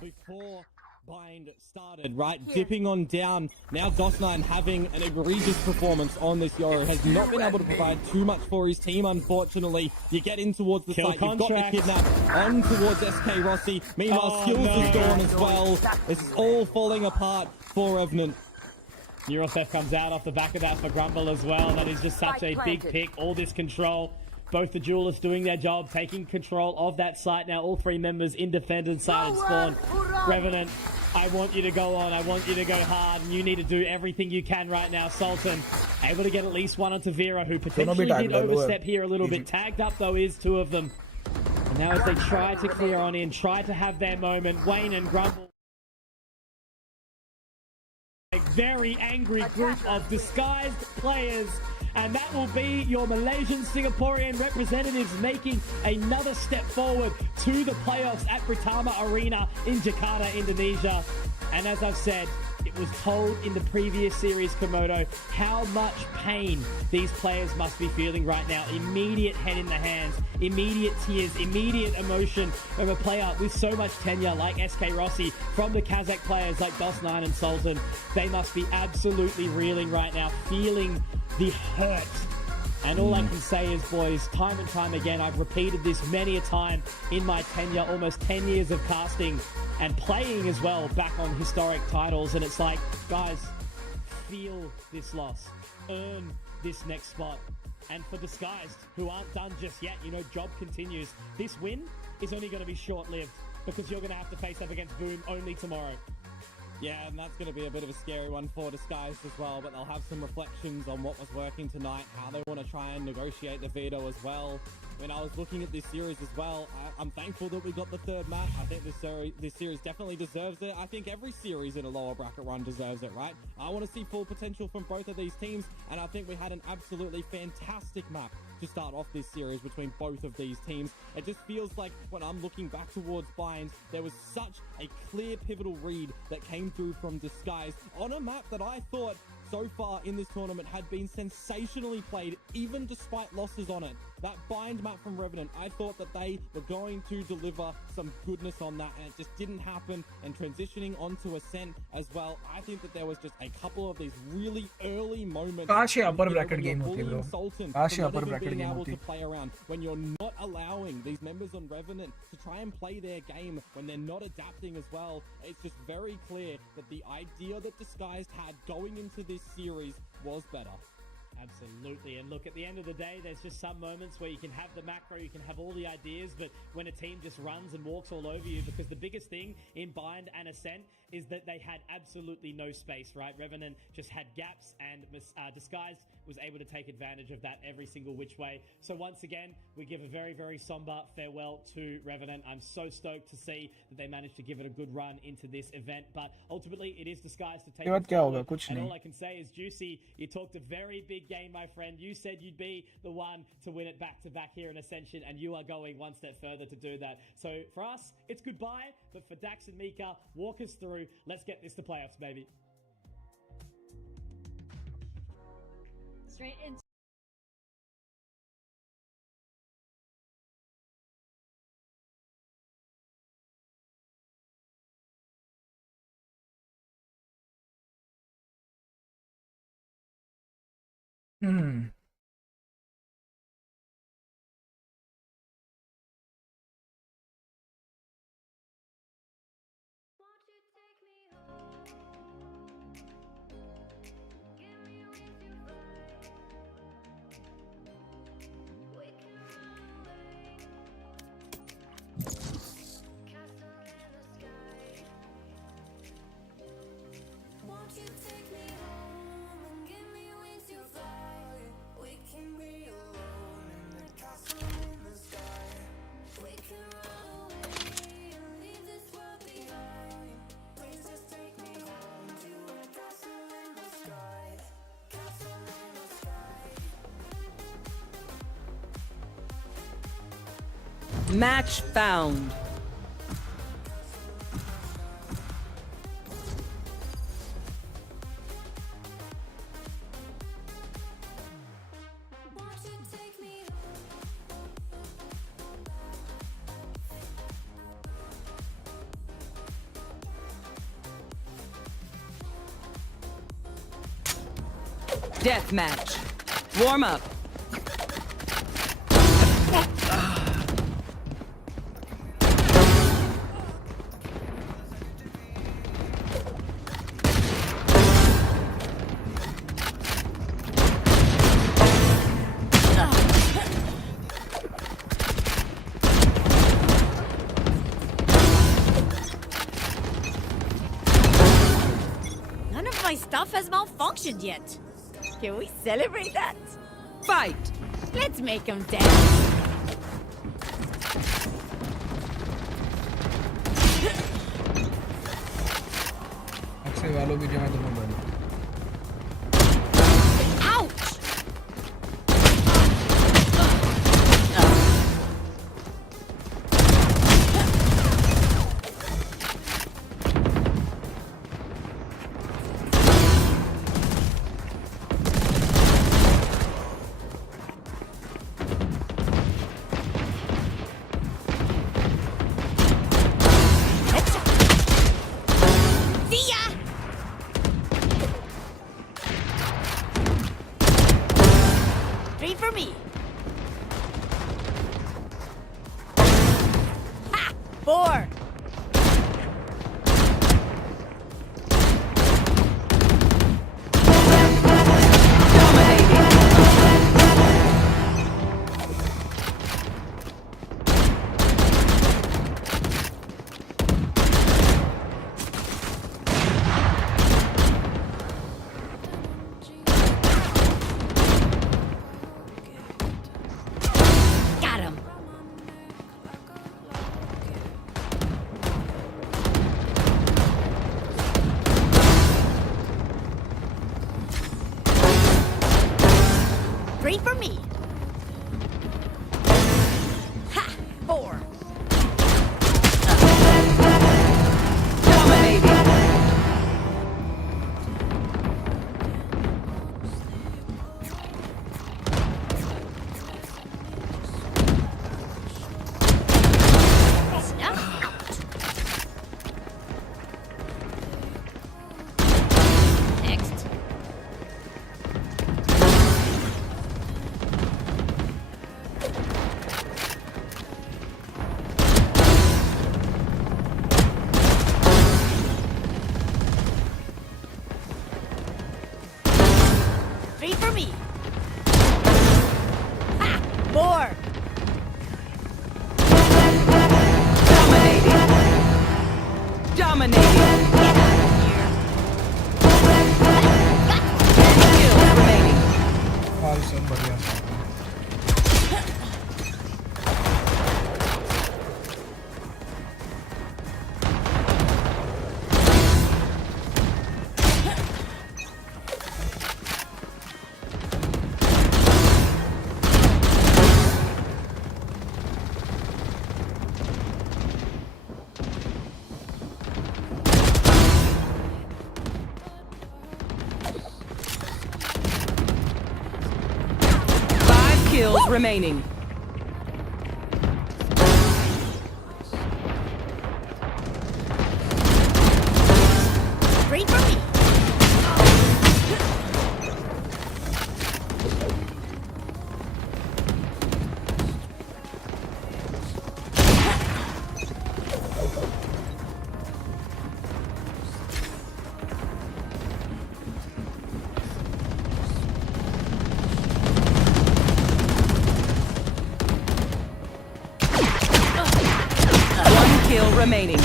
before Bind started, right? Dipping on down. Now DOS9 having an egregious performance on this Yoru. Has not been able to provide too much for his team, unfortunately. You get in towards the site, you've got the kidnap on towards SK Rossi. Meanwhile, Skills is gone as well. This is all falling apart for Revenant. Neural Theft comes out off the back of that for Grumble as well. That is just such a big pick. All this control. Both the duelists doing their job, taking control of that site. Now all 3 members in defended side and spawn. Revenant, I want you to go on. I want you to go hard. And you need to do everything you can right now. Sultan, able to get at least one onto Vera, who potentially did overstep here a little bit. Tagged up, though, is 2 of them. And now as they try to clear on in, try to have their moment, Wayne and Grumble. A very angry group of disguised players. And that will be your Malaysian Singaporean representatives making another step forward to the playoffs at Britama Arena in Jakarta, Indonesia. And as I've said, it was told in the previous series, Komodo, how much pain these players must be feeling right now. Immediate head in the hands, immediate tears, immediate emotion from a player with so much tenure like SK Rossi, from the Kazakh players like DOS9 and Sultan. They must be absolutely reeling right now, feeling the hurt. And all I can say is, boys, time and time again, I've repeated this many a time in my tenure, almost 10 years of casting and playing as well back on historic titles. And it's like, guys, feel this loss, earn this next spot. And for Disguised, who aren't done just yet, you know, job continues. This win is only going to be short-lived because you're going to have to face up against Boom only tomorrow. Yeah, and that's going to be a bit of a scary one for Disguised as well, but they'll have some reflections on what was working tonight, how they want to try and negotiate the veto as well. when I was looking at this series as well, I'm thankful that we got the third map. I think this series definitely deserves it. I think every series in a lower bracket run deserves it, right? I want to see full potential from both of these teams, and I think we had an absolutely fantastic map to start off this series between both of these teams. It just feels like when I'm looking back towards Bind, there was such a clear pivotal read that came through from Disguise on a map that I thought so far in this tournament had been sensationally played, even despite losses on it. That Bind map from Revenant, I thought that they were going to deliver some goodness on that, and it just didn't happen. And transitioning onto Ascent as well, I think that there was just a couple of these really early moments. काश ये upper bracket game होती bro. काश ये upper bracket game able होती. to play around when you're not allowing these members on Revenant to try and play their game, when they're not adapting as well. It's just very clear that the idea that Disguised had going into this series was better. Absolutely. And look, at the end of the day, there's just some moments where you can have the macro, you can have all the ideas, but when a team just runs and walks all over you, because the biggest thing in Bind and Ascent is that they had absolutely no space, right? Revenant just had gaps, and Disguised was able to take advantage of that every single which way. So once again, we give a very, very somber farewell to Revenant. I'm so stoked to see that they managed to give it a good run into this event, but ultimately it is Disguised to take it forward. And all I can say is, Juicy, you talked a very big game, my friend. You said you'd be the one to win it back to back here in Ascension, and you are going one step further to do that. So for us, it's goodbye, but for Dax and Mika, walk us through. Let's get this to playoffs, baby. Straight into Match found. Deathmatch. Warm up. None of my stuff has malfunctioned yet. Can we celebrate that? Fight! Let's make them dance. अक्सर वालों भी जगह दोनों बंद. Ouch! Got him. Three for me. Ha! 4. Dominating. Snuff out. Next. Three for me. Ha! 4. Dominating. Dominating. Get out of here. Got Kills remaining. Awesome, बढ़िया. Kills remaining. Three for me. One kill remaining.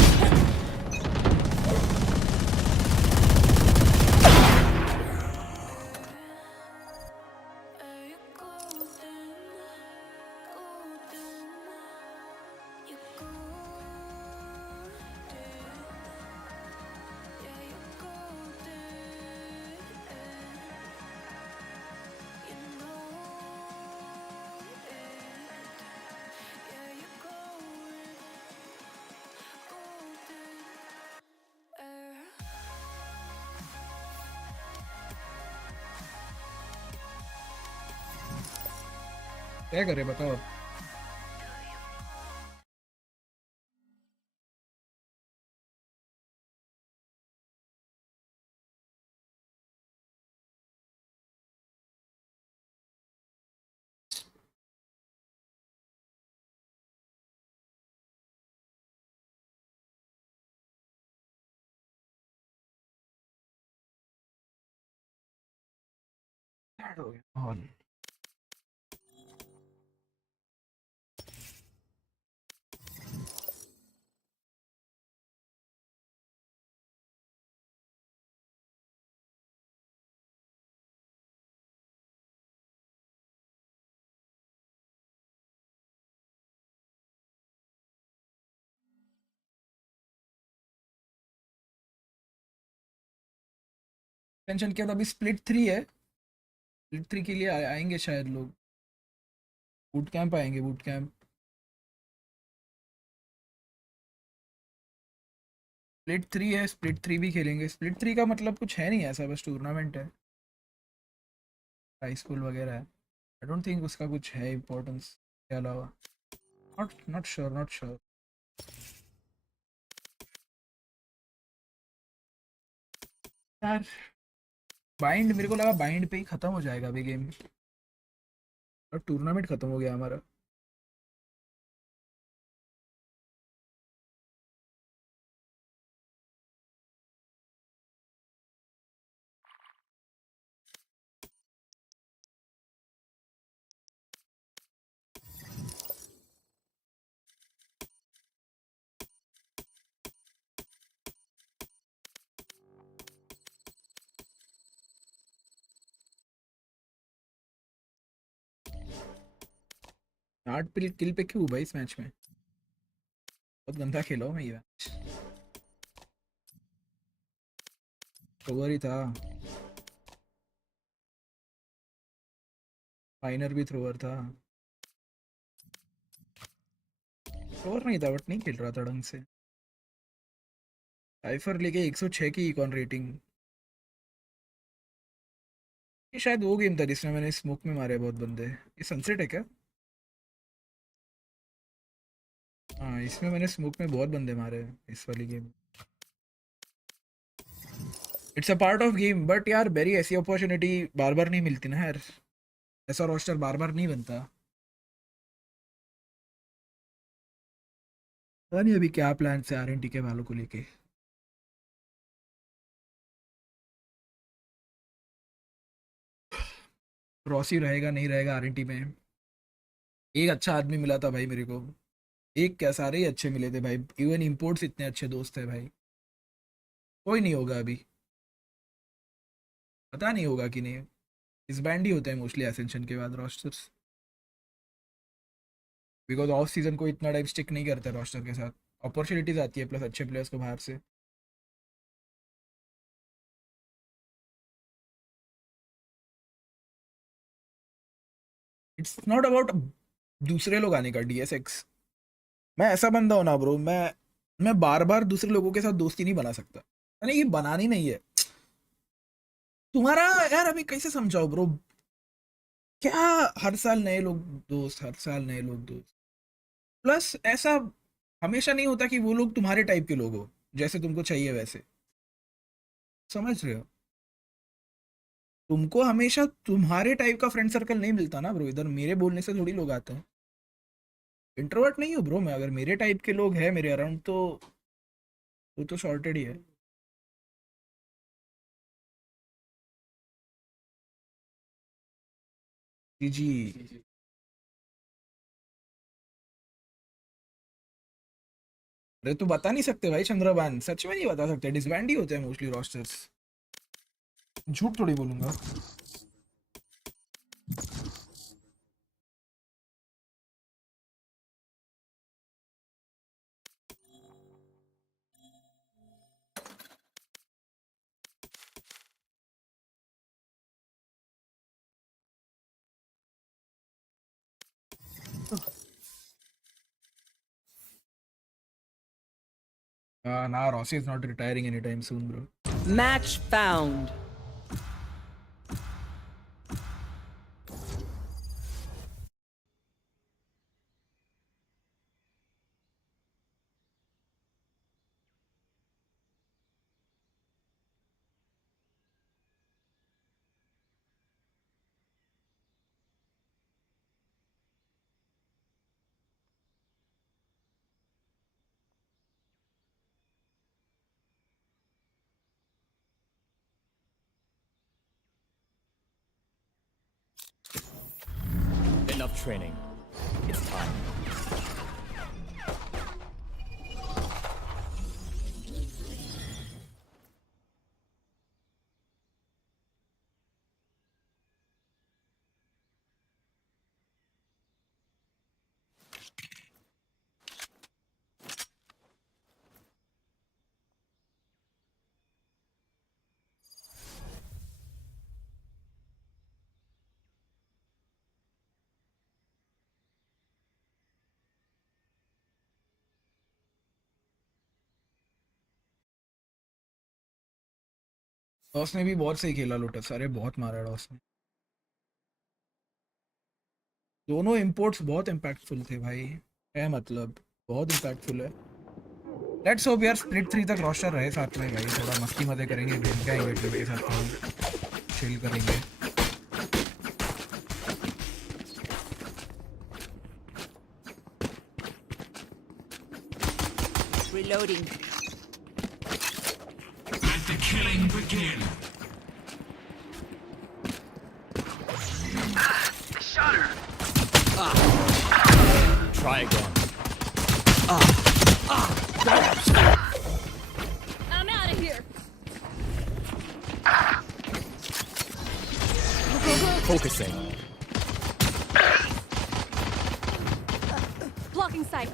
क्या करे बताओ. हो गया माहौल. Tension किया तो अभी स्प्लिट 3 है. स्प्लिट 3 के लिए आएंगे शायद लोग. बूट कैंप आएंगे, बूट कैंप. स्प्लिट 3 है, स्प्लिट 3 भी खेलेंगे. स्प्लिट 3 का मतलब कुछ है नहीं ऐसा, बस टूर्नामेंट है, हाई स्कूल वगैरह है. आई डोंट थिंक उसका कुछ है इम्पोर्टेंस के अलावा. Not sure, not sure. यार बाइंड, मेरे को लगा बाइंड पे ही खत्म हो जाएगा अभी गेम, और टूर्नामेंट खत्म हो गया हमारा. आठ किल पे क्यों भाई इस मैच में? बहुत गंदा खेला हूँ मैं ये मैच. कवर ही था. माइनर भी थ्रोअर था, थ्रोअर नहीं था बट नहीं खेल रहा था ढंग से। साइफर लेके 106 की इकॉन रेटिंग। ये शायद वो गेम था जिसमें मैंने स्मोक में मारे बहुत बंदे। ये सनसेट है क्या? हाँ, इसमें मैंने स्मोक में बहुत बंदे मारे हैं इस वाली game. It's a part of game, but यार बेरी ऐसी अपॉर्चुनिटी बार बार नहीं मिलती ना यार, ऐसा रोस्टर बार बार नहीं बनता। पता नहीं अभी क्या प्लान है आरएनटी के वालों को लेके। रॉसी रहेगा नहीं रहेगा आरएनटी में। एक अच्छा आदमी मिला था भाई मेरे को, एक क्या सारे ही अच्छे मिले थे भाई, इवन इंपोर्ट्स इतने अच्छे दोस्त है भाई। कोई नहीं होगा अभी, पता नहीं होगा कि नहीं। इस बैंड ही होते हैं मोस्टली एसेंशन के बाद रोस्टर्स, बिकॉज ऑफ सीजन को इतना टाइम स्टिक नहीं करते रोस्टर के साथ। अपॉर्चुनिटीज आती है प्लस अच्छे प्लेयर्स को बाहर से। इट्स नॉट अबाउट दूसरे लोग आने का। डीएसएक्स मैं ऐसा बंदा हूं ना ब्रो, मैं बार बार दूसरे लोगों के साथ दोस्ती नहीं बना सकता। मैंने ये बनानी नहीं है तुम्हारा यार। अभी कैसे समझाओ ब्रो, क्या हर साल नए लोग दोस्त, हर साल नए लोग दोस्त। प्लस ऐसा हमेशा नहीं होता कि वो लोग तुम्हारे टाइप के लोग हो जैसे तुमको चाहिए वैसे, समझ रहे हो? तुमको हमेशा तुम्हारे टाइप का फ्रेंड सर्कल नहीं मिलता ना ब्रो। इधर मेरे बोलने से थोड़ी लोग आते हैं। इंट्रोवर्ट नहीं हो ब्रो मैं, अगर मेरे टाइप के लोग हैं मेरे अराउंड तो वो तो सॉर्टेड ही है। जी अरे तो बता नहीं सकते भाई चंद्रबान, सच में नहीं बता सकते। डिसबैंड ही होते हैं मोस्टली रोस्टर्स, झूठ थोड़ी बोलूंगा। Nah, Rossi is not retiring anytime soon, bro. Match found. Enough training. It's time. डॉस ने भी बहुत सही खेला लोटस, अरे बहुत मारा डॉस ने। दोनों इंपोर्ट्स बहुत इम्पैक्टफुल थे भाई, है मतलब बहुत इम्पैक्टफुल है। लेट्स होप यार स्प्लिट 3 तक रोस्टर रहे साथ में भाई, थोड़ा मस्ती मजे करेंगे, गेम का इवेंट के साथ चिल करेंगे। Reloading. Let the killing begin. Shot her. Try again. I'm out of here. Focusing. Blocking sight.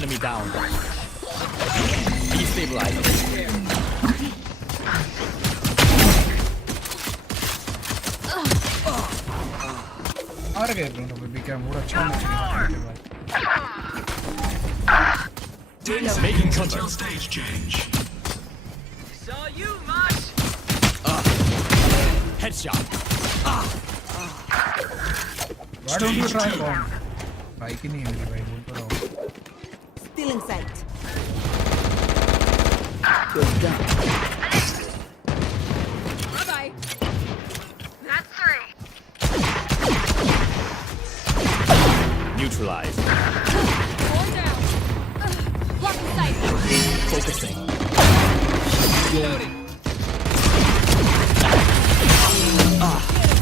Enemy down. Destabilizing. मर गए दोनों बेबी क्या मूड अच्छा होना चाहिए Making cover. Stage change. Saw you, Mosh. Headshot. Why don't you try bomb? भाई की नहीं है मेरी भाई बोल तो रहा हूँ Still in sight. Bye-bye. That's 3. Neutralized. Four down. Blocking sight. Focusing. Loading.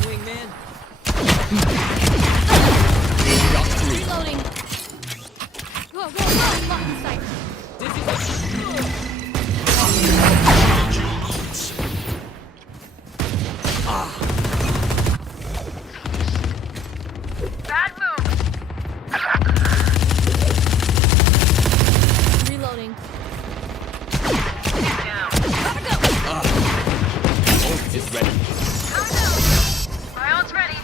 Wingman. Got 3. Reloading. Go, go, go. Blocking sight. Bad move. Reloading. Down. Ult is ready. My ult's ready.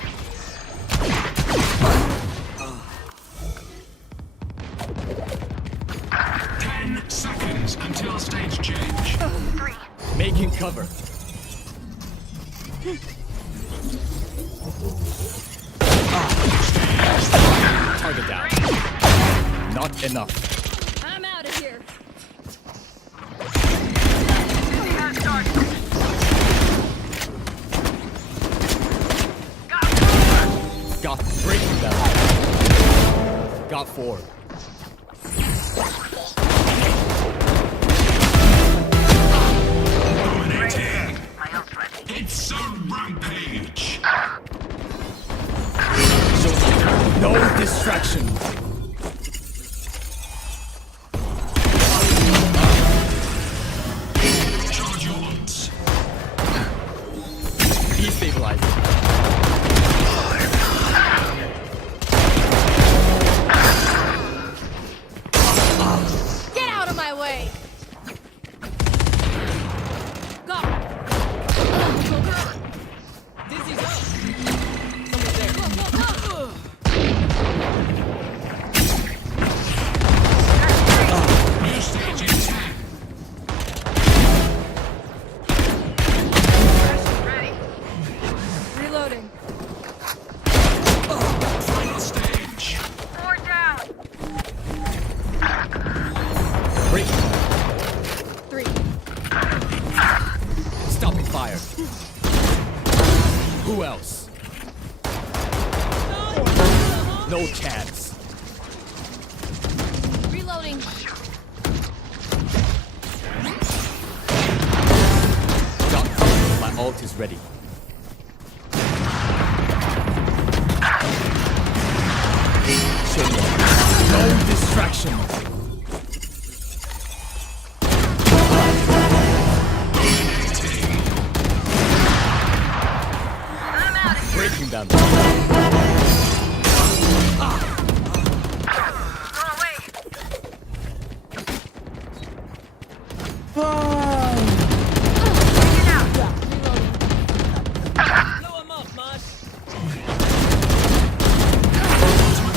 Seconds until stage change. 3. Making cover. Target down. Not enough. I'm out of here. Got breaking them. Got 4. Dominating. It's a rampage. No distraction. Charge your ults. Destabilizing. Get out of my way. Go. Dizzy's up. Someone's there. Go, go, go. New stage in 10. Ready. Reloading. Final stage. 4 down. Breaking. 3. Stopping fire. Who else? No chance. Reloading. Got my ult is ready. No distraction. Breaking them. Go away. Blow him up, Mosh.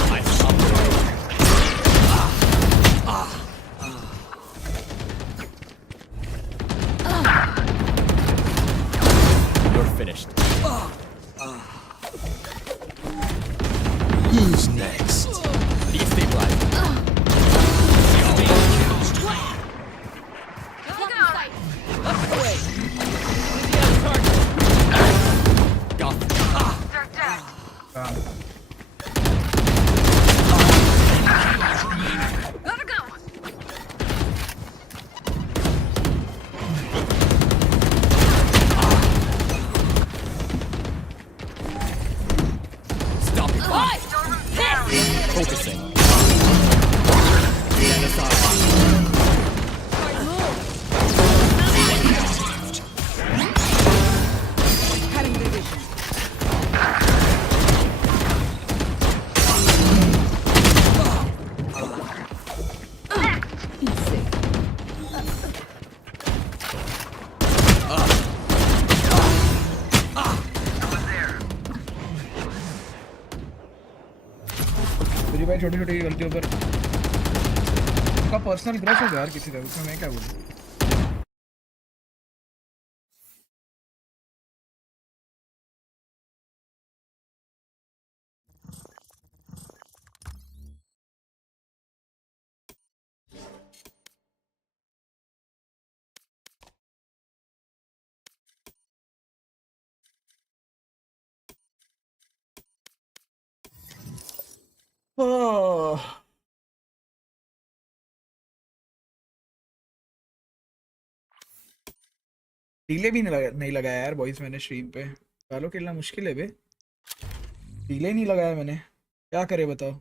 I stopped it. You're finished. Who's next? Destabilize. Blocking sight. Up the way. Got They're dead. Gotta go. stopping fire. Focusing. Stand aside. Cutting their vision. Suri भाई छोटी छोटी गलतियों पर उनका personal grudge हो गया यार किसी का, उसमें मैं क्या बोलूं। डीले भी नहीं लगाया यार बॉयज मैंने स्ट्रीम पे। वालों खेलना मुश्किल है बे, डीले नहीं लगाया मैंने, क्या करे बताओ।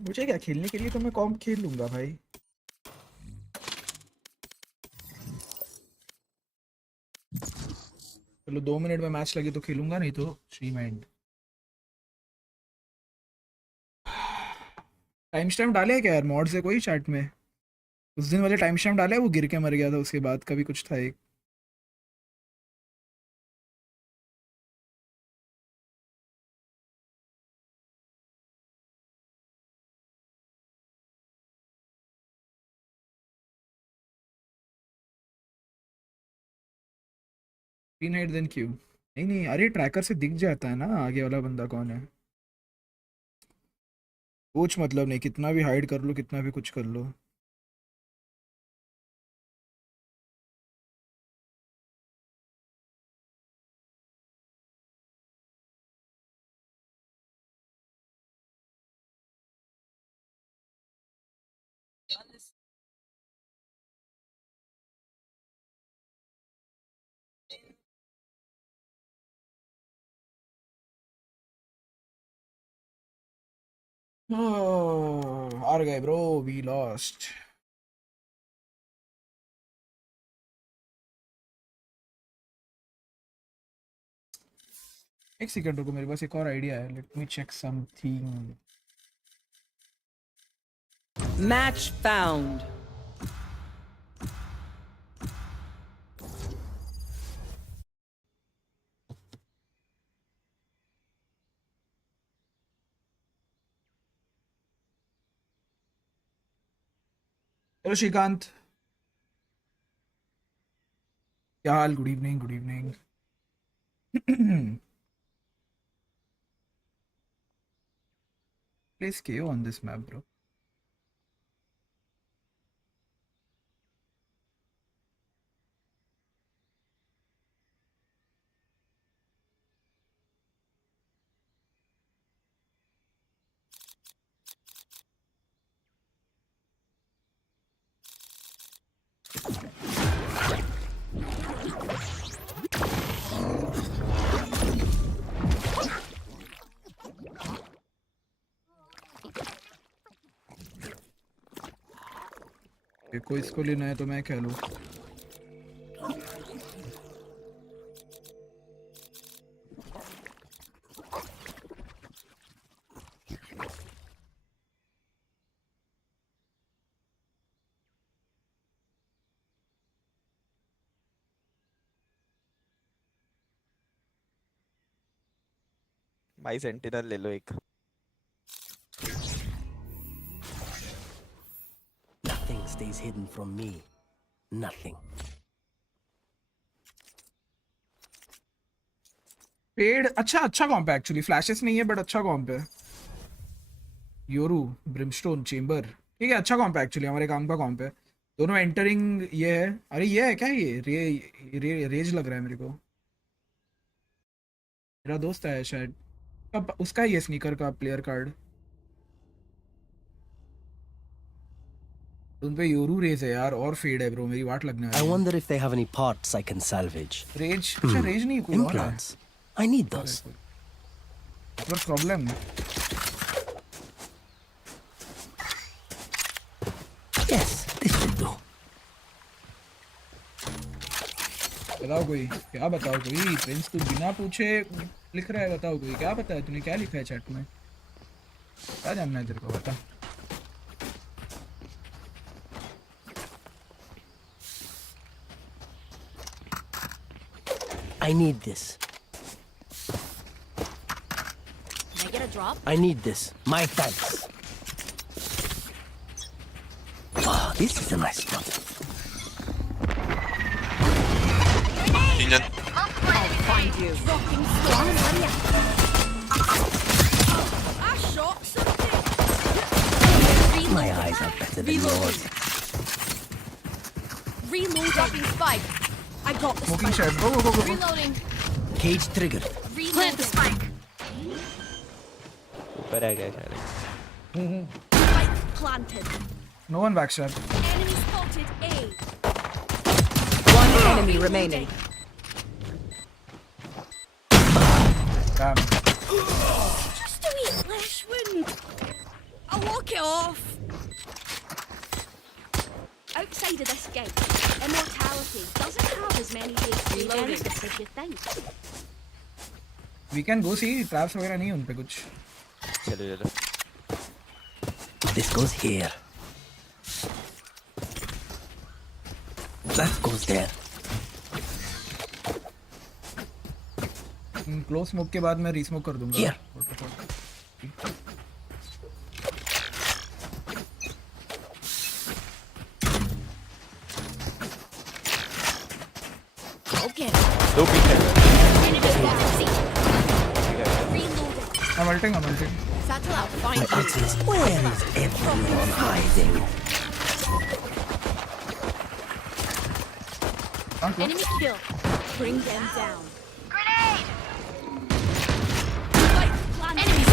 मुझे क्या खेलने के लिए तो मैं कॉम्प खेल लूंगा भाई। चलो 2 मिनट में मैच लगे तो खेलूंगा, नहीं तो स्ट्रीम एंड। टाइम स्टैम्प डाले है क्या यार मॉड से कोई चैट में? उस दिन वाले टाइम स्टैम्प डाले, वो गिर के मर गया था, उसके बाद कभी कुछ था एक। ग्रीन हाइट देन क्यों? नहीं नहीं, अरे ट्रैकर से दिख जाता है ना आगे वाला बंदा कौन है। कुछ मतलब नहीं, कितना भी हाइड कर लो, कितना भी कुछ कर लो। हार गए ब्रो, वी लॉस्ट। एक सेकंड रुको, मेरे पास एक और आइडिया है, let me check something. Match found. Hello Shrikant, क्या हाल? Good evening, good evening. Please KO on this map, bro. कोई इसको लेना है तो मैं क्या लूं? भाई सेंटिनल ले लो एक। Nothing stays hidden from me. Nothing. पेड़ अच्छा कॉम्प है एक्चुअली, फ्लैशेस नहीं है बट अच्छा कॉम्प है। योरू ब्रिमस्टोन चेंबर ठीक है, अच्छा कॉम्प है एक्चुअली, हमारे काम का कॉम्प है। दोनों एंटरिंग ये है। अरे ये है क्या? ये रेज लग रहा है मेरे को। मेरा दोस्त है शायद, अब उसका ही है स्नीकर का प्लेयर कार्ड। उन पे योरू रेज है यार, और फेड है ब्रो, मेरी वाट लगने वाली I है। wonder if they have any parts I can salvage. Raze अच्छा रेज नहीं, कोई और है। Implants. I need those. What's problem? Yes, this should do. बताओ कोई, क्या बताओ कोई? प्रिंस तू बिना पूछे लिख रहा है, बताओ कोई क्या पता है तूने क्या लिखा है चैट में? क्या जानना है तेरे को, बता। I need this. I get a drop? I need this. My thanks. Ah, this is a nice spot. Ingen. I'll find you. Rocking storm. I shot something. My eyes are better than yours. Reload. Dropping spike. I got the Smoking spike. shed. Go, go, go, go. Reloading. Cage triggered. Plant the spike. ऊपर आ गया शायद. Spike planted. No one backstab. Enemy spotted A. One enemy remaining. Damn. Just a wee flesh wound. I'll walk it off. Outside of this game, immortality doesn't have as many days benefits as you think. We can go see traps वगैरह नहीं है उन पे कुछ. चलो चलो. This goes here. That goes there. Close smoke के बाद मैं re-smoke कर दूँगा. Here. Okay. Don't be careful. Enemy spotted C. Reloading. I'm ulting. Satchel out. Find My you. ult is where is everyone hiding? Enemy kill. Bring them down.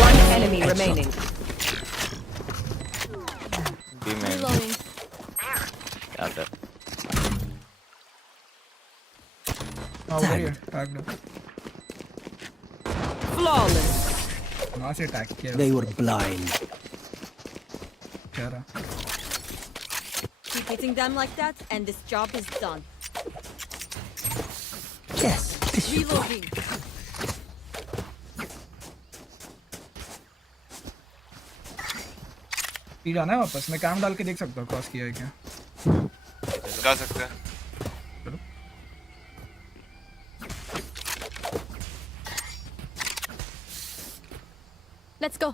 One enemy remaining. Be man. Reloading. Out there. Over here. Tagged. Flawless. वहाँ से tag किया. They were blind. चेहरा. Keep hitting them like that, and this job is done. Yes, this should do. Reloading. ये जाना है वापस. मैं cam डाल के देख सकता हूँ क्रॉस किया है क्या. जा सकते हैं. Let's go.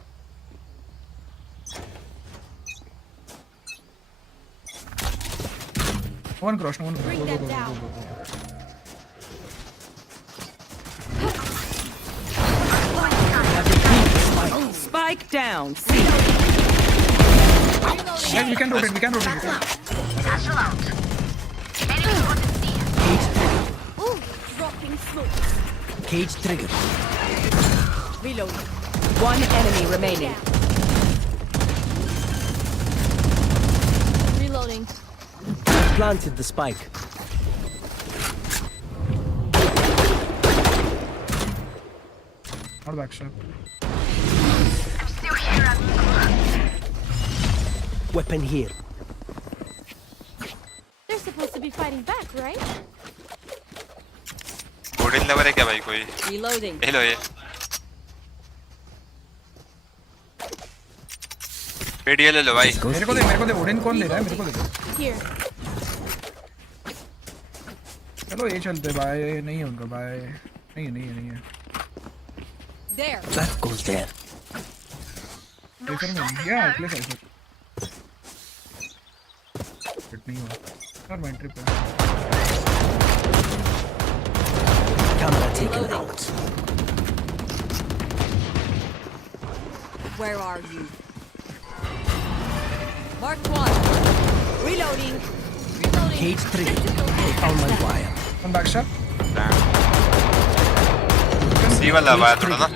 One cross. One cross. Bring Go, go, them go, go, down. go, go. Spike down. C. Yeah, we can rotate. Ooh, dropping smoke. Cage triggered. Reloading. One enemy remaining. Reloading. Planted the spike. Not backshot. Weapon here. They're supposed to be fighting back, right? Golden level है क्या भाई कोई? Reloading. Hello ये. Pedia ले लो भाई. मेरे को दे. Wooden कौन दे रहा है? मेरे को दे. Here. चलो ये चलते भाई. नहीं है उनका भाई. नहीं है. There. That goes there. Yeah, place also. But नहीं हुआ. Not my trip. Camera taken out. Where are you? Mark one. Reloading. Cage triggered. They found my wire. One backshot. सी वाला आया थोड़ा ना.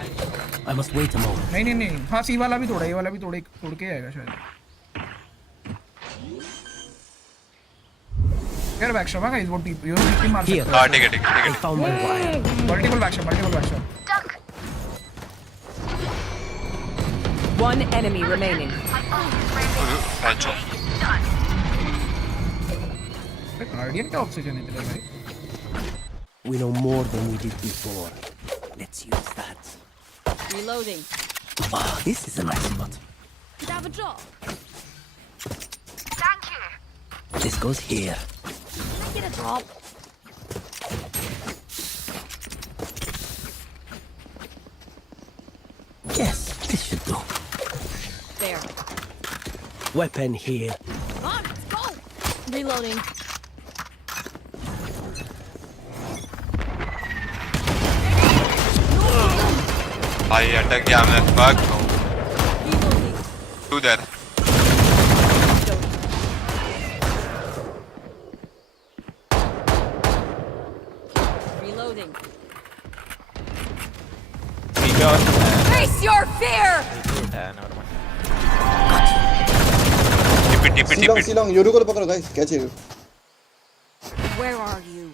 I must wait a moment. नहीं. हाँ सी वाला भी तोड़ा. ये वाला भी तोड़ के आएगा शायद. Here backshot. हाँ guys, what people? You know मार सकते Here. हैं. हाँ ठीक है. I found my wire. Multiple backshot. One enemy remaining. अच्छा. Guardian का oxygen है तेरे भाई. We know more than we did before. Let's use that. Reloading. Ah, this is a nice spot. Could I have a drop? This goes here. Can I get a drop? Yes, there. Weapon here. Come on, let's go. Reloading. भाई अटक गया मैं fuck too there Reloading. Face your fear. tip it See long yoru ko pakdo guys catch it. Where are you?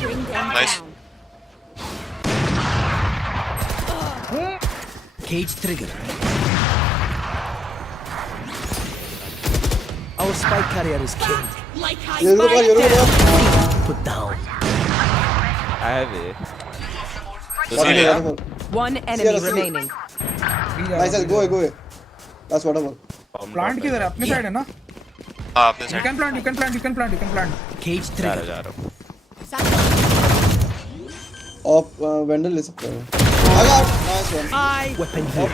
Bring them nice down. Cage trigger. Our spike carrier is killed. Like Yoru ko Put down. I have it. One enemy remaining. Nice go away. That's whatever. Plant किधर है? अपने side है ना? हाँ अपने You can plant. Cage trigger. जा रहा हूँ Off vendor ले सकते हैं. आगा nice one. Weapon here.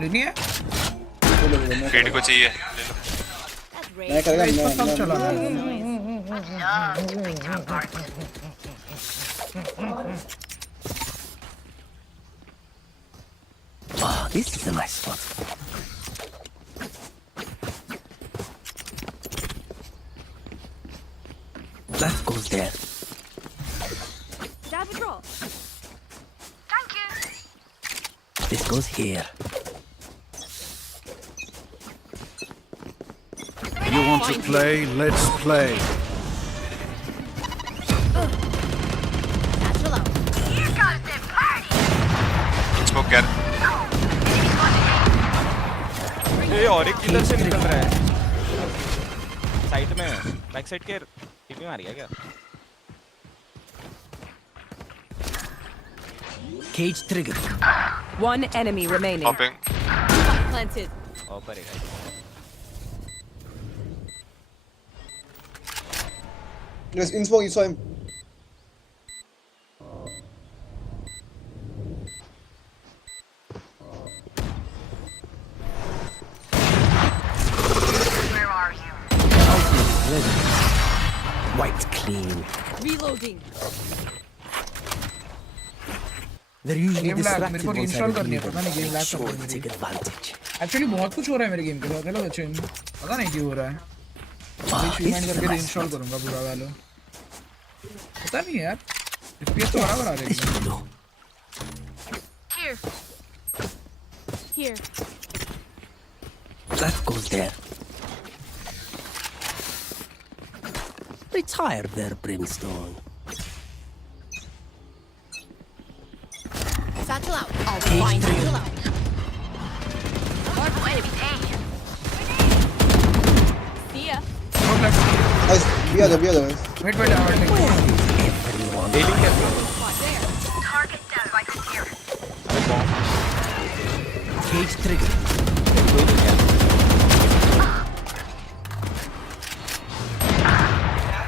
लेनी है? फीड को चाहिए मैं करेगा इसको सब चला Ah, this is a nice spot. That goes there. Grab and roll. Thank you. This goes here. You want to play? Let's play. Satchel out. Here comes the party. smoke यार ये और एक किधर से निकल रहा है साइड में बैक साइड के टीपी मार गया क्या Cage trigger. One enemy remaining. Hopping. Planted. ऊपर है Yes, in smoke you saw him. Where are you? Wiped clean. Reloading. They're usually Game lag, मेरे distracted को once I reinstall करनी है, retrieve पता नहीं them. game lag Sure कब to होगी take advantage. एक्चुअली बहुत कुछ हो रहा है मेरे गेम के साथ हेलो बच्चे पता नहीं क्यों हो रहा है अभी ट्रीटमेंट करके इंस्टॉल करूंगा पूरा वालो पता नहीं यार FPS तो बराबर आ रही है Here. Here. That goes there. Retire there, Brimstone. Satchel out. I'll find satchel out. See ya. Nice. Be other guys. Wait. Dealing careful. Target down by here. Cage trigger.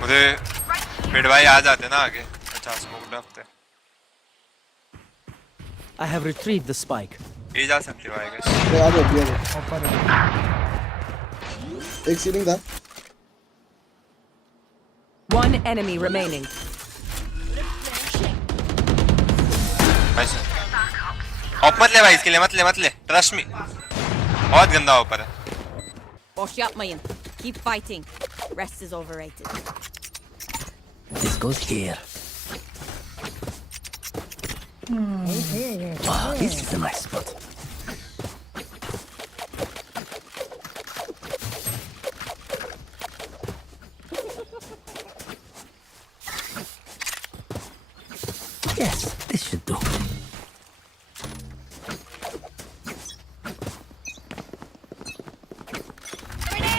मुझे मिड भाई आ जाते ना आगे अच्छा स्मोक डालते I have retrieved the spike. ये जा सकते हो आई गेस आ जाओ be other. एक सीलिंग था. One enemy remaining. Nice of मत ले भाई इसके लिए मत ले ट्रस्ट मी बहुत गंदा ऊपर है Wash up, man. Keep fighting. Rest is overrated. This goes here. Ah, this is a nice spot. Yes, this should do.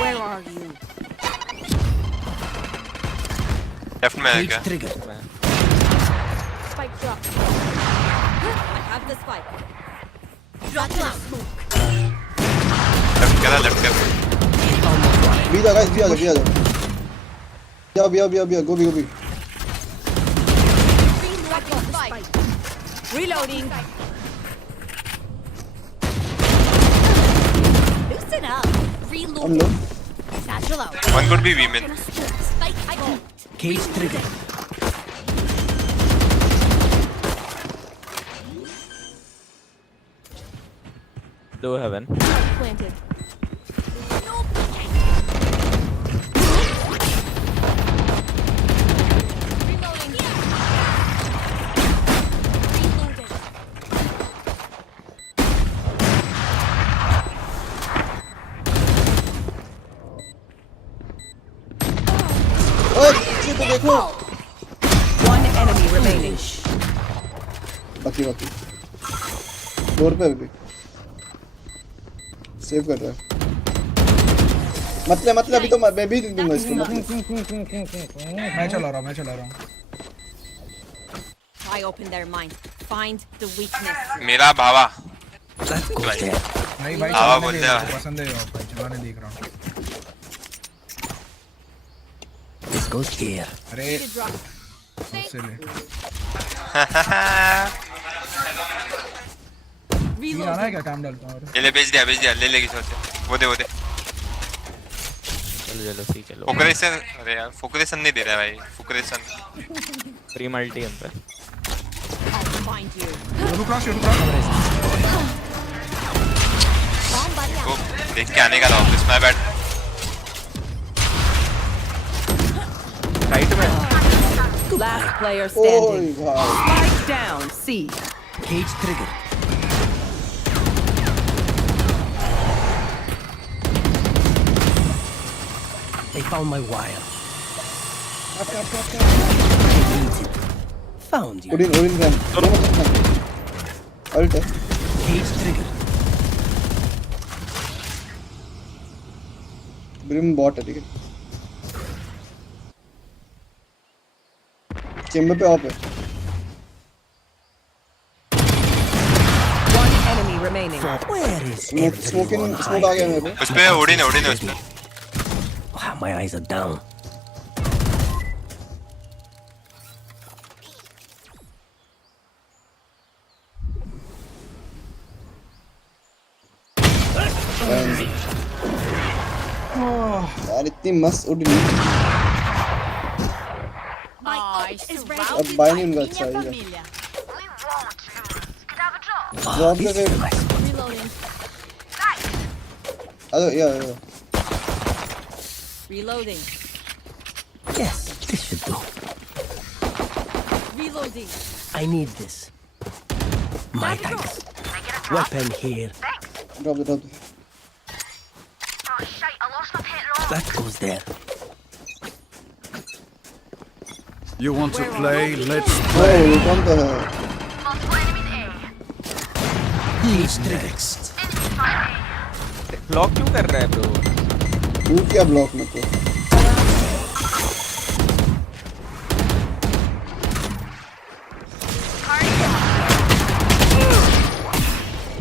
Where are you? Left में है क्या Trigger. Spike drop. I have the spike. Drop out. Left कर Be other guys. Be other. Be. Go be. Reloading. Loosen up. Reloading. Satchel out. One could be women. Spike out. Cage trigger. Low heaven. Planted. One enemy remaining. बाकी door पे भी save कर रहा है मतलब अभी तो मैं भी दूंगा इसको मैं चला रहा हूँ Try open their mind. Find the weakness. मेरा भावा नहीं भाई भावा बोल दे पसंद है भाई चलाने देख रहा हूँ This goes here. अरे उससे ले ये आना है क्या काम डालता हूँ ये ले भेज दिया ले लेगी सोचे वो दे चलो सही चलो फोकरेशन अरे यार फोकरेशन नहीं दे रहा भाई फोकरेशन फ्री मल्टी हम पे रुक रहा वो देख के आने का था ऑफिस में बैठ राइट में Last player standing. Spike down. C. Cage trigger. They found my wire. Found you. Odin gun. Ult. Cage trigger. Brim bot है ठीक है चेंबर पे ऑफ है One enemy remaining. Where is smoke आ गया मेरे पे उस पे ओडिन है उस पे Wow, my eyes are down. यार इतनी मस्त उड़ी अब बाय नहीं उनका अच्छा है ड्रॉप दे अरे यार Reloading. Yes, this should do. Reloading. I need this. My thanks. Weapon here. Drop the. That goes there. You want to play? Let's Oh, play. you come to her. He's next. Block क्यों कर रहा है bro तू क्या block में तो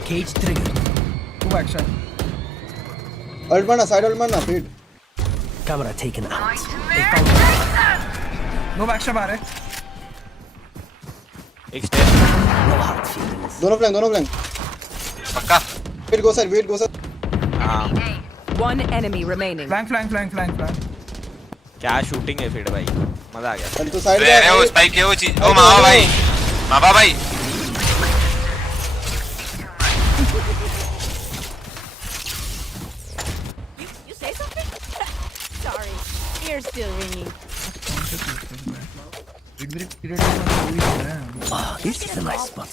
Cage trigger. Two action. Ult मारना side ult मारना feed Camera taken out. No action आ रहे एक स्टेप No hard feelings. दोनों फ्लैंक पक्का वेट गो साइड हां One enemy remaining. Flank. क्या शूटिंग है फिर भाई मजा आ गया अरे तो साइड अरे वो स्पाइक है वो चीज ओ मावा भाई You say something? Sorry, ears still ringing. Ah, this is a nice spot.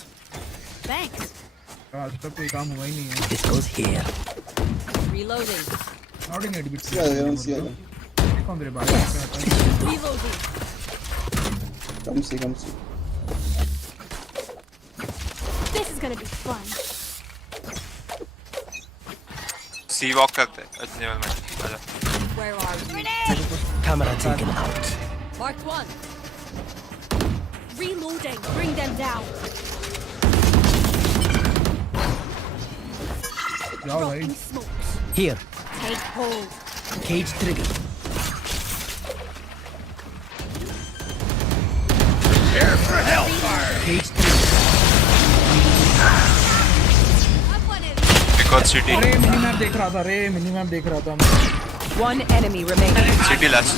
Thanks. आज तक कोई काम हुआ ही नहीं है This goes here. Reloading. Not in edit bit कौन मेरे बात Reloading. कम से This is gonna be fun. C walk करते हैं अच्छे लेवल में आजा Where are we? Camera taken out. Mark one. Reloading. Bring them down. जाओ भाई Here. Take hold. Cage trigger. Here for hellfire. Cage trigger. एक और सिटी अरे मिनीमैप देख रहा था मैं. One enemy remaining. City last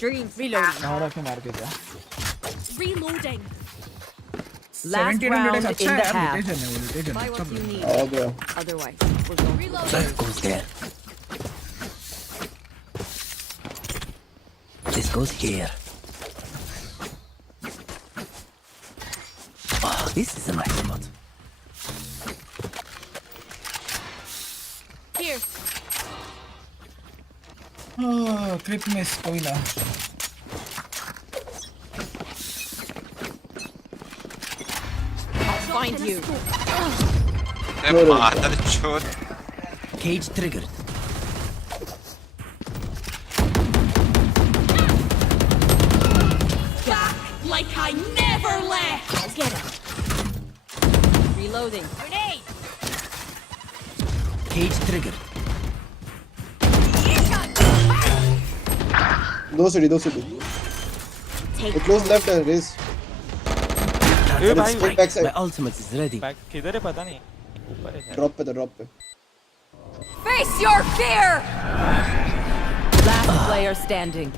Dream. Reloading. नारा के मार के जा. Reloading. Last 1700 round अच्छा in है the यार. half. रोटेशन Buy है. what you need. आ गया. Otherwise, we're going to reload. That goes there. This goes here. Oh, this is a nice spot. Here. Clip miss कोई ना. I'll find you. मादर चोद. Cage triggered. Back like I never left. I'll get him. Reloading. Grenade. Cage triggered. दो city. Close left है raise. ए भाई Back side. My ultimate is ready. Back किधर है पता नहीं ऊपर है Drop पे. Face your fear. Last player standing.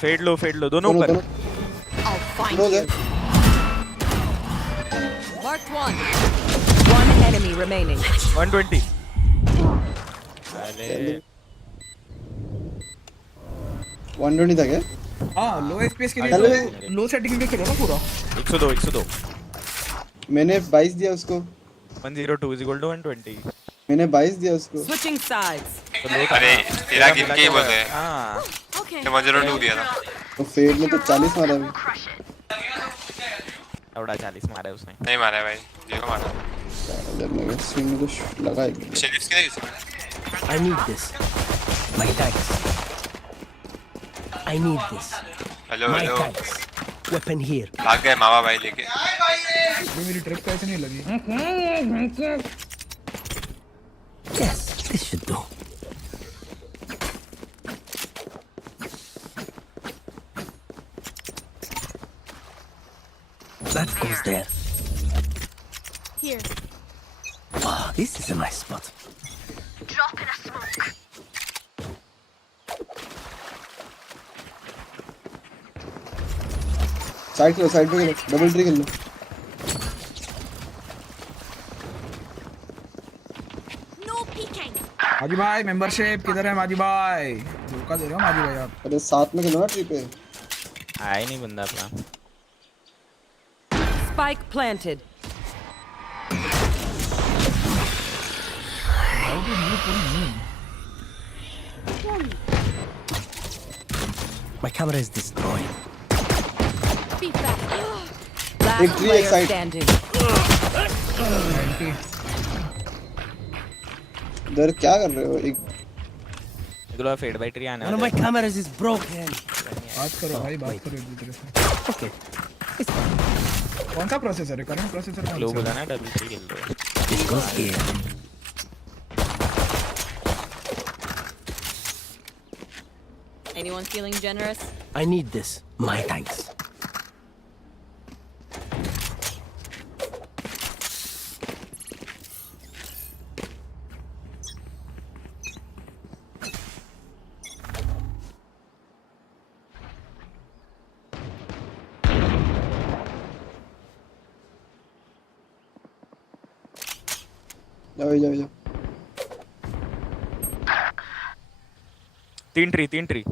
Fade लो दोनों ऊपर I'll find Close you. है. Marked one. One enemy remaining. 120 अरे 120 था क्या? हाँ लो एफपीएस के लिए हेलो. लो सेटिंग में खेलो ना पूरा. 102 मैंने 22 दिया उसको. 102 is equal to 120 मैंने 22 दिया उसको. Switching sides. अरे तेरा गिन के ही बोल रहे हैं. हां Okay. 102 दिया था. तो फेड में तो 40 मारा है. थोड़ा 40 मारा है उसने. नहीं मारा है भाई. 0 मारा. जब मैं स्क्रीन में कुछ लगा है. शेरिफ के लिए I need this. My thanks. I need this. Hello My thanks. Weapon here. भाग गए मावा भाई लेके. मेरी ट्रिप कैसे नहीं लगी. Yes, this should do. That goes there. Here. Wow, this is a nice spot. Drop in a smoke. Side पे डबल ट्री कर लो. No peeking. माजी भाई मेंबरशिप किधर है माजी भाई. धोखा दे रहे हो माजी भाई आप. अरे साथ में खेलो ना ट्री पे. आया नहीं बंदा अपना. Spike planted. My camera is destroyed. Be back. Last tree player side. standing. इधर क्या कर रहे हो? एक इधर फेड बैटरी आने One of my cameras is broken. बात करो भाई बात करो एक दूसरे से. Okay. कौन सा प्रोसेसर है? करंट प्रोसेसर कौन लो सा बोला है? ना डबल खेल लो. This goes here. Anyone feeling generous? I need this. My thanks. जाओ. तीन tree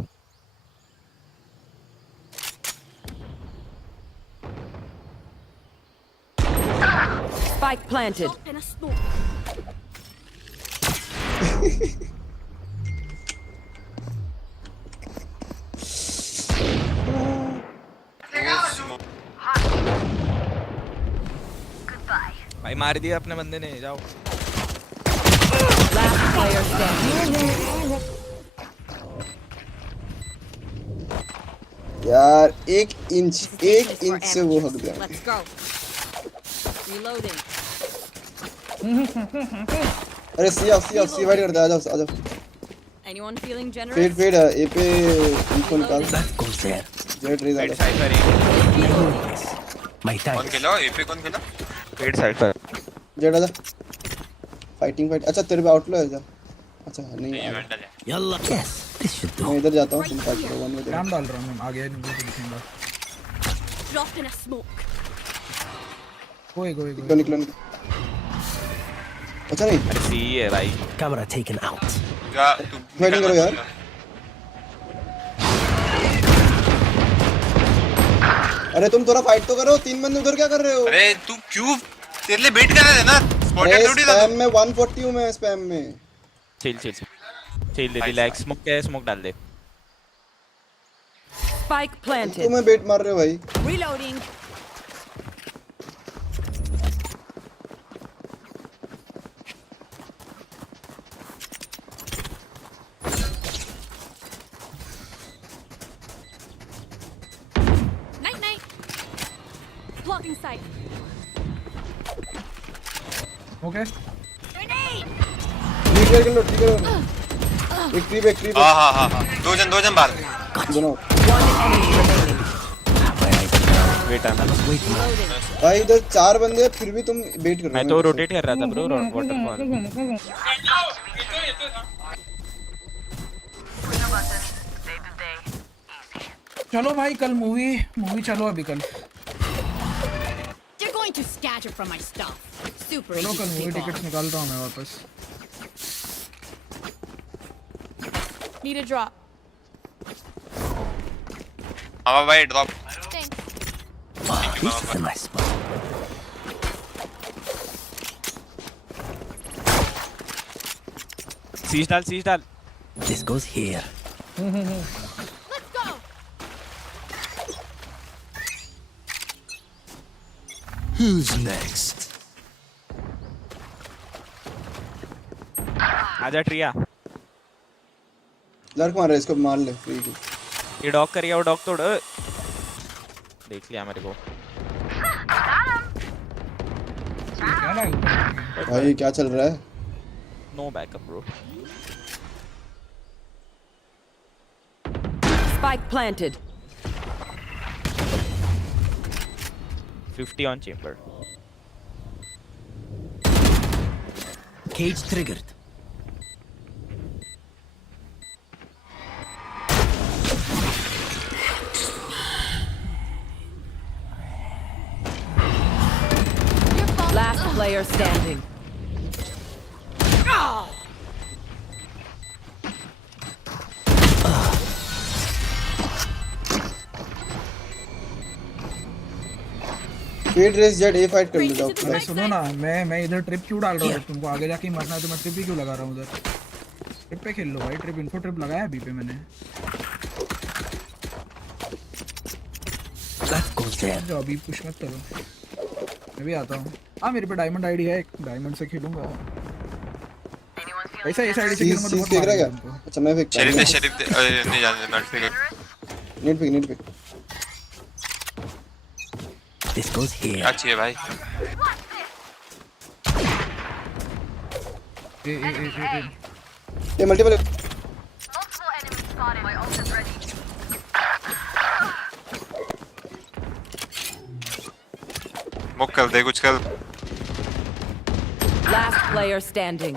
Spike planted. Drop in a smoke. भाई मार दिया अपने बंदे ने. जाओ. Last player standing. यार 1 इंच से वो हक गया. Let's go. Reloading. अरे सी वाइड कर दे. आ जाओ. Anyone feeling generous? Fade A पे इनको निकाल. That goes there. Jett Raze आ फेड जाओ. साइड पर My कौन thanks. खेला? एपी कौन खेला? फेड साइड पर जेट आ जा. फाइटिंग अच्छा तेरे पे आउटलो है जा अच्छा नहीं Yalla. Yes, this should do. मैं इधर जाता हूँ तुम फाइट करो वन में काम डाल रहा हूँ मैं आगे नहीं दिखेगा Dropped in a smoke. गोए निकलो अच्छा नहीं अरे सी है भाई Camera taken out. जा फाइटिंग करो यार अरे तुम थोड़ा फाइट तो करो 3 बंदे उधर क्या कर रहे हो अरे तू क्यों तेरे लिए वेट कर रहे थे ना स्पॉटेड थोड़ी था स्पैम में 140 हूं मैं स्पैम में चिल दे रिलैक्स स्मोक डाल दे Spike planted. तुम्हें बेट मार रहे हो भाई Reloading. Night. Blocking sight. Okay Grenade. Trigger कर लो एक ट्रिप हां दो जन बाहर दोनों One enemy remaining. वेट आना भाई इधर 4 बंदे फिर भी तुम बेट कर रहे हो मैं तो रोटेट कर रहा था ब्रो वाटरफॉल चलो भाई कल मूवी चलो अभी कल They're going to scatter from my stuff. Super चलो easy कल to movie pick tickets off. निकालता हूँ मैं वापस Need a drop. हां भाई drop Thanks. This is a nice spot. सीज डाल This goes here. Let's go. Who's next? आजा ट्रिया लड़क मार रहा है इसको मार ले फ्री की ये डॉग करिए वो डॉग तोड़ देख लिया मेरे को क्या लगा भाई क्या चल रहा है no backup bro Spike planted. 50 on chamber Cage triggered. Last player standing. Fade Raze Jett a fight कर लेता हूं अरे सुनो ना मैं इधर ट्रिप क्यों डाल रहा हूँ तुमको आगे जाके ही मरना है तो मैं ट्रिप ही क्यों लगा रहा हूँ उधर ट्रिप पे खेल लो भाई ट्रिप इन्फो ट्रिप लगाया अभी पे मैंने जो अभी पुश मत करो मैं भी आता हूँ हाँ मेरे पे डायमंड आईडी है डायमंड से खेलूंगा ऐसा आईडी से खेलूंगा तो बहुत फेंक रहा मारेगा क्या तुमको। अच्छा मैं फेंकता हूं शरीफ दे नहीं जाने दे मैं फेंक नेट फेंक This goes here. क्या चाहिए भाई ये मल्टीपल मुक कर दे कुछ कर Last player standing.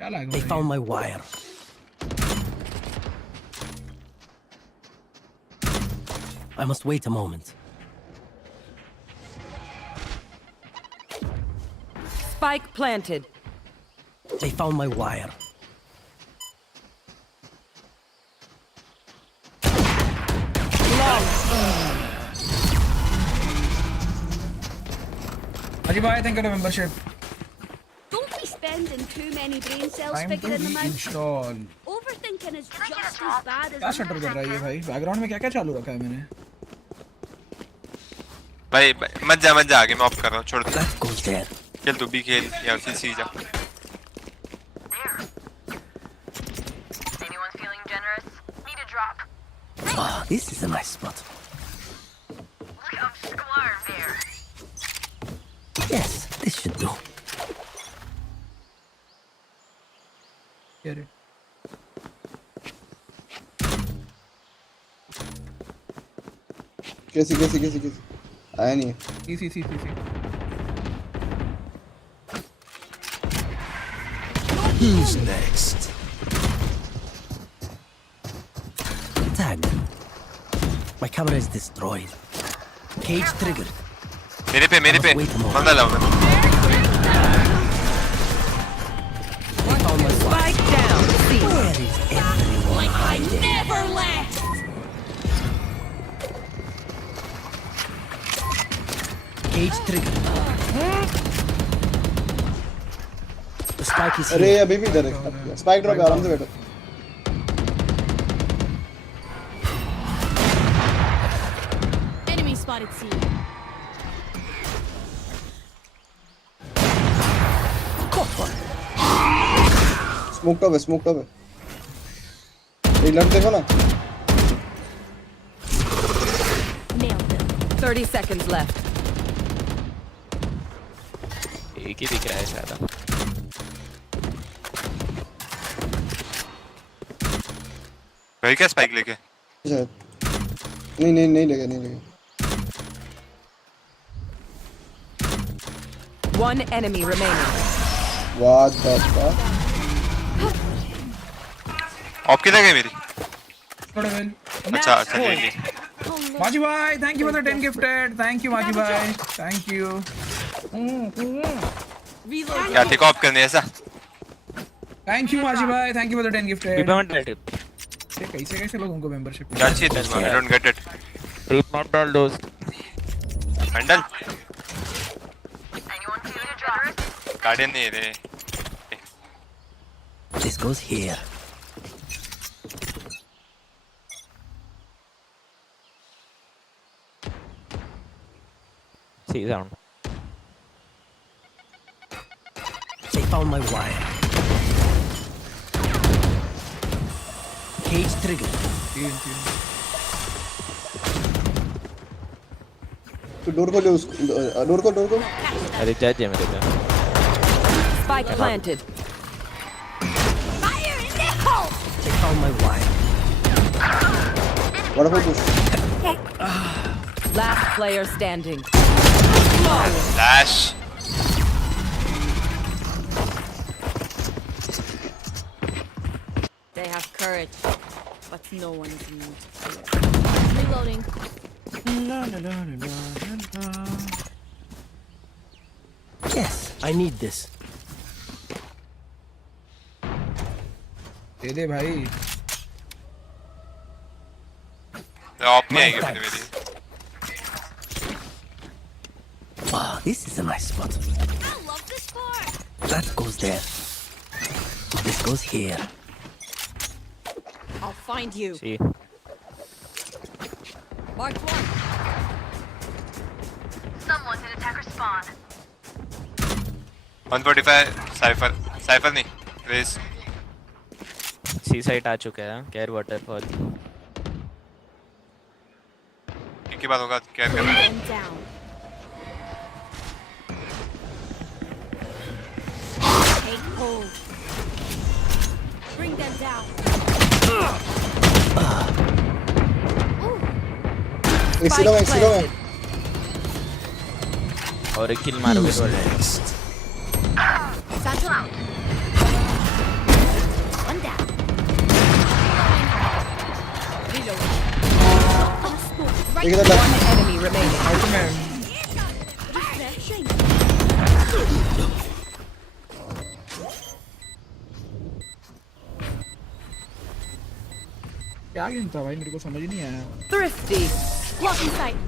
क्या लगा They found my wire. I must wait a moment. Spike planted. They found my wire. Ajibhai, thank you for the membership. Don't be spending too many brain cells Time to figuring them out. install. Overthinking is just as bad as क्या shutter कर रहा है ये भाई background में क्या चालू रखा है मैंने भाई मत जा आगे मैं ऑफ कर रहा हूँ छोड़ दे Goes there. खेल तू भी खेल या सी जा Ah, this is a nice spot. Yes, this should do. Get it. कैसी आया नहीं है सी Who's next? Tag. My camera is destroyed. Cage triggered. मेरे पे बंदा लाओ Spike down. C. Where is everyone? Like I never left! Cage triggered. The spike is अरे here. अभी भी इधर है स्पाइक ड्रॉप आराम से बैठो Enemy spotted C. Smoke top है एक लड़ देखो ना Nailed him. 30 seconds left. एक ही दिख रहा है शायद भाई क्या स्पाइक लेके शायद नहीं लगा One enemy remaining. What the fuck? Of किधर गई मेरी थोड़ा वेल अच्छा ले ली माजी भाई thank you for the 10 gifted thank you माजी भाई थैंक यू क्या थी कॉप करने ऐसा थैंक यू माजी भाई thank you for the 10 gifted repayment कैसे लोगों को मेंबरशिप क्या चाहिए तुझको I don't get it repayment डाल दोस्त हैंडल गार्डियन नहीं रे This goes here. See sound. They found my wire. Cage triggered. तो डोर खोलो डोर को अरे जज है मेरे पे Spike planted. Fire in the hole! They found my wire. What about this? Last player standing. Dash. They have courage, but no one is immune to fear. Reloading. Yes, I need this. दे दे भाई of नहीं आएगी फिर मेरी Wow, this is a nice spot. I love this part! That goes there. This goes here. I'll find you. See Mark one. Someone's in attacker spawn. 145 cipher नहीं race सी site आ चुका है care waterfall एक ही बात होगा care करना Bring them down. Take hold. Bring them down. एक sero में और एक किल मारोगे तो Satchel out. One down. Reloading. Right. एक इधर One enemy remaining. Refreshing. क्या गेम था भाई मेरे को समझ नहीं आया Thrifty. Blocking sight.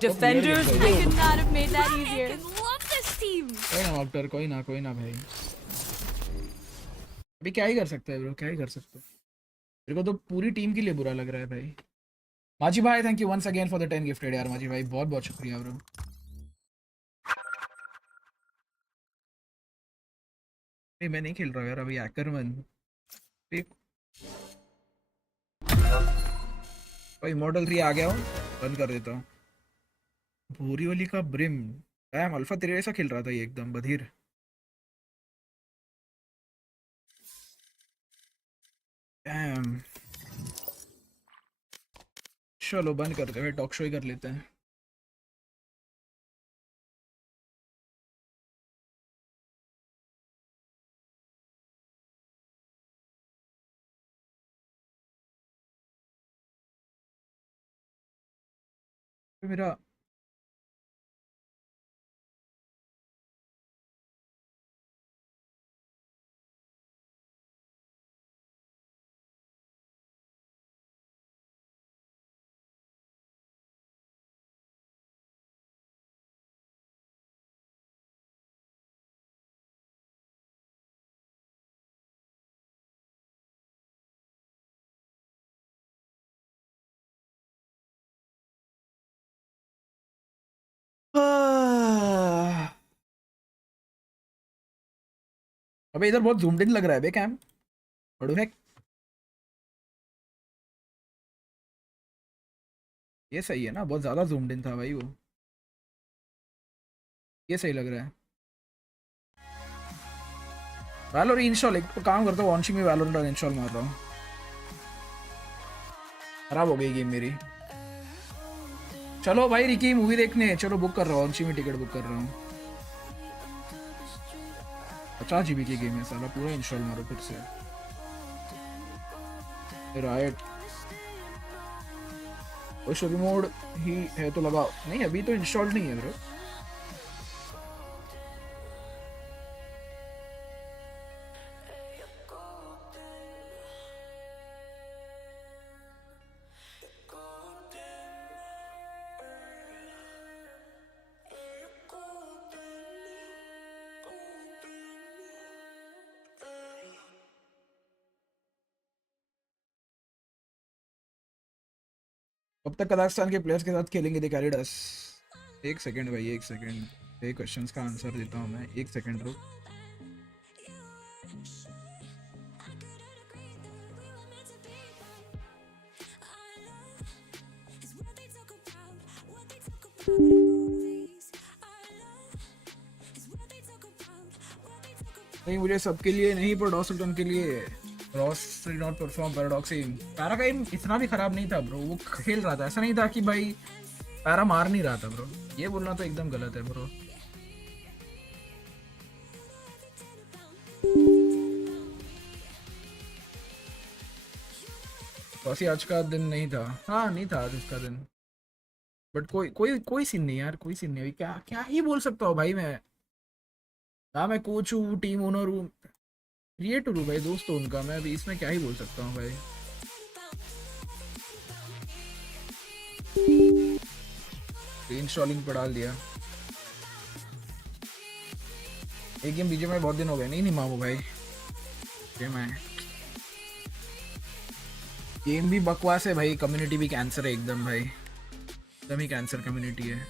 Defenders I win. could not have made that easier. I love this team. कोई ना डॉक्टर कोई ना भाई अभी क्या ही कर सकते हैं ब्रो क्या ही कर सकते हैं मेरे को तो पूरी टीम के लिए बुरा लग रहा है भाई माजी भाई thank you once again for the 10 gifted यार माजी भाई बहुत बहुत शुक्रिया ब्रो नहीं मैं नहीं खेल रहा हूँ यार अभी हैकरमैन कोई मॉडल 3 आ गया हो बंद कर देता हूँ भूरी वाली का ब्रिम डैम अल्फा तेरे ऐसा खेल रहा था ये एकदम बधिर डैम चलो बंद करते हैं टॉक शो ही कर लेते हैं मेरा अबे इधर बहुत zoomed in लग रहा है बे कैम। बड़ू है ये सही है ना, बहुत ज्यादा zoomed in था भाई वो। ये सही लग रहा है। वैलोर इंस्टॉल, एक तो काम करता हूँ वॉचिंग में वैलोरेंट इंस्टॉल मार रहा हूँ। खराब हो गई गेम मेरी। चलो भाई रिकी मूवी देखने चलो, बुक कर रहा हूँ वॉचिंग में, टिकट बुक कर रहा हूँ। 50 GB की गेम है साला, पूरा इंस्टॉल मारो फिर से। राइट स्टोरी मोड ही है तो लगाओ। नहीं अभी तो इंस्टॉल्ड नहीं है ब्रो। कब तक कजाकिस्तान के प्लेयर्स के साथ खेलेंगे दे कैरिडस? एक सेकंड भाई, एक सेकंड। ये क्वेश्चंस का आंसर देता हूँ मैं, एक सेकंड रुक। नहीं मुझे सबके लिए नहीं, पर डॉसल्टन के लिए। रॉस डिड नॉट परफॉर्म पैराडॉक्सिंग। पैरा का एम इतना भी खराब नहीं था ब्रो, वो खेल रहा था, ऐसा नहीं था कि भाई पैरा मार नहीं रहा था ब्रो। ये बोलना तो एकदम गलत है ब्रो। वैसे आज का दिन नहीं था, हाँ नहीं था आज उसका दिन, बट कोई सीन नहीं यार, कोई सीन नहीं। क्या क्या ही बोल सकता हूँ भाई मैं, ना मैं कोच हूँ, टीम ओनर हूँ, क्रिएटर हूँ भाई, दोस्त हूँ उनका। मैं अभी इसमें क्या ही बोल सकता हूँ भाई। इंस्टॉलिंग पर डाल दिया। एक गेम बीजे में बहुत दिन हो गए। नहीं मामू भाई, गेम है, गेम भी बकवास है भाई, कम्युनिटी भी कैंसर है एकदम भाई, एकदम ही कैंसर कम्युनिटी है।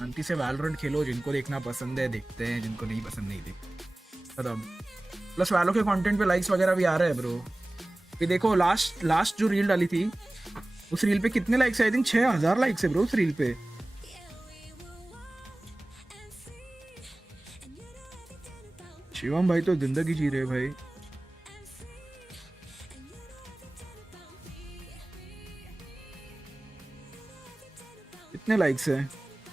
शांति से वैलोरेंट खेलो, जिनको देखना पसंद है देखते हैं, जिनको नहीं पसंद नहीं देखते खत्म। प्लस वैलो के कंटेंट पे लाइक्स वगैरह भी आ रहे हैं ब्रो। ये देखो लास्ट जो रील डाली थी, उस रील पे कितने लाइक्स है? आई थिंक 6000 लाइक्स है ब्रो उस रील पे। शिवम भाई तो जिंदगी जी रहे भाई। कितने लाइक्स है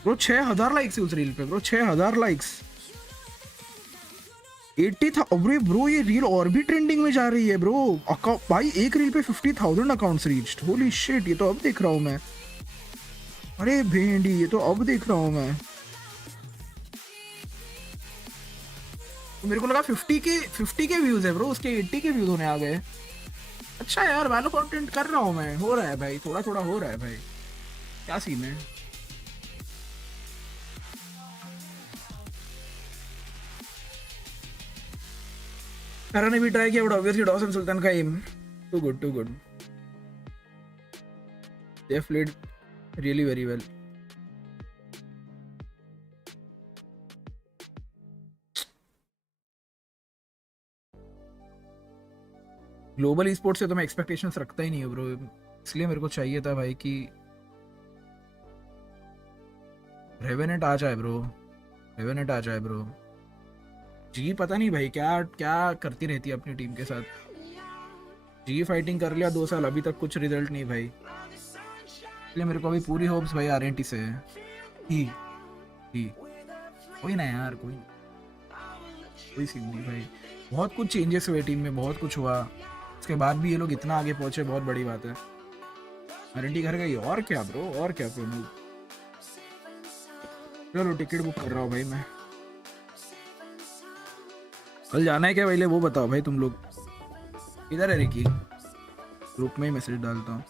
ब्रो? 6000 लाइक्स है उस रील पे ब्रो, 6000 लाइक्स। 80 था ब्रो। ये रील और भी ट्रेंडिंग में जा रही है ब्रो। भाई एक रील पे 50,000 अकाउंट्स रीच्ड। होली शिट, ये तो अब देख रहा हूँ मैं। अरे भेंडी, ये तो अब देख रहा हूँ मैं। तो मेरे को लगा 50 के व्यूज है ब्रो, उसके 80 के व्यूज होने आ गए। अच्छा यार, वैलो कंटेंट कर रहा हूँ मैं, हो रहा है भाई, थोड़ा थोड़ा हो रहा है भाई। क्या सीन है? Karan ने भी ट्राई किया, बट ऑब्वियसली डॉसन सुल्तान का aim too good they played really very well. Global esports से तो मैं एक्सपेक्टेशंस रखता ही नहीं हूँ ब्रो, इसलिए मेरे को चाहिए था भाई कि रेवेनेंट आ जाए ब्रो। जी पता नहीं भाई क्या क्या करती रहती है अपनी टीम के साथ। जी फाइटिंग कर लिया 2 साल, अभी तक कुछ रिजल्ट नहीं भाई, इसलिए मेरे को अभी पूरी होप्स भाई आरएनटी से है। ही कोई ना यार, कोई सीन नहीं भाई। बहुत कुछ चेंजेस हुए टीम में, बहुत कुछ हुआ, उसके बाद भी ये लोग इतना आगे पहुंचे, बहुत बड़ी बात है। RNT घर गई, और क्या ब्रो, और क्या प्रोमो। चलो टिकट बुक कर रहा हूँ भाई मैं। कल जाना है क्या पहले वो बताओ भाई तुम लोग। किधर है रिकी? ग्रुप में ही मैसेज डालता हूँ।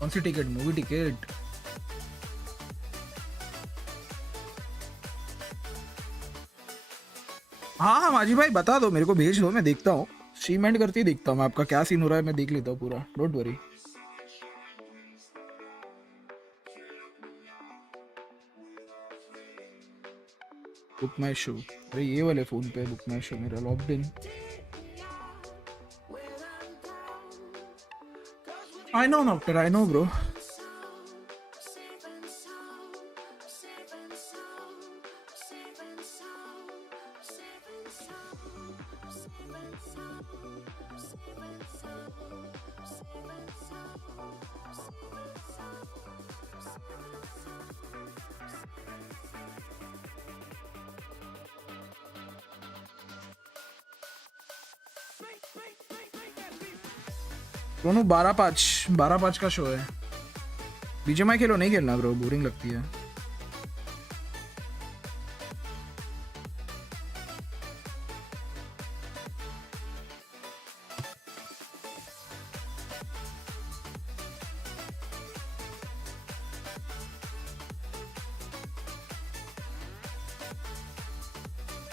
कौन सी टिकट? Movie ticket? हाँ हाँ माजी भाई बता दो, मेरे को भेज दो, मैं देखता हूँ। स्ट्रीम एंड करते ही देखता हूँ मैं आपका क्या सीन हो रहा है, मैं देख लेता हूँ पूरा, don't worry. Book my show, अरे ये वाले फोन पे बुक माई शो मेरा logged in. I know Noctur, I know bro. दोनों 12-5 का शो है। बीजेएमआई खेलो, नहीं खेलना ब्रो, बोरिंग लगती है।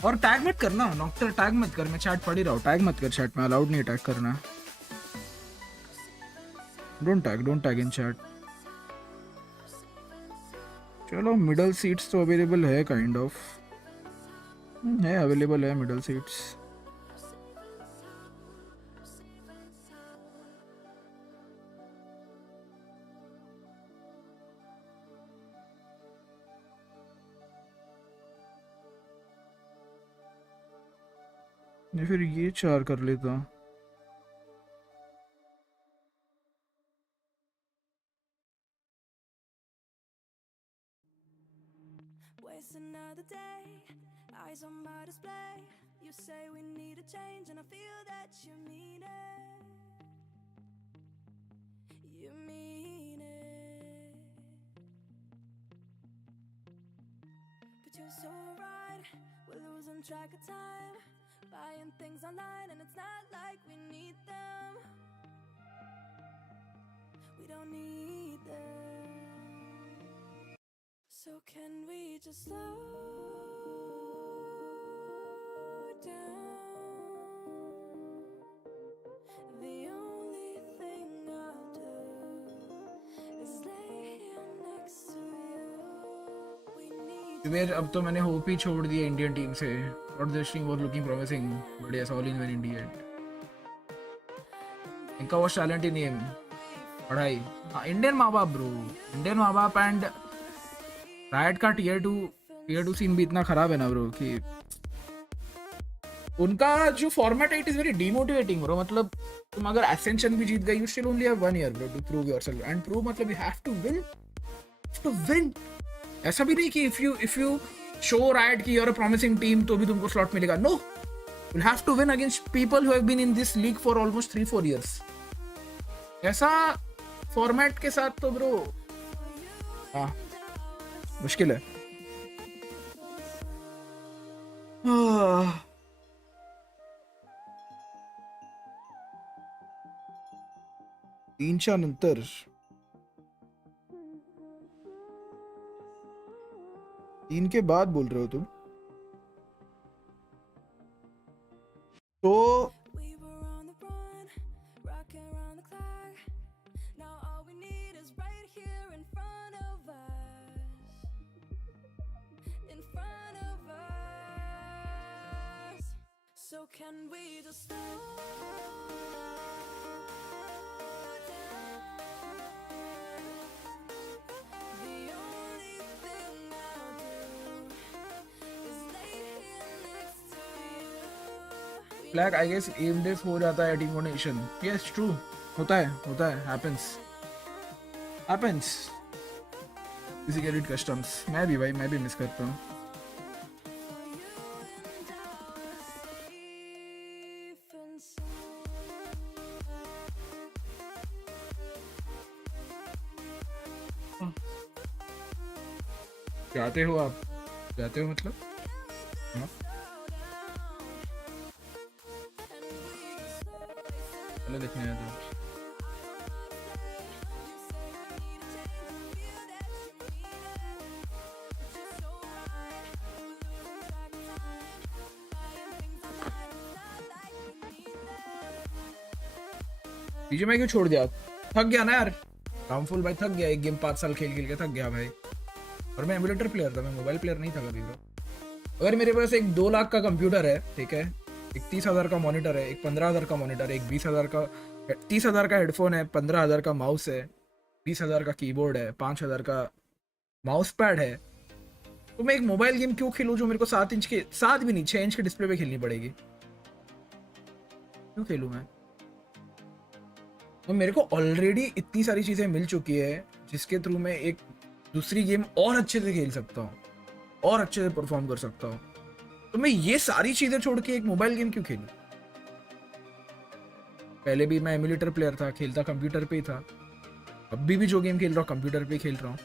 और टैग मत करना नॉक्टर, टैग मत कर, मैं चैट पढ़ ही रहा हूँ। टैग मत कर चैट में, अलाउड नहीं टैग करना। Don't tag in chat. चलो मिडल सीट्स तो अवेलेबल है, काइंड ऑफ है, अवेलेबल है मिडल सीट्स। या फिर ये 4 कर लेता हूँ। Another day, eyes on my display. You say we need a change, and I feel that you mean it. You mean it. But you're so right, we're losing track of time, buying things online, and it's not like we need them. We don't need them. So can we just slow down? The only thing I'll do is lay here next to you. We need फिर अब तो मैंने hope ही छोड़ दिया Indian team से। Broadcasting was looking promising, but yes all in one Indian. इनका वो talent ही नहीं है, पढ़ाई। हाँ इंडियन माँ बाप ब्रो, इंडियन माँ बाप। एंड राइट का टीयर टू सीन भी इतना खराब है ना ब्रो कि उनका जो फॉर्मेट है it is very demotivating bro. मतलब तुम अगर एसेंशन भी जीत गए, you still only have 1 year bro to prove yourself. And prove मतलब यू हैव टू विन। ऐसा भी नहीं कि इफ यू शो राइट कि you are a promising team तो भी तुमको स्लॉट मिलेगा। No, you have to win against people who have been in this league for almost 3-4 years। ऐसा फॉर्मेट के साथ तो ब्रो हाँ मुश्किल है। तीनच्या नंतर तीन के बाद बोल रहे हो तुम तो So can we just slow Black, I guess aim diff हो जाता है team coordination. Yes, true. होता है, happens. किसी के edit customs. मैं भी मिस करता हूँ. जाते हो मतलब? हाँ? चलो देखने आया था. बीजे में क्यों छोड़ दिया? थक गया ना यार. रामफुल भाई थक गया. एक गेम 5 साल खेल के थक गया भाई. और मैं एमुलेटर प्लेयर था, मैं मोबाइल प्लेयर नहीं था कभी ब्रो. अगर मेरे पास एक 2 लाख का कंप्यूटर है, ठीक है, एक 30,000 का मॉनिटर है, एक 15,000 का मॉनिटर है, एक 20,000 का 30,000 का हेडफोन है, 15,000 का माउस है, 20,000 का कीबोर्ड है, 5,000 का माउस पैड है, तो मैं एक मोबाइल गेम क्यों खेलूं जो मेरे को 7 इंच के 7 भी नहीं 6 इंच के डिस्प्ले पे खेलनी पड़ेगी? क्यों खेलूं मैं? तो मेरे को ऑलरेडी इतनी सारी चीजें मिल चुकी है जिसके थ्रू मैं एक दूसरी गेम और अच्छे से खेल सकता हूँ और अच्छे से परफॉर्म कर सकता हूँ. तो मैं ये सारी चीजें छोड़ के एक मोबाइल गेम क्यों खेलूं? पहले भी मैं एमुलेटर प्लेयर था, खेलता कंप्यूटर पे ही था. अभी भी जो गेम खेल रहा हूँ कंप्यूटर पे खेल रहा हूँ.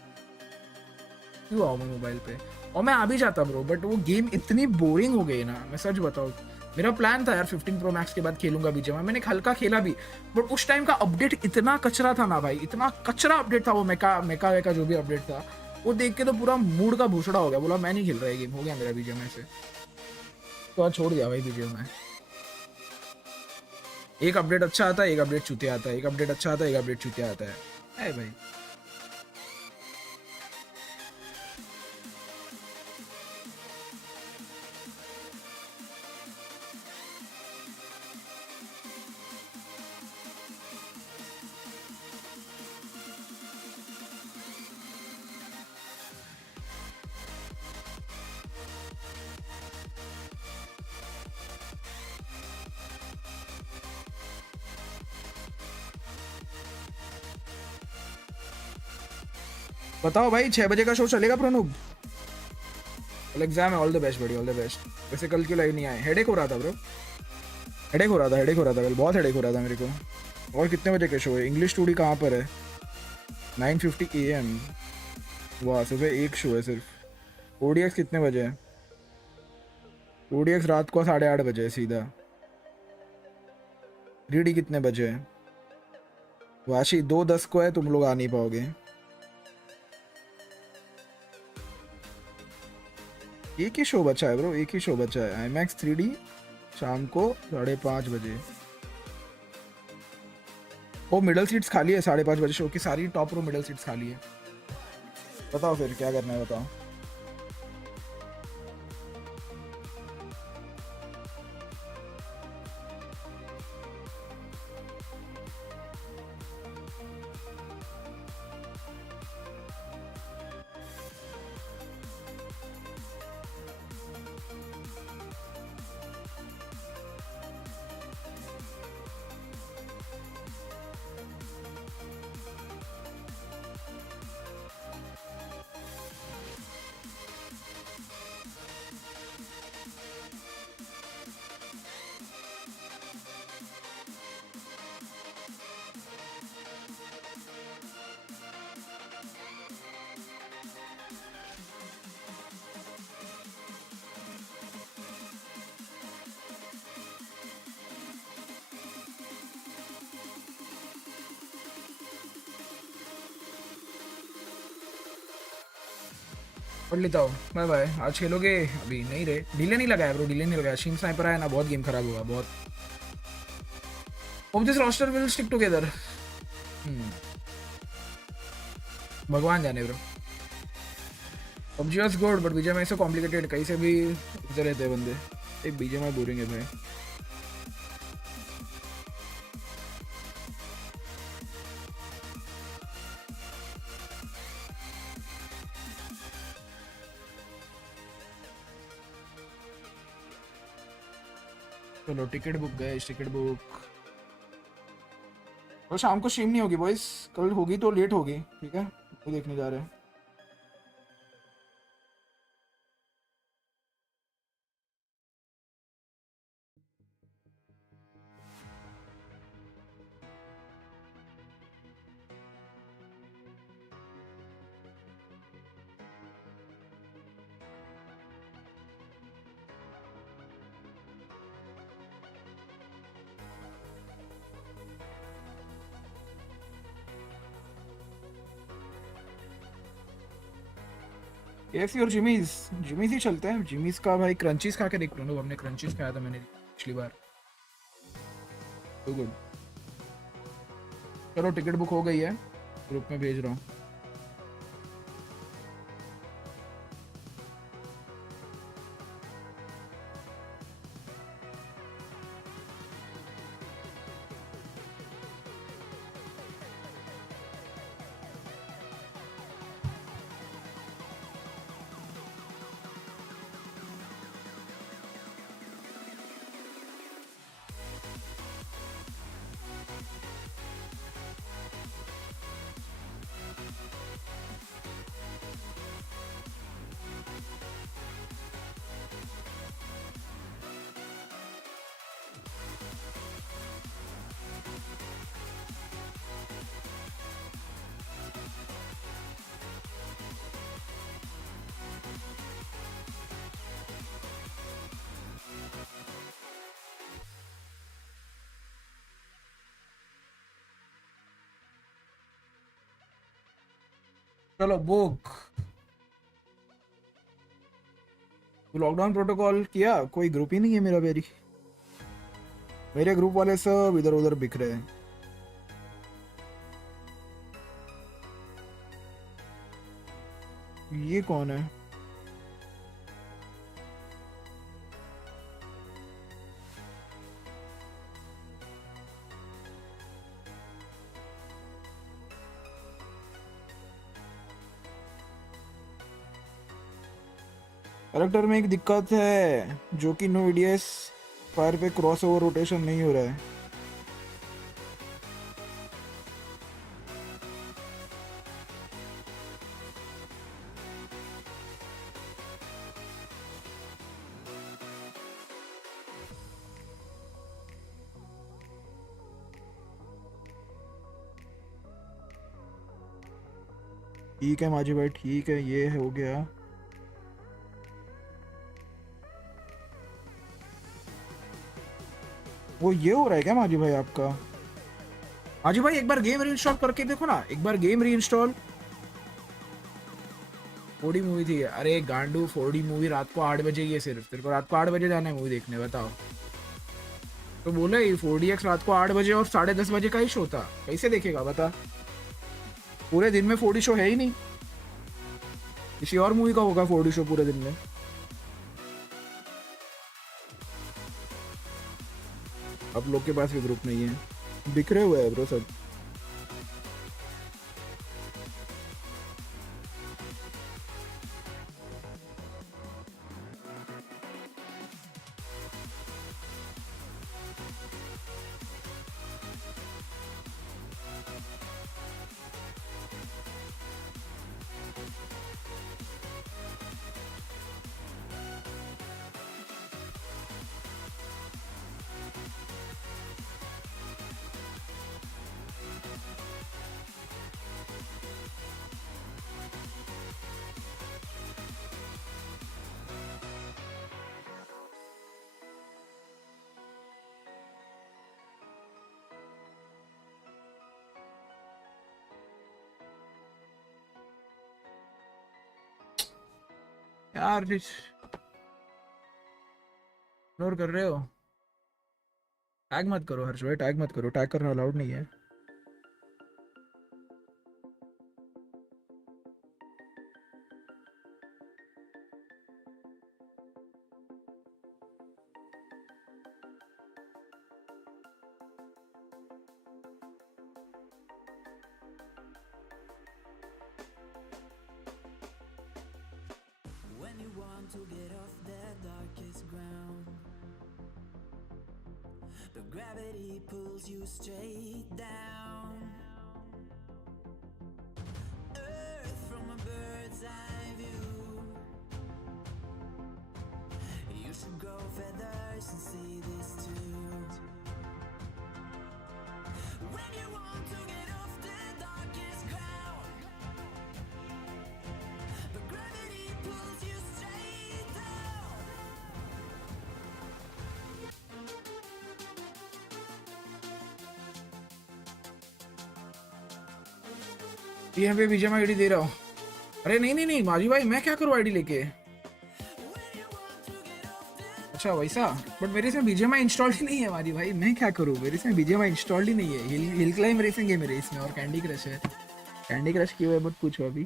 क्यों आऊँ मैं मोबाइल पे? और मैं आ भी जाता ब्रो, बट वो गेम इतनी बोरिंग हो गई ना, मैं सच बताऊँ. मेरा प्लान था यार 15 प्रो मैक्स के बाद खेलूंगा बीजेमा. मैंने हल्का खेला भी, बट उस टाइम का अपडेट इतना कचरा था ना भाई, इतना कचरा अपडेट था वो. मेका वेका जो भी अपडेट था वो देख के तो पूरा मूड का भूसड़ा हो गया. बोला मैं नहीं खेल रहा है गेम, हो गया मेरा बीजेमा से. तो आज छोड़ दिया भाई बीजेमा. एक अपडेट अच्छा आता है, एक अपडेट चूतिया आता है, एक अपडेट अच्छा आता है, एक अपडेट चूतिया आता है भाई. बताओ भाई 6 बजे का शो चलेगा प्रणब? कल एग्जाम है. ऑल द बेस्ट बड़ी, ऑल द बेस्ट. वैसे कल क्यों लाइव नहीं आए? हेडेक हो रहा था ब्रो, हेडेक हो रहा था कल, बहुत हेडेक हो रहा था मेरे को. और कितने बजे का शो है? इंग्लिश स्टूडियो कहाँ पर है? 9:50 AM. वाह, सुबह एक शो है सिर्फ. ODX कितने बजे है? ODX रात को 8:30 बजे है सीधा. 3D कितने बजे है? वाशी 2:10 को है, तुम लोग आ नहीं पाओगे. एक ही शो बचा है ब्रो, एक ही शो बचा है. IMAX 3D शाम को 5:30 बजे. वो मिडल सीट्स खाली है 5:30 बजे शो की. सारी टॉप रो मिडल सीट्स खाली है. बताओ फिर क्या करना है, बताओ. पढ़ लेता हूँ. Bye bye. आज खेलोगे? अभी नहीं रे, डिले नहीं लगाया ब्रो, डिले नहीं लगाया. शीन स्नाइपर आया ना, बहुत गेम खराब हुआ बहुत. Hope this roster will stick together. भगवान जाने bro. PUBG was good but BGMI so complicated. कहीं से भी इधर रहते हैं बंदे. एक बीजेएमआई बोरिंग है भाई. चलो टिकट बुक गए, टिकट बुक। और शाम को स्ट्रीम नहीं होगी बॉयज, कल होगी तो लेट होगी, ठीक है, वो देखने जा रहे हैं। KFC और जिमीज ही चलते हैं। जिमीज का भाई क्रंचीज खा के देख लो ना, हमने क्रंचीज खाया था मैंने पिछली बार, तो गुड। चलो टिकट बुक हो गई है, ग्रुप में भेज रहा हूँ। चलो बुक। लॉकडाउन प्रोटोकॉल किया, कोई ग्रुप ही नहीं है मेरा। मेरे ग्रुप वाले सब इधर उधर बिखरे हैं। ये कौन है? कैरेक्टर में एक दिक्कत है, जो कि नो ईडीएस फायर पे क्रॉस ओवर रोटेशन नहीं हो रहा है। ठीक है माजी भाई, ठीक है, ये हो गया। वो ये हो रहा है क्या माजी भाई आपका? माजी भाई एक बार गेम रीइंस्टॉल करके देखो ना, एक बार गेम रीइंस्टॉल। 4D मूवी थी, अरे गांडू 4D मूवी रात को 8 बजे ही है, सिर्फ तेरे को रात को 8 बजे जाना है मूवी देखने, बताओ। तो बोला ही 4DX रात को 8 बजे और 10:30 बजे का ही शो था, कैसे देखेगा बता? पूरे दिन में 4D शो है ही नहीं, किसी और मूवी का होगा 4D शो पूरे दिन में। आप लोग के पास भी ग्रुप नहीं है, बिखरे हुए हैं ब्रो सब। यार इग्नोर कर रहे हो। टैग मत करो हर्ष भाई, टैग मत करो, टैग करना अलाउड नहीं है। To get off that darkest ground, but gravity pulls you straight down. Earth from a bird's eye view. You should grow feathers and see this too. When you want to get off the darkest ground, but gravity pulls you straight down. यहाँ पे BGM ID दे रहा हूँ। अरे नहीं नहीं नहीं माजी भाई, मैं क्या करूँ आईडी लेके? अच्छा वैसा, बट मेरे इसमें बीजेएमआई इंस्टॉल्ड ही नहीं है माजी भाई, मैं क्या करूँ? मेरे इसमें बीजेएमआई इंस्टॉल्ड ही नहीं है। हिल क्लाइंब रेसिंग है मेरे इसमें, और कैंडी क्रश है। कैंडी क्रश क्यों है मत पूछो अभी।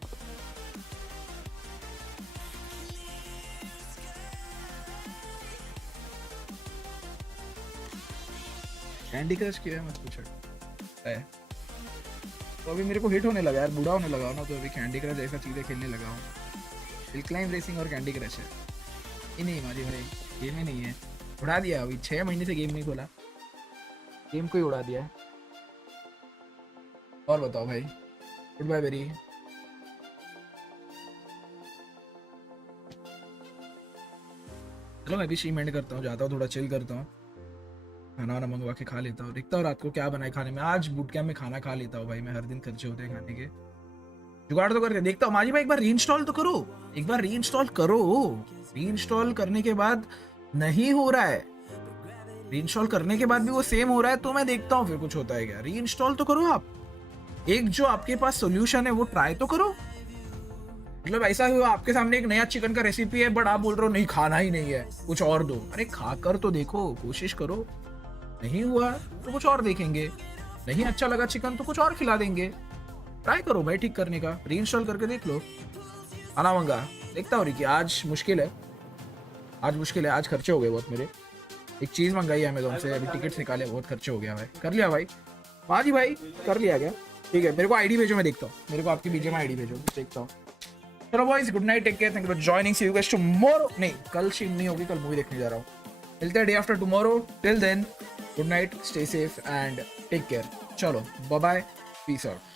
कैंडी क्रश क्यों है मत पूछो है। तो अभी मेरे को हिट होने लगा यार, बूढ़ा होने लगा ना, तो अभी कैंडी क्रश जैसा चीज़ें खेलने लगा हूँ। हिल क्लाइंब रेसिंग और कैंडी क्रश है ये नहीं माजी भाई, गेम ही नहीं है। उड़ा दिया अभी 6 महीने से गेम नहीं खोला, गेम को ही उड़ा दिया। और बताओ भाई, गुड बाय बेरी। चलो मैं भी स्ट्रीम एंड करता हूँ, जाता हूँ थोड़ा चिल करता हूँ, खाना वाना मंगवा के खा लेता हूँ। देखता हूँ रात को क्या बनाए खाने में। आज बूट कैंप में खाना खा लेता हूँ भाई मैं, हर दिन खर्चे होते हैं खाने के, जुगाड़ तो करके देखता हूँ। माजी भाई एक बार रीइंस्टॉल तो करो, एक बार रीइंस्टॉल करो। रीइंस्टॉल करने के बाद नहीं हो रहा है, रीइंस्टॉल करने के बाद भी वो सेम हो रहा है, तो मैं देखता हूँ फिर कुछ होता है क्या। रीइंस्टॉल तो करो आप, एक जो आपके पास सोल्यूशन है वो ट्राई तो करो। मतलब ऐसा हुआ आपके सामने एक नया चिकन का रेसिपी है, बट आप बोल रहे हो नहीं खाना ही नहीं है, कुछ और दो। अरे खाकर तो देखो, कोशिश करो। नहीं हुआ तो कुछ और देखेंगे, नहीं अच्छा लगा चिकन तो कुछ और खिला देंगे। ट्राई करो भाई ठीक करने का, रीइंस्टॉल करके देख लो। खाना मंगा देखता हूँ कि आज मुश्किल है, आज मुश्किल है, आज खर्चे हो गए बहुत मेरे। एक चीज़ मंगाई अमेजोन से, अभी टिकट्स निकाले, बहुत खर्चे हो गया भाई। कर लिया भाई, माजी भाई कर लिया क्या? ठीक है, मेरे को आईडी भेजो, मैं देखता हूँ। मेरे को आपकी बीजेएमआई आईडी भेजो, देखता हूँ। चलो boys, good night, take care, thank you for joining, see you guys tomorrow. नहीं कल स्ट्रीम नहीं होगी, कल मूवी देखने जा रहा हूँ। मिलते हैं day after tomorrow. Till then good night, stay safe and take care. चलो bye bye, peace out.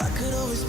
I could always be